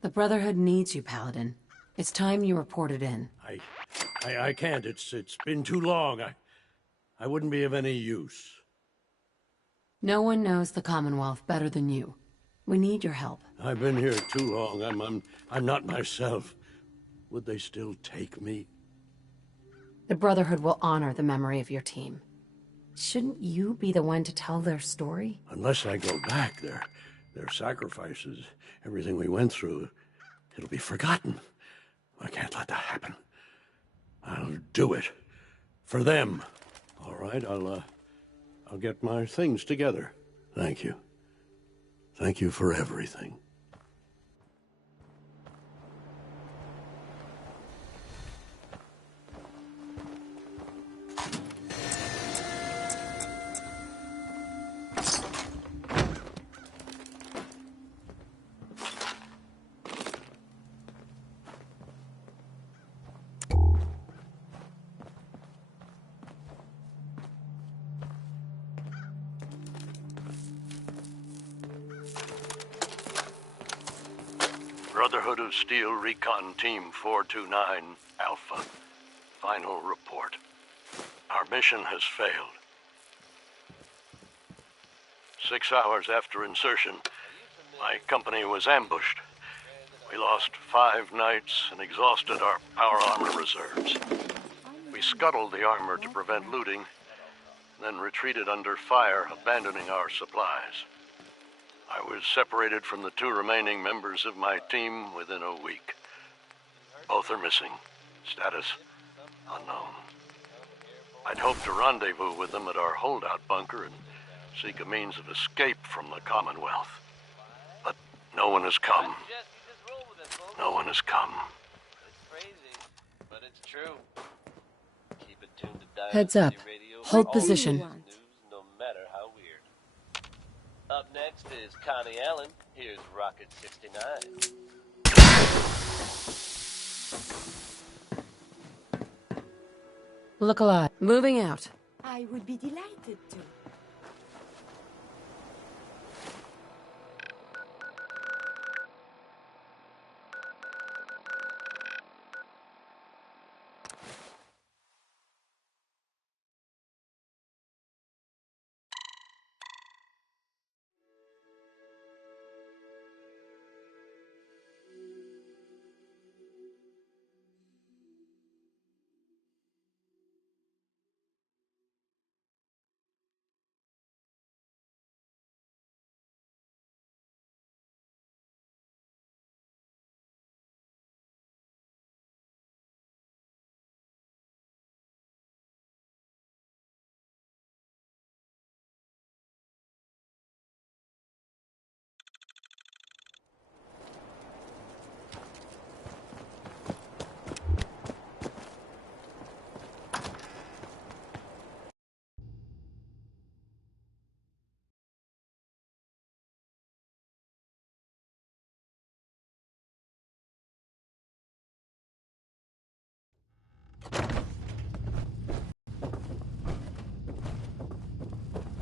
The Brotherhood needs you, Paladin. It's time you reported in. I can't. It's been too long. I wouldn't be of any use. No one knows the Commonwealth better than you. We need your help. I've been here too long. I'm not myself. Would they still take me? The Brotherhood will honor the memory of your team. Shouldn't you be the one to tell their story? Unless I go back, their sacrifices, everything we went through, it'll be forgotten. I can't let that happen. I'll do it. For them. All right, I'll get my things together. Thank you. Thank you for everything. Brotherhood of Steel Recon Team 429 Alpha. Final report. Our mission has failed. 6 hours after insertion, my company was ambushed. We lost 5 knights and exhausted our power armor reserves. We scuttled the armor to prevent looting, then retreated under fire, abandoning our supplies. I was separated from the 2 remaining members of my team within a week. Both are missing. Status unknown. I'd hoped to rendezvous with them at our holdout bunker and seek a means of escape from the Commonwealth. But no one has come. No one has come. It's crazy, but it's true. Keep it tuned to Heads up. Hold position. News, no matter how weird. Up next is Connie Allen. Here's Rocket 69. Look alive. Moving out. I would be delighted to.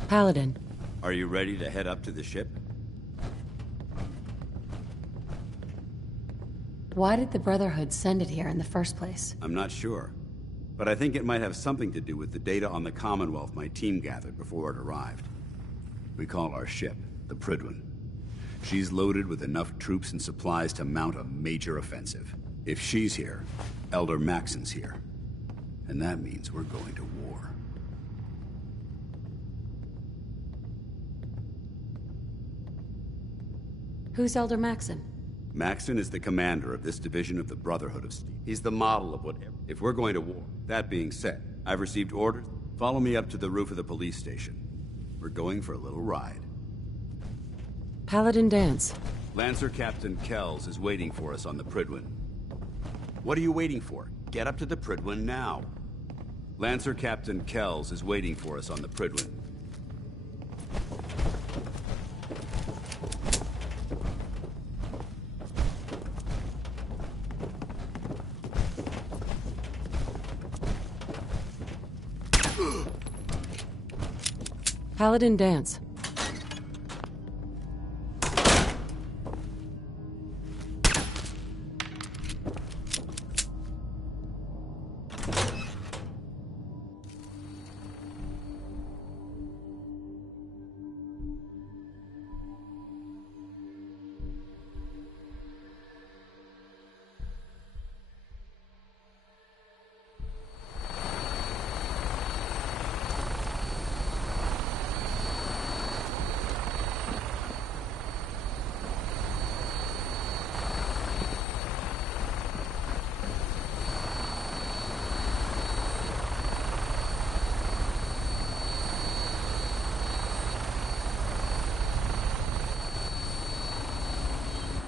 Paladin. Are you ready to head up to the ship? Why did the Brotherhood send it here in the first place? I'm not sure. But I think it might have something to do with the data on the Commonwealth my team gathered before it arrived. We call our ship the Prydwen. She's loaded with enough troops and supplies to mount a major offensive. If she's here, Elder Maxon's here. And that means we're going to war. Who's Elder Maxon? Maxon is the commander of this division of the Brotherhood of Steel. He's the model of what... If we're going to war. That being said, I've received orders. Follow me up to the roof of the police station. We're going for a little ride. Paladin dance. Lancer Captain Kells is waiting for us on the Prydwen. What are you waiting for? Get up to the Prydwen now. Lancer Captain Kells is waiting for us on the Prydwen. Paladin dance.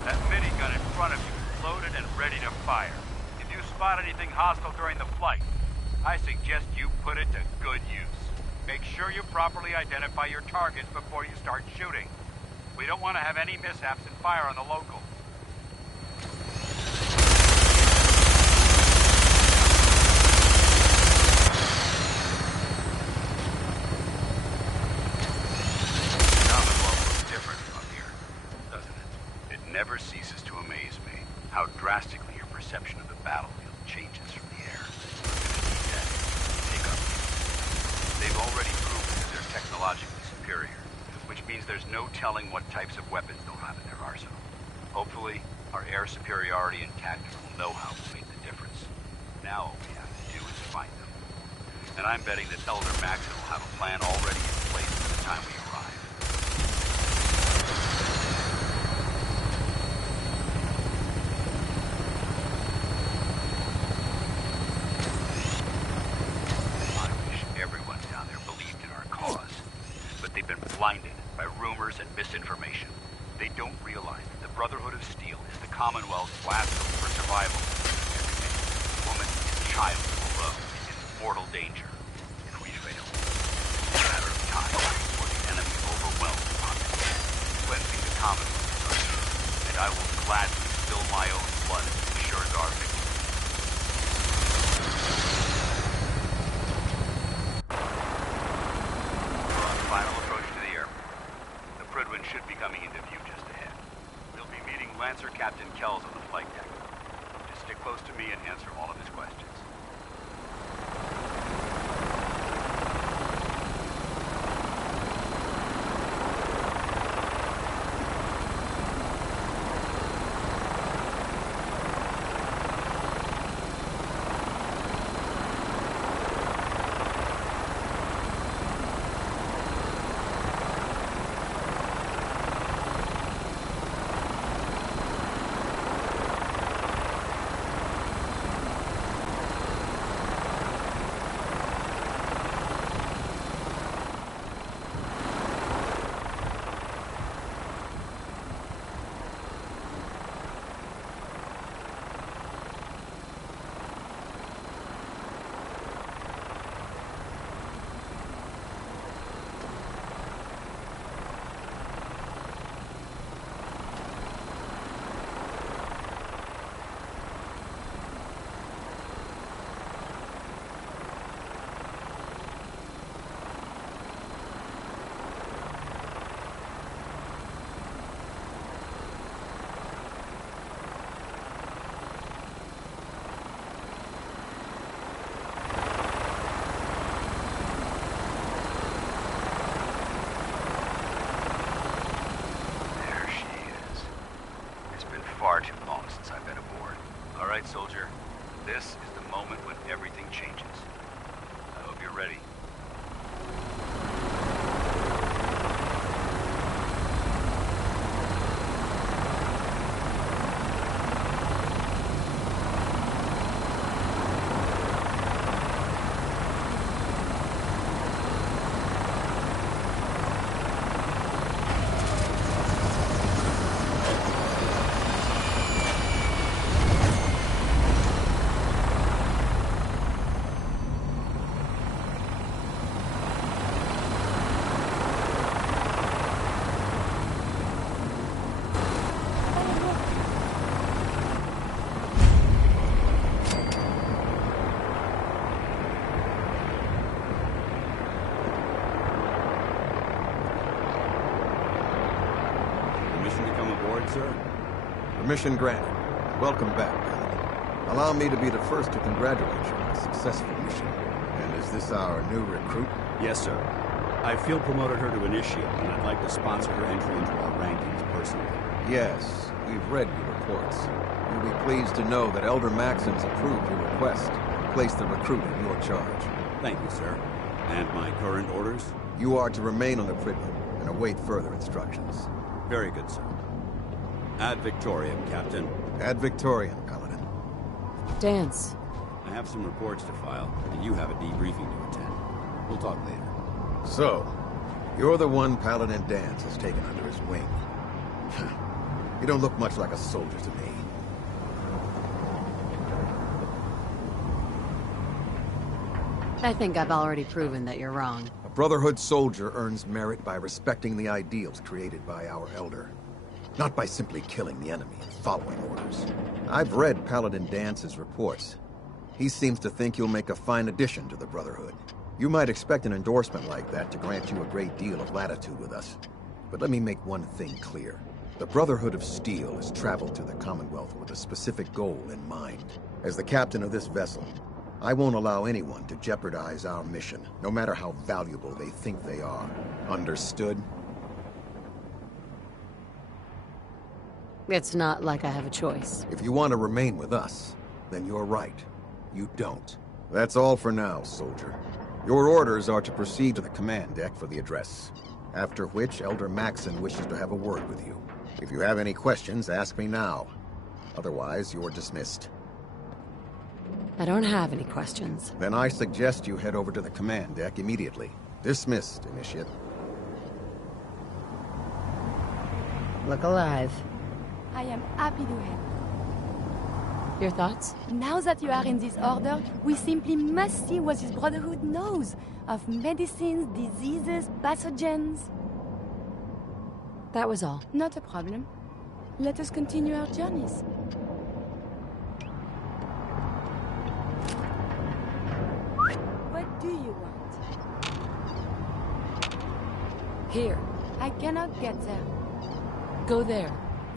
That minigun in front of you is loaded and ready to fire. If you spot anything hostile during the flight, I suggest you put it to good use. Make sure you properly identify your targets before you start shooting. We don't want to have any mishaps and fire on the local. Never ceases to amaze me how drastically your perception of the battlefield changes from the air. Take up. They've already proven that they're technologically superior, which means there's no telling what types of weapons they'll have in their arsenal. Hopefully, our air superiority and tactical know-how will make the difference. Now all we have to do is find them. And I'm betting that Elder Maxon will have a plan already in place by the time we arrive. They've been blinded by rumors and misinformation. They don't realize that the Brotherhood of Steel is the Commonwealth's last hope for survival. Every man, woman, and child below is in mortal danger. If we fail, it's a matter of time before the enemy overwhelms the population. Cleansing the Commonwealth is our mission, and I will gladly spill my own blood if it ensures our victory. We're on the final approach to the airport. The Prydwen should be coming into view just ahead. We'll be meeting Lancer Captain Kells on the flight deck. Just stick close to me and answer all of his questions. Far too long since I've been aboard. All right, soldier. This is the moment when everything changes. I hope you're ready. Sir? Permission granted. Welcome back, Paladin. Allow me to be the first to congratulate you on a successful mission. And is this our new recruit? Yes, sir. I field promoted her to initiate, and I'd like to sponsor her entry into our rankings personally. Yes, we've read your reports. You'll be pleased to know that Elder Maxon's approved your request to place the recruit in your charge. Thank you, sir. And my current orders? You are to remain on the Prydwen and await further instructions. Very good, sir. Ad Victoriam, Captain. Ad Victoriam, Paladin. Dance. I have some reports to file, and you have a debriefing to attend. We'll talk later. So, you're the one Paladin Dance has taken under his wing. You don't look much like a soldier to me. I think I've already proven that you're wrong. A Brotherhood soldier earns merit by respecting the ideals created by our Elder. Not by simply killing the enemy and following orders. I've read Paladin Dance's reports. He seems to think you'll make a fine addition to the Brotherhood. You might expect an endorsement like that to grant you a great deal of latitude with us. But let me make one thing clear. The Brotherhood of Steel has traveled to the Commonwealth with a specific goal in mind. As the captain of this vessel, I won't allow anyone to jeopardize our mission, no matter how valuable they think they are. Understood? It's not like I have a choice. If you want to remain with us, then you're right. You don't. That's all for now, soldier. Your orders are to proceed to the command deck for the address. After which, Elder Maxon wishes to have a word with you. If you have any questions, ask me now. Otherwise, you're dismissed. I don't have any questions. Then I suggest you head over to the command deck immediately. Dismissed, Initiate. Look alive. I am happy to help. Your thoughts? Now that you are in this order, we simply must see what this Brotherhood knows of medicines, diseases, pathogens. That was all. Not a problem. Let us continue our journeys. What do you want? Here. I cannot get there. Go there.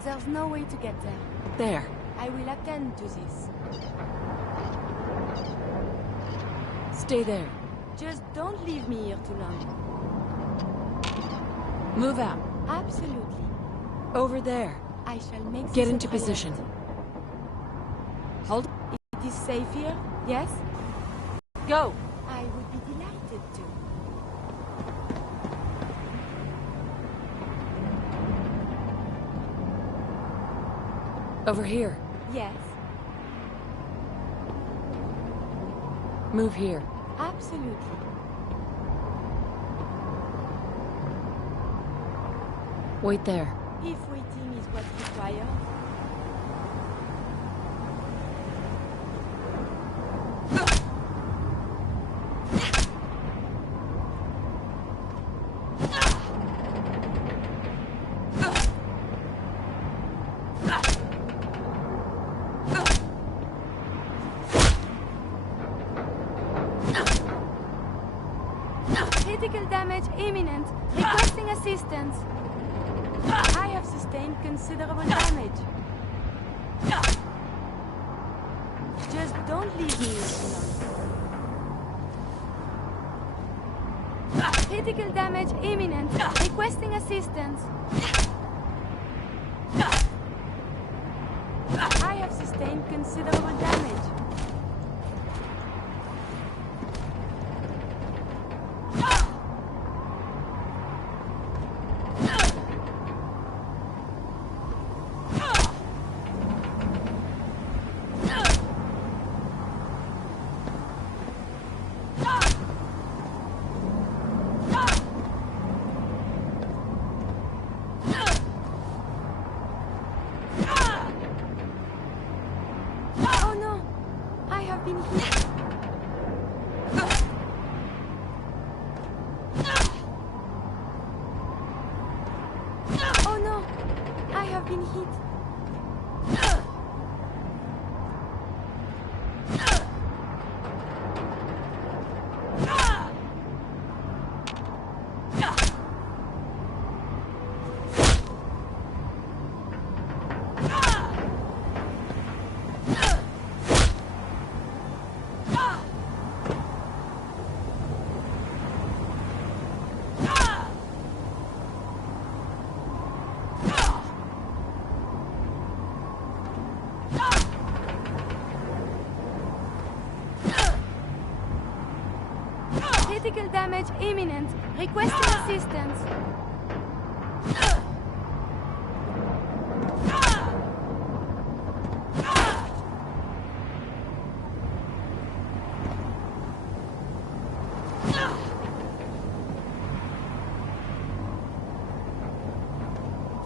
There's no way to get there. There. I will attend to this. Stay there. Just don't leave me here too long. Move out. Absolutely. Over there. I shall make Get this into a priority. position. Hold. It is safe here, yes? Go. I would be delighted to. Over here. Yes. Move here. Absolutely. Wait there. If waiting is what's required. Critical damage imminent. Requesting assistance. I have sustained considerable damage. Just don't leave me alone. Critical damage imminent. Requesting assistance. I have sustained considerable damage. Oh no! I have been hit. Oh no! I have been hit. Critical damage imminent. Requesting assistance.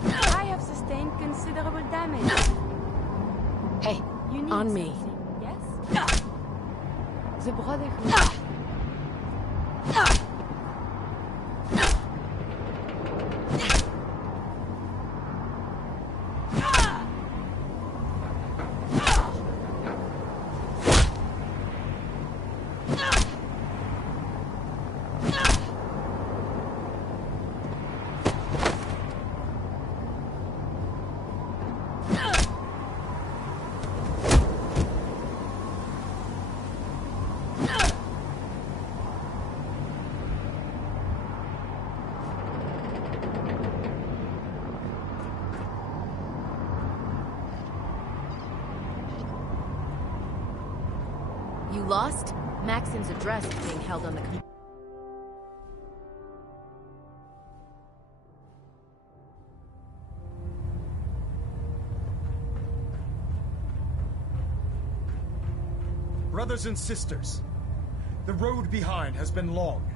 I have sustained considerable damage. Hey, You need on me. something, yes? The Brotherhood. You lost? Maxim's address is being held on the... Brothers and sisters, the road behind has been long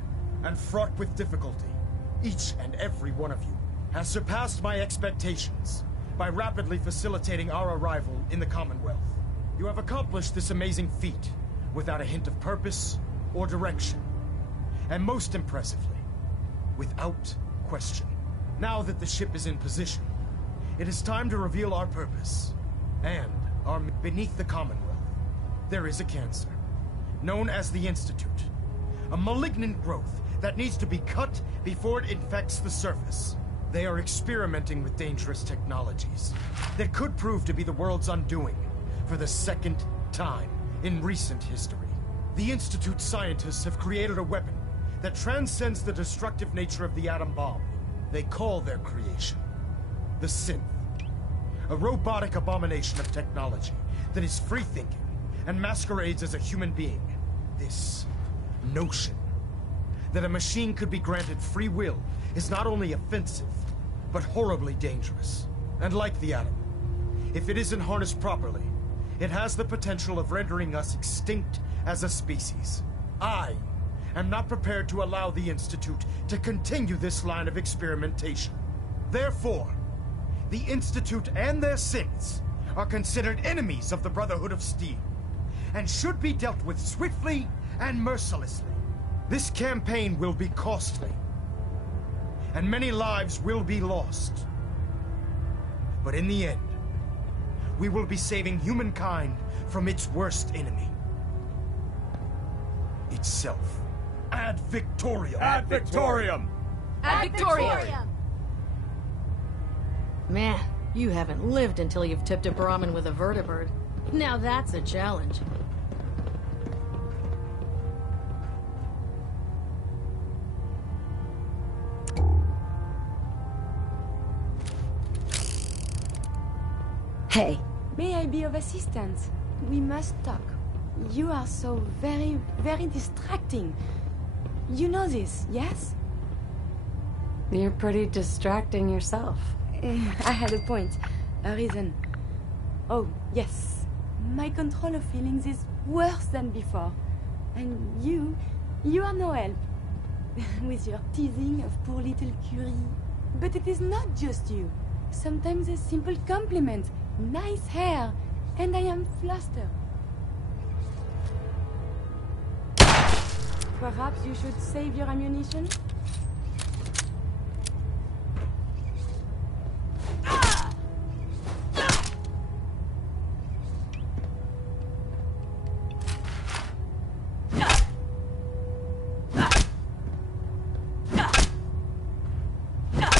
and fraught with difficulty. Each and every one of you has surpassed my expectations by rapidly facilitating our arrival in the Commonwealth. You have accomplished this amazing feat without a hint of purpose or direction. And most impressively, without question. Now that the ship is in position, it is time to reveal our purpose. And beneath the Commonwealth, there is a cancer, known as the Institute. A malignant growth that needs to be cut before it infects the surface. They are experimenting with dangerous technologies that could prove to be the world's undoing for the second time in recent history. The Institute scientists have created a weapon that transcends the destructive nature of the atom bomb. They call their creation the Synth. A robotic abomination of technology that is free-thinking and masquerades as a human being. This notion that a machine could be granted free will is not only offensive, but horribly dangerous. And like the atom, if it isn't harnessed properly, it has the potential of rendering us extinct as a species. I am not prepared to allow the Institute to continue this line of experimentation. Therefore, the Institute and their synths are considered enemies of the Brotherhood of Steel, and should be dealt with swiftly and mercilessly. This campaign will be costly, and many lives will be lost. But in the end, we will be saving humankind from its worst enemy. Itself. Ad Victoriam! Ad Victoriam! Ad Victoriam! Man, you haven't lived until you've tipped a Brahmin with a vertibird. Now that's a challenge. Hey. May I be of assistance? We must talk. You are so very, very distracting. You know this, yes? You're pretty distracting yourself. I had a point. A reason. Oh, yes. My control of feelings is worse than before. And you are no help. With your teasing of poor little Curie. But it is not just you. Sometimes a simple compliment. Nice hair. And I am flustered. Perhaps you should save your ammunition?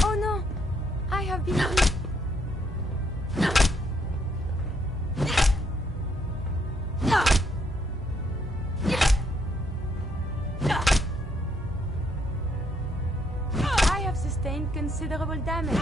Oh no! I have been... considerable damage.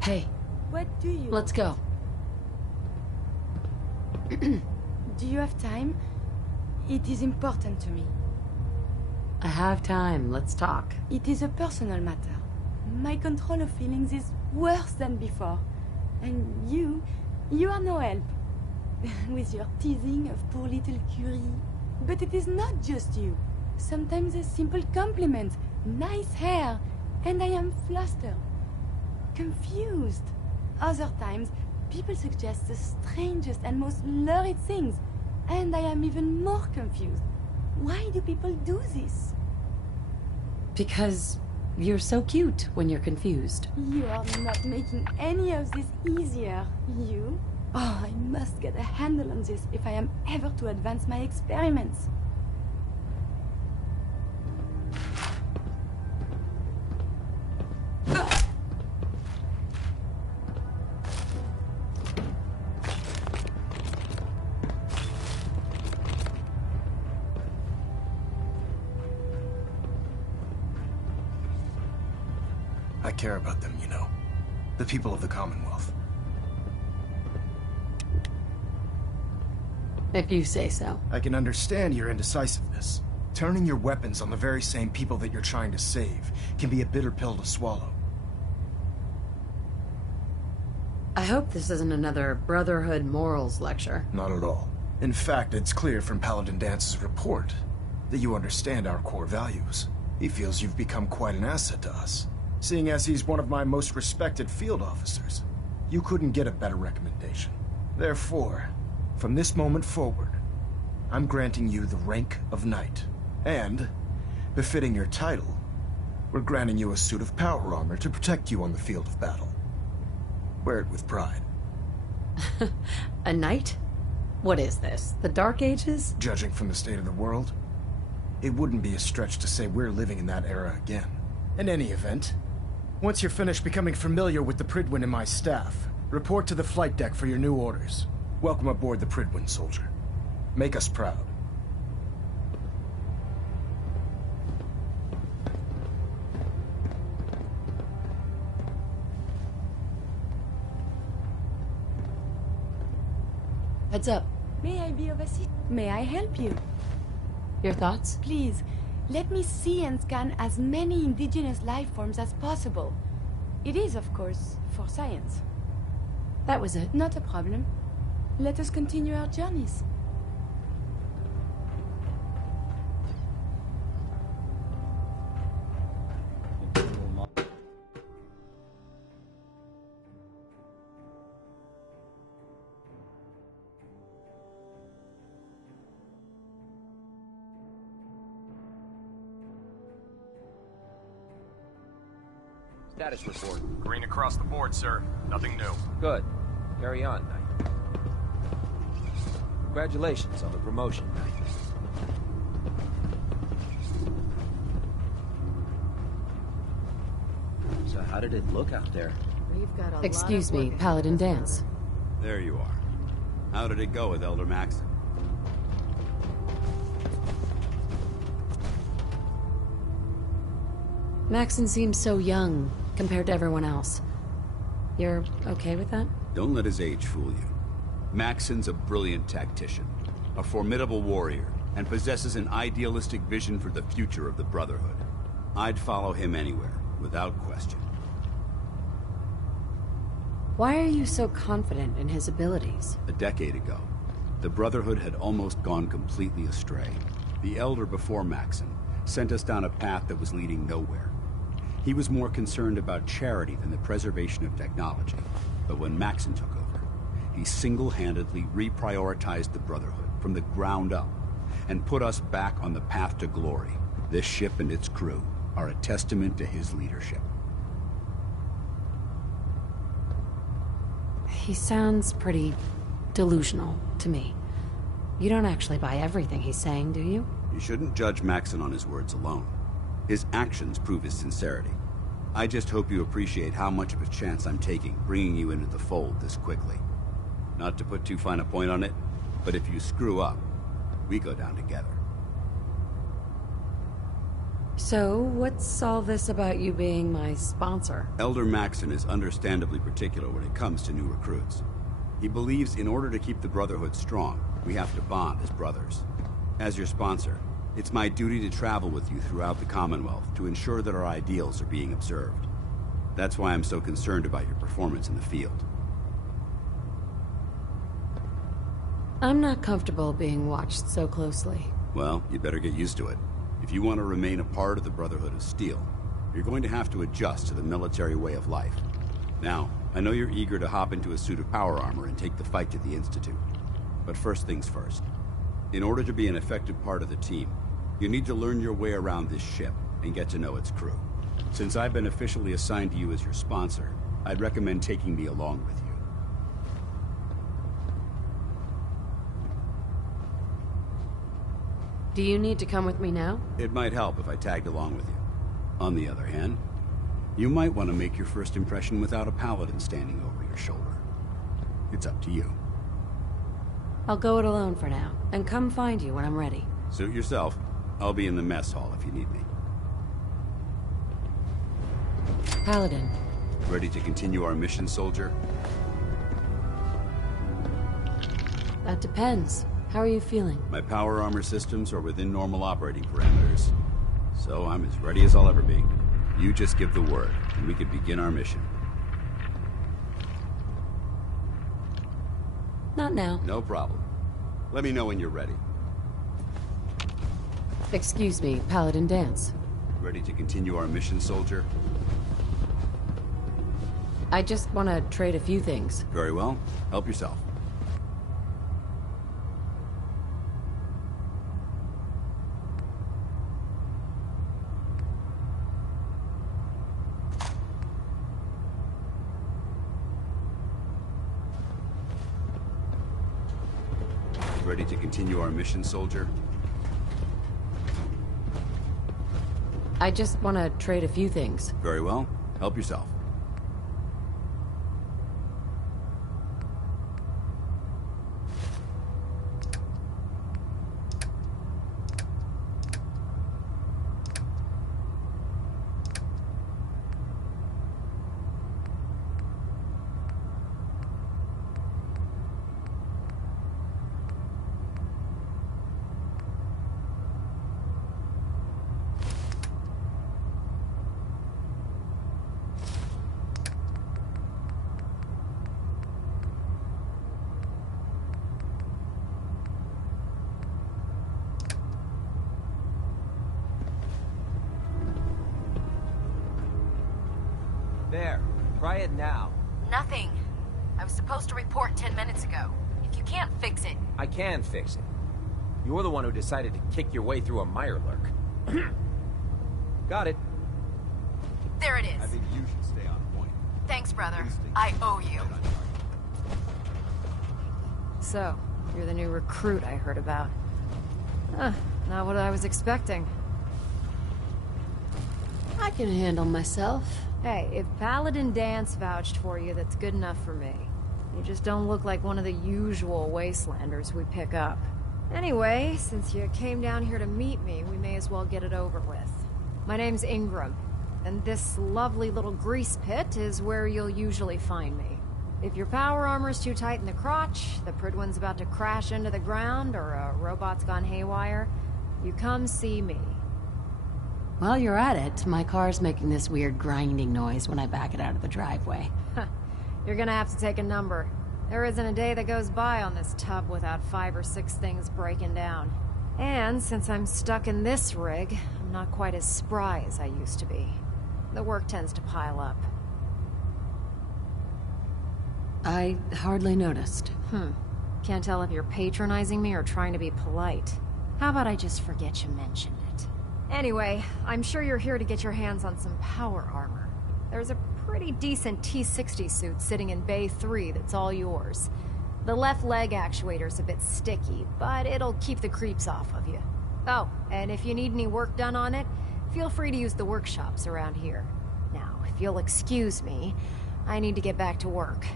Hey. What do you... Let's go. Do you have time? It is important to me. I have time. Let's talk. It is a personal matter. My control of feelings is worse than before. And you are no help. With your teasing of poor little Curie. But it is not just you. Sometimes a simple compliment. Nice hair. And I am flustered. Confused. Other times, people suggest the strangest and most lurid things. And I am even more confused. Why do people do this? Because you're so cute when you're confused. You are not making any of this easier. You? Oh, I must get a handle on this if I am ever to advance my experiments. I care about them, you know. The people of the Commonwealth. If you say so. I can understand your indecisiveness. Turning your weapons on the very same people that you're trying to save can be a bitter pill to swallow. I hope this isn't another Brotherhood morals lecture. Not at all. In fact, it's clear from Paladin Dance's report that you understand our core values. He feels you've become quite an asset to us, seeing as he's one of my most respected field officers. You couldn't get a better recommendation. Therefore, from this moment forward, I'm granting you the rank of Knight. And, befitting your title, we're granting you a suit of power armor to protect you on the field of battle. Wear it with pride. A knight? What is this? The Dark Ages? Judging from the state of the world, it wouldn't be a stretch to say we're living in that era again. In any event, once you're finished becoming familiar with the Pridwin and my staff, report to the flight deck for your new orders. Welcome aboard the Pridwin, soldier. Make us proud. Heads up. May I be of assistance? May I help you? Your thoughts? Please, let me see and scan as many indigenous life forms as possible. It is, of course, for science. That was it. Not a problem. Let us continue our journeys. Status report. Green across the board, sir. Nothing new. Good. Carry on, Knight. Congratulations on the promotion, Knight. So how did it look out there? We've got a Excuse lot of me, work Paladin Dance. There you are. How did it go with Elder Maxon? Maxon seems so young compared to everyone else. You're okay with that? Don't let his age fool you. Maxon's a brilliant tactician, a formidable warrior, and possesses an idealistic vision for the future of the Brotherhood. I'd follow him anywhere, without question. Why are you so confident in his abilities? A decade ago, the Brotherhood had almost gone completely astray. The Elder before Maxon sent us down a path that was leading nowhere. He was more concerned about charity than the preservation of technology. But when Maxon took over, he single-handedly reprioritized the Brotherhood from the ground up and put us back on the path to glory. This ship and its crew are a testament to his leadership. He sounds pretty delusional to me. You don't actually buy everything he's saying, do you? You shouldn't judge Maxon on his words alone. His actions prove his sincerity. I just hope you appreciate how much of a chance I'm taking bringing you into the fold this quickly. Not to put too fine a point on it, but if you screw up, we go down together. So, what's all this about you being my sponsor? Elder Maxon is understandably particular when it comes to new recruits. He believes in order to keep the Brotherhood strong, we have to bond as brothers. As your sponsor, it's my duty to travel with you throughout the Commonwealth to ensure that our ideals are being observed. That's why I'm so concerned about your performance in the field. I'm not comfortable being watched so closely. Well, you'd better get used to it. If you want to remain a part of the Brotherhood of Steel, you're going to have to adjust to the military way of life. Now, I know you're eager to hop into a suit of power armor and take the fight to the Institute. But first things first. In order to be an effective part of the team, you need to learn your way around this ship and get to know its crew. Since I've been officially assigned to you as your sponsor, I'd recommend taking me along with you. Do you need to come with me now? It might help if I tagged along with you. On the other hand, you might want to make your first impression without a paladin standing over your shoulder. It's up to you. I'll go it alone for now, and come find you when I'm ready. Suit yourself. I'll be in the mess hall if you need me. Paladin. Ready to continue our mission, soldier? That depends. How are you feeling? My power armor systems are within normal operating parameters, so I'm as ready as I'll ever be. You just give the word, and we can begin our mission. Not now. No problem. Let me know when you're ready. Excuse me, Paladin Dance. Ready to continue our mission, soldier? I just want to trade a few things. Very well. Help yourself. Ready to continue our mission, soldier? I just want to trade a few things. Very well. Help yourself. There. Try it now. Nothing. I was supposed to report 10 minutes ago. If you can't fix it... I can fix it. You're the one who decided to kick your way through a mirelurk. Got it. There it is. I think you should stay on point. Thanks, brother. I owe you. So, you're the new recruit I heard about. Not what I was expecting. I can handle myself. Hey, if Paladin Dance vouched for you, that's good enough for me. You just don't look like one of the usual wastelanders we pick up. Anyway, since you came down here to meet me, we may as well get it over with. My name's Ingram, and this lovely little grease pit is where you'll usually find me. If your power armor's too tight in the crotch, the Pridwin's about to crash into the ground, or a robot's gone haywire, you come see me. While you're at it, my car's making this weird grinding noise when I back it out of the driveway. You're gonna have to take a number. There isn't a day that goes by on this tub without 5 or 6 things breaking down. And since I'm stuck in this rig, I'm not quite as spry as I used to be. The work tends to pile up. I hardly noticed. Can't tell if you're patronizing me or trying to be polite. How about I just forget you mentioned it? Anyway, I'm sure you're here to get your hands on some power armor. There's a pretty decent T-60 suit sitting in Bay 3 that's all yours. The left leg actuator's a bit sticky, but it'll keep the creeps off of you. Oh, and if you need any work done on it, feel free to use the workshops around here. Now, if you'll excuse me, I need to get back to work.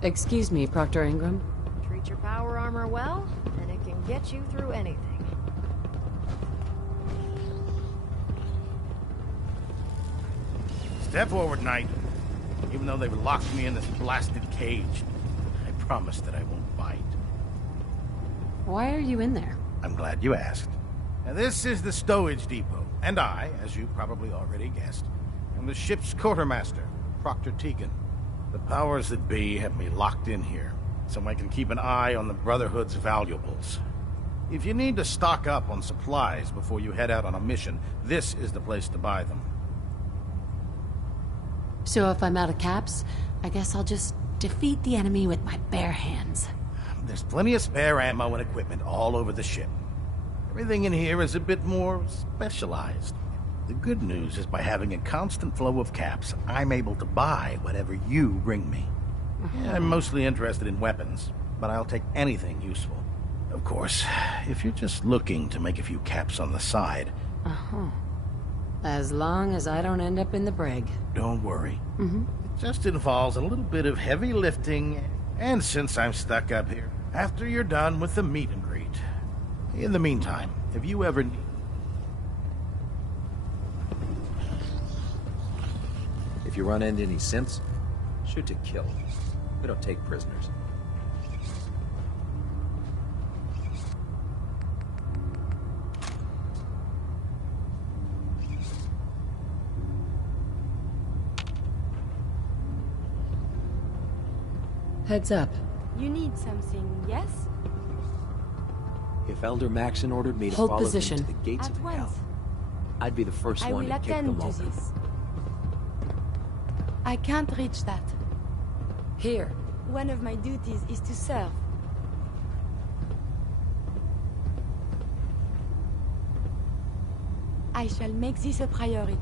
Excuse me, Proctor Ingram. Treat your power armor well, and it can get you through anything. Step forward, Knight. Even though they've locked me in this blasted cage, I promise that I won't bite. Why are you in there? I'm glad you asked. Now, this is the stowage depot, and I, as you probably already guessed, am the ship's quartermaster, Proctor Tegan. The powers that be have me locked in here, so I can keep an eye on the Brotherhood's valuables. If you need to stock up on supplies before you head out on a mission, this is the place to buy them. So if I'm out of caps, I guess I'll just defeat the enemy with my bare hands. There's plenty of spare ammo and equipment all over the ship. Everything in here is a bit more specialized. The good news is by having a constant flow of caps, I'm able to buy whatever you bring me. I'm mostly interested in weapons, but I'll take anything useful. Of course, if you're just looking to make a few caps on the side... As long as I don't end up in the brig. Don't worry. It just involves a little bit of heavy lifting, and since I'm stuck up here, after you're done with the meet and greet. In the meantime, if you ever need... If you run into any simps, shoot to kill. We don't take prisoners. Heads up. You need something, yes? If Elder Maxon ordered me to Hold follow position. him to the gates At of once. hell, I'd be the first I one will to kick them attend to open. this. I can't reach that. Here. One of my duties is to serve. I shall make this a priority.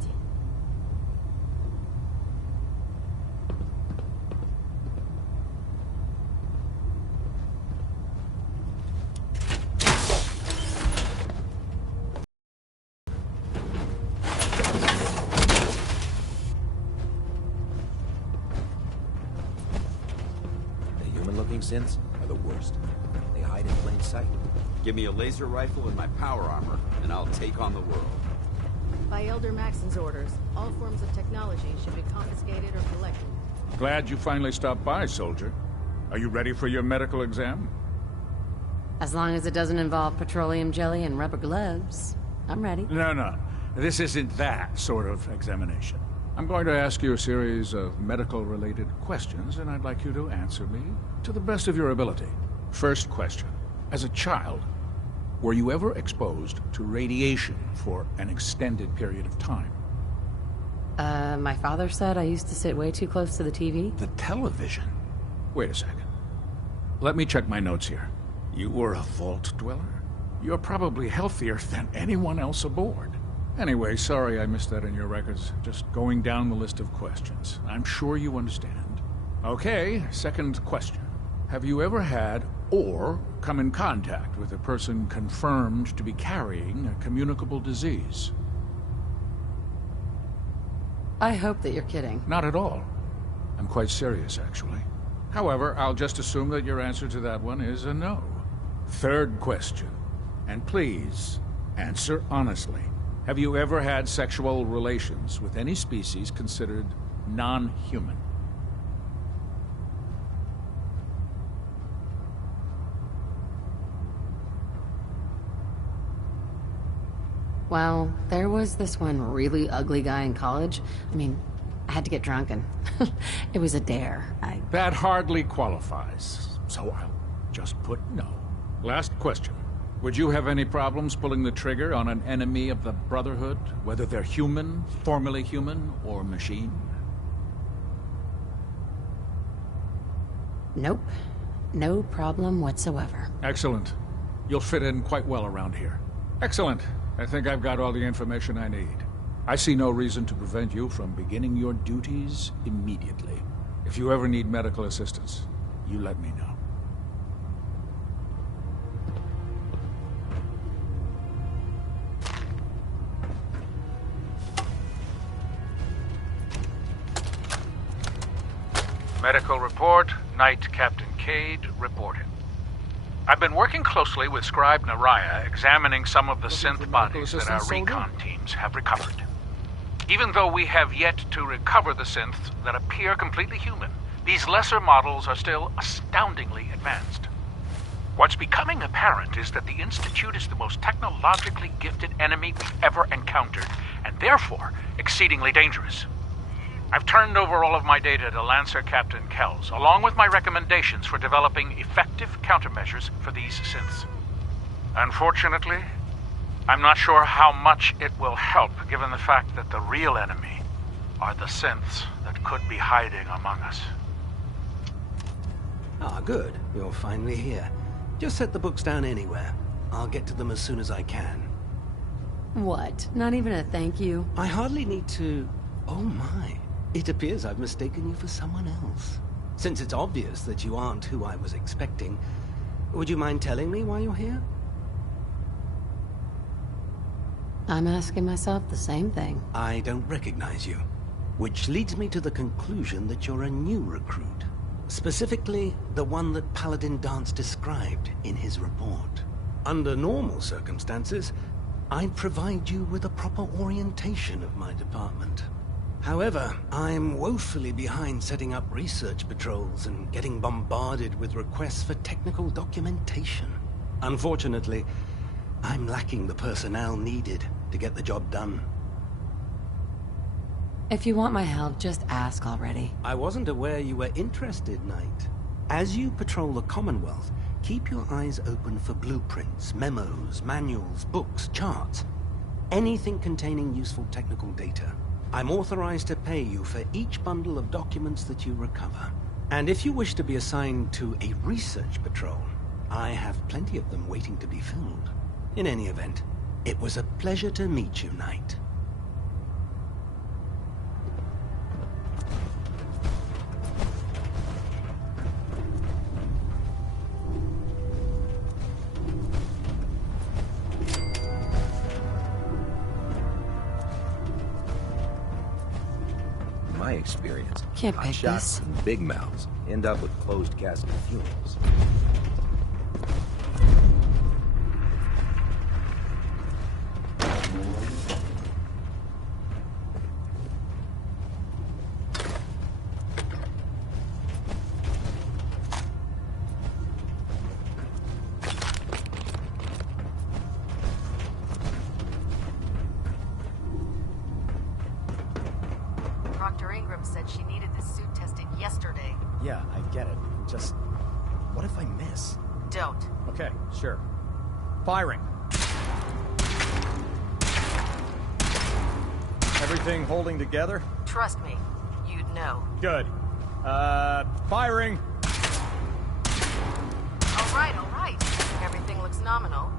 The human-looking synths are the worst. They hide in plain sight. Give me a laser rifle and my power armor, and I'll take on the world. By Elder Maxon's orders, all forms of technology should be confiscated or collected. Glad you finally stopped by, soldier. Are you ready for your medical exam? As long as it doesn't involve petroleum jelly and rubber gloves. I'm ready. No. This isn't that sort of examination. I'm going to ask you a series of medical-related questions, and I'd like you to answer me to the best of your ability. First question. As a child, were you ever exposed to radiation for an extended period of time? My father said I used to sit way too close to the TV. The television? Wait a second. Let me check my notes here. You were a vault dweller? You're probably healthier than anyone else aboard. Anyway, sorry I missed that in your records. Just going down the list of questions. I'm sure you understand. Okay, second question. Have you ever had or come in contact with a person confirmed to be carrying a communicable disease? I hope that you're kidding. Not at all. I'm quite serious, actually. However, I'll just assume that your answer to that one is a no. Third question. And please, answer honestly. Have you ever had sexual relations with any species considered non-human? Well, there was this one really ugly guy in college. I mean, I had to get drunk and it was a dare. That hardly qualifies, so I'll just put no. Last question. Would you have any problems pulling the trigger on an enemy of the Brotherhood, whether they're human, formerly human, or machine? Nope. No problem whatsoever. Excellent. You'll fit in quite well around here. Excellent. I think I've got all the information I need. I see no reason to prevent you from beginning your duties immediately. If you ever need medical assistance, you let me know. Medical report, Night Captain Cade reporting. I've been working closely with Scribe Naraya, examining some of the synth bodies that our recon teams have recovered. Even though we have yet to recover the synths that appear completely human, these lesser models are still astoundingly advanced. What's becoming apparent is that the Institute is the most technologically gifted enemy we've ever encountered, and therefore exceedingly dangerous. I've turned over all of my data to Lancer Captain Kells, along with my recommendations for developing effective countermeasures for these synths. Unfortunately, I'm not sure how much it will help, given the fact that the real enemy are the synths that could be hiding among us. Ah, good. You're finally here. Just set the books down anywhere. I'll get to them as soon as I can. What? Not even a thank you? I hardly need to... Oh my. It appears I've mistaken you for someone else. Since it's obvious that you aren't who I was expecting, would you mind telling me why you're here? I'm asking myself the same thing. I don't recognize you. Which leads me to the conclusion that you're a new recruit. Specifically, the one that Paladin Dance described in his report. Under normal circumstances, I'd provide you with a proper orientation of my department. However, I'm woefully behind setting up research patrols and getting bombarded with requests for technical documentation. Unfortunately, I'm lacking the personnel needed to get the job done. If you want my help, just ask already. I wasn't aware you were interested, Knight. As you patrol the Commonwealth, keep your eyes open for blueprints, memos, manuals, books, charts. Anything containing useful technical data. I'm authorized to pay you for each bundle of documents that you recover. And if you wish to be assigned to a research patrol, I have plenty of them waiting to be filled. In any event, it was a pleasure to meet you, Knight. My experience, Can't hot pick shots this. and big mouths end up with closed casket funerals. Dr. Ingram said she needed this suit tested yesterday. Yeah, I get it. Just, what if I miss? Don't. Okay, sure. Firing. Everything holding together? Trust me, you'd know. Good. Firing! All right. Everything looks nominal.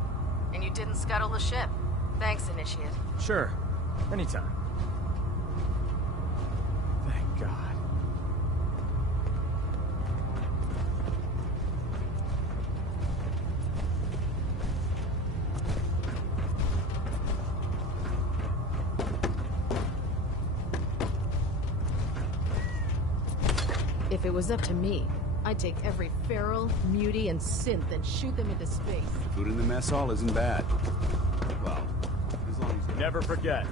And you didn't scuttle the ship. Thanks, Initiate. Sure. Anytime. Thank God. If it was up to me, I'd take every feral, mutie, and synth and shoot them into space. Food in the mess hall isn't bad. Well, as long as... Never forget,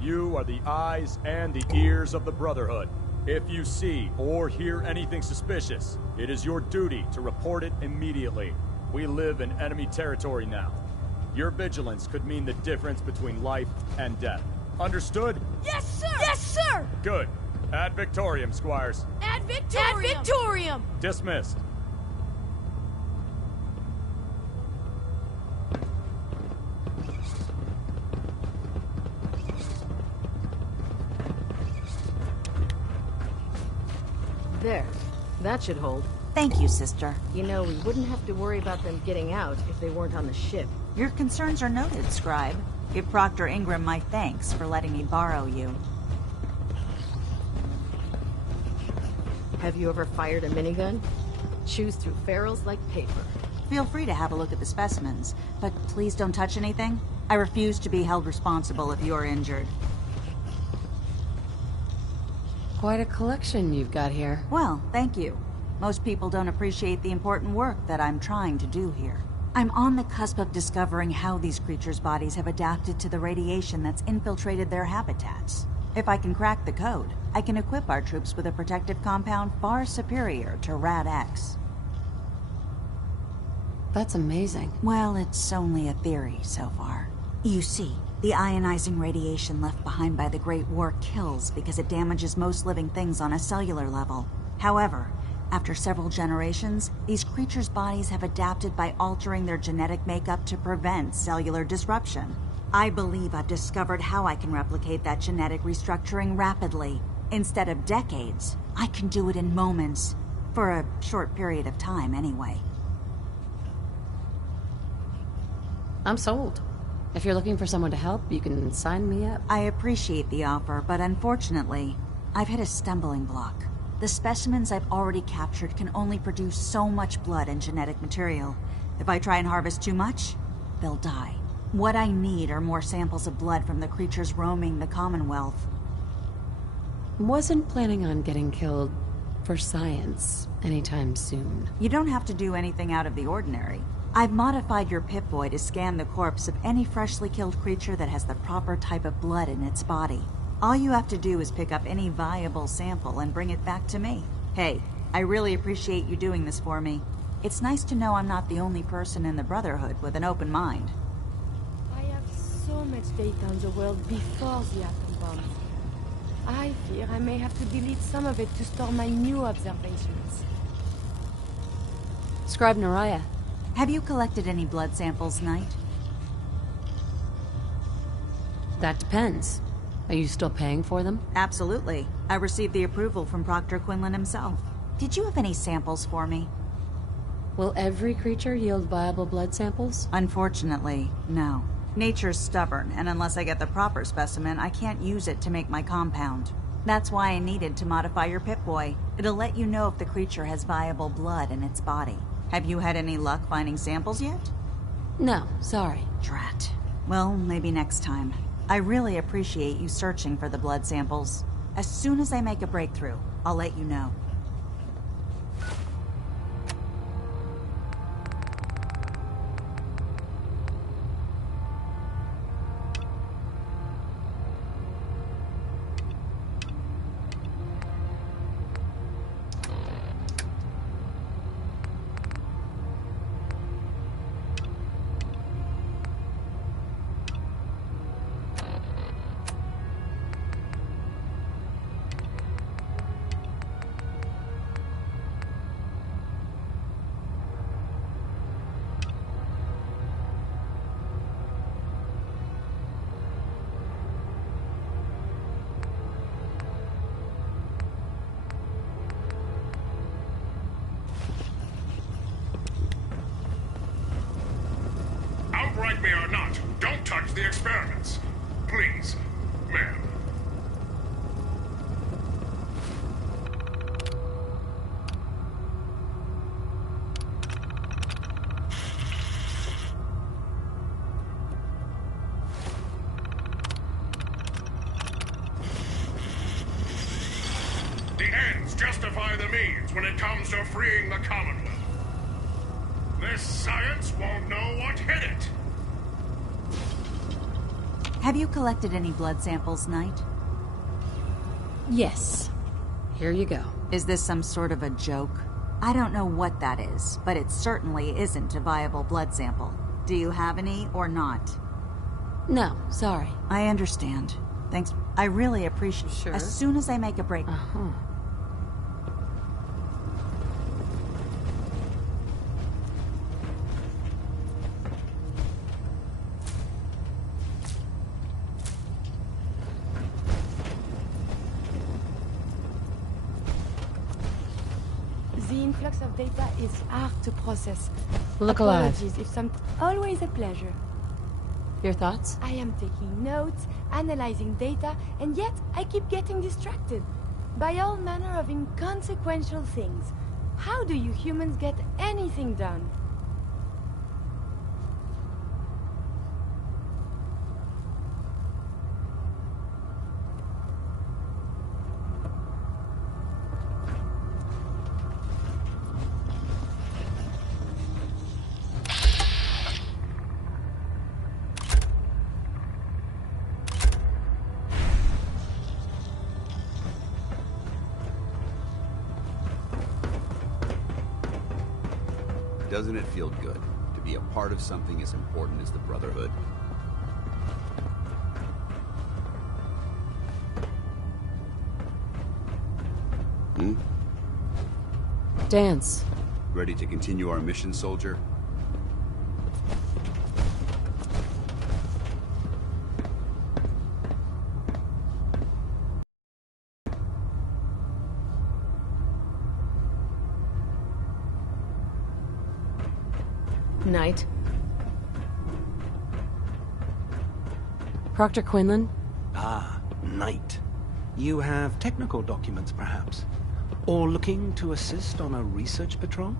you are the eyes and the ears of the Brotherhood. If you see or hear anything suspicious, it is your duty to report it immediately. We live in enemy territory now. Your vigilance could mean the difference between life and death. Understood? Yes, sir! Yes, sir! Good. Ad Victorium, Squires. Ad Victorium! Ad Victorium! Dismissed. There. That should hold. Thank you, sister. You know, we wouldn't have to worry about them getting out if they weren't on the ship. Your concerns are noted, Scribe. Give Proctor Ingram my thanks for letting me borrow you. Have you ever fired a minigun? Chews through ferals like paper. Feel free to have a look at the specimens, but please don't touch anything. I refuse to be held responsible if you're injured. Quite a collection you've got here. Well, thank you. Most people don't appreciate the important work that I'm trying to do here. I'm on the cusp of discovering how these creatures' bodies have adapted to the radiation that's infiltrated their habitats. If I can crack the code, I can equip our troops with a protective compound far superior to Rad-X. That's amazing. Well, it's only a theory so far. You see, the ionizing radiation left behind by the Great War kills because it damages most living things on a cellular level. However, after several generations, these creatures' bodies have adapted by altering their genetic makeup to prevent cellular disruption. I believe I've discovered how I can replicate that genetic restructuring rapidly. Instead of decades, I can do it in moments. For a short period of time, anyway. I'm sold. If you're looking for someone to help, you can sign me up. I appreciate the offer, but unfortunately, I've hit a stumbling block. The specimens I've already captured can only produce so much blood and genetic material. If I try and harvest too much, they'll die. What I need are more samples of blood from the creatures roaming the Commonwealth. Wasn't planning on getting killed for science anytime soon. You don't have to do anything out of the ordinary. I've modified your Pip-Boy to scan the corpse of any freshly killed creature that has the proper type of blood in its body. All you have to do is pick up any viable sample and bring it back to me. Hey, I really appreciate you doing this for me. It's nice to know I'm not the only person in the Brotherhood with an open mind. I have so much data on the world before the atom bomb. I fear I may have to delete some of it to store my new observations. Scribe Naraya. Have you collected any blood samples, Knight? That depends. Are you still paying for them? Absolutely. I received the approval from Proctor Quinlan himself. Did you have any samples for me? Will every creature yield viable blood samples? Unfortunately, no. Nature's stubborn, and unless I get the proper specimen, I can't use it to make my compound. That's why I needed to modify your Pip-Boy. It'll let you know if the creature has viable blood in its body. Have you had any luck finding samples yet? No, sorry. Drat. Well, maybe next time. I really appreciate you searching for the blood samples. As soon as I make a breakthrough, I'll let you know. Outright me or not, don't touch the experiments. Please, ma'am. The ends justify the means when it comes to freeing the Commonwealth. This science won't know what hit it. Have you collected any blood samples, Knight? Yes. Here you go. Is this some sort of a joke? I don't know what that is, but it certainly isn't a viable blood sample. Do you have any or not? No, sorry. I understand. Thanks. I really appreciate it. Sure. As soon as I make a break... The influx of data is hard to process. Look alive. Apologies if some... Always a pleasure. Your thoughts? I am taking notes, analyzing data, and yet I keep getting distracted by all manner of inconsequential things. How do you humans get anything done? Doesn't it feel good to be a part of something as important as the Brotherhood? Hmm? Dance. Ready to continue our mission, soldier? Knight. Proctor Quinlan? Ah, Knight. You have technical documents, perhaps? Or looking to assist on a research patrol?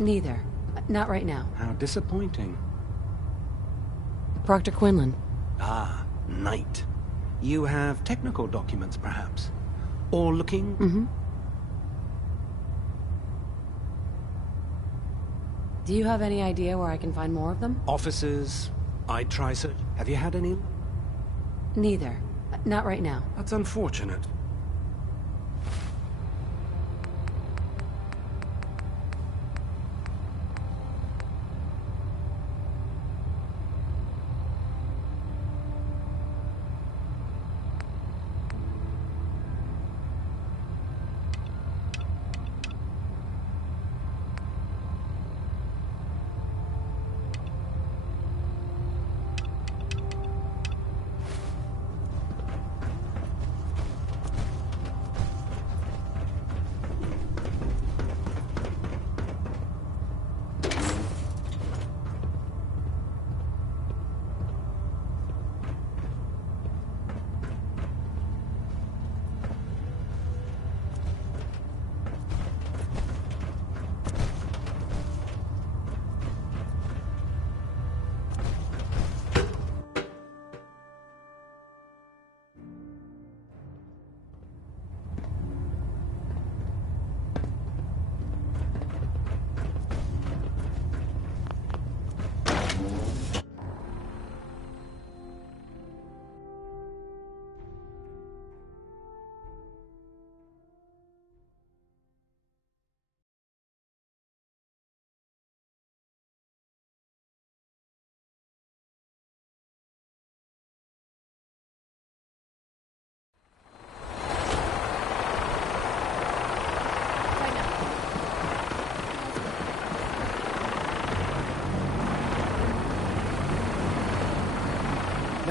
Neither. Not right now. How disappointing. Proctor Quinlan. Ah, Knight. You have technical documents, perhaps? Or looking... Mm-hmm. Do you have any idea where I can find more of them? Officers, I'd try search. Have you had any? Neither. Not right now. That's unfortunate.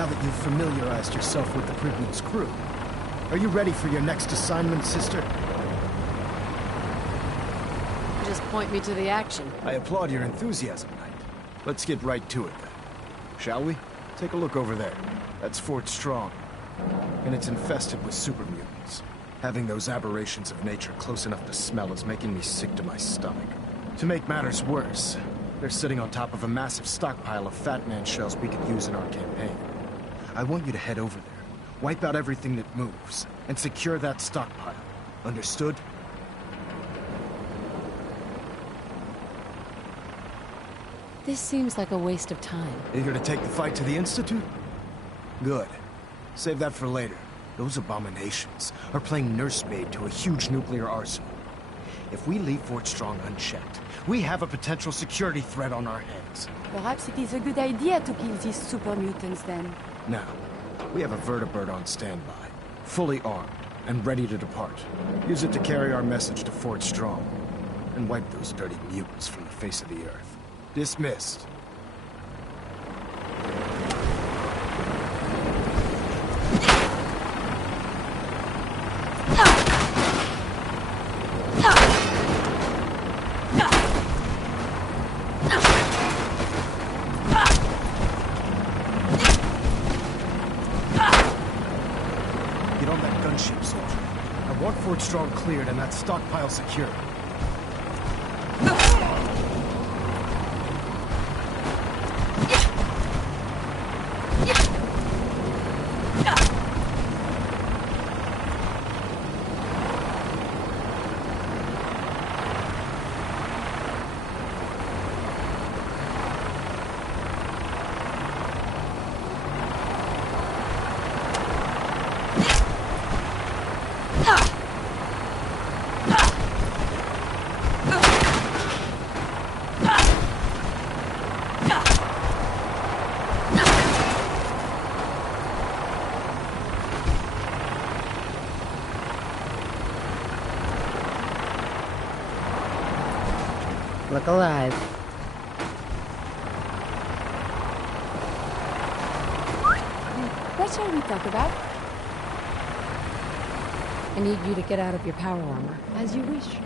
now that you've familiarized yourself with the Prignitz crew. Are you ready for your next assignment, sister? Just point me to the action. I applaud your enthusiasm, Knight. Let's get right to it, then. Shall we? Take a look over there. That's Fort Strong. And it's infested with super mutants. Having those aberrations of nature close enough to smell is making me sick to my stomach. To make matters worse, they're sitting on top of a massive stockpile of Fat Man shells we could use in our campaign. I want you to head over there, wipe out everything that moves, and secure that stockpile. Understood? This seems like a waste of time. Eager to take the fight to the Institute? Good. Save that for later. Those abominations are playing nursemaid to a huge nuclear arsenal. If we leave Fort Strong unchecked, we have a potential security threat on our hands. Perhaps it is a good idea to kill these super mutants then. Now, we have a vertibird on standby, fully armed and ready to depart. Use it to carry our message to Fort Strong and wipe those dirty mutants from the face of the earth. Dismissed. Get on that gunship, soldier. I want Fort Strong cleared and that stockpile secured. Look alive. What shall we talk about? I need you to get out of your power armor. As you wish.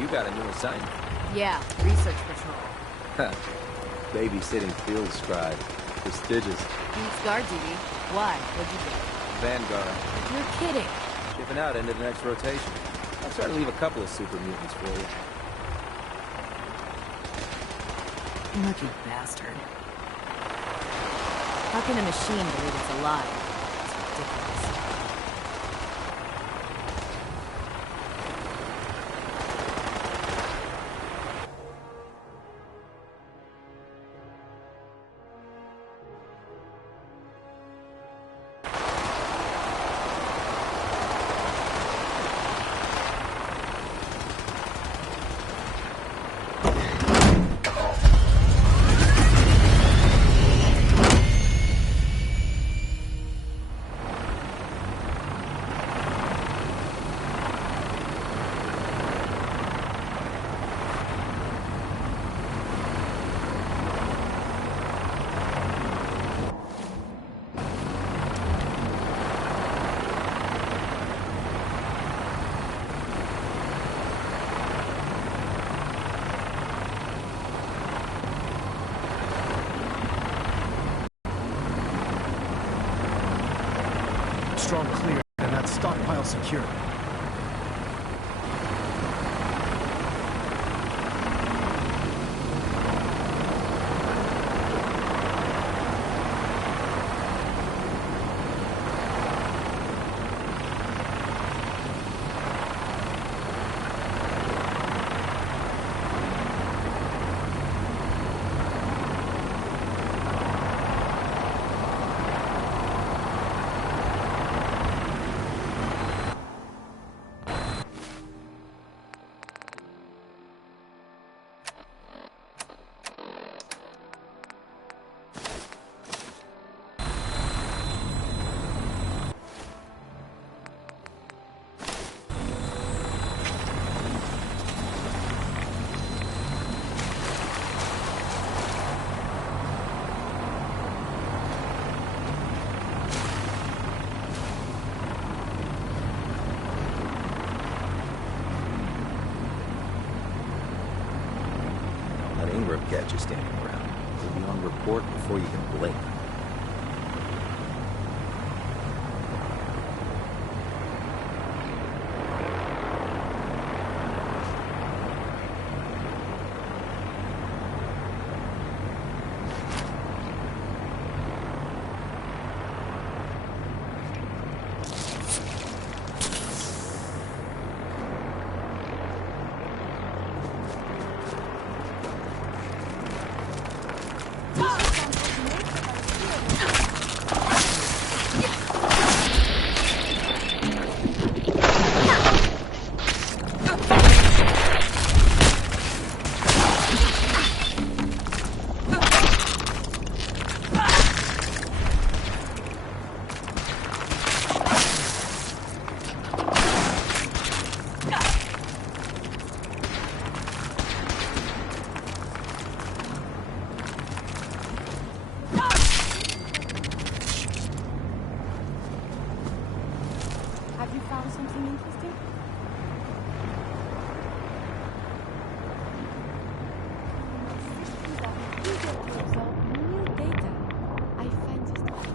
You got a new assignment. Yeah, research patrol. Babysitting field scribe. Prestigious. Beats guard duty. Why? What'd you do? Vanguard. You're kidding. Shipping out into the next rotation. I'll try to leave a couple of super mutants for you. Lucky bastard. How can a machine believe it's alive? It's ridiculous. Strong clear, and that stockpile secure. catch you standing around. We'll be on report before you can blink. Have you found something interesting? New data. I find this to be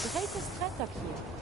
the greatest threat up here.